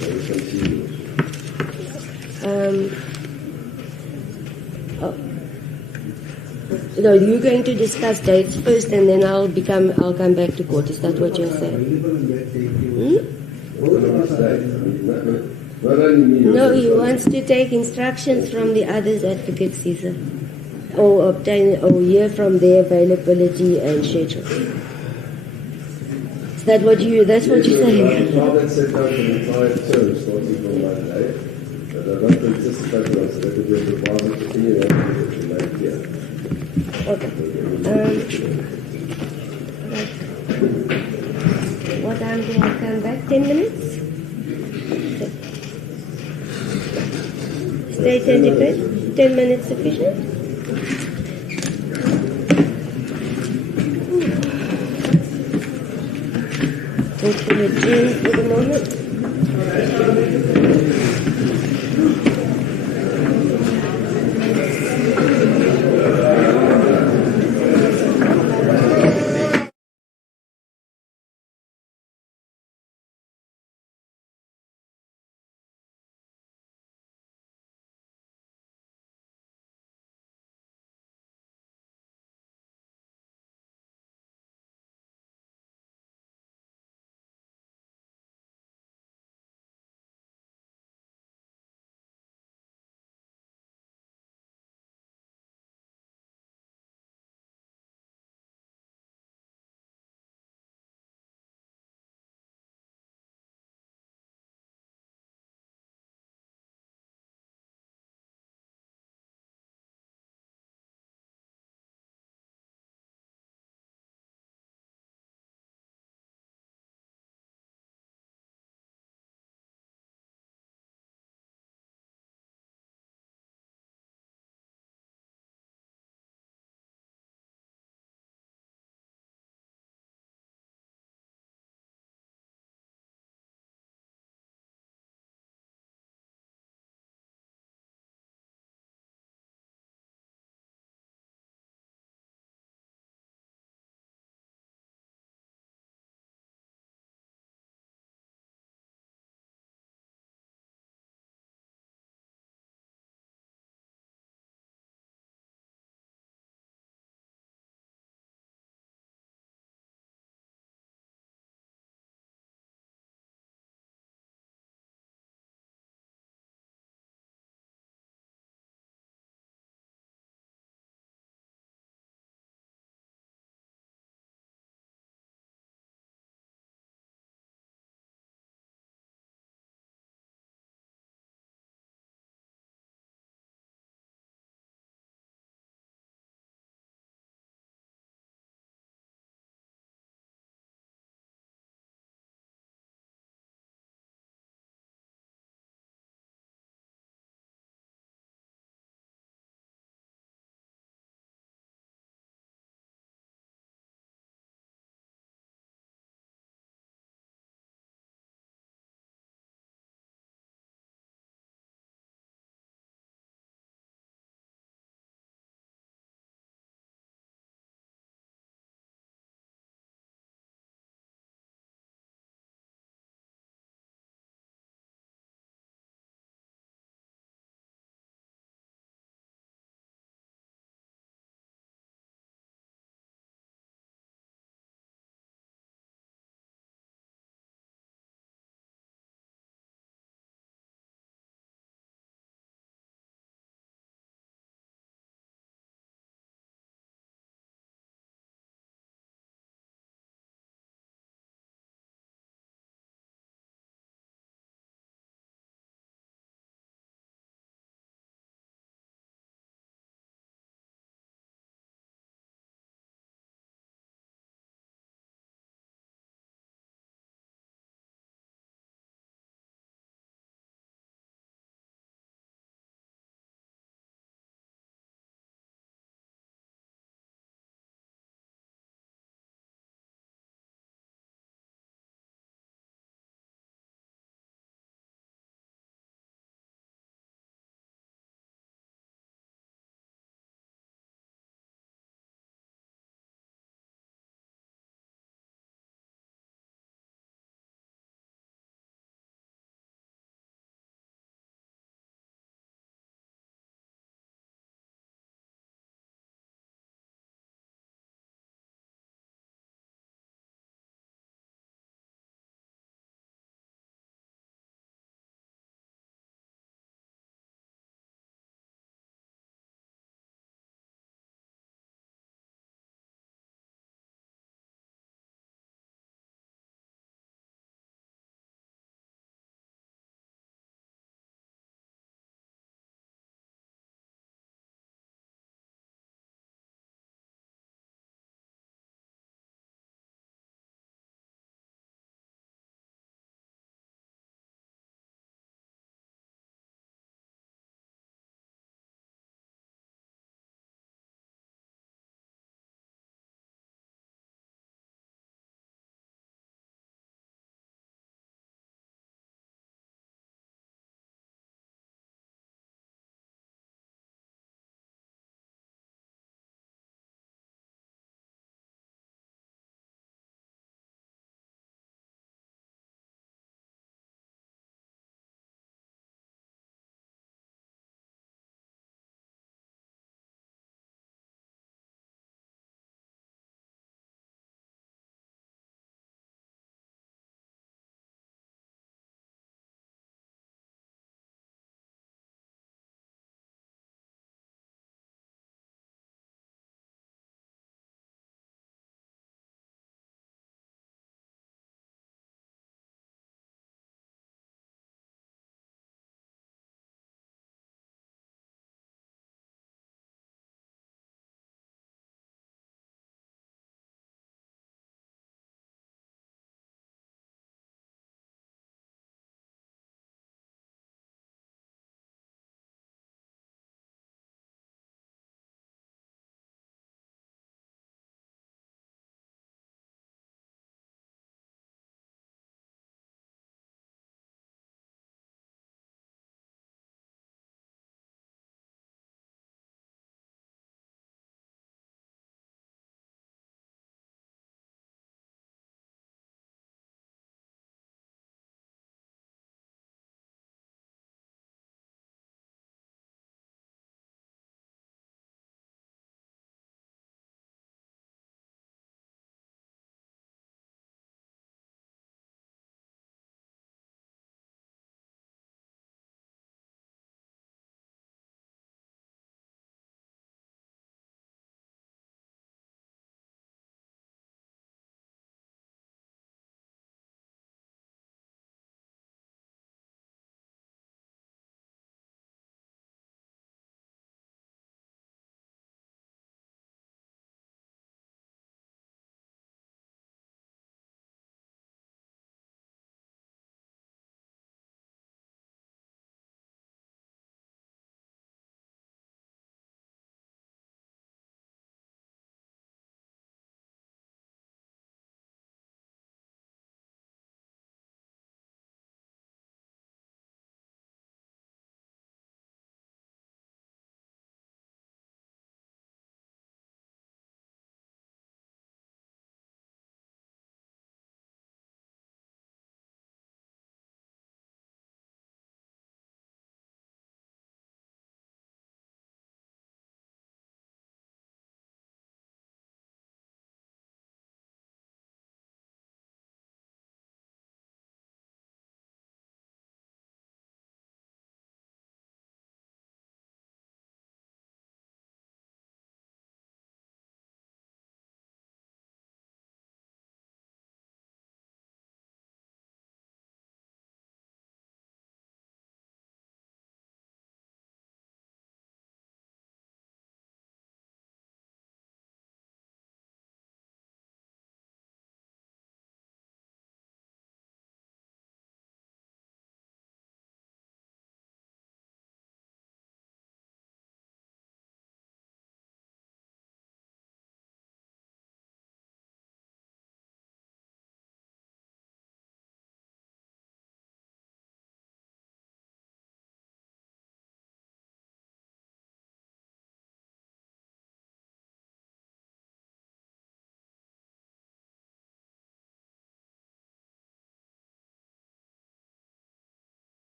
No, you're going to discuss dates first, and then I'll come back to court. Is that what you're saying? Available on that day. No, he wants to take instructions from the others advocates, Caesar, or obtain or hear from their availability and schedule. Is that what you? That's what you're saying. I've set out the entire term starting from Monday, but I don't anticipate one, so that would be a proposal to continue on to make here. Okay. What time do I come back? 10 minutes? Stay 10 minutes sufficient? Go to the gym for the moment.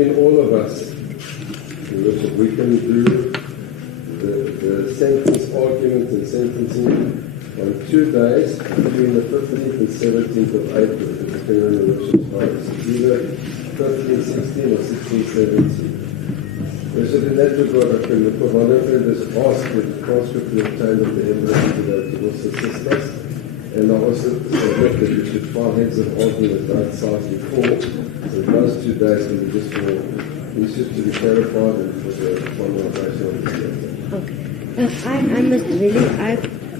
between all of us, we can do the sentence argument and sentencing on 2 days between the 15th and 17th of April, depending on the worship's rights. Either 15, 16 or 16, 17. So in that regard, I can look on it and just ask the transcript to obtain of the evidence today to also assist us. And I also submit that we should file heads of argument both sides before. So those 2 days can be just for issues to be clarified and for the finalization of the case. Okay. I must really,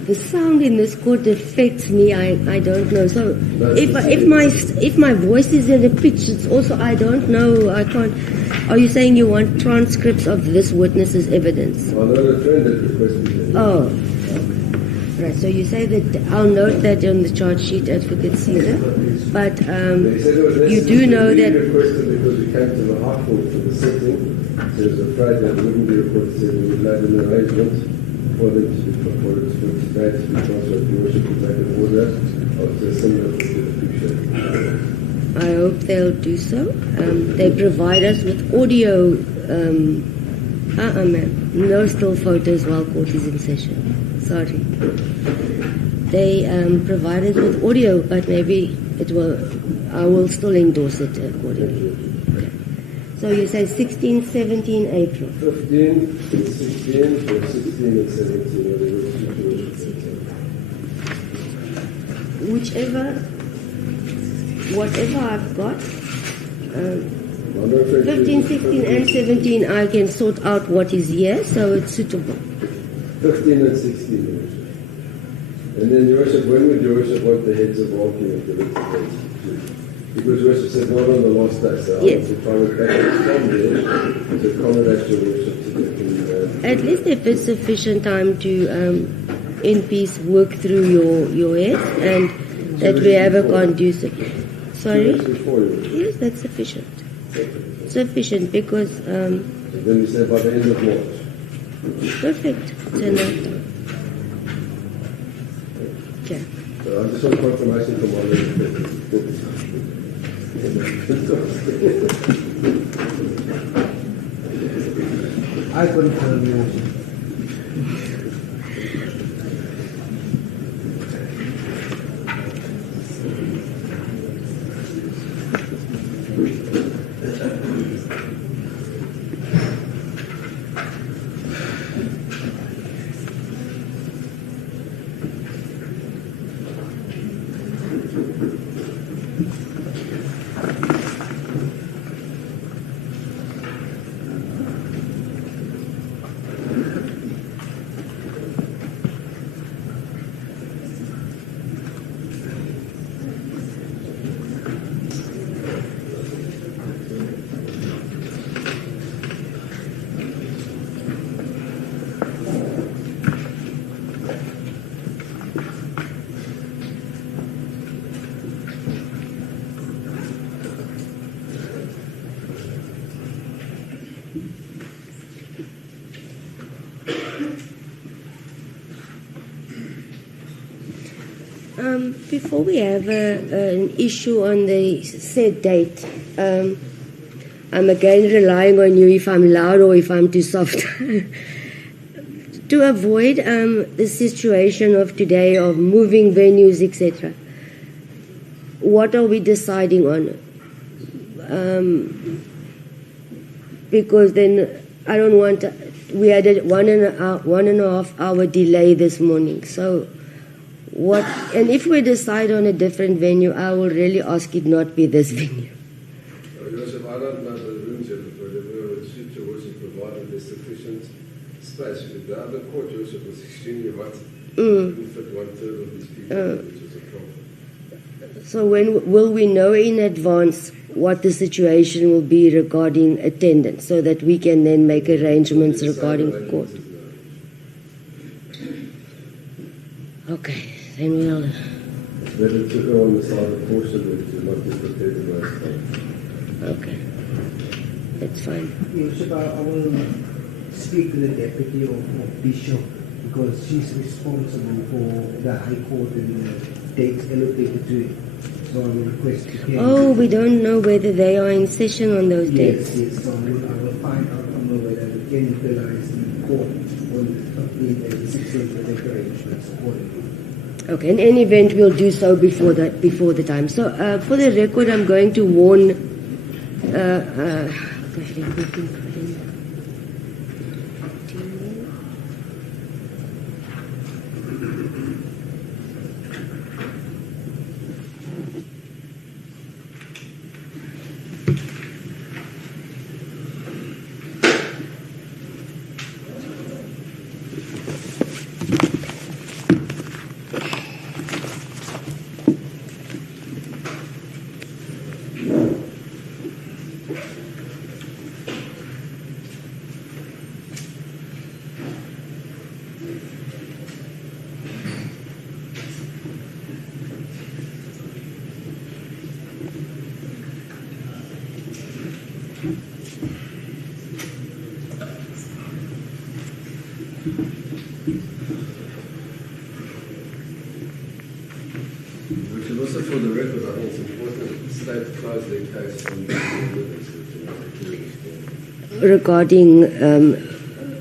the sound in this court affects me. I don't know. So if my voice is in a pitch, it's also I don't know. I can't. Are you saying you want transcripts of this witness's evidence? I know the friend that requested it. Oh. Right, so you say that I'll note that on the charge sheet, Advocate Cedar, but you do know that... requested because we came to the High Court for the sitting, so he was afraid that it wouldn't be reported, so we made an arrangement for them to be for today to be transferred to worship to make an order of the similar to the picture. I hope they'll do so. They provide us with audio, ma'am, no still photos while court is in session. Sorry. They provide us with audio, but maybe I will still endorse it accordingly. Okay. So you say 16, 17 April. 15, 16, or 16 and 17. Whatever I've got, 15, 16 and 17 I can sort out what is here, so it's suitable. 15 and 16, and then your worship, when would your worship want the heads of argument given to them? Because your worship said not on the last day, so yes. I want to try and back from there to accommodate your worship to at least if it's sufficient time to in peace work through your head and that we have a conducive. Sorry? Yes, that's sufficient. Sufficient because then you say by the end of March. Perfect. Okay. So I just want confirmation from my I confirm you. Before we have an issue on the said date, I'm again relying on you if I'm loud or if I'm too soft. To avoid the situation of today of moving venues, etc. What are we deciding on? Because then I don't want to, we had a 1.5 hour delay this morning, so what? And if we decide on a different venue, I will really ask it not be this venue. Joseph, I don't know the rooms yet, but whatever would suit your worship, provided there's sufficient space. The other court, Joseph, was extremely hot. Didn't fit 1/3 of these people, which was a problem. So when will we know in advance what the situation will be regarding attendance, so that we can then make arrangements regarding court? Okay. Then we'll... Better to go on the side of caution than to not be prepared to waste time. Okay. That's fine. Bishop, I will speak to the deputy of Bishop because she's responsible for the High Court and the dates allocated to it. So I will request to hear. Oh, we don't know whether they are in session on those dates. Yes, so I will find out from her whether we can utilize the court on the 15th and the 16th for declarations accordingly. Okay, in any event, we'll do so before the time. So, for the record, I'm going to warn. We should also, for the record, I think it's important to state close their case on the evidence. Regarding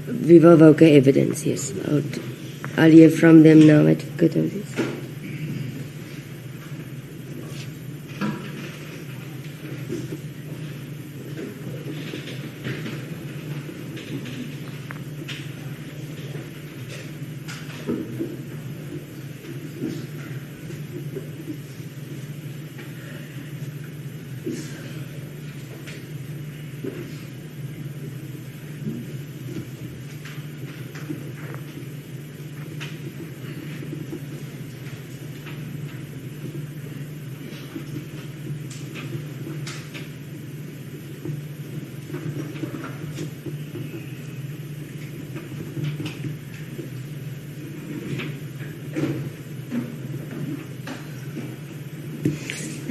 viva voce evidence, yes. I'll hear from them now, Advocate Julius.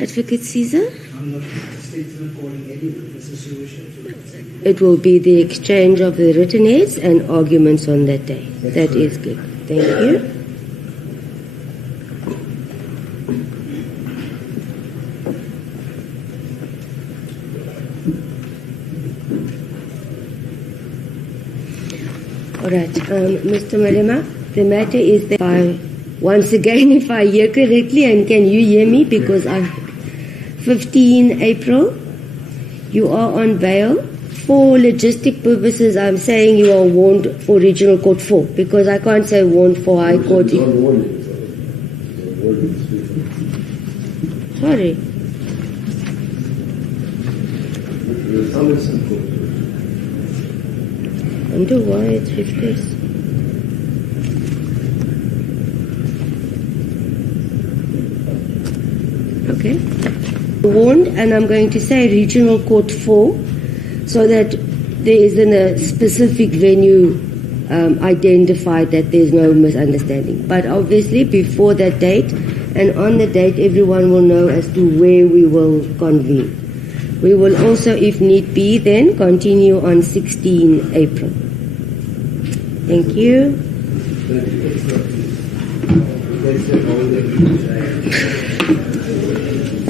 Advocate Caesar? I'm not stating recording anyway. This is your wish. It will be the exchange of the written aids and arguments on that day. That is good. Thank you. All right, Mr. Malema, the matter is that once again, if I hear correctly, and can you hear me? Because 15 April, you are on bail. For logistic purposes, I'm saying you are warned for Regional Court 4, because I can't say warned for High Court. Sorry. I wonder why it's replaced. Okay. Warned, and I'm going to say Regional Court 4, so that there isn't a specific venue identified, that there's no misunderstanding. But obviously, before that date and on the date, everyone will know as to where we will convene. We will also, if need be, then continue on 16 April. Thank you. Thank you.